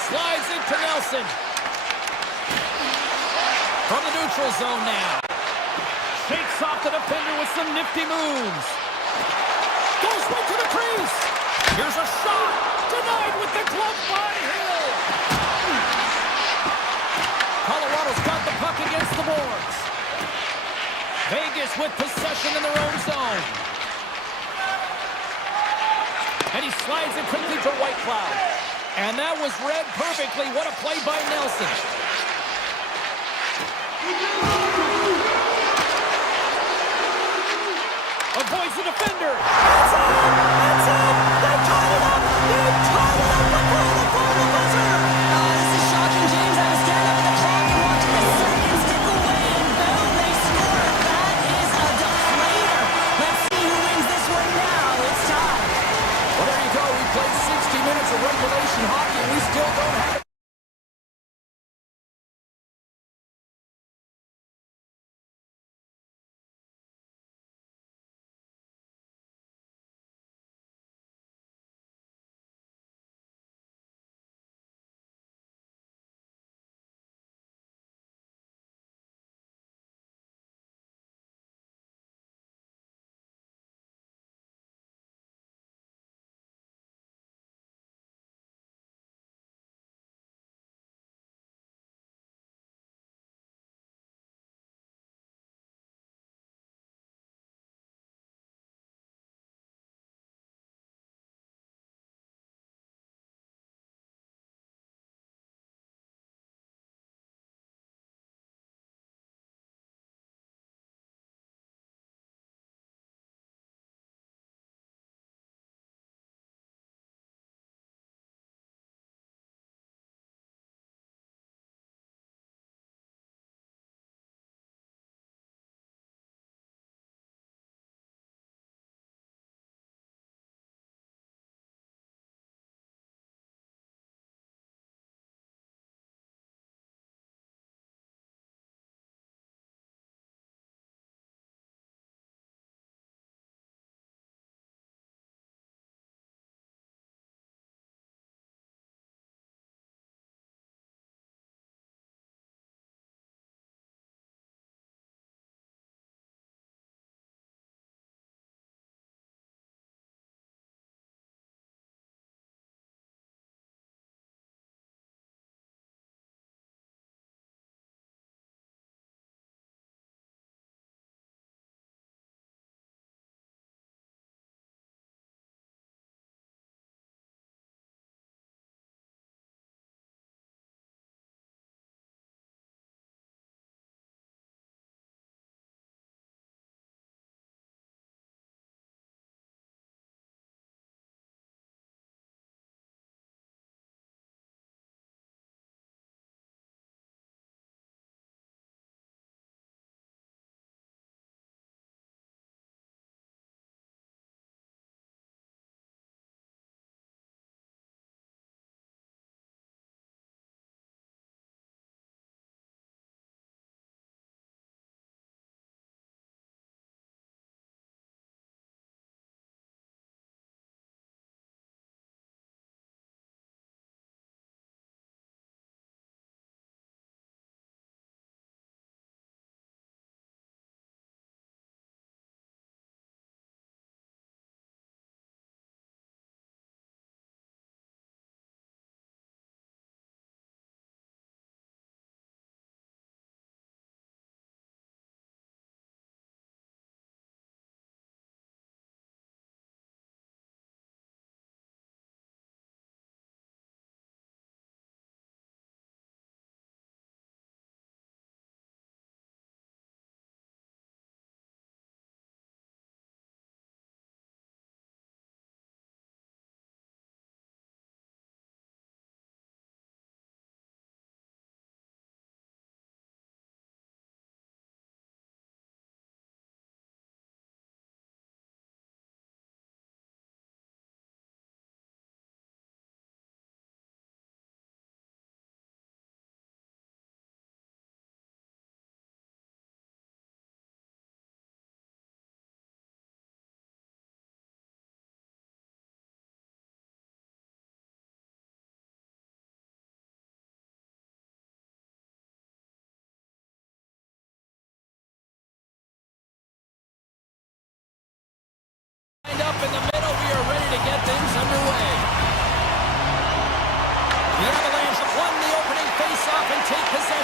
Slides it to Nelson. From the neutral zone now. Shakes off the defender with some nifty moves. Goes right to the crease. Here's a shot. Denied with the glove by Hill. Colorado's got the puck against the boards. Vegas with possession in their own zone. And he slides it quickly to White Cloud. And that was read perfectly. What a play by Nelson. Avoids the defender. That's it! That's it! They tied it up! They tied it up before the final buzzer! This is shocking, James. I was staring up at the clock and watching the seconds tick away, and boom, they score. That is a deflator. Let's see who wins this one now. It's time. Well, there you go. We played 60 minutes of regulation hockey, and we still don't have it.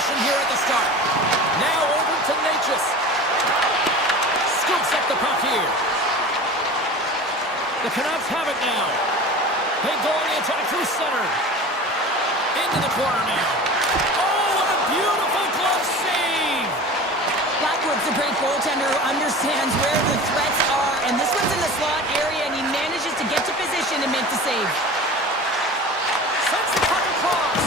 possession here at the start. Now over to Natchez. Scoops up the puck here. The Canucks have it now. They go on the attack through center. Into the corner now. Oh, what a beautiful glove save! Blackwood's a great goaltender who understands where the threats are, and this one's in the slot area, and he manages to get to position and make the save. Sends the puck across.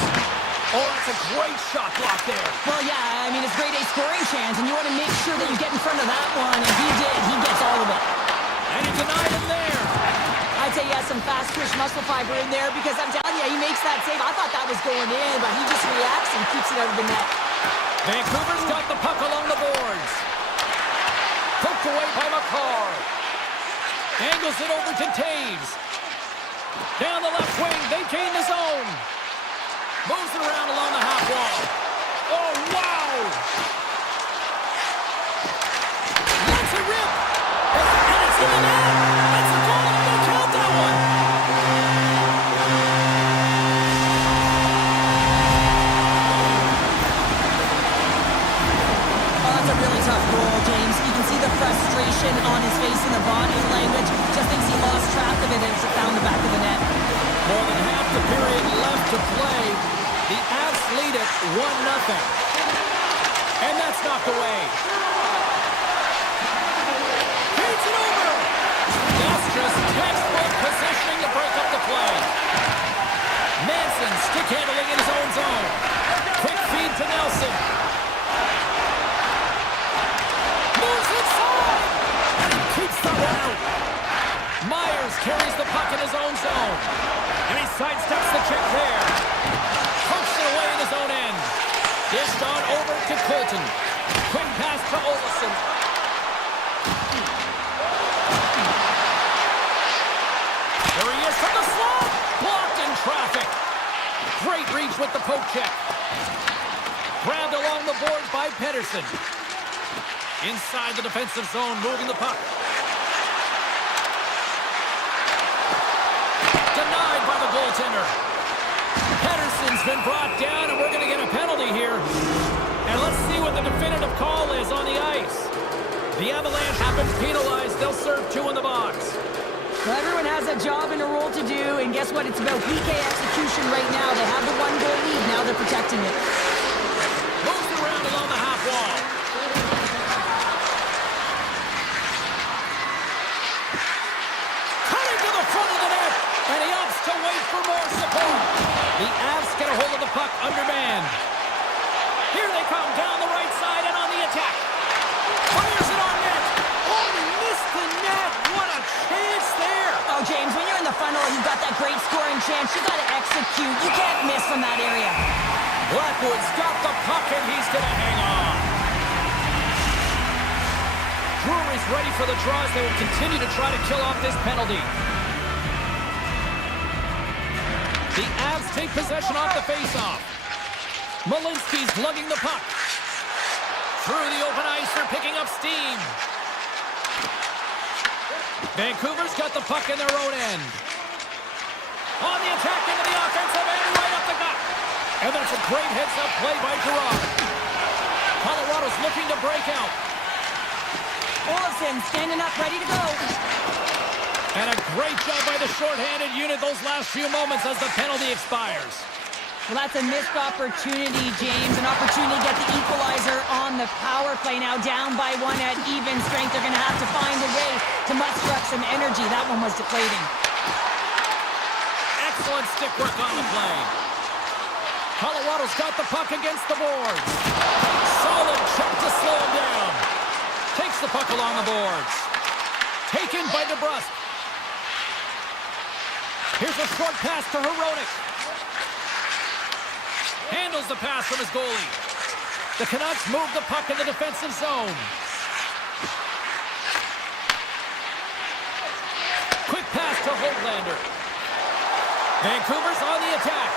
Oh, that's a great shot block there. Well, yeah, I mean, it's grade A scoring chance, and you want to make sure that you get in front of that one, and he did. He gets all of it. And he denied him there. I'd say he has some fast twitch muscle fiber in there, because I'm telling you, he makes that save. I thought that was going in, but he just reacts and keeps it out of the net. Vancouver's got the puck along the boards. Poked away by McCarr. Angles it over to Taves. Down the left wing, they gain the zone. Moves it around along the half wall. Oh, wow! Lets it rip. And it's in the net. That's a goal, and I'm going to count that one. Oh, that's a really tough goal, James. You can see the frustration on his face and the body language. Just thinks he lost track of it and it's found the back of the net. More than half the period left to play. The Avs lead it 1-0. And that's knocked away. Feeds it over. That's just textbook positioning to break up the play. Manson stick handling in his own zone. Quick feed to Nelson. Moves inside. And he keeps the one out. Myers carries the puck in his own zone. And he sidesteps the check there. Pumps it away in his own end. Dished on over to Colton. Quick pass to Olsen. There he is from the slot. Blocked in traffic. Great reach with the poke check. Grabbed along the boards by Pedersen. Inside the defensive zone, moving the puck. Denied by the goaltender. Pedersen's been brought down, and we're going to get a penalty here. And let's see what the definitive call is on the ice. The Avalanche have been penalized. They'll serve 2 in the box. Well, everyone has a job and a role to do, and guess what? It's about PK execution right now. They have the 1-goal lead. Now they're protecting it. Moves it around along the half wall. Cutting to the front of the net, and he opts to wait for more support. The Avs get a hold of the puck undermanned. Here they come down the right side and on the attack. Fires it on net. Oh, he missed the net. What a chance there. Oh, James, when you're in the funnel and you've got that great scoring chance, you got to execute. You can't miss from that area. Blackwood's got the puck, and he's going to hang on. Brewery's ready for the draws. They will continue to try to kill off this penalty. The Avs take possession off the faceoff. Malinsky's lugging the puck. Through the open ice, they're picking up steam. Vancouver's got the puck in their own end. On the attack into the offensive end, right up the gut. And that's a great heads-up play by Gerard. Colorado's looking to break out. Olsen standing up, ready to go. And a great job by the shorthanded unit those last few moments as the penalty expires. Well, that's a missed opportunity, James. An opportunity to get the equalizer on the power play. Now down by 1 at even strength. They're going to have to find a way to muster up some energy. That one was deflating. Excellent stick work on the play. Colorado's got the puck against the boards. Solid check to slow him down. Takes the puck along the boards. Taken by DeBrusque. Here's a short pass to Hronek. Handles the pass from his goalie. The Canucks move the puck in the defensive zone. Quick pass to Hoglander. Vancouver's on the attack.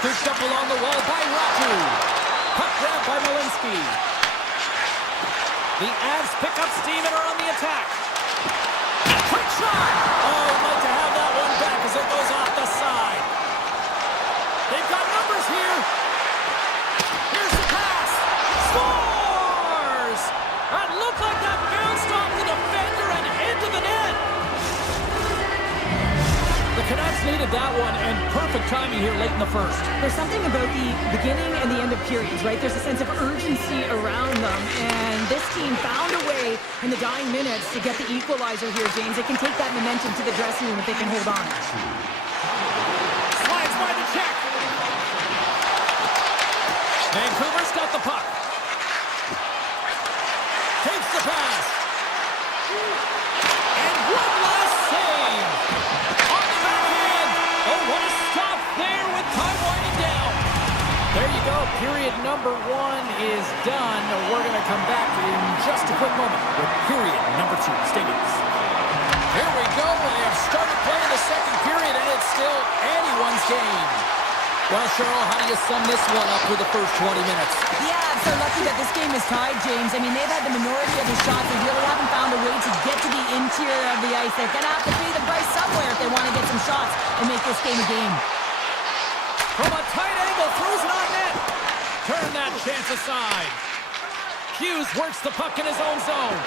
Scooped up along the wall by Ratu. Puck grab by Malinsky. The Avs pick up steam and are on the attack. Quick shot! Oh, I'd like to have that one back as it goes off the side. nailed that one, and perfect timing here late in the first. There's something about the beginning and the end of periods, right? There's a sense of urgency around them, and this team found a way in the dying minutes to get the equalizer here, James. They can take that momentum to the dressing room if they can hold on. Slides by the check. Vancouver's got the puck. Takes the pass. And one last save. On the backhand. Oh, what a stop there with time winding down. There you go. Period number one is done. We're going to come back in just a quick moment with period number two. Stay with us. Here we go. They have started playing the second period, and it's still anyone's game. Well, Cheryl, how do you sum this one up with the first 20 minutes? Yeah, I'm so lucky that this game is tied, James. I mean, they've had the minority of the shots. They really haven't found a way to get to the interior of the ice. They're going to have to pay the price somewhere if they want to get some shots and make this game a game. From a tight angle, throws it on net. Turn that chance aside. Hughes works the puck in his own zone.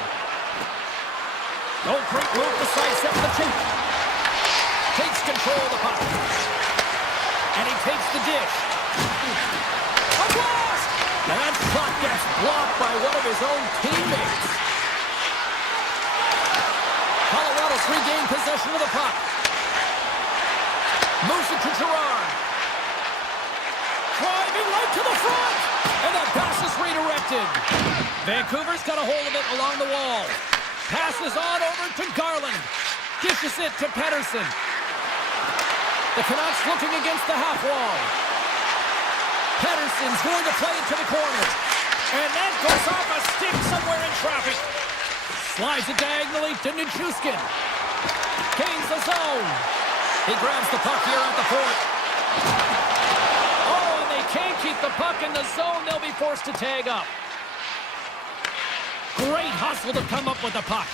No great move to sidestep the chink. Takes control of the puck. And he takes the dish. A blast! And that shot gets blocked by one of his own teammates. Colorado's regained possession of the puck. Moves it to Gerard. Driving right to the front. And that pass is redirected. Vancouver's got a hold of it along the wall. Passes on over to Garland. Dishes it to Pettersson. The Canucks looking against the half wall. Pettersson's going to play it to the corner. And that goes off a stick somewhere in traffic. Slides it diagonally to Nichushkin. Gains the zone. He grabs the puck here at the point. Oh, and they can't keep the puck in the zone. They'll be forced to tag up. Great hustle to come up with the puck.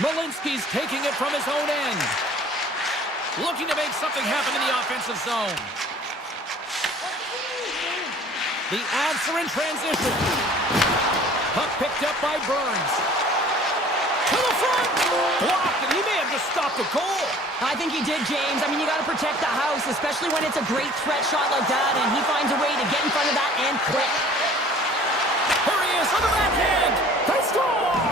Malinsky's taking it from his own end. Looking to make something happen in the offensive zone. The answer in transition. Puck picked up by Burns. To the front! Blocked, and he may have just stopped the goal. I think he did, James. I mean, you got to protect the house, especially when it's a great threat shot like that, and he finds a way to get in front of that and quick. Here he is on the backhand. They score!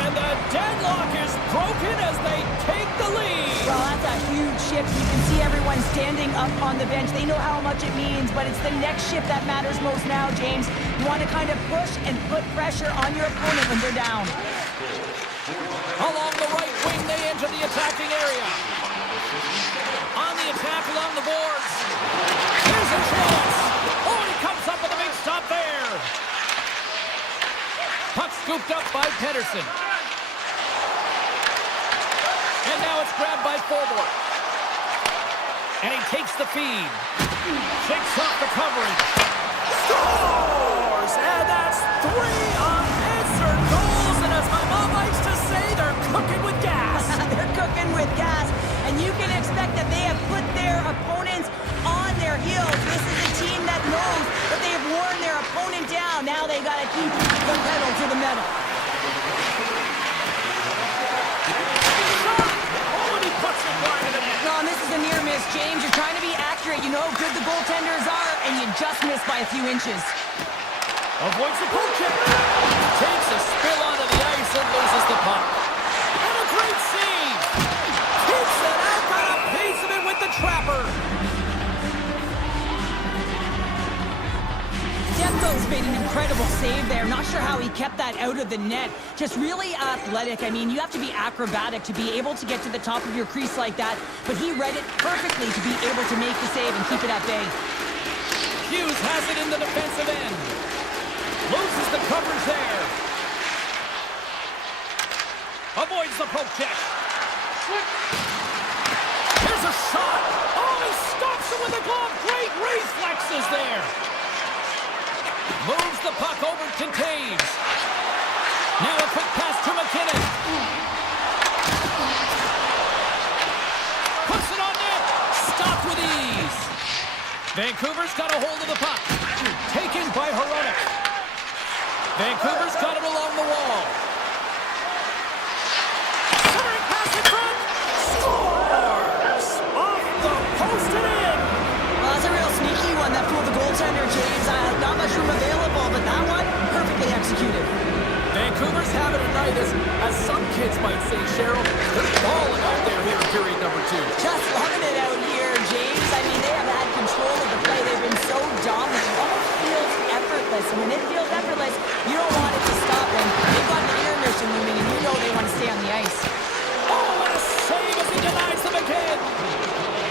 And the deadlock is broken as they take the lead. Well, that's a huge shift. You can see everyone standing up on the bench. They know how much it means, but it's the next shift that matters most now, James. You want to kind of push and put pressure on your opponent when they're down. Along the right wing, they enter the attacking area. On the attack along the boards. Here's a chance. Oh, he comes up with a big stop there. Puck scooped up by Pettersson. And now it's grabbed by Forward. And he takes the feed. Shakes off the coverage. Scores! And that's 3 unanswered goals. And as my mom likes to say, they're cooking with gas. They're cooking with gas. And you can expect that they have put their opponents on their heels. This is a team that knows that they have worn their opponent down. Now they got to keep the pedal to the metal. No, and this is a near miss, James. You're trying to be accurate. You know how good the goaltenders are, and you just missed by a few inches. Avoids the poke check. Takes a spill onto the ice and loses the puck. And a great save. Keeps it out, got a piece of it with the trapper. Demko's made an incredible save there. Not sure how he kept that out of the net. Just really athletic. I mean, you have to be acrobatic to be able to get to the top of your crease like that. But he read it perfectly to be able to make the save and keep it at bay. Hughes has it in the defensive end. Loses the coverage there. Avoids the poke check. Here's a shot. Oh, he stops it with a glove. Great reflexes there. Moves the puck over to Taves. Now a quick pass to McKinnon. Puts it on net. Stopped with ease. Vancouver's got a hold of the puck. Taken by Hronek. Vancouver's got it along the wall. Centering pass in front. Scores! Off the goaltender, James. Not much room available, but that one, perfectly executed. Vancouver's having a night, as some kids might say, Cheryl. They're balling out there here in period number 2. Just loving it out here, James. I mean, they have had control of the play. They've been so dominant. It almost feels effortless. And when it feels effortless, you don't want it to stop. And they've got the intermission looming, and you know they want to stay on the ice. Oh, what a save as he denies them again!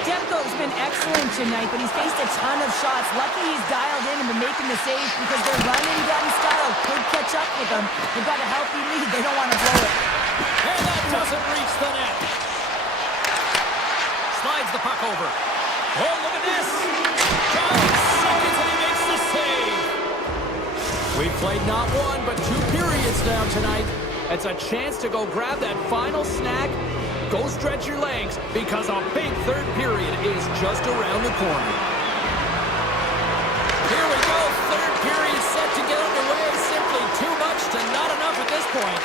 Demko's been excellent tonight, but he's faced a ton of shots. Lucky he's dialed in and been making the saves because their run-and-gun style could catch up with them. They've got a healthy lead. They don't want to blow it. And that doesn't reach the net. Slides the puck over. Oh, look at this! John seconds and he makes the save. We've played not one, but 2 periods now tonight. It's a chance to go grab that final snack. Go stretch your legs, because a big third period is just around the corner. Here we go, third period set to get underway. Simply too much to not enough at this point.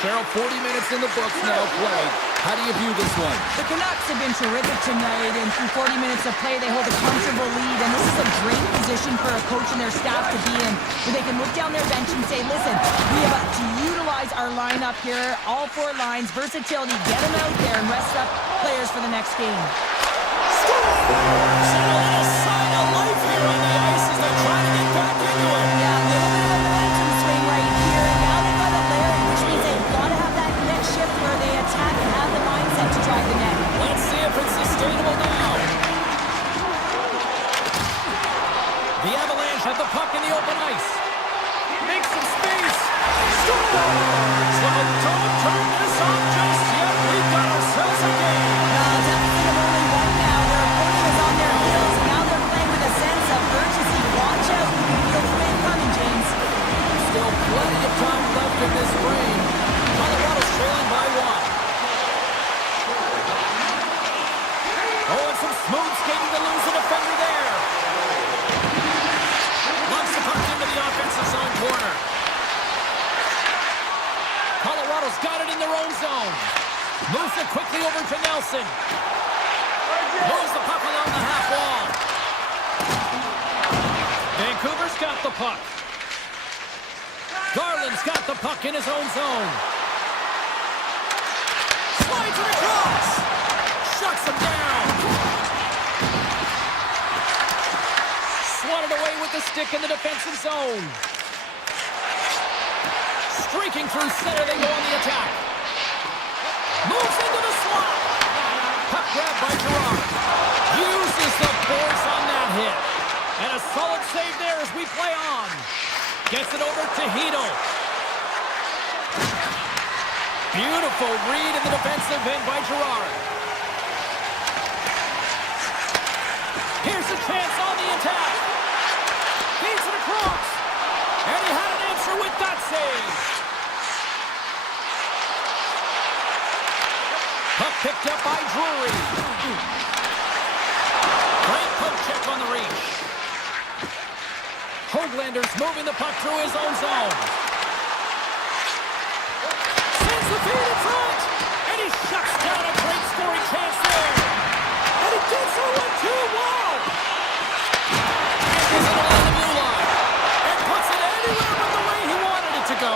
Cheryl, 40 minutes in the books now played. How do you view this one? The Canucks have been terrific tonight, and through 40 minutes of play, they hold a comfortable lead, and this is a great position for a coach and their staff to be in, where they can look down their bench and say, listen, we have to utilize our lineup here, all 4 lines, versatility, get them out there and rest up players for the next game. Scores! And a little sign of life here on the ice as they're trying to get back into it. Yeah, a little bit of a momentum swing right here, and now they've got a Larry, which means they've got to have that next shift where they attack and have the mindset to drive the net. Let's see if it's sustainable now. The Avalanche have the puck in the open ice. Make some space. Scores! Well, don't turn this off just yet. We've got ourselves a game. Deficit of only 1 now. Their opponent is on their heels, and now they're playing with a sense of urgency. Watch out. You can feel the win coming, James. Still plenty of time left in this frame. Colorado's trailing by 1. Oh, and some smooth skating to lose a defender there. Launch the puck into the offensive zone corner. Colorado's got it in their own zone. Moves it quickly over to Nelson. Moves the puck along the half wall. Vancouver's got the puck. Garland's got the puck in his own zone. Slides it across. Shuts him down. Swatted away with the stick in the defensive zone. Streaking through center, they go on the attack. Moves into the slot. Puck grab by Gerard. Uses the force on that hit. And a solid save there as we play on. Gets it over to Heedle. Beautiful read in the defensive end by Gerard. Here's a chance on the attack. Feeds it across. And he had an answer with that save. Puck picked up by Drury. Great poke check on the reach. Hoaglander's moving the puck through his own zone. Sends the feed in front. And he shuts down a great scoring chance there. And he gets it with 2 wall. And he's along the blue line. And puts it anywhere but the way he wanted it to go.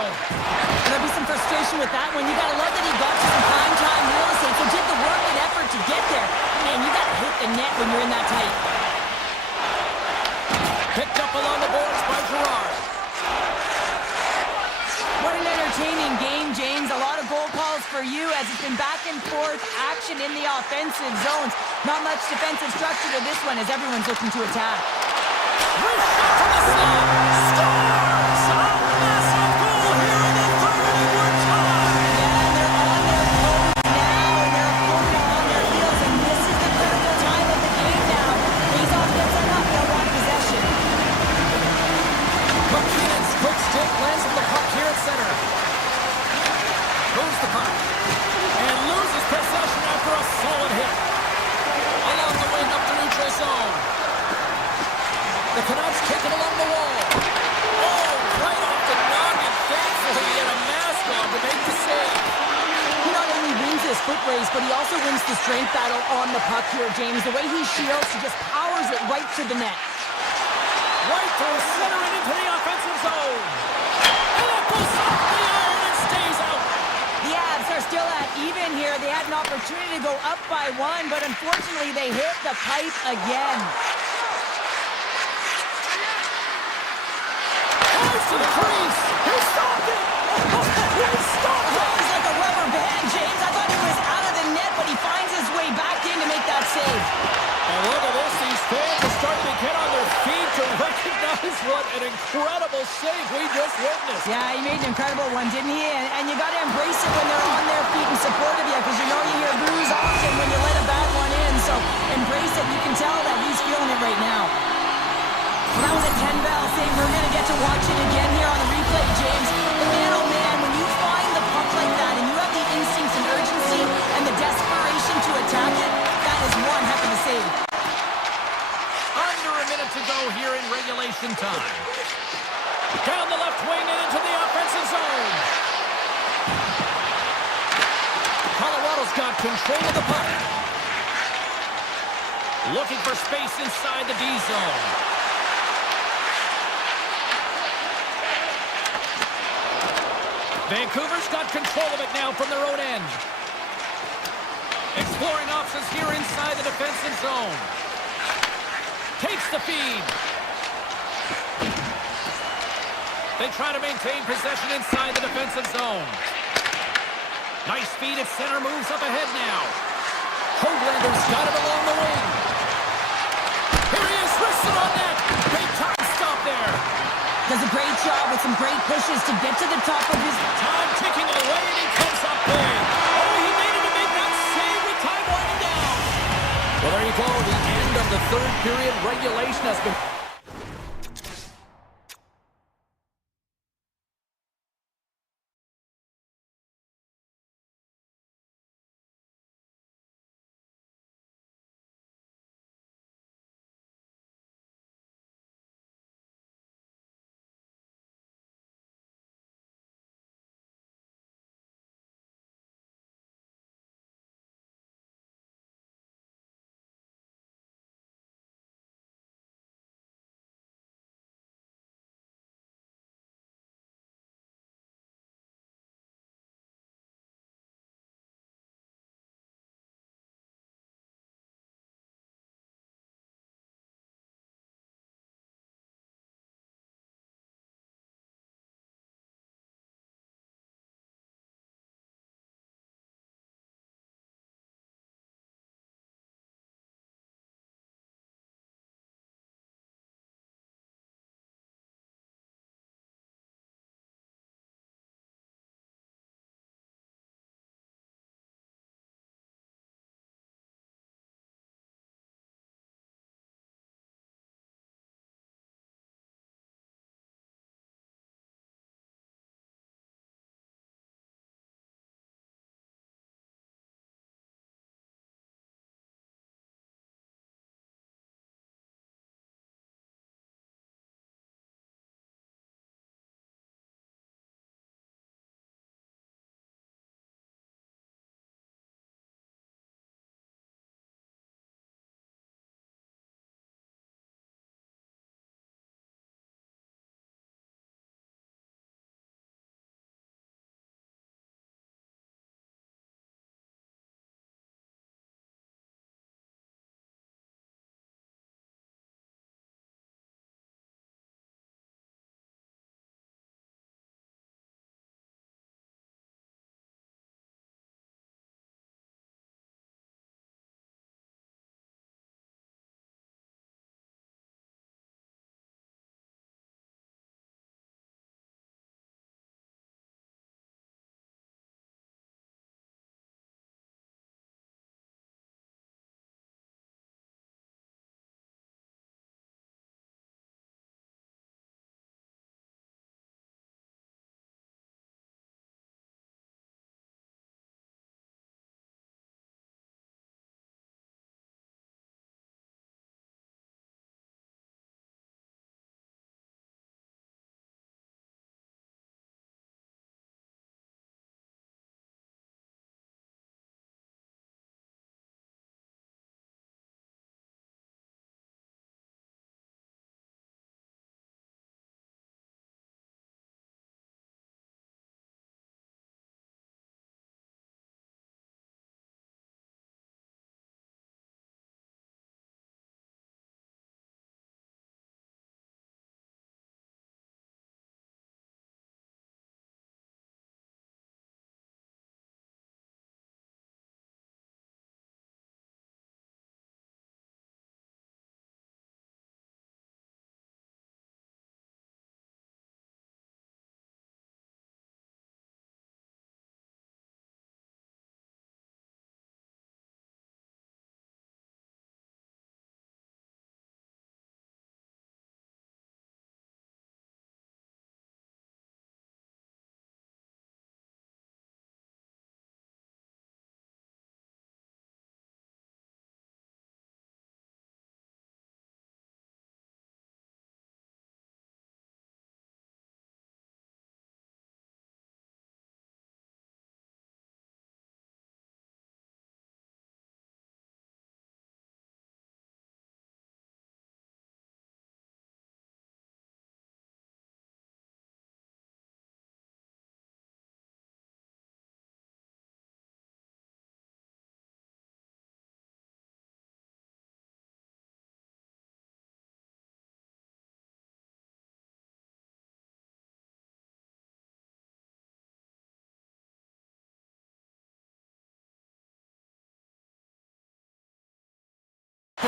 There'll be some frustration with that one. You gotta love that he got to some prime time real estate, so did the work and effort to get there. Man, you gotta hit the net when you're in that tight. Picked up along the boards by Gerard. What an entertaining game, James. A lot of goal calls for you as it's been back and forth action in the offensive zones. Not much defensive structure to this one as everyone's looking to attack. Wrist shot from the slot. Scores! A massive goal here in the third, and we're tied. Yeah, and they're on their toes now, and their opponent on their heels, and this is the critical time of the game now. Faceoff gets enough, they'll want possession. McKinnon's quick stick lands on the puck here at center. Moves the puck. And loses possession after a solid hit. Along the wing up the neutral zone. The Canucks take it along the wall. Oh, right off the noggin. Thankfully, he had a mask on to make the save. He not only wins this foot race, but he also wins the strength battle on the puck here, James. The way he shields, he just powers it right to the net. Right through center and into the offensive zone. And that goes off the iron and stays out. The Avs are still at even here. They had an opportunity to go up by one, but unfortunately they hit the pipe again. Goes to the crease. He stopped it. He stopped it. That was like a rubber band, James. I thought he was out of the net, but he finds his way back in to make that save. And look at this. These fans are starting to get on their feet to recognize what an incredible save we just witnessed. Yeah, he made an incredible one, didn't he? And you got to embrace it when they're on their feet in support of you, because you know you hear boos often when you let a bad one in. So embrace it. You can tell that he's feeling it right now. Well, that was a 10-bell save. We're going to get to watch it again here on the replay, James. But man, oh man, when you find the puck like that and you have the instincts and urgency and the desperation to attack it, that is one heck of a save. Under a minute to go here in regulation time. Down the left wing and into the offensive zone. Colorado's got control of the puck. Looking for space inside the D zone. Vancouver's got control of it now from their own end. Exploring options here inside the defensive zone. Takes the feed. They try to maintain possession inside the defensive zone. Nice feed at center, moves up ahead now. Hoaglander's got it along the wing. Here he is, wristed on net. Great time stop there. Does a great job with some great pushes to get to the top of his... Time ticking away and he comes up big. Oh, he made it to make that save with time winding down. Well, there you go. The end of the third period. Regulation has been...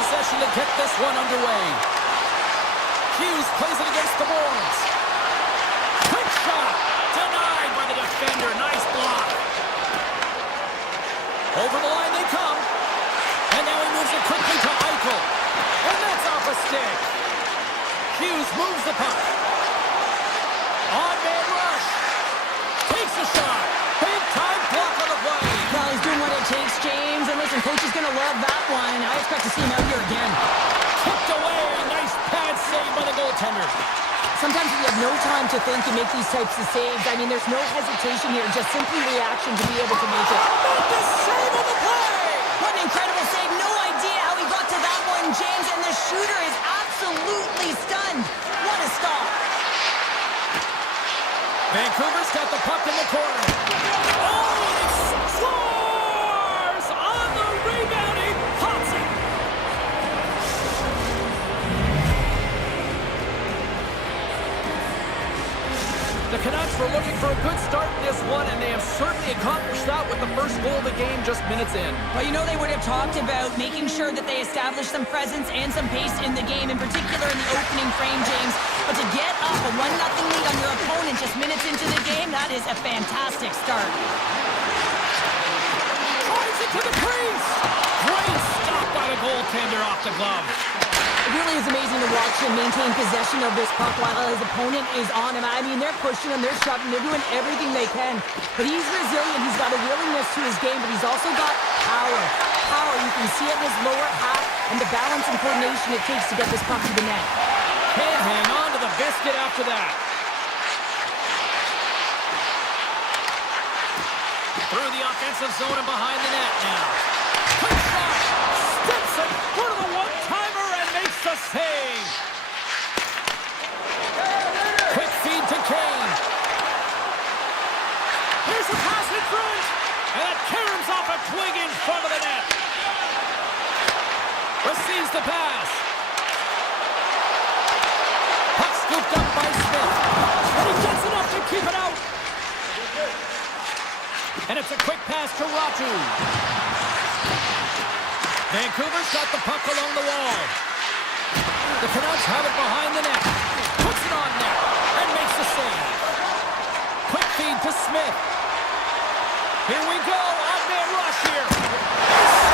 possession to get this one underway. Hughes plays it against the boards. Quick shot! Denied by the defender. Nice block. Over the line they come. And now he moves it quickly to Eichel. And that's off a stick. Hughes moves the puck. On-man rush. Takes a shot. Big-time block on the play. Well, he's doing what it takes, James. And listen, coach is going to love that one. I expect to see him out here again. Tipped away. Nice pad save by the goaltender. Sometimes you have no time to think and make these types of saves. I mean, there's no hesitation here, just simply reaction to be able to make it. Make the save on the play! What an incredible save. No idea how he got to that one, James, and the shooter is absolutely stunned. What a stop. Vancouver's got the puck in the corner. Oh, and it scores on the rebounding Hudson. The Canucks were looking for a good start in this one, and they have certainly accomplished that with the first goal of the game just minutes in. Well, you know they would have talked about making sure that they establish some presence and some pace in the game, in particular in the opening frame, James. But to get up a 1-0 lead on your opponent just minutes into the game, that is a fantastic start. Drives it to the crease. Great stop by the goaltender off the glove. It really is amazing to watch him maintain possession of this puck while his opponent is on him. I mean, they're pushing him, they're shoving, they're doing everything they can. But he's resilient, he's got a willingness to his game, but he's also got power. Power, you can see it in his lower half and the balance and coordination it takes to get this puck to the net. Can't hang on to the biscuit after that. Through the offensive zone and behind the net now. Quick shot! Steps in front of the one-timer and makes the save. Quick feed to Kane. Here's the pass in front. And that caroms off a twig in front of the net. Receives the pass. Puck scooped up by Smith. And he gets enough to keep it out. And it's a quick pass to Ratu. Vancouver's got the puck along the wall. The Canucks have it behind the net. Puts it on net and makes the save. Quick feed to Smith. Here we go. On-man rush here.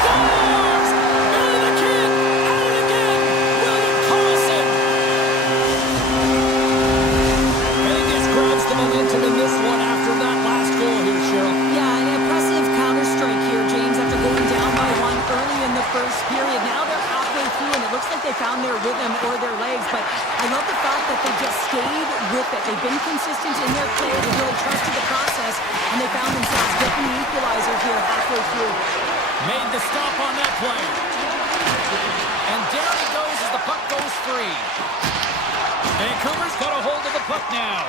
Scores! Billy the Kid. At it again. William Carlson. Vegas grabs the momentum in this one after that last goal here, Cheryl. Yeah, an impressive counter-strike here, James, after going down by one early in the first period. Now they're halfway through, and it looks like they found their rhythm or their legs, but I love the fact that they just stayed with it. They've been consistent in their play. They really trusted the process, and they found themselves getting the equalizer here halfway through. Made the stop on that play. And down he goes as the puck goes free. Vancouver's got a hold of the puck now.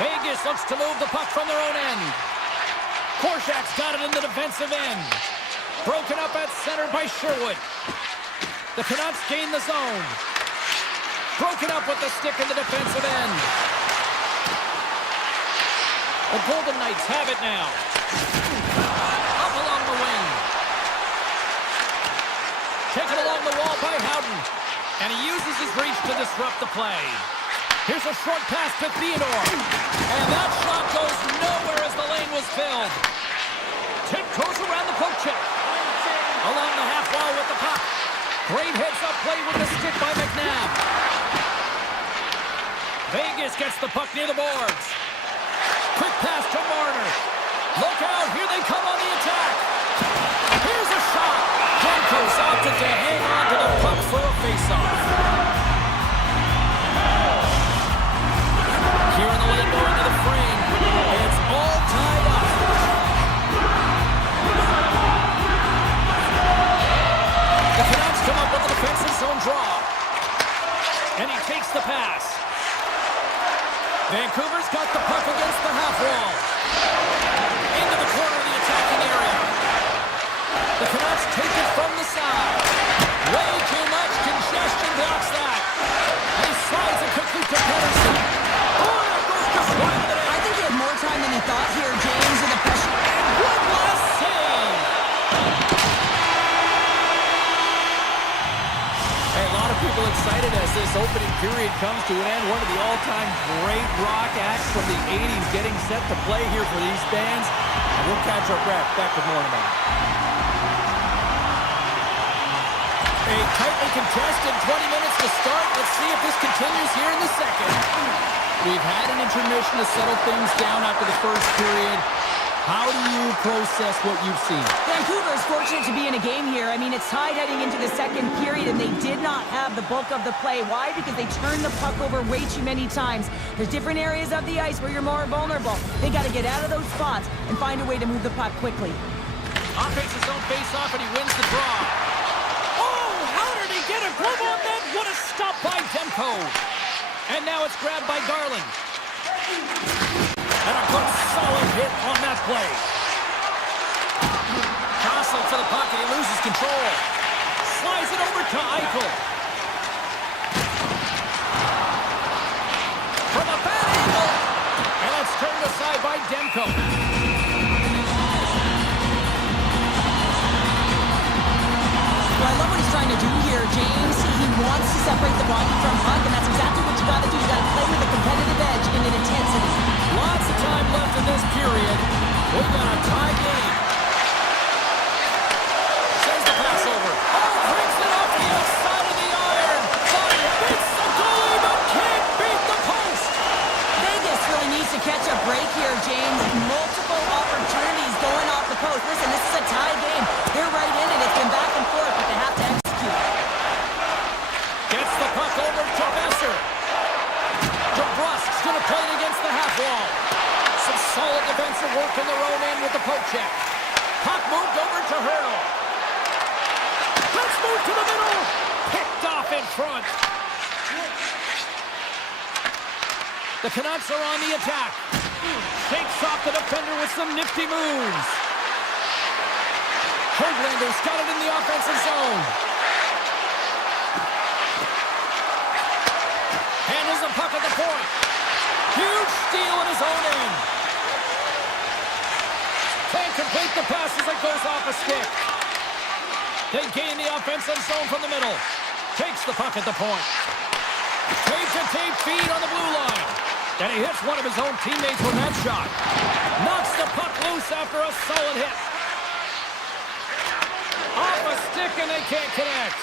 Vegas looks to move the puck from their own end. Korshak's got it in the defensive end. Broken up at center by Sherwood. The Canucks gain the zone. Broken up with the stick in the defensive end. The Golden Knights have it now. Up along the wing. Taken along the wall by Howden. And he uses his reach to disrupt the play. Here's a short pass to Theodore. And that shot goes nowhere as the lane was filled. Tip goes around the poke check. Along the half wall with the puck. Great heads-up play with the stick by McNabb. Vegas gets the puck near the boards. Quick pass to Marner. Look out, here they come on the attack. Here's a shot. Demko's opted to hang on to the puck for a face-off. Here in the lane going to the frame. It's all tied up. The Canucks come up with a defensive zone draw. And he takes the pass. Vancouver's got the puck against the half wall. Into the corner of the attacking area. The Canucks take it from the side. Way too much congestion blocks that. And he slides it quickly to Pedersen. Oh, that goes just wide of the net. I think he had more time than he thought here, James, and the pressure. And one last save. comes to an end. One of the all-time great rock acts from the 80s getting set to play here for these fans. And we'll catch our breath. Back with more in a moment. A tightly contested 20 minutes to start. Let's see if this continues here in the second. We've had an intermission to settle things down after the first period. How do you process what you've seen? Vancouver is fortunate to be in a game here. I mean, it's tied heading into the second period, and they did not have the bulk of the play. Why? Because they turned the puck over way too many times. There's different areas of the ice where you're more vulnerable. They got to get out of those spots and find a way to move the puck quickly. Offense his own face-off, and he wins the draw. Oh, how did he get a glove on that? What a stop by Demko. And now it's grabbed by Garland. And a good solid hit on that play. Jostling for the puck, and he loses control. Slides it over to Eichel. From a bad angle. And it's turned aside by Demko. Well, I love what he's trying to do here, James. He wants to separate the body from puck, and that's exactly what you got to do. You got to play with a competitive edge and an intensity. Lots of time left in this period. We've got a tie game. Sends the pass over. Oh, brings it off the outside of the iron. Body beats the goalie, but can't beat the post. Vegas really needs to catch a break here, James. Multiple opportunities going off the post. Listen, this is a tie game. They're right in it. It's been back and forth, but they have to execute. Gets the puck over to Besser. DeBrusk's going to play it against the half wall. Some solid defensive work in their own end with the poke check. Puck moved over to Hurdle. Let's move to the middle. Picked off in front. The Canucks are on the attack. Shakes off the defender with some nifty moves. Hoaglander's got it in the offensive zone. Handles the puck at the point. Huge steal in his own end. Can't complete the pass as it goes off a stick. They gain the offensive zone from the middle. Takes the puck at the point. Tape-to-tape feed on the blue line. And he hits one of his own teammates with that shot. Knocks the puck loose after a solid hit. Off a stick and they can't connect.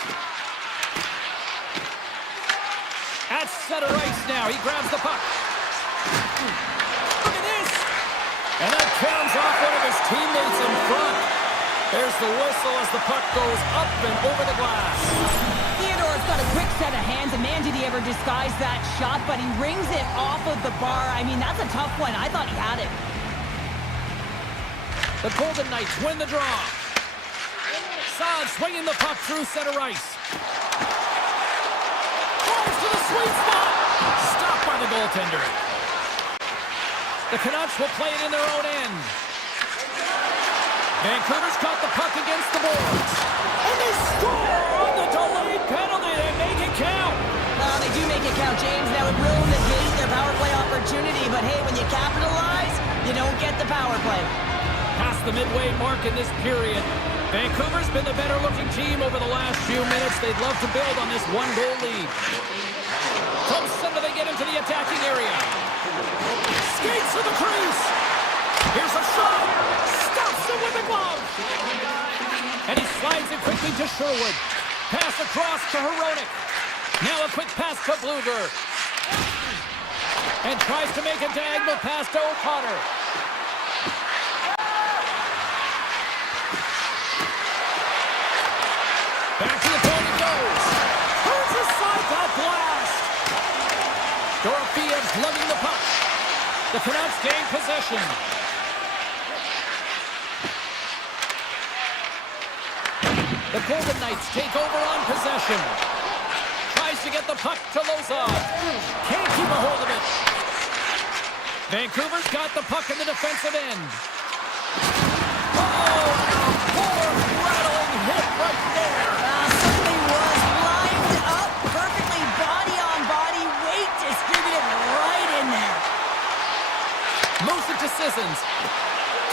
At center ice now. He grabs the puck. Look at this. And that comes off one of his teammates in front. There's the whistle as the puck goes up and over the glass. Theodore's got a quick set of hands, and man, did he ever disguise that shot, but he rings it off of the bar. I mean, that's a tough one. I thought he had it. The Golden Knights win the draw. Saad swinging the puck through center ice. Falls to the sweet spot. Stopped by the goaltender. The Canucks will play it in their own end. Vancouver's caught the puck against the boards. And they score on the delayed penalty. They make it count. They do make it count, James. Now it will negate their power play opportunity, but hey, when you capitalize, you don't get the power play. Past the midway mark in this period. Vancouver's been the better-looking team over the last few minutes. They'd love to build on this one-goal lead. From center, they get into the attacking area. Skates to the crease. Here's a shot. Stops it with a glove. And he slides it quickly to Sherwood. Pass across to Hronek. Now a quick pass to Bluger. And tries to make a diagonal pass to O'Connor. Back to the point it goes. Turns aside that blast. Dorofeyev's lugging the puck. The Canucks gain possession. The Golden Knights take over on possession. Tries to get the puck to Lozov. Can't keep a hold of it. Vancouver's got the puck in the defensive end. Oh, a poor rattling hit right there. Certainly was lined up perfectly, body on body, weight distributed right in there. Moves it to Sissons.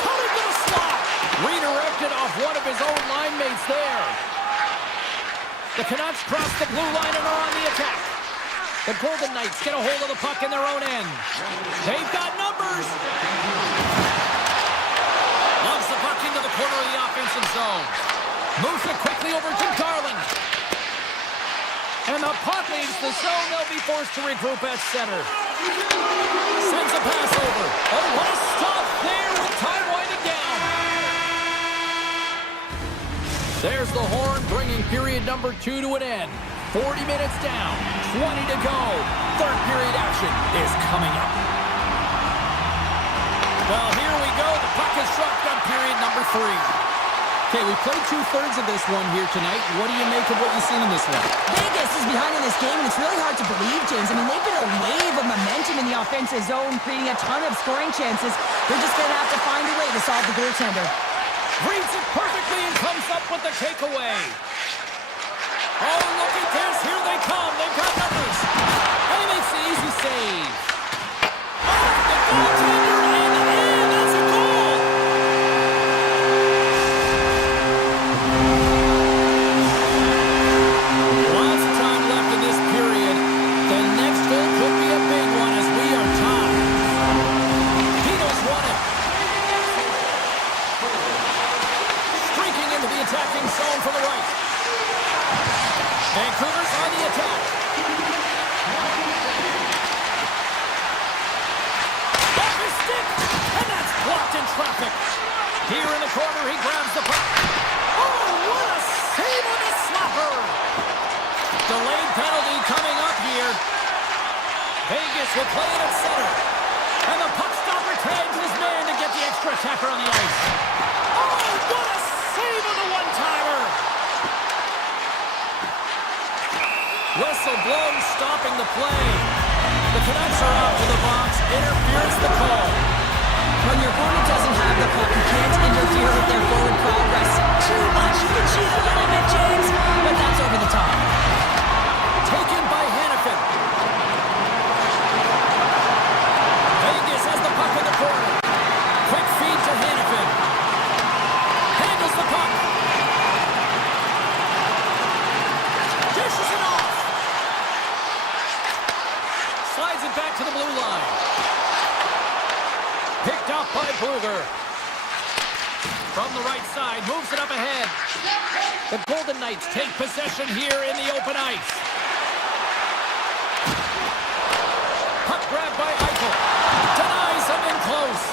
Cut into the slot. Redirected off one of his own line mates there. The Canucks cross the blue line and are on the attack. The Golden Knights get a hold of the puck in their own end. They've got numbers. Loves the puck into the corner of the offensive zone. Moves it quickly over to Garland. And the puck leaves the zone. They'll be forced to regroup at center. Sends a pass over. Oh, what a stop there with time winding down. There's the horn, bringing period number 2 to an end. 40 minutes down, 20 to go. Third period action is coming up. Well, here we go. The puck is dropped on period number 3. Okay, we played 2/3 of this one here tonight. What do you make of what you've seen in this one? Vegas is behind in this game, and it's really hard to believe, James. I mean, they've been a wave of momentum in the offensive zone, creating a ton of scoring chances. They're just going to have to find a way to solve the goaltender. Reads it perfectly and comes up with the takeaway. Oh, look at this. Here they come. They've got numbers. And he makes the easy save. Oh, the goaltender, and that's a goal. Lots of time left in this period. The next goal could be a big one as we are tied. Tito's won it. Streaking into the attacking zone from the right. Vancouver's on the attack. Off his stick, and that's blocked in traffic. Here in the corner, he grabs the puck. Oh, what a save on the slapper! Delayed penalty coming up here. Vegas will play it at center. And the puck stopper tags his man to get the extra attacker on the ice. Oh, what a save on the one-timer! Whistle blows, stopping the play. The Canucks are out to the box. Interference the call. When your opponent doesn't have the puck, you can't interfere with their forward progress. Too much, you can cheat a little bit, James, but that's over the top. Taken by Hannafin. Vegas has the puck in the corner. Quick feed to Hannafin. Handles the puck. Dishes it off. Slides it back to the blue line. Picked up by Booger. From the right side, moves it up ahead. The Golden Knights take possession here in the open ice. Puck grabbed by Eichel. Denies him in close.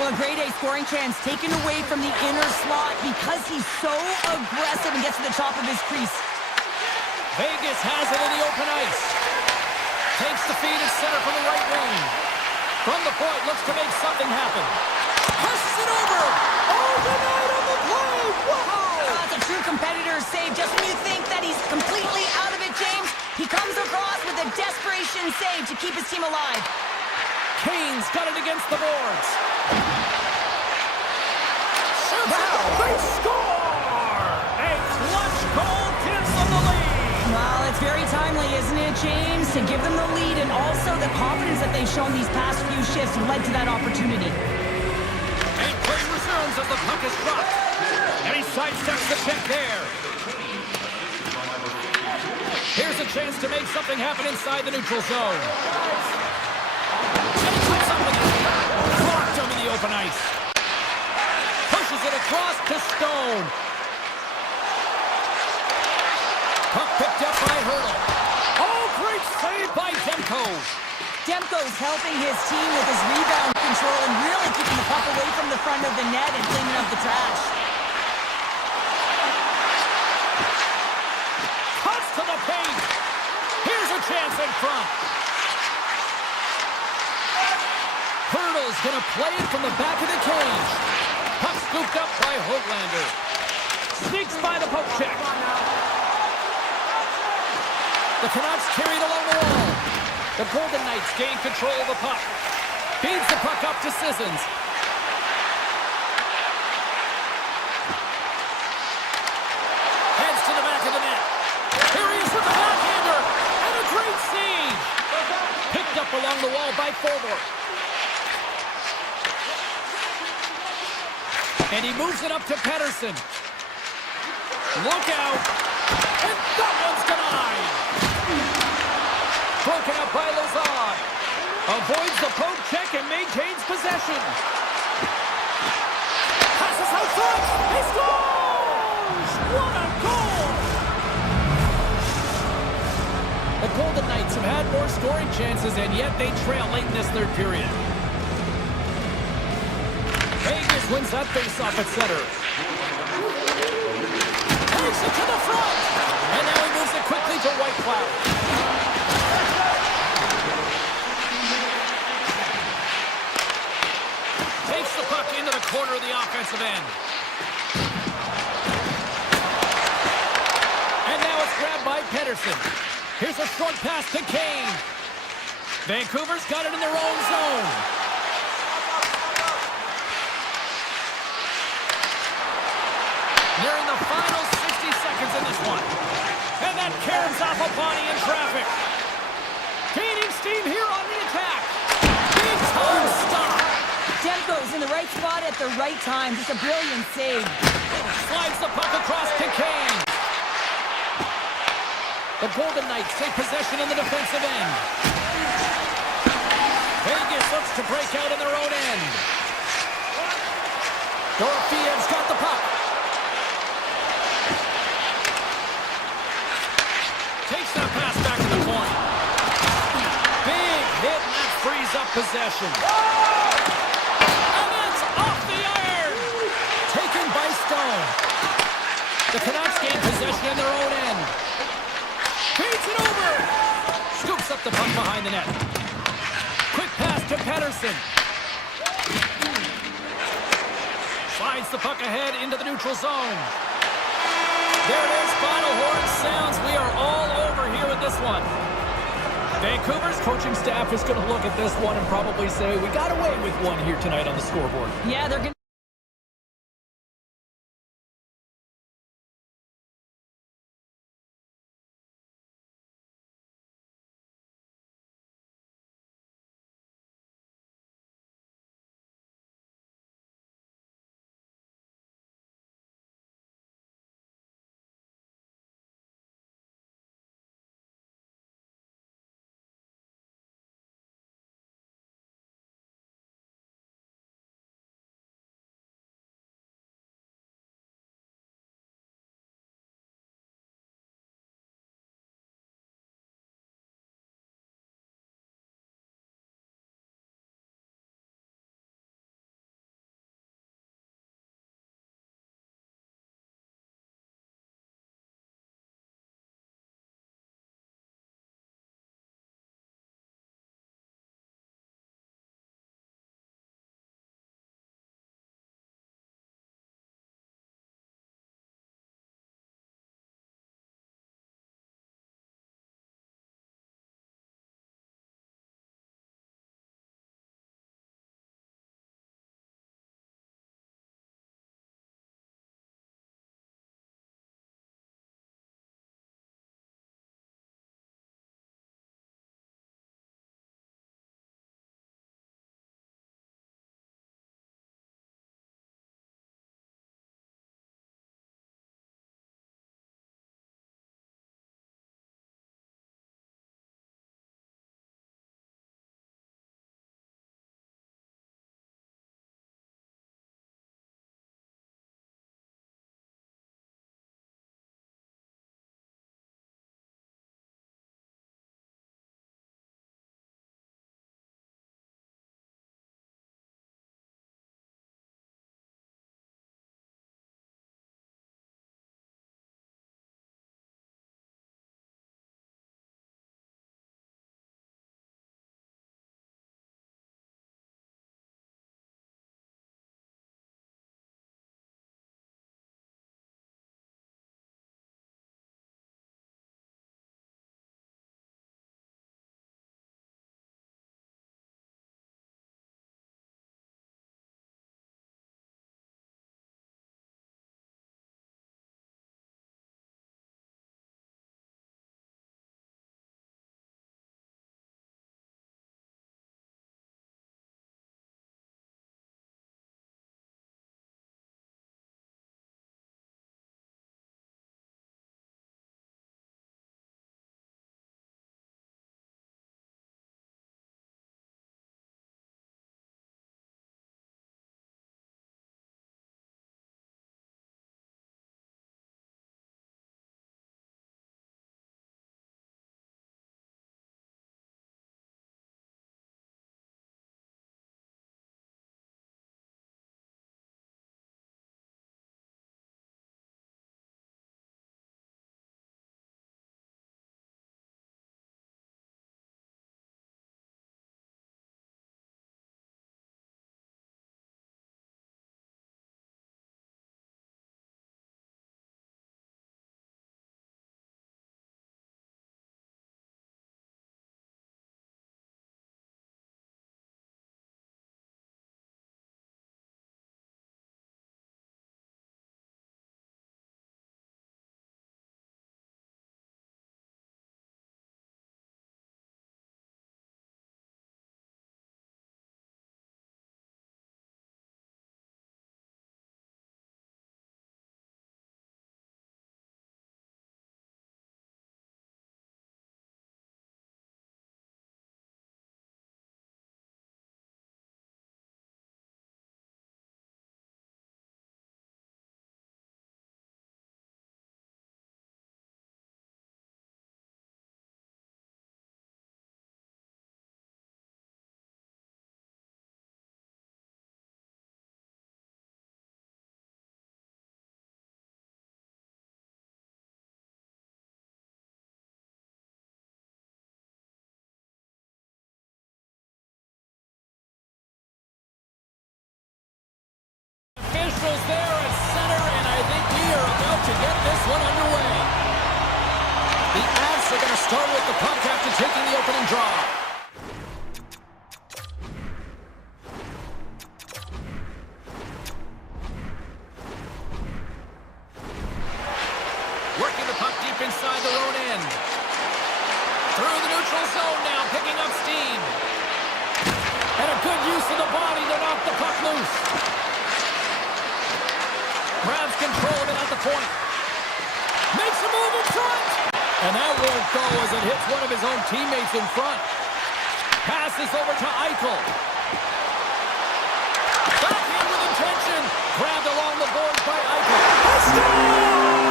Well, a grade A scoring chance taken away from the inner slot because he's so aggressive and gets to the top of his crease. Vegas has it in the open ice. Takes the feed at center from the right wing. From the point, looks to make something happen. Passes it over. Oh, denied on the play. Wow. That's a true competitor save. Just when you think that he's completely out of it, James, he comes across with a desperation save to keep his team alive. Kane's got it against the boards. Shoots it. They score. A clutch goal gives them the lead. Well, it's very timely, isn't it, James, to give them the lead, and also the confidence that they've shown these past few shifts led to that opportunity. And play resumes as the puck is dropped. And he sidesteps the check there. Here's a chance to make something happen inside the neutral zone. And he comes up with it. Blocked him in the open ice. Pushes it across to Stone. Puck picked up by Hurdle. Oh, great save by Demko. Demko's helping his team with his rebound control and really keeping the puck away from the front of the net and cleaning up the trash. Cuts to the paint. Here's a chance in front. Hurdle's going to play it from the back of the cage. Puck scooped up by Hoglander. Sneaks by the poke check. The Canucks carried along the wall. The Golden Knights gain control of the puck. Feeds the puck up to Sissons. Heads to the back of the net. Here he is with the backhander. And a great siege. Picked up along the wall by Forward. And he moves it up to Pettersson. Look out. And that one's denied. Broken up by Lazard. Avoids the poke check and maintains possession. Passes out front. He scores! What a goal! The Golden Knights have had more scoring chances, and yet they trail late in this third period. Vegas wins that face-off at center. Takes it to the front. And now he moves it quickly to White Cloud. Takes the puck into the corner of the offensive end. And now it's grabbed by Pedersen. Here's a short pass to Kane. Vancouver's got it in their own zone. Nearing the final 60 seconds in this one. And that caroms off a body in traffic. Gaining steam here on the attack. Big time stop. Demko's in the right spot at the right time. Just a brilliant save. Slides the puck across to Kane. The Golden Knights take possession in the defensive end. Vegas looks to break out in their own end. Dorofeyev's got the puck. Takes that pass back to the point. Big hit, and that frees up possession. And that's off the iron. Taken by Stone. The Canucks gain possession in their own end. Feeds it over. Scoops up the puck behind the net. Quick pass to Pedersen. Slides the puck ahead into the neutral zone. There it is, final horn sounds. We are all over here with this one. Vancouver's coaching staff is going to look at this one and probably say, we got away with one here tonight on the scoreboard. Yeah, they're going to Central's there at center, and I think we are about to get this one underway. The Avs are going to start with the puck after taking the opening draw. Working the puck deep inside their own end. Through the neutral zone now, picking up steam. And a good use of the body to knock the puck loose. Grabs control of it at the point. Makes a move in front. And that won't go as it hits one of his own teammates in front. Passes over to Eichel. Backhand with intention. Grabbed along the boards by Eichel. A score!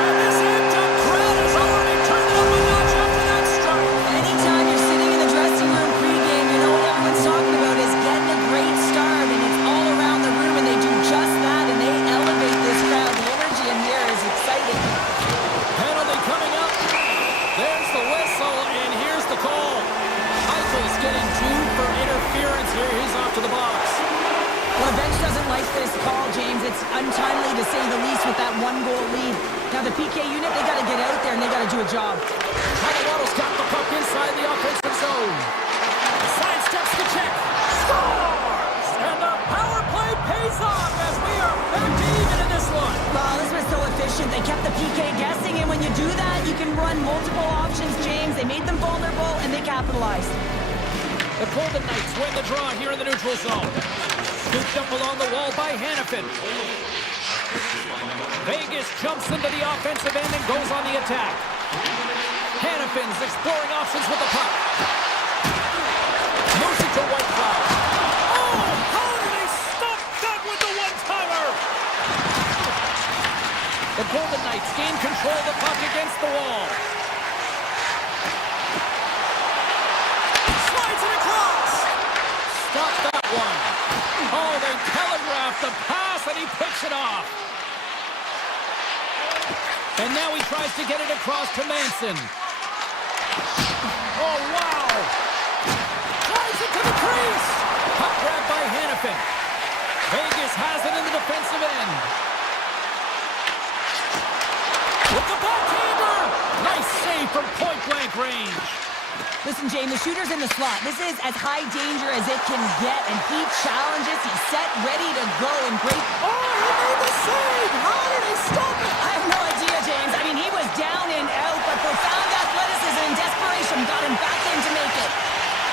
And this amped-up crowd has already turned up a notch after that strike. Anytime you're sitting in the dressing room pregame, you know what everyone's talking about is getting a great start, and it's all around the room, and they do just that, and they elevate this crowd. The energy in here is exciting. Penalty coming up. There's the whistle, and here's the call. Eichel's getting 2 for interference here. He's off to the box. Well, the bench doesn't like this call, James. It's untimely to say the least with that 1-goal lead. Now the PK unit, they got to get out there and they got to do a job. Colorado's got the puck inside the offensive zone. Sidesteps the check. Scores! And the power play pays off as we are back to even in this one. Wow, this was so efficient. They kept the PK guessing, and when you do that, you can run multiple options, James. They made them vulnerable, and they capitalized. The Golden Knights win the draw here in the neutral zone. Scooped up along the wall by Hannafin. Vegas jumps into the offensive end and goes on the attack. Hannafin's exploring options with the puck. Moves it to Whitecloud. Oh, how did they stop that with the one-timer? The Golden Knights gain control of the puck against the wall. Slides it across. Stop that one. Oh, they telegraphed the pass and he picks it off. And now he tries to get it across to Manson. Oh, wow. Drives it to the crease. Puck grab by Hannafin. Vegas has it in the defensive end. With the backhander. Nice save from point-blank range. Listen, James, the shooter's in the slot. This is as high danger as it can get, and he challenges. He's set, ready to go, and great. Oh, he made the save! How did he stop it? I have no idea, James. I mean, he was down and out, but profound athleticism and desperation got him back in to make it.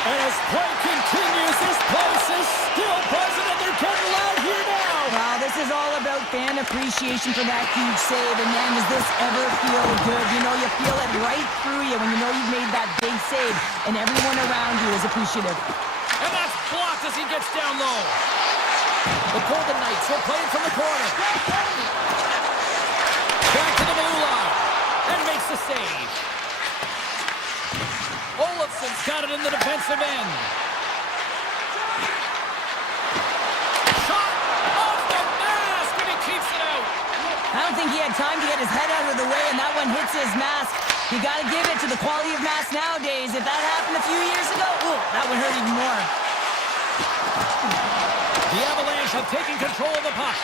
And as play continues, this place is still buzzing, and they're getting loud here now. Wow, this is all about fan appreciation for that huge save, and man, does this ever feel good. You know, you feel it right through you when you know you've made that big save, and everyone around you is appreciative. And that's blocked as he gets down low. The Golden Knights will play it from the corner. Back to the blue line, and makes the save. Olafson's got it in the defensive end. Shot off the mask, and he keeps it out. I don't think he had time to get his head out of the way, and that one hits his mask. You got to give it to the quality of mask nowadays. If that happened a few years ago, ooh, that would hurt even more. The Avalanche have taken control of the puck.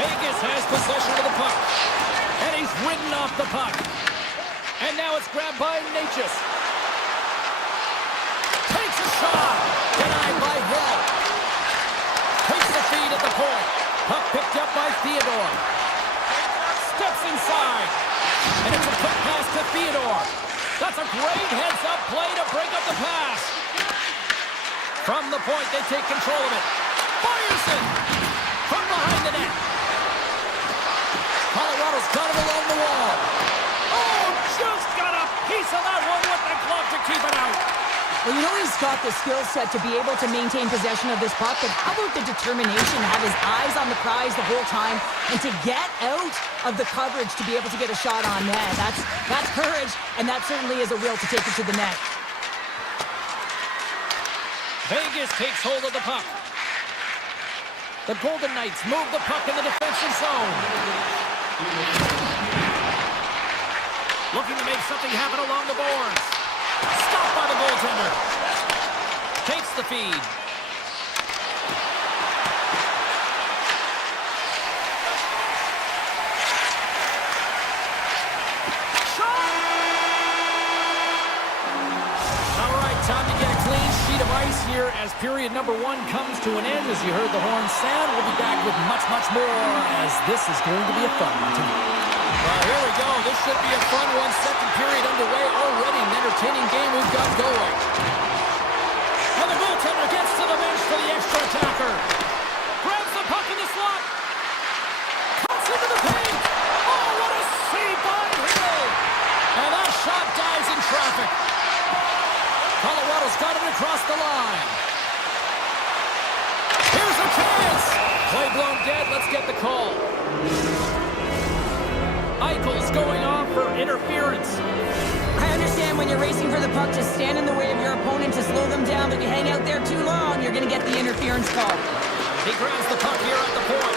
Vegas has possession of the puck. And he's ridden off the puck. And now it's grabbed by Natchez. Takes a shot. Denied by Hill. Takes the feed at the point. Puck picked up by Theodore. Steps inside. And it's a quick pass to Theodore. That's a great heads-up play to break up the pass. From the point, they take control of it. Fires it from behind the net. Colorado's got it along the wall. Oh, just got a piece of that one with the glove to keep it out. Well, you know he's got the skill set to be able to maintain possession of this puck, but how about the determination to have his eyes on the prize the whole time and to get out of the coverage to be able to get a shot on net? That's courage, and that certainly is a will to take it to the net. Vegas takes hold of the puck. The Golden Knights move the puck in the defensive zone. Looking to make something happen along the boards. Stopped by the goaltender. Takes the feed. Time to get a clean sheet of ice here as period number 1 comes to an end. As you heard the horn sound, we'll be back with much, much more as this is going to be a fun one tonight. Well, here we go. This should be a fun one. Second period underway already. An entertaining game we've got going. And the goaltender gets to the bench for the extra attacker. Grabs the puck in the slot. Cuts into the paint. Oh, what a save by Hill. And that shot dies in traffic. Colorado's got it across the line. Here's a chance. Play blown dead. Let's get the call. Eichel's going off for interference. I understand when you're racing for the puck to stand in the way of your opponent to slow them down, but you hang out there too long, you're going to get the interference call. He grabs the puck here at the point.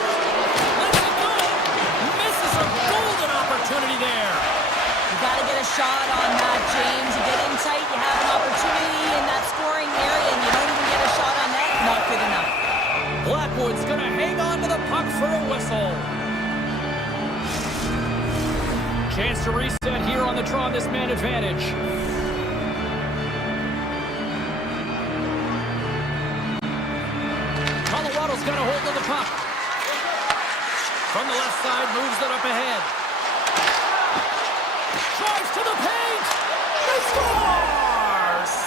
Let's it go. Misses a golden opportunity there. You got to get a shot on that, James. You get in tight, you have an opportunity in that scoring area, and you don't even get a shot on that. Not good enough. Blackwood's going to hang on to the puck for a whistle. Chance to reset here on the draw, this man advantage. Colorado's got a hold of the puck. From the left side, moves it up ahead. Drives to the paint. They score!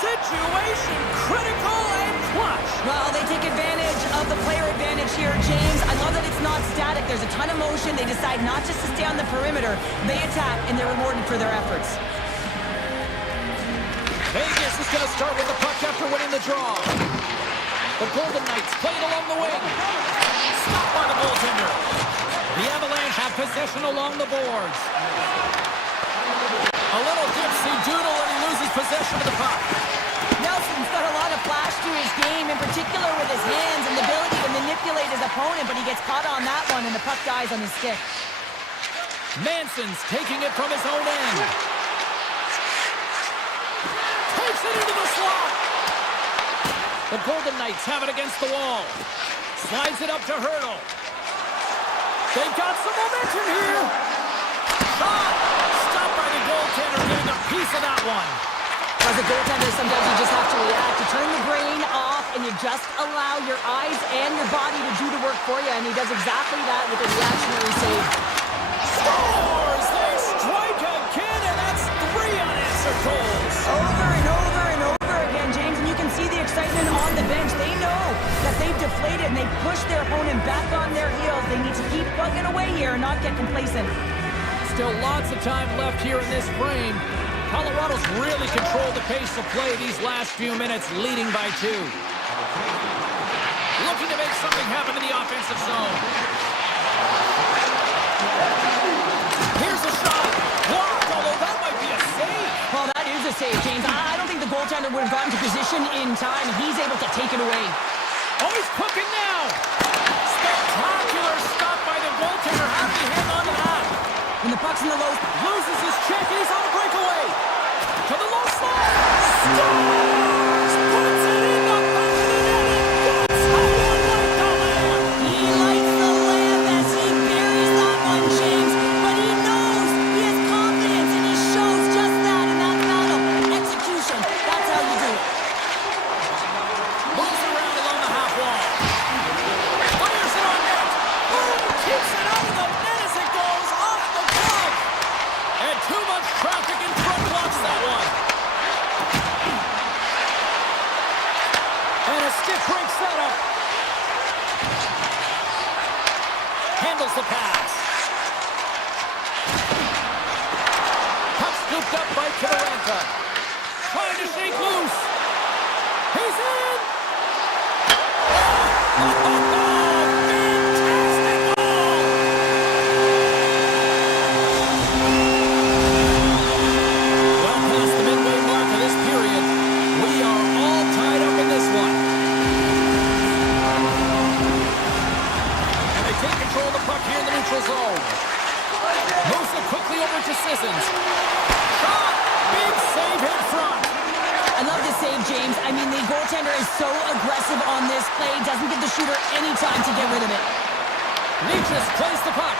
Situation critical and clutch. Well, they take advantage of the player advantage here, James. I love that it's not static. There's a ton of motion. They decide not just to stay on the perimeter. They attack, and they're rewarded for their efforts. Vegas is going to start with the puck after winning the draw. The Golden Knights play it along the wing. Stopped by the goaltender. The Avalanche have possession along the boards. A little dipsy doodle, and he loses possession of the puck. Nelson's got a lot of flash to his game, in particular with his hands and the ability to manipulate his opponent, but he gets caught on that one, and the puck dies on his stick. Manson's taking it from his own end. Takes it into the slot. The Golden Knights have it against the wall. Slides it up to Hurdle. They've got some momentum here. Shot! Stopped by the goaltender, getting a piece of that one. As a goaltender, sometimes you just have to react. You turn the brain off, and you just allow your eyes and your body to do the work for you, and he does exactly that with a reactionary save. Scores! They strike again, and that's 3 unanswered goals. Over and over and over again, James, and you can see the excitement on the bench. They know that they've deflated, and they've pushed their opponent back on their heels. They need to keep plugging away here and not get complacent. Still lots of time left here in this frame. Colorado's really controlled the pace of play these last few minutes, leading by 2. Looking to make something happen in the offensive zone. Here's a shot. Blocked, although that might be a save. Well, that is a save, James. I don't think the goaltender would have gotten to position in time. He's able to take it away. Oh, he's cooking now. Spectacular stop by the goaltender. How did he hang on to that? When the puck's in the low, Loses his check, and he's on a breakaway. To the low slot. Scores! Puts it in the back of the net. Gets someone like the lamb. he lights the lamp as he buries that one, James. But he knows he has confidence, and he shows just that in that battle. Execution. That's how you do it. Moves around along the half wall. Fires it on net. Boom! Keeps it out of the net as it goes off the glove. And too much traffic in front blocks that one. And a stick breaks that up. Handles the pass. Puck scooped up by Kivaranta. Trying to shake loose. He's in! Fantastic goal! Well past the midway mark of this period, we are all tied up in this one. And they take control of the puck here in the neutral zone. Moves it quickly over to Sissons. Shot! Big save in front. I love this save, James. I mean, the goaltender is so aggressive on this play. Doesn't give the shooter any time to get rid of it. Leaches plays the puck.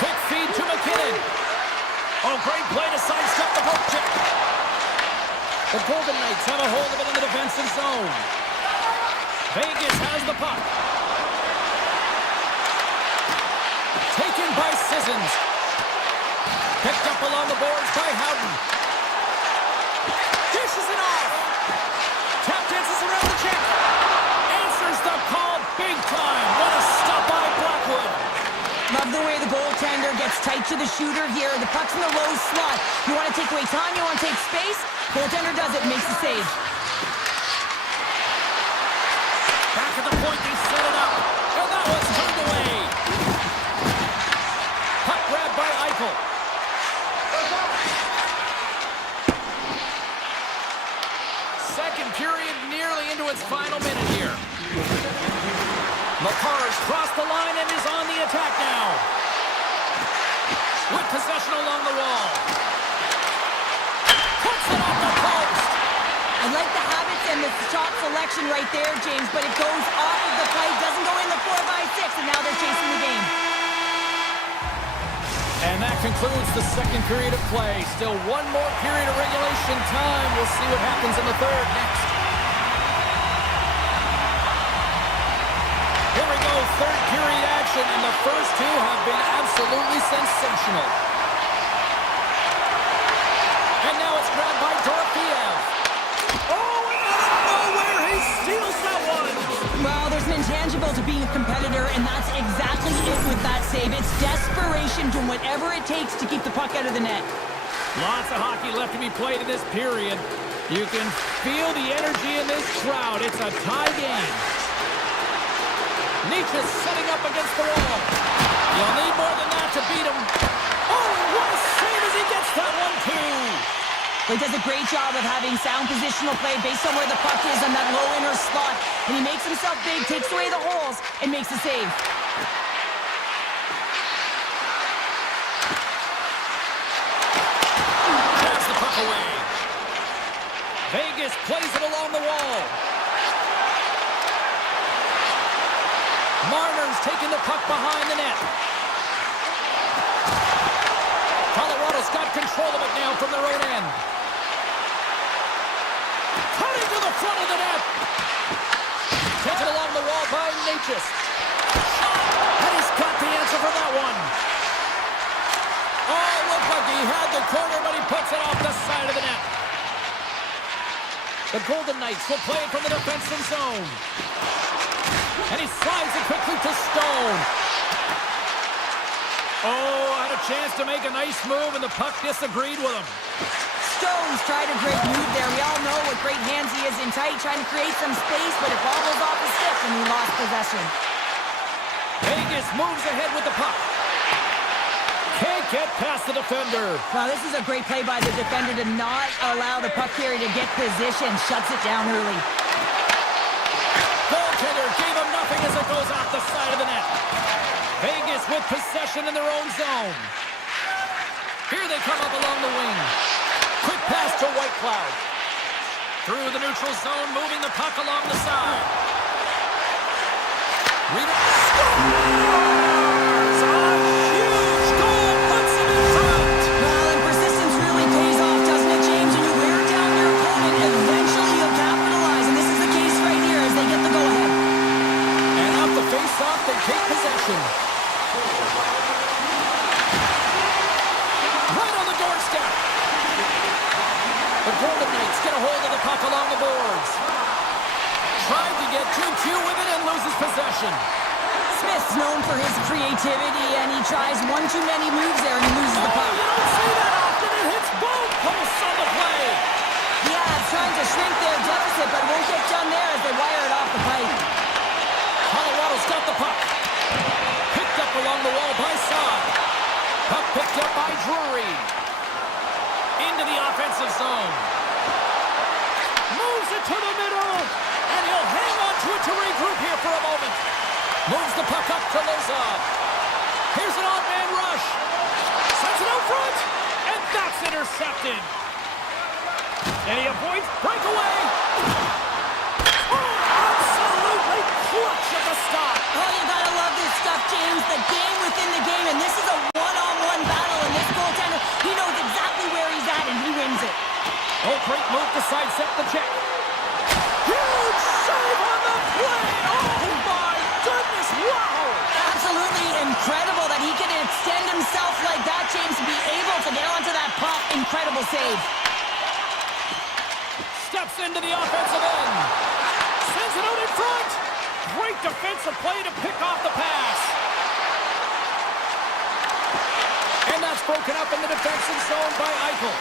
Quick feed to McKinnon. Oh, great play to sidestep the poke check. The Golden Knights have a hold of it in the defensive zone. Vegas has the puck. Taken by Sissons. Picked up along the boards by Howden. Dishes it off. Tap dances around the check. Answers the call big time. What a stop by Blackwood. Love the way the goaltender gets tight to the shooter here. The puck's in the low slot. You want to take away time, you want to take space. Goaltender does it, makes the save. Back at the point, they set it up. And that one's turned away. Puck grabbed by Eichel. Second period nearly into its final minute here. Makar's crossed the line and is on the attack now. With possession along the wall. Puts it off the post. I like the habits and the shot selection right there, James, but it goes off of the play, doesn't go in the 4x6, and now they're chasing the game. And that concludes the second period of play. Still one more period of regulation time. We'll see what happens in the third next. Here we go, third period action, and the first two have been absolutely sensational. And now it's grabbed by Dorofeev. Oh, and out of nowhere, he steals that one. Well, there's an intangible to being a competitor, and that's exactly it with that save. It's desperation, doing whatever it takes to keep the puck out of the net. Lots of hockey left to be played in this period. You can feel the energy in this crowd. It's a tie game. Nietzsche's setting up against the wall. You'll need more than that to beat him. Oh, what a save as he gets that one, too. He does a great job of having sound positional play based on where the puck is on that low inner slot. And he makes himself big, takes away the holes, and makes a save. Pass the puck away. Vegas plays it along the wall. Marner's taking the puck behind the net. Colorado's got control of it now from their own end. Cutting to the front of the net. Taken along the wall by Natchez. Shot, and he's got the answer for that one. Oh, looked like he had the corner, but he puts it off the side of the net. The Golden Knights will play it from the defensive zone. And he slides it quickly to Stone. Oh, had a chance to make a nice move, and the puck disagreed with him. Stone's tried a great move there. We all know what great hands he is in tight, trying to create some space, but it bobbles off his stick, and he lost possession. Vegas moves ahead with the puck. Can't get past the defender. Wow, this is a great play by the defender to not allow the puck carrier to get position. Shuts it down early. Goaltender gave him nothing as it goes off the side of the net. Vegas with possession in their own zone. Here they come up along the wing. Quick pass to Whitecloud. Through the neutral zone, moving the puck along the side. Rita scores! A huge goal puts him in front. Well, and persistence really pays off, doesn't it, James? When you wear down your opponent, eventually you'll capitalize, and this is the case right here as they get the go-ahead. And off the face-off, they take possession. Right on the doorstep. The Golden Knights get a hold of the puck along the boards. Tried to get 2-2 with it and loses possession. Smith's known for his creativity, and he tries one too many moves there, and he loses the puck. You don't see that often. It hits both posts on the play. Yeah, trying to shrink their deficit, but won't get done there as they wire it off the pipe. Colorado's got the puck. Picked up along the wall by Saad. Puck picked up by Drury. Into the offensive zone. Moves it to the middle. And he'll hang on to it to regroup here for a moment. Moves the puck up to Lozov. Here's an odd-man rush. Sends it out front. And that's intercepted. And he avoids breakaway. Oh, absolutely clutch at the stop. Oh, you gotta love this stuff, James. The game within the game, and this is a one-on-one battle, and this goaltender, he knows exactly where he's at, and he wins it. Oh, Great move to sidestep the check. Huge save on the play! Oh my goodness, wow! Absolutely incredible that he can extend himself like that, James, to be able to get onto that puck. Incredible save. Steps into the offensive end. Sends it out in front. Great defensive play to pick off the pass. And that's broken up in the defensive zone by Eichel.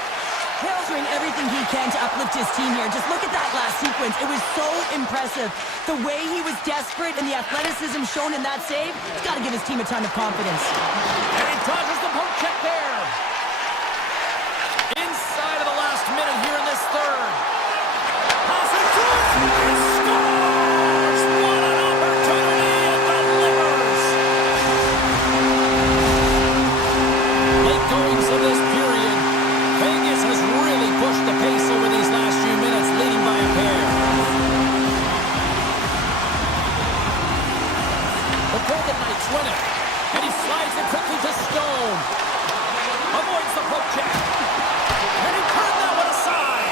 Hale's doing everything he can to uplift his team here. Just look at that last sequence. It was so impressive. The way he was desperate and the athleticism shown in that save, he's got to give his team a ton of confidence. And he dodges the poke check there. Inside of the last minute here in this third. Pass in front. He scores! What an opportunity and delivers! Late goings of this period. Vegas has really pushed the pace over these last few minutes, leading by a pair. The Golden Knights win it, and he slides it quickly to Stone. Avoids the poke check, and he turned that one aside.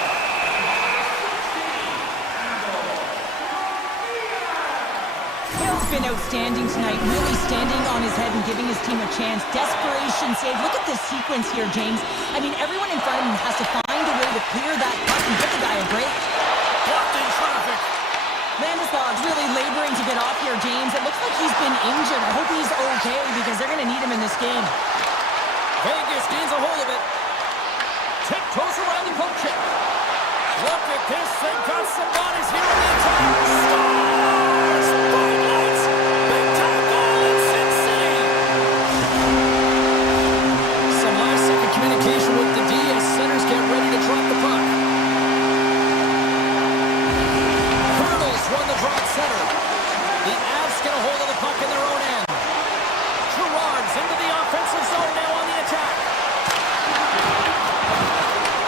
Hale's been outstanding tonight, really standing on his head and giving his team a chance. Desperation save. Look at this sequence here, James. I mean, everyone in front of him has to find a way to clear that puck and get the guy a break. Blocked in traffic. Landeskog's really laboring to get off here, James. It looks like he's been injured. I hope he's okay because they're going to need him in this game. Vegas gains a hold of it. Tiptoes around the poke check. Look at this. They've got some bodies here in the attack. Scores! Five Knights. Big time goal in Sin City. Some last second communication with the D as centers get ready to drop the puck. Hurdles won the draw at center. The Avs get a hold of the puck in their own end. Gerard's into the offensive zone now on the attack.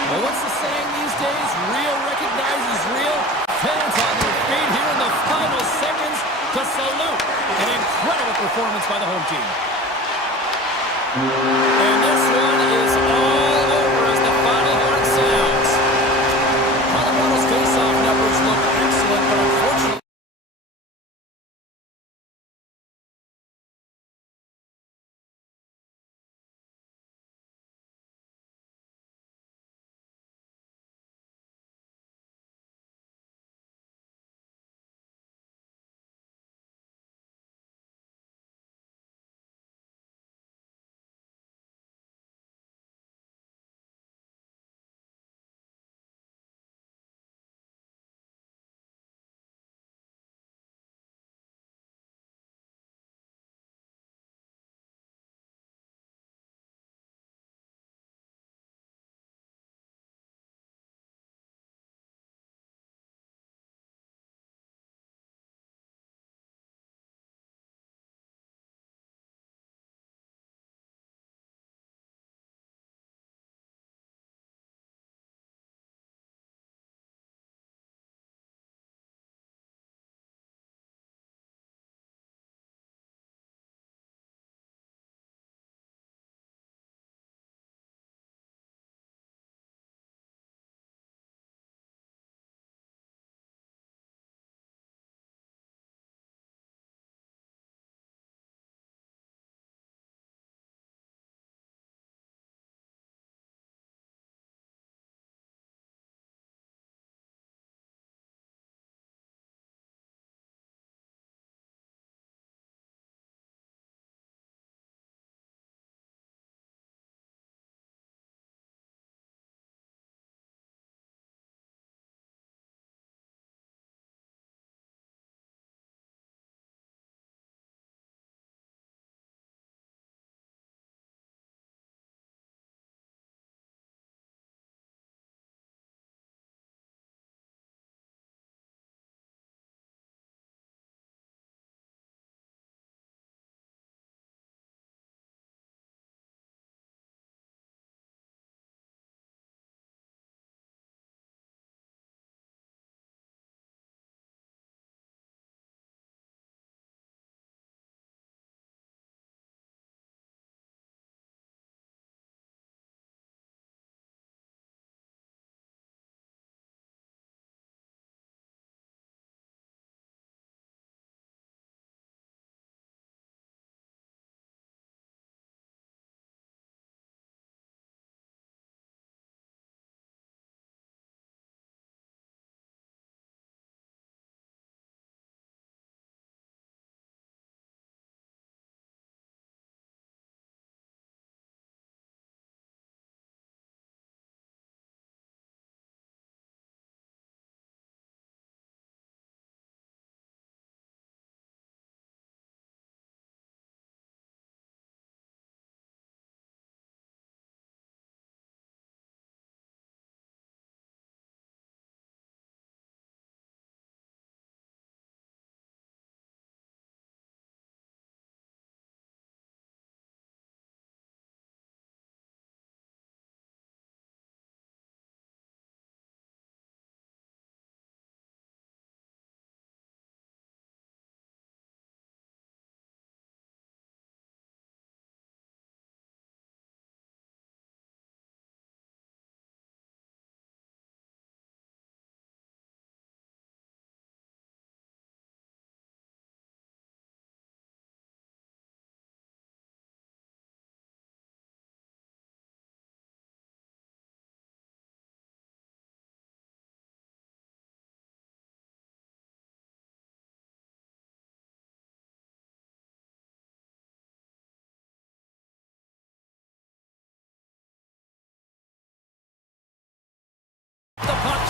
Well, what's the saying these days? Real recognizes real. Fans on their feet here in the final seconds to salute an incredible performance by the home team. And this one is all over as the final horn sounds. Colorado's face-off numbers look excellent, but unfortunately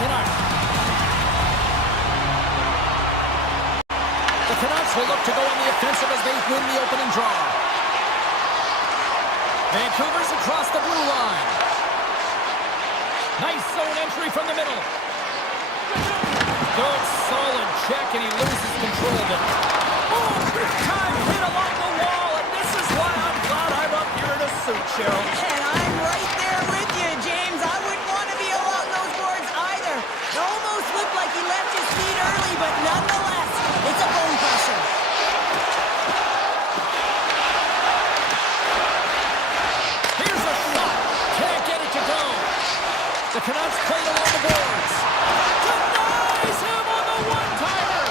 tonight. The Canucks will look to go on the offensive as they win the opening draw. Vancouver's across the blue line. Nice zone entry from the middle. Good, solid check, and he loses control of it. Oh, big time hit along the wall, and this is why I'm glad I'm up here in a suit, Cheryl. And I'm right there with you, James. I wouldn't want to be along those boards either. It almost looked like he left his feet early, but nonetheless, it's a bone crusher. Here's a shot. Can't get it to go. The Canucks played along the boards. Denies him on the one-timer.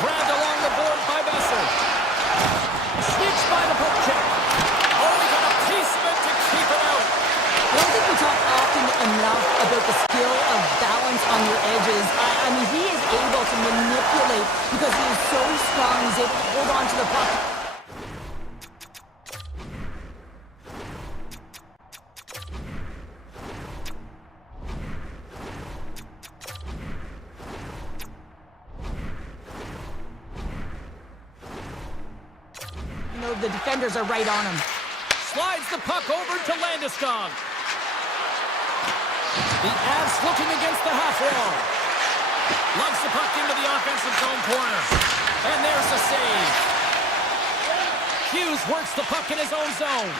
Grabbed along the board by Besser. Sneaks by the poke check. Oh, he got a piece of it to keep it out. I don't think we talk often enough about the skill of balance on your edges. I mean, he is able to manipulate because he is so strong. He's able to hold on to the puck. You know, the defenders are right on him. Slides the puck over to Landeskog. The Avs looking against the half wall. Lugs the puck into the offensive zone corner. And there's the save. Hughes works the puck in his own zone.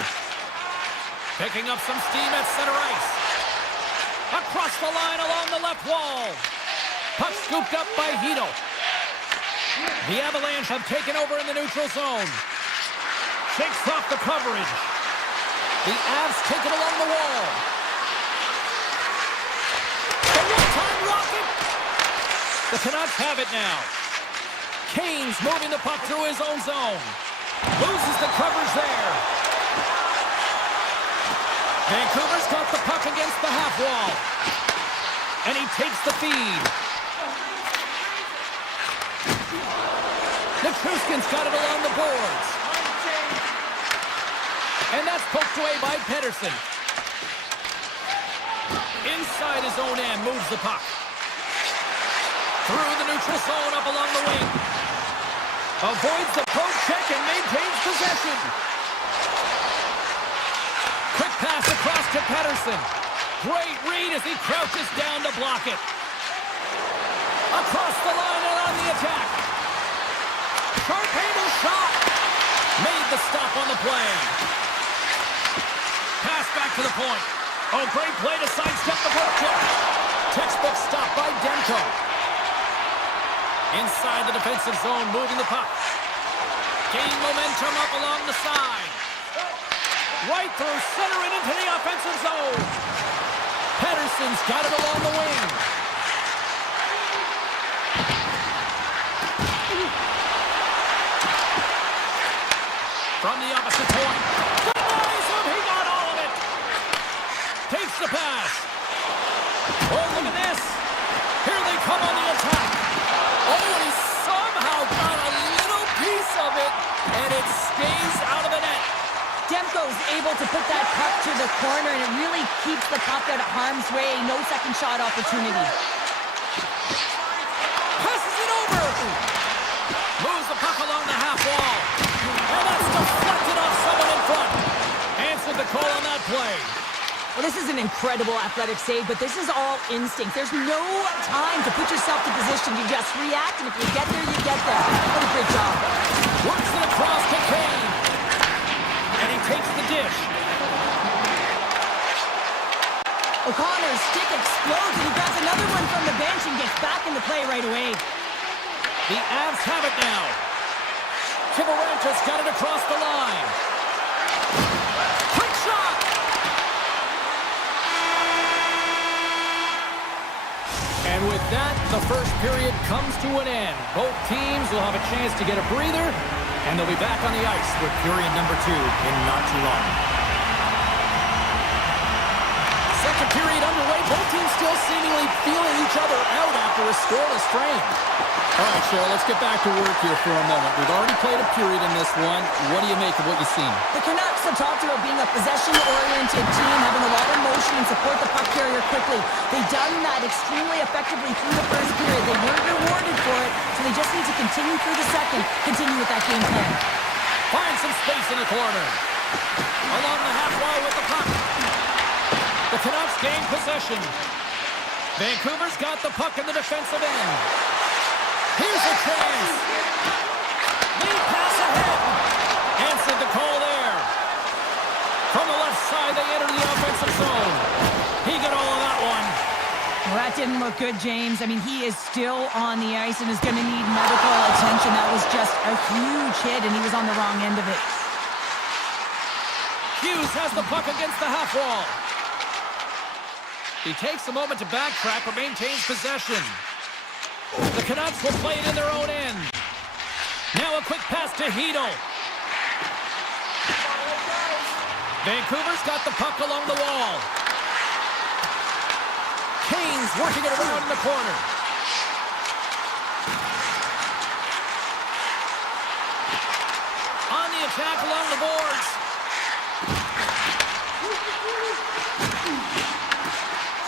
Picking up some steam at center ice. Across the line along the left wall. Puck scooped up by Hito. The Avalanche have taken over in the neutral zone. Shakes off the coverage. The Avs take it along the wall. The one-time rocket. The Canucks have it now. Kane's moving the puck through his own zone. Loses the coverage there. Vancouver's got the puck against the half wall. And he takes the feed. Nichushkin's got it along the boards. And that's poked away by Pedersen. Inside his own end, moves the puck. Through the neutral zone, up along the wing. Avoids the poke check and maintains possession. Quick pass across to Pedersen. Great read as he crouches down to block it. Across the line and on the attack. Sharp-handled shot. Made the stop on the play. Pass back to the point. Oh, great play to sidestep the poke check. Textbook stop by Demko. Inside the defensive zone, moving the puck. Gain momentum up along the side. Right through center and into the offensive zone. Pedersen's got it along the wing. From the opposite point. Denies him! He got all of it! Takes the pass. Oh, look at this! Here they come on the attack. Oh, he somehow got a little piece of it, and it stays out of the net. Demko's able to put that puck to the corner, and it really keeps the puck out of harm's way. No second shot opportunity. Passes it over. Moves the puck along the half wall. And that's deflected off someone in front. Answered the call on that play. Well, this is an incredible athletic save, but this is all instinct. There's no time to put yourself to position. You just react, and if you get there, you get there. What a great job. Works it across to Kane. And he takes the dish. O'Connor's stick explodes, and he grabs another one from the bench and gets back into play right away. The Avs have it now. Kivaranta's got it across the line. Quick shot! And with that, the first period comes to an end. Both teams will have a chance to get a breather, and they'll be back on the ice with period number 2 in not too long. Second period underway. Both teams still seemingly feeling each other out after a scoreless frame. All right, Cheryl, let's get back to work here for a moment. We've already played a period in this one. What do you make of what you've seen? The Canucks have talked about being a possession-oriented team, having a lot of motion and support the puck carrier quickly. They've done that extremely effectively through the first period. They weren't rewarded for it, so they just need to continue through the second, continue with that game plan. Find some space in the corner. Along the half wall with the puck. The Canucks gain possession. Vancouver's got the puck in the defensive end. Here's a chance. Lead pass ahead. Answered the call there. From the left side, they enter the offensive zone. He got all of that one. Well, that didn't look good, James. I mean, he is still on the ice and is going to need medical attention. That was just a huge hit, and he was on the wrong end of it. Hughes has the puck against the half wall. He takes a moment to backtrack, but maintains possession. The Canucks will play it in their own end. Now a quick pass to Hedel. Vancouver's got the puck along the wall. Kane's working it around in the corner. On the attack along the boards.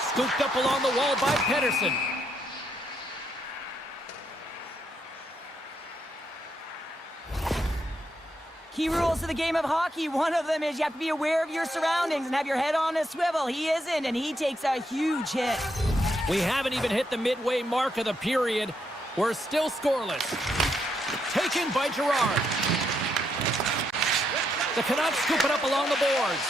Scooped up along the wall by Pedersen. Key rules of the game of hockey. One of them is you have to be aware of your surroundings and have your head on a swivel. He isn't, and he takes a huge hit. We haven't even hit the midway mark of the period. We're still scoreless. Taken by Girard. The Canucks scoop it up along the boards.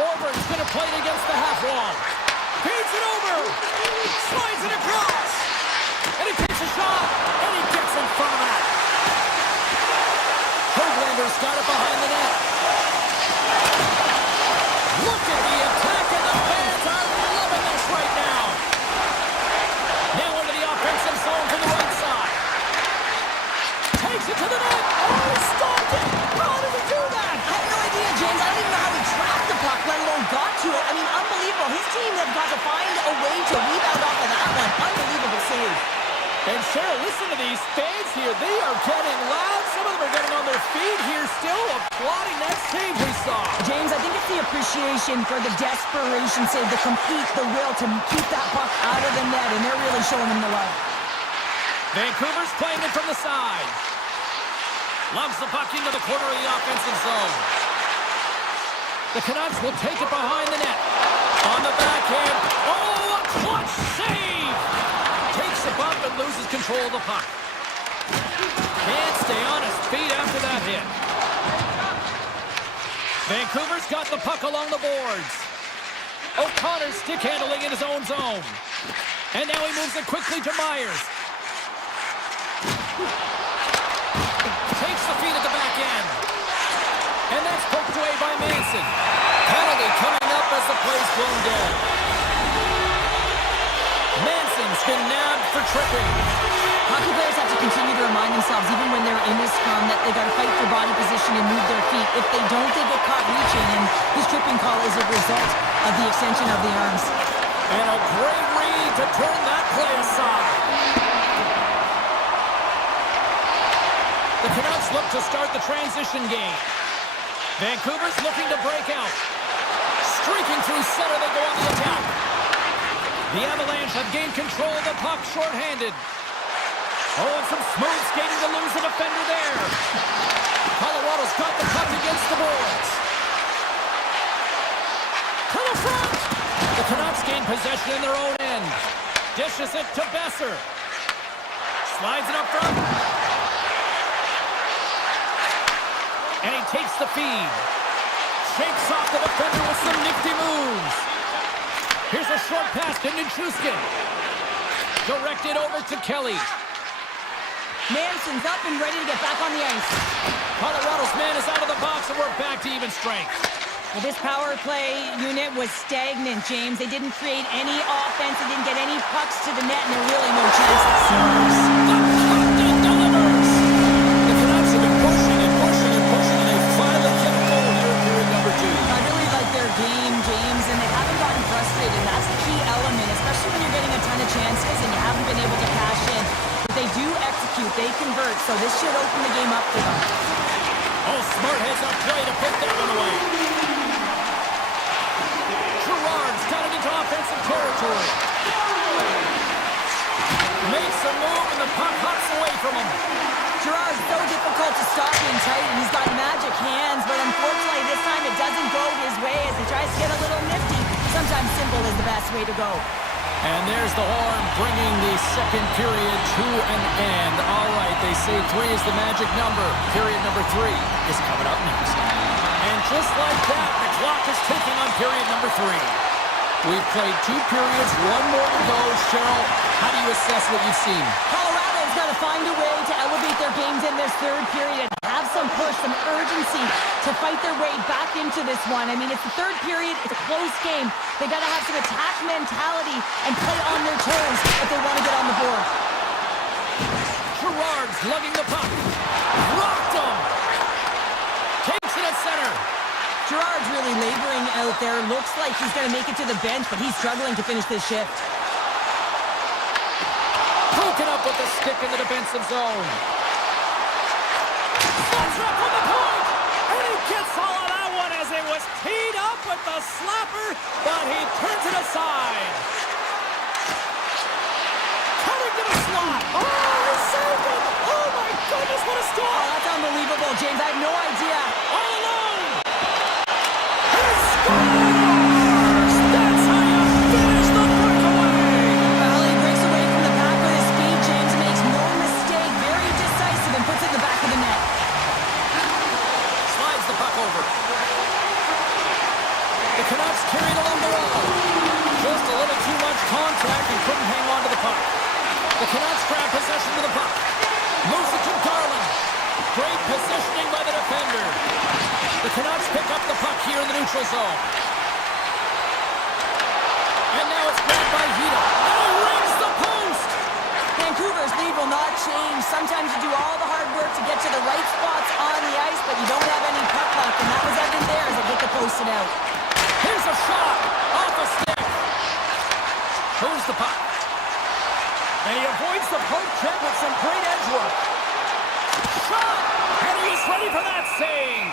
Orberg's going to play it against the half wall. Feeds it over. Slides it across. And he takes a shot. And he gets in front of that. Hoaglander's got it behind the net. Look at the attack, and the fans are loving this right now. Now into the offensive zone from the right side. Takes it to the net. Oh, he stopped it. How did he do that? I have no idea, James. I don't even know how he tracked the puck, let alone got to it. I mean, unbelievable. His team has got to find a way to rebound off of that one. Unbelievable save. And Cheryl, listen to these fans here. They are getting loud. Some of them are getting on their feet here, still applauding that save we saw. James, I think it's the appreciation for the desperation save, the complete, the will to keep that puck out of the net, and they're really showing him the love. Vancouver's playing it from the side. Loves the puck into the corner of the offensive zone. The Canucks will take it behind the net. On the backhand. Oh, a clutch save! Takes a bump and loses control of the puck. Can't stay on his feet after that hit. Vancouver's got the puck along the boards. O'Connor's stick handling in his own zone. And now he moves it quickly to Myers. Takes the feed at the back end. And that's poked away by Manson. Penalty coming up as the play's blown dead. Manson's been nabbed for tripping. Hockey players have to continue to remind themselves, even when they're in this scrum, that they got to fight for body position and move their feet. If they don't, they get caught reaching, and his tripping call is a result of the extension of the arms. And a great read to turn that play aside. The Canucks look to start the transition game. Vancouver's looking to break out. Streaking through center, they go on the attack. The Avalanche have gained control of the puck shorthanded. Oh, and some smooth skating to lose the defender there. Colorado's got the puck against the boards. To the front. The Canucks gain possession in their own end. Dishes it to Besser. Slides it up front. And he takes the feed. Shakes off the defender with some nifty moves. Here's a short pass to Nichushkin. Directed over to Kelly. Manson's up and ready to get back on the ice. Colorado's man is out of the box, and we're back to even strength. Well, this power play unit was stagnant, James. They didn't create any offense. They didn't get any pucks to the net, and there are really no chances. The captain delivers. The Canucks have been pushing and pushing and pushing, and they finally get a goal here in period number 2. I really like their game, James, and they haven't gotten frustrated. That's the key element chances and you haven't been able to cash in. But they do execute, they convert, so this should open the game up for them. Oh, smart heads up play to put that one away. Gerard's got it into offensive territory. Makes a move and the puck hops away from him. Gerard's so difficult to stop in tight, and he's got magic hands, but unfortunately this time it doesn't go his way as he tries to get a little nifty. Sometimes simple is the best way to go. And there's the horn bringing the second period to an end. All right, they say 3 is the magic number. Period number 3 is coming up next. And just like that, the clock is ticking on period number 3. We've played 2 periods, 1 more to go. Cheryl, how do you assess what you've seen? Colorado's got to find a way to elevate their games in this third period. Have some push, some urgency to fight their way back into this one. I mean, it's the third period. It's a close game. They got to have some attack mentality and play on their toes if they want to get on the board. Gerard's lugging the puck. Rocked him. Takes it at center. Gerard's really laboring out there. Looks like he's going to make it to the bench, but he's struggling to finish this shift. Poking up with the stick in the defensive zone. Slots up on the point. And he gets all of that one as it was teed up with the slapper, but he turns it aside. Cutting to the slot. Oh, he saved it. Oh, my goodness, what a Oh, stop. that's unbelievable, James. I have no idea. All alone. He scores. That's how you finish the breakaway. Well, he breaks away from the back with his speed, James. Makes no mistake. Very decisive and puts it in the back of the net. Slides the puck over. The Canucks carried along the wall. Just a little too much contact and couldn't hang on to the puck. The Canucks grab possession of the puck. Moves it to Garland. Great positioning by the defender. The Canucks pick up the puck here in the neutral zone. And now it's grabbed by Hito. And he rings the post! Vancouver's lead will not change. Sometimes you do all the hard work to get to the right spots on the ice, but you don't have any puck luck, and that was evident there as it hit the post and out. Here's a shot. Off a stick. Who's the puck? And he avoids the poke check with some great edge work. Shot! And he's ready for that save!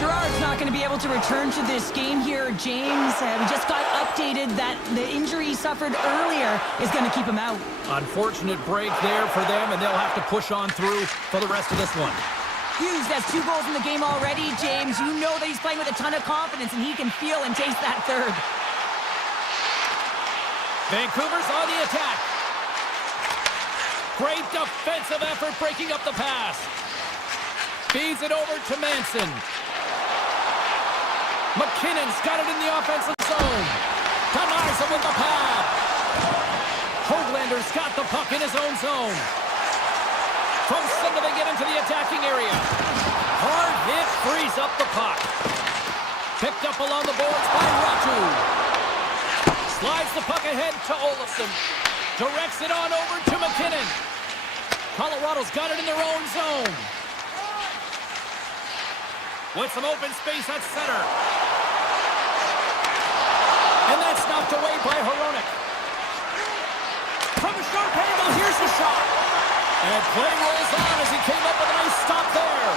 Gerard's not going to be able to return to this game here, James. We just got updated that the injury he suffered earlier is going to keep him out. Unfortunate break there for them, and they'll have to push on through for the rest of this one. Hughes has 2 goals in the game already, James. You know that he's playing with a ton of confidence, and he can feel and taste that third. Vancouver's on the attack. Great defensive effort breaking up the pass. Feeds it over to Manson. McKinnon's got it in the offensive zone. Denies him with the pad. Hoaglander's got the puck in his own zone. From center they get into the attacking area. Hard hit frees up the puck. Picked up along the boards by Ratu. Slides the puck ahead to Olofsson. Directs it on over to McKinnon. Colorado's got it in their own zone. With some open space at center. And that's knocked away by Hronek. From a sharp angle, here's the shot. And play rolls on as he came up with a nice stop there.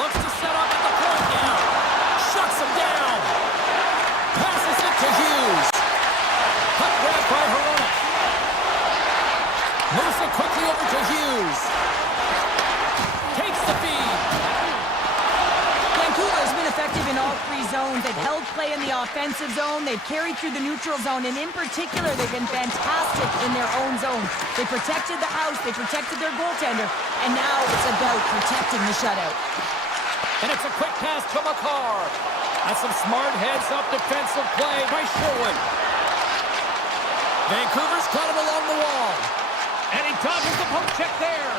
Looks to set up at the point now. Shuts him down. Passes it to Hughes. Puck grabbed by Hronek. Moves it quickly over to Hughes. Takes the feed. Vancouver's been effective in all 3 zones. They've held play in the offensive zone. They've carried through the neutral zone. And in particular, they've been fantastic in their own zone. They protected the house. They protected their goaltender. And now it's about protecting the shutout. And it's a quick pass to Makar. That's some smart heads-up defensive play by Sherwood. Vancouver's got him along the wall. And he dodges the poke check there.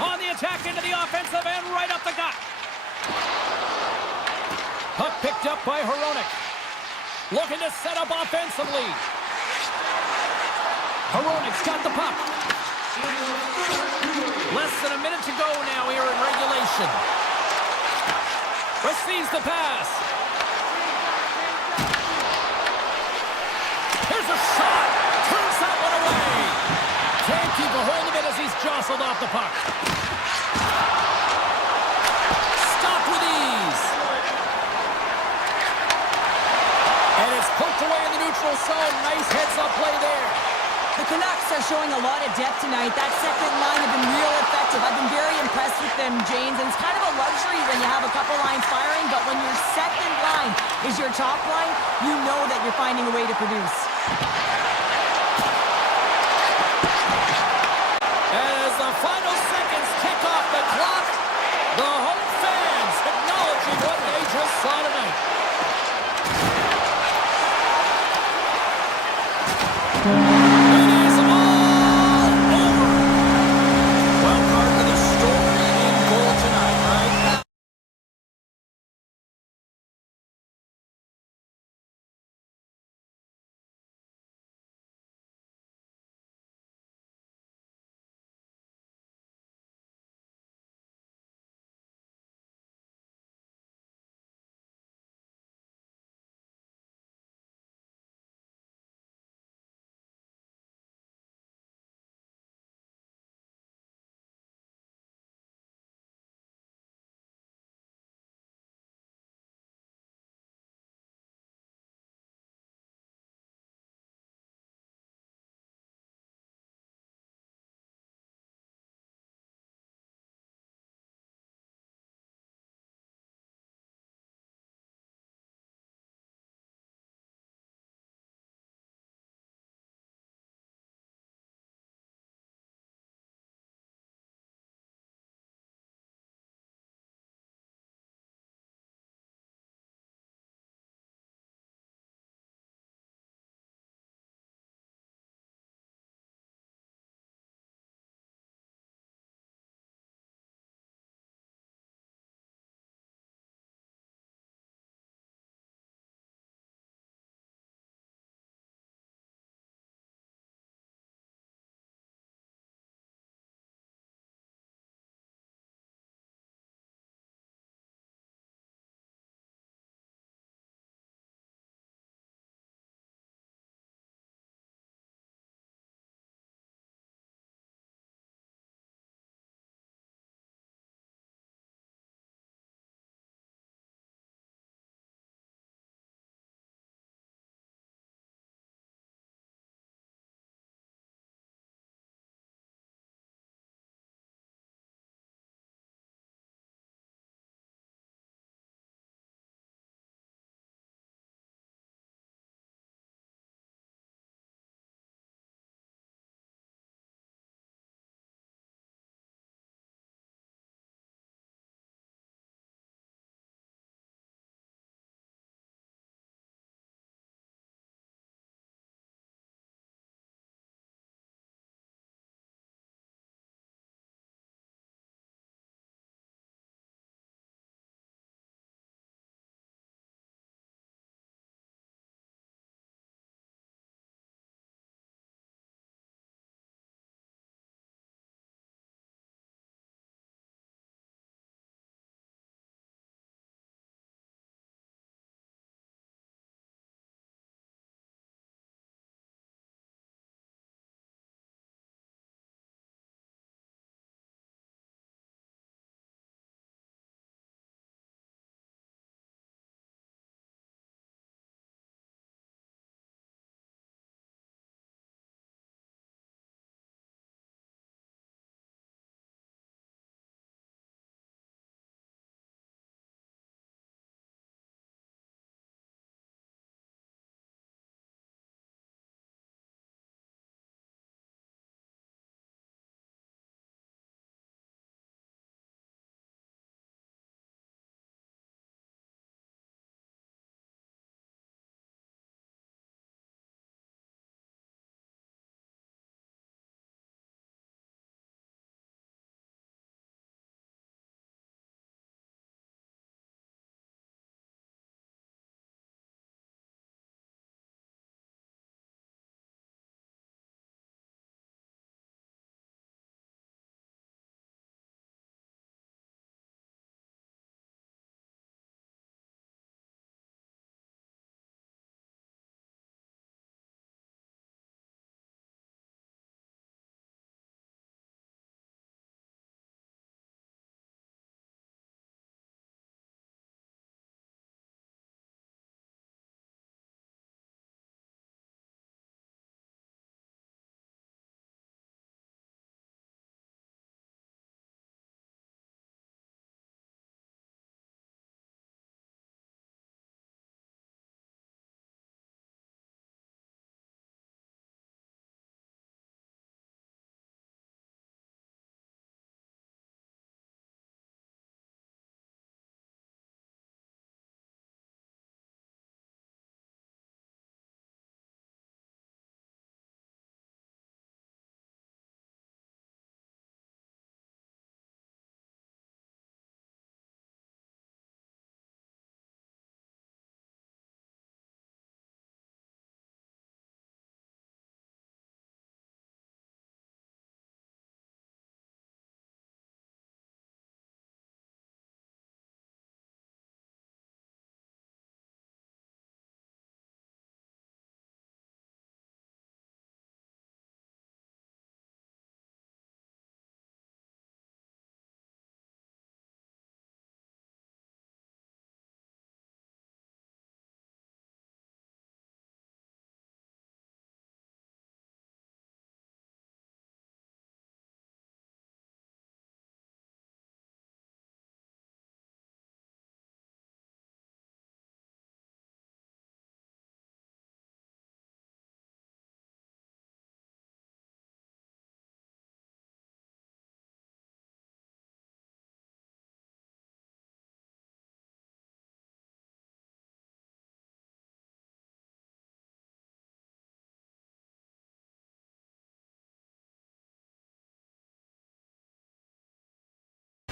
On the attack into the offensive end, right up the gut. Puck picked up by Hronek. Looking to set up offensively. Hronek's got the puck. Less than a minute to go now here in regulation. sees the pass. Here's a shot. Turns that one away. Can't keep a hold of it as he's jostled off the puck. Stopped with ease. And it's poked away in the neutral zone. Nice heads-up play there. The Canucks are showing a lot of depth tonight. That second line have been real effective. I've been very impressed with them, James. And it's kind of a luxury when you have a couple lines firing, but when your second line is your top line, you know that you're finding a way to produce. As the final seconds tick off the clock, the home fans acknowledging what they just saw tonight.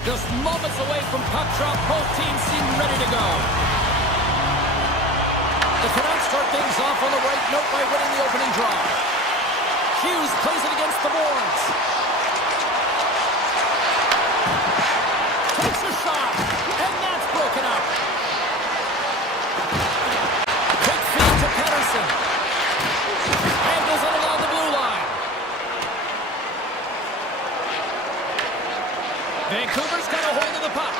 Just moments away from puck drop, both teams seem ready to go. The Canucks start things off on the right note by winning the opening draw. Hughes plays it against the boards. Takes a shot, and that's broken up. Quick feed to Pettersson. Handles it along the blue line. Vancouver's got a hold of the puck.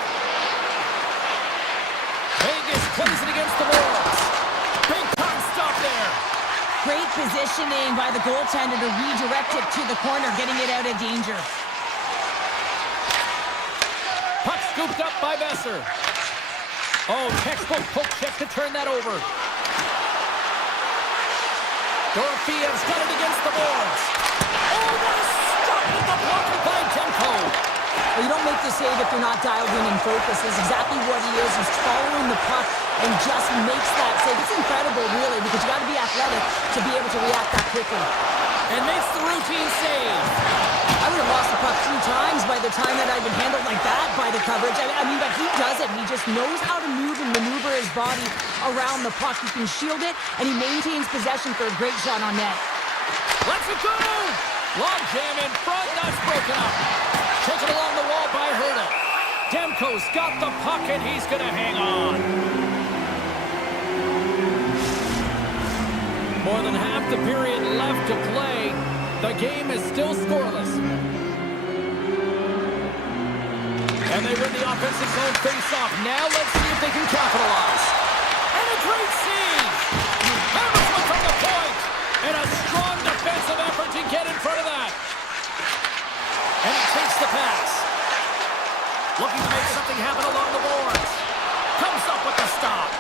Vegas plays it against the boards. Big time stop there. Great positioning by the goaltender to redirect it to the corner, getting it out of danger. Puck scooped up by Besser. Oh, textbook poke check to turn that over. Dorofeyev's got it against the boards. Oh, what a stop with the block by Demko. Well, you don't make the save if you're not dialed in and focused. That's exactly what he is. He's following the puck and just makes that save. It's incredible, really, because you got to be athletic to be able to react that quickly. And makes the routine save. I would have lost the puck 3 times by the time that I'd been handled like that by the coverage. I mean, but he does it. He just knows how to move and maneuver his body around the puck. He can shield it, and he maintains possession for a great shot on net. Let's it go! Long jam in front, that's broken up. Taken along the wall by Hurdle. Demko's got the puck, and he's going to hang on. More than half the period left to play. The game is still scoreless. And they win the offensive zone face-off. Now let's see if they can capitalize. And a great save! Hammers one from the point! And a strong defensive effort to get in front of that. And he takes the pass. Looking to make something happen along the boards. Comes up with the stop.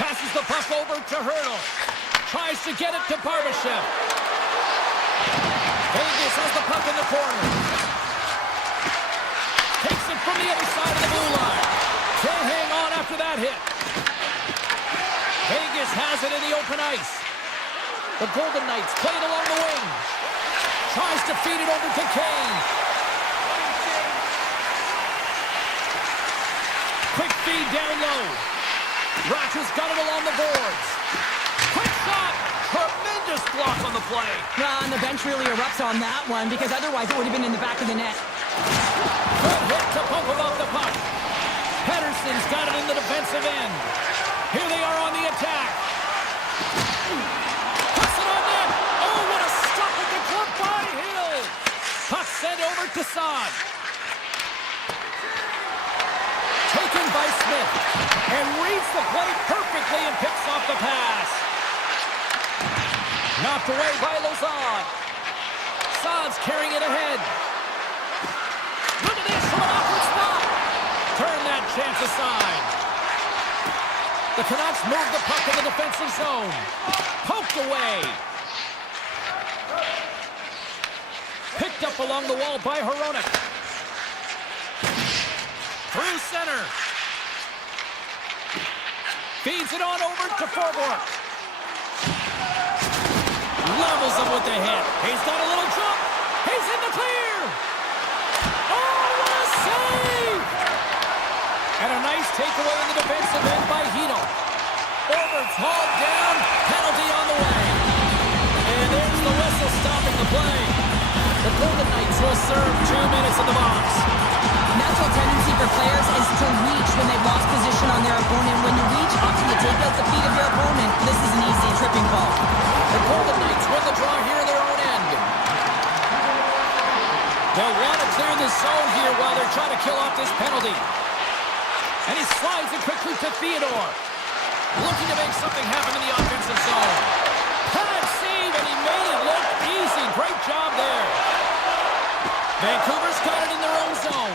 Passes the puck over to Hurdle. Tries to get it to Barbashev. Vegas has the puck in the corner. Takes it from the other side of the blue line. Can't hang on after that hit. Vegas has it in the open ice. The Golden Knights play it along the wing. Tries to feed it over to Kane. Quick feed down low. Ratcher's got it along the boards. Quick shot. Tremendous block on the play. Well, and the bench really erupts on that one, because otherwise it would have been in the back of the net. Good hit to pump him off the puck. Pettersson's got it in the defensive end. Here they are on the attack. Puts it on net. Oh, what a stop with the glove by Hill. Puck sent over to Saad. Taken by Smith. And reads the play perfectly and picks off the pass. Knocked away by Lozad. Saad's carrying it ahead. Look at this from an awkward spot. Turn that chance aside. The Canucks move the puck in the defensive zone. Poked away. Picked up along the wall by Hronek. Through center. Feeds it on over to Forborg. Levels him with the hit. He's got a little jump. He's in the clear. Oh, what a save! And a nice takeaway in the defensive end by Hito. Overt's hauled down. Penalty on the way. And there's the whistle stopping the play. The Golden Knights will serve 2 minutes in the box. Natural tendency for players is to reach when they've lost position on their opponent. When you reach, often you take out the feet of your opponent. This is an easy tripping ball. The Golden Knights win the draw here at their own end. They'll want to clear the zone here while they're trying to kill off this penalty. And he slides it quickly to Theodore. Looking to make something happen in the offensive zone. Pad save, and he made it look easy. Great job there. Vancouver's got it in their own zone.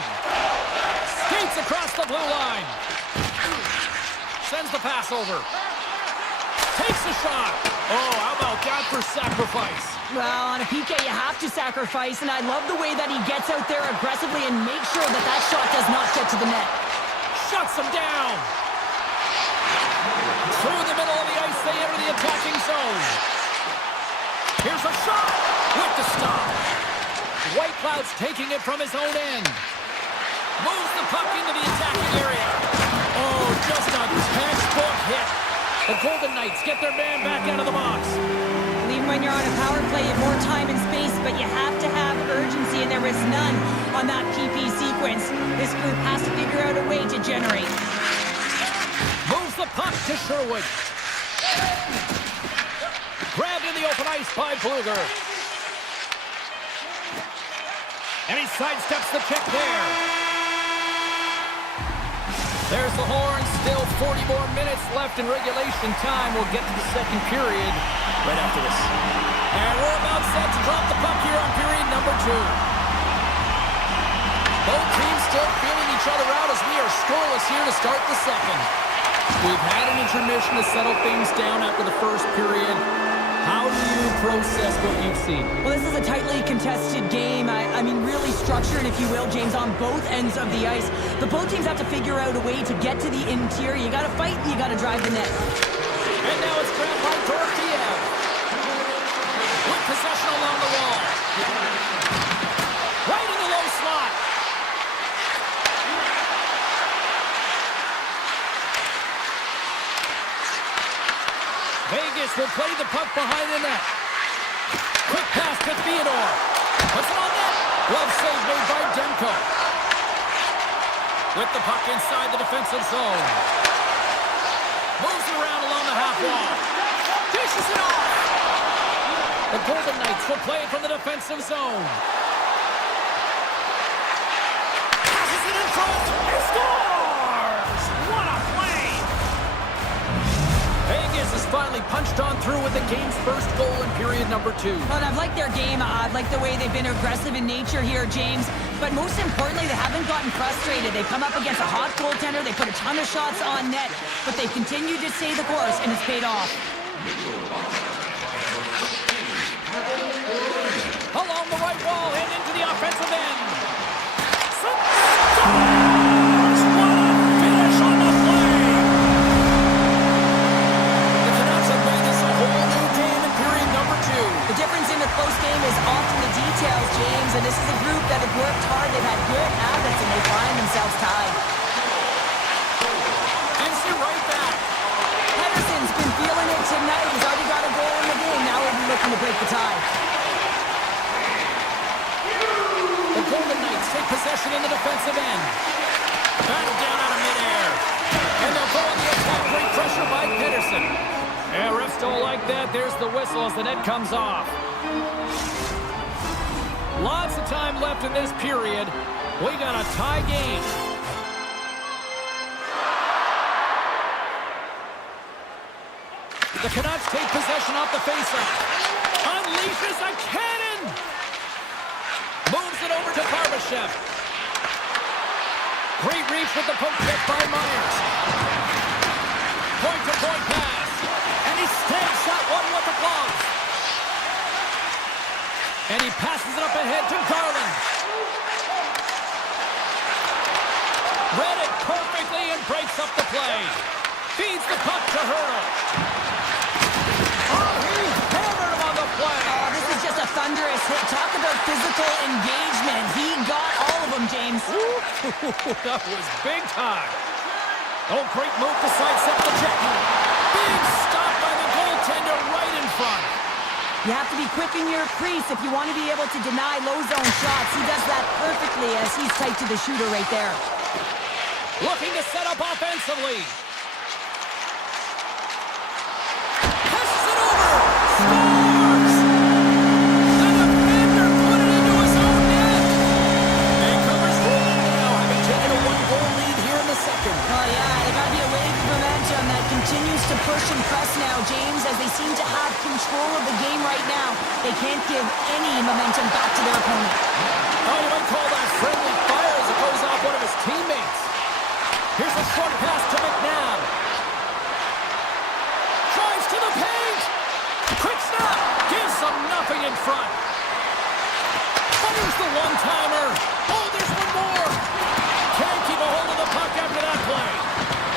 Skates across the blue line. Sends the pass over. Takes a shot. Oh, how about that for sacrifice? Well, on a PK, you have to sacrifice, and I love the way that he gets out there aggressively and makes sure that that shot does not get to the net. Shuts him down. Through the middle of the ice, they enter the attacking zone. Here's a shot with the stop. Whitecloud's taking it from his own end. Knights get their man back out of the box. Even when you're on a power play, you have more time and space, but you have to have urgency, and there was none on that PP sequence. This group has to figure out a way to generate. Moves the puck to Sherwood. Grabbed in the open ice by Bluger. And he sidesteps the check there. There's the horn. Still 40 more minutes left in regulation time. We'll get to the second period right after this. And we're about set to drop the puck here on period number 2. Both teams still feeling each other out as we are scoreless here to start the second. We've had an intermission to settle things down after the first period. How do you process what you've seen? Well, this is a tightly contested game. I mean, really structured, if you will, James, on both ends of the ice. But both teams have to figure out a way to get to the interior. You got to fight and you got to drive the net. And now it's grabbed by Dorotiev. With possession along the wall. Right in the low slot. Vegas will play the puck behind the net. Quick pass to Theodore. Puts it on net. Glove save made by Demko. With the puck inside the defensive zone. Moves around along the half wall. Dishes it off. The Golden Knights will play it from the defensive zone. Passes it in front. He scores! What a play! Vegas has finally punched on through with the game's first goal in period number 2. Well, I've liked their game. I've liked the way they've been aggressive in nature here, James. But most importantly, they haven't gotten frustrated. They've come up against a hot goaltender. They put a ton of shots on net. But they've continued to stay the course, and it's paid off. Along the right wall and into the offensive end. Close game is often the details, James, and this is a group that have worked hard. They've had good habits, and they find themselves tied. Gives you right back. Pedersen's been feeling it tonight. He's already got a goal in the game. Now we'll be looking to break the tie. The Golden Knights take possession in the defensive end. Battled down out of midair. And they'll go on the attack. Great pressure by Pedersen. Yeah, refs don't like that. There's the whistle as the net comes off. Lots of time left in this period. We got a tie game. The Canucks take possession off the faceoff. Unleashes a cannon. Moves it over to Barbashev. Great reach with the poke check by Myers. Point-to-point pass. And he stamps that one with the gloves. And he passes it up ahead to Garland. Read it perfectly and breaks up the play. Feeds the puck to Hurdle. Oh, he hammered him on the play. Oh, this is just a thunderous hit. Talk about physical engagement. He got all of them, James. Ooh, that was big time. Oh, great move to sidestep the check. Big stop by the goaltender right in front. You have to be quick in your crease if you want to be able to deny low zone shots. He does that perfectly as he's tight to the shooter right there. Looking to set up offensively. Passes it over. Scores! The defender put it into his own net. Vancouver's rolling now, having taken a 1-goal lead here in the second. Oh, yeah, they got to be a wave of momentum that continues to push and press now, James, as they seem to have control of the game right now. They can't give any momentum back to their opponent. Oh, you might call that friendly fire as it goes off one of his teammates. Here's a short pass to McNabb. Drives to the paint. Quick snap. Gives them nothing in front. Here's the one-timer. Oh, there's one more. Can't keep a hold of the puck after that play.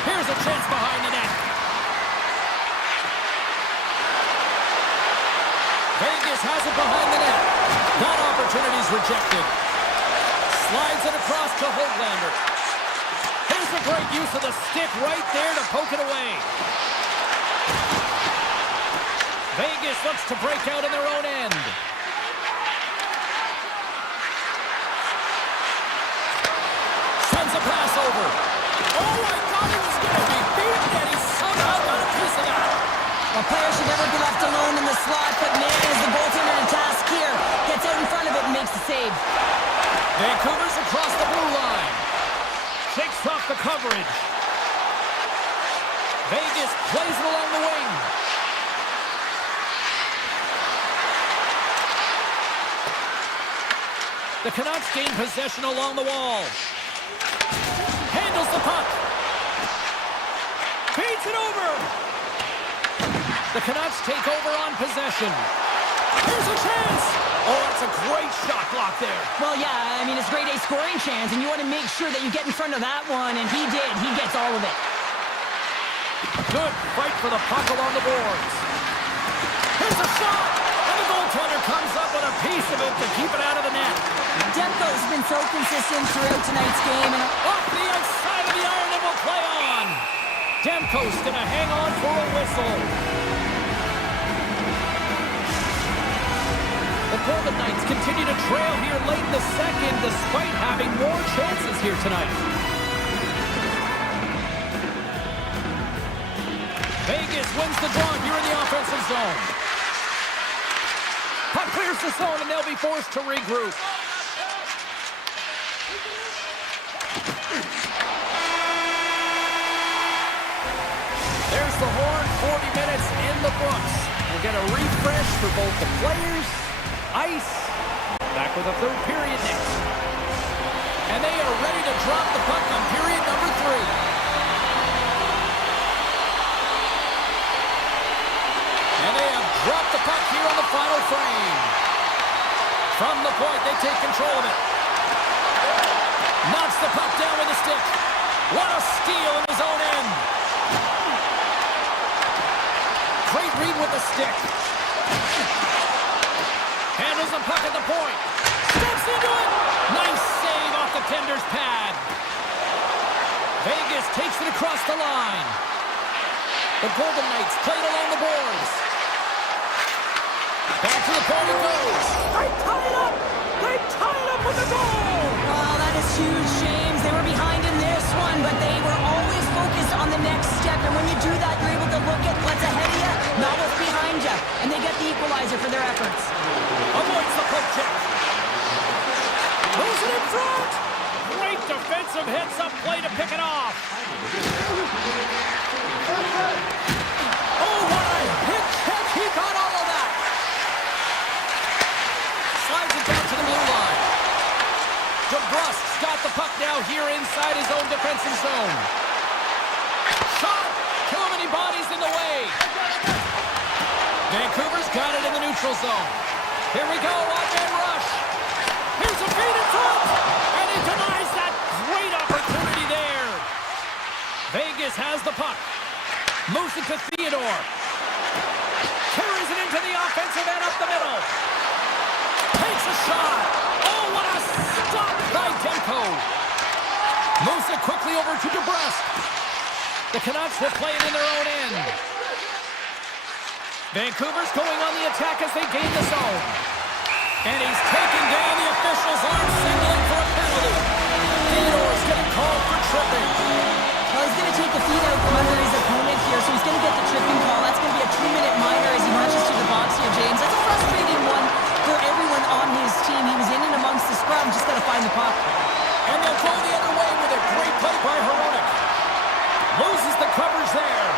Here's a chance behind the net. Vegas has it behind the net. That opportunity's rejected. Slides it across to Höglander. Here's a great use of the stick right there to poke it away. Vegas looks to break out in their own end. Sends a pass over. Oh, I thought he was going to be beaten, and he somehow got a piece of that. A player should never be left alone in the slot, but man, is the goaltender in task here. Gets out in front of it and makes the save. Vancouver's across the blue line. Shakes off the coverage. Vegas plays it along the wing. The Canucks gain possession along the wall. Handles the puck. Feeds it over. The Canucks take over on possession. Here's a chance. Oh, that's a great shot block there. Well, yeah, I mean, it's grade A scoring chance, and you want to make sure that you get in front of that one, and he did. He gets all of it. Good fight for the puck along the boards. Here's a shot. And the goaltender comes up with a piece of it to keep it out of the net. Demko's been so consistent throughout tonight's game, and Off the outside of the iron and will play on. Demko's going to hang on for a whistle. The Golden Knights continue to trail here late in the second despite having more chances here tonight. Vegas wins the draw here in the offensive zone. Puck clears the zone and they'll be forced to regroup. There's the horn, 40 minutes in the books. We'll get a refresh for both the players, ice, back with a third period next. And they are ready to drop the puck on period number 3. And they have dropped the puck here on the final frame. From the point, they take control of it. Knocks the puck down with a stick. What a steal in his own end. Great read with the stick. Handles the puck at the point. Steps into it. Nice save off the tender's pad. Vegas takes it across the line. The Golden Knights play it along the boards. Back to the point it goes. They tie it up! They tie it up with the goal! oh, that is huge, James. They were behind in this one, but they were always focused on the next step. And when you do that, you're able to look at what's ahead of you, not what's behind you. And they get the equalizer for their efforts. Avoids the poke check. Moves it in front. Great defensive heads-up play to pick it off. Oh, what a hit check. He got all of that. Slides it down to the blue line. DeBrusque's got the puck now here inside his own defensive zone. Shot. Too many bodies in the way. Vancouver's got it in the neutral zone. Here we go, one-man rush. Here's a feed in front. And he denies that great opportunity there. Vegas has the puck. Moves it to Theodore. Carries it into the offensive end up the middle. Takes a shot. Oh, what a stop by Demko. Moves it quickly over to DeBrusque. The Canucks will play it in their own end. Vancouver's going on the attack as they gain the zone. And he's taken down. The officials aren't signaling for a penalty. Theodore's getting called for tripping. Well, he's going to take the feet out from under his opponent here, so he's going to get the tripping call. That's going to be a 2-minute minor as he marches to the box here, James. That's a frustrating one for everyone on his team. He was in and amongst the scrum, just got to find the puck. And they'll go the other way with a great play by Hronek. Loses the coverage there.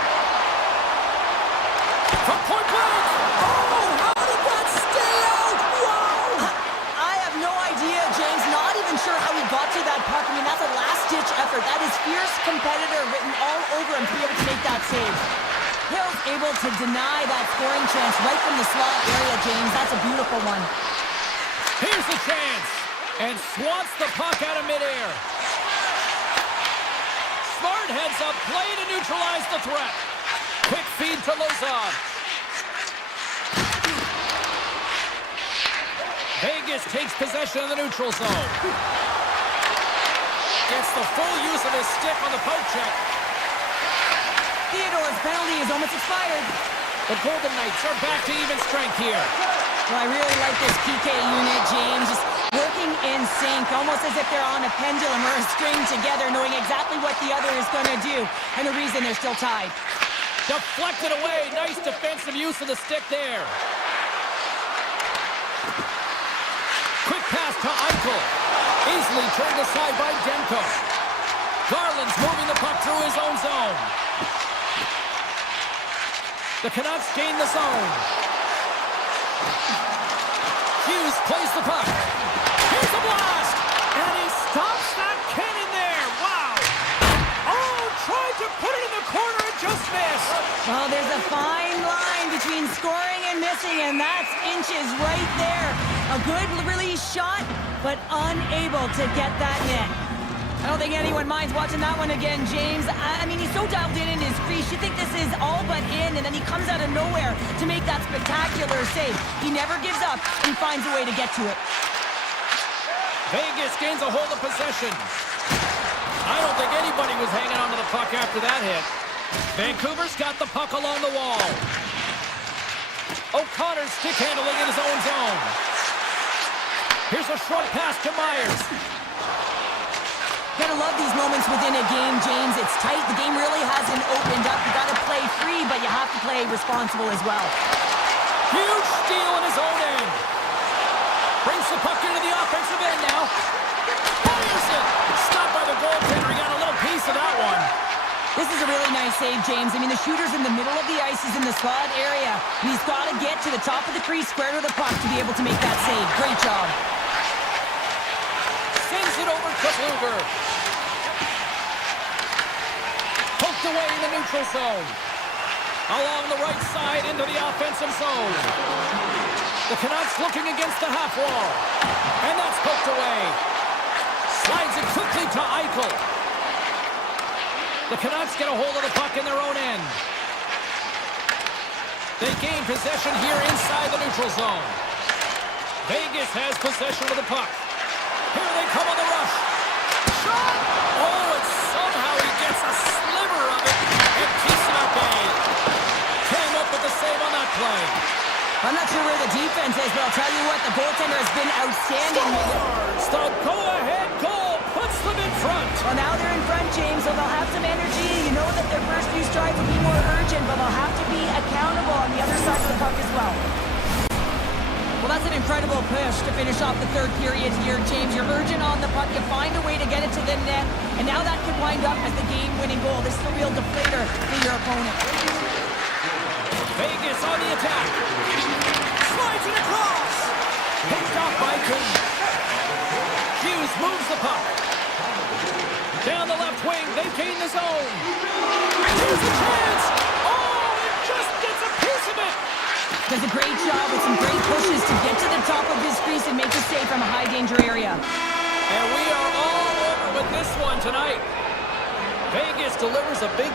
From point blank. Oh, how did that stay out? Wow! I have no idea, James. Not even sure how he got to that puck. I mean, that's a last-ditch effort. That is fierce competitor written all over him to be able to make that save. Hill's able to deny that scoring chance right from the slot area, James. That's a beautiful one. Here's the chance. And swats the puck out of midair. Smart heads up play to neutralize the threat. Quick feed to Lozon. Vegas takes possession of the neutral zone. Gets the full use of his stick on the poke check. Theodore's penalty is almost expired. The Golden Knights are back to even strength here. Well, I really like this PK unit, James. Just working in sync, almost as if they're on a pendulum or a string together, knowing exactly what the other is going to do, and the reason they're still tied. Deflected away. Nice defensive use of the stick there. Quick pass to Eichel. Easily turned aside by Demko. Garland's moving the puck through his own zone. The Canucks gain the zone. Hughes plays the puck. Here's a blast! And he stops that cannon there. Wow. Oh, tried to put it in the corner and just missed. Well, there's a fine line between scoring and missing, and that's inches right there. A good release shot, but unable to get that net. I don't think anyone minds watching that one again, James. I mean, he's so dialed in his crease. You think this is all but in, and then he comes out of nowhere to make that spectacular save. He never gives up. He finds a way to get to it. Vegas gains a hold of possession. I don't think anybody was hanging on to the puck after that hit. Vancouver's got the puck along the wall. O'Connor's stick handling in his own zone. Here's a short pass to Myers. Gotta love these moments within a game, James. It's tight. The game really hasn't opened up. You gotta play free, but you have to play responsible as well. Huge steal in his own end. Brings the puck into the offensive end now. Fires it. Stopped by the goaltender. He got a little piece of that one. This is a really nice save, James. I mean, the shooter's in the middle of the ice. He's in the slot area. And he's got to get to the top of the crease, square to the puck to be able to make that save. Great job. Sends it over to Kluber. Poked away in the neutral zone. Along the right side into the offensive zone. The Canucks looking against the half wall. And that's poked away. Slides it quickly to Eichel. The Canucks get a hold of the puck in their own end. They gain possession here inside the neutral zone. Vegas has possession of the puck. Here they come on the rush. Shot! Oh, and somehow he gets a sliver of it and keeps it at bay. Came up with the save on that play. I'm not sure where the defense is, but I'll tell you what, the goaltender has been outstanding. Scores! The go-ahead goal puts them in front. Well, now they're in front, James, so they'll have some energy. You know that their first few strides will be more urgent, but they'll have to be accountable on the other side of the puck as well. Well, that's an incredible push to finish off the third period here, James. You're urgent on the puck. You find a way to get it to the net, and now that could wind up as the game-winning goal. This is a real deflator for your opponent. Vegas on the attack. Slides it across. Picked off by King. Hughes moves the puck. Down the left wing, they gain the zone. Here's a chance. Oh, it just gets a piece of it. Does a great job with some great pushes to get to the top of his crease and make a save from a high-danger area. And we are all over with this one tonight. Vegas delivers a big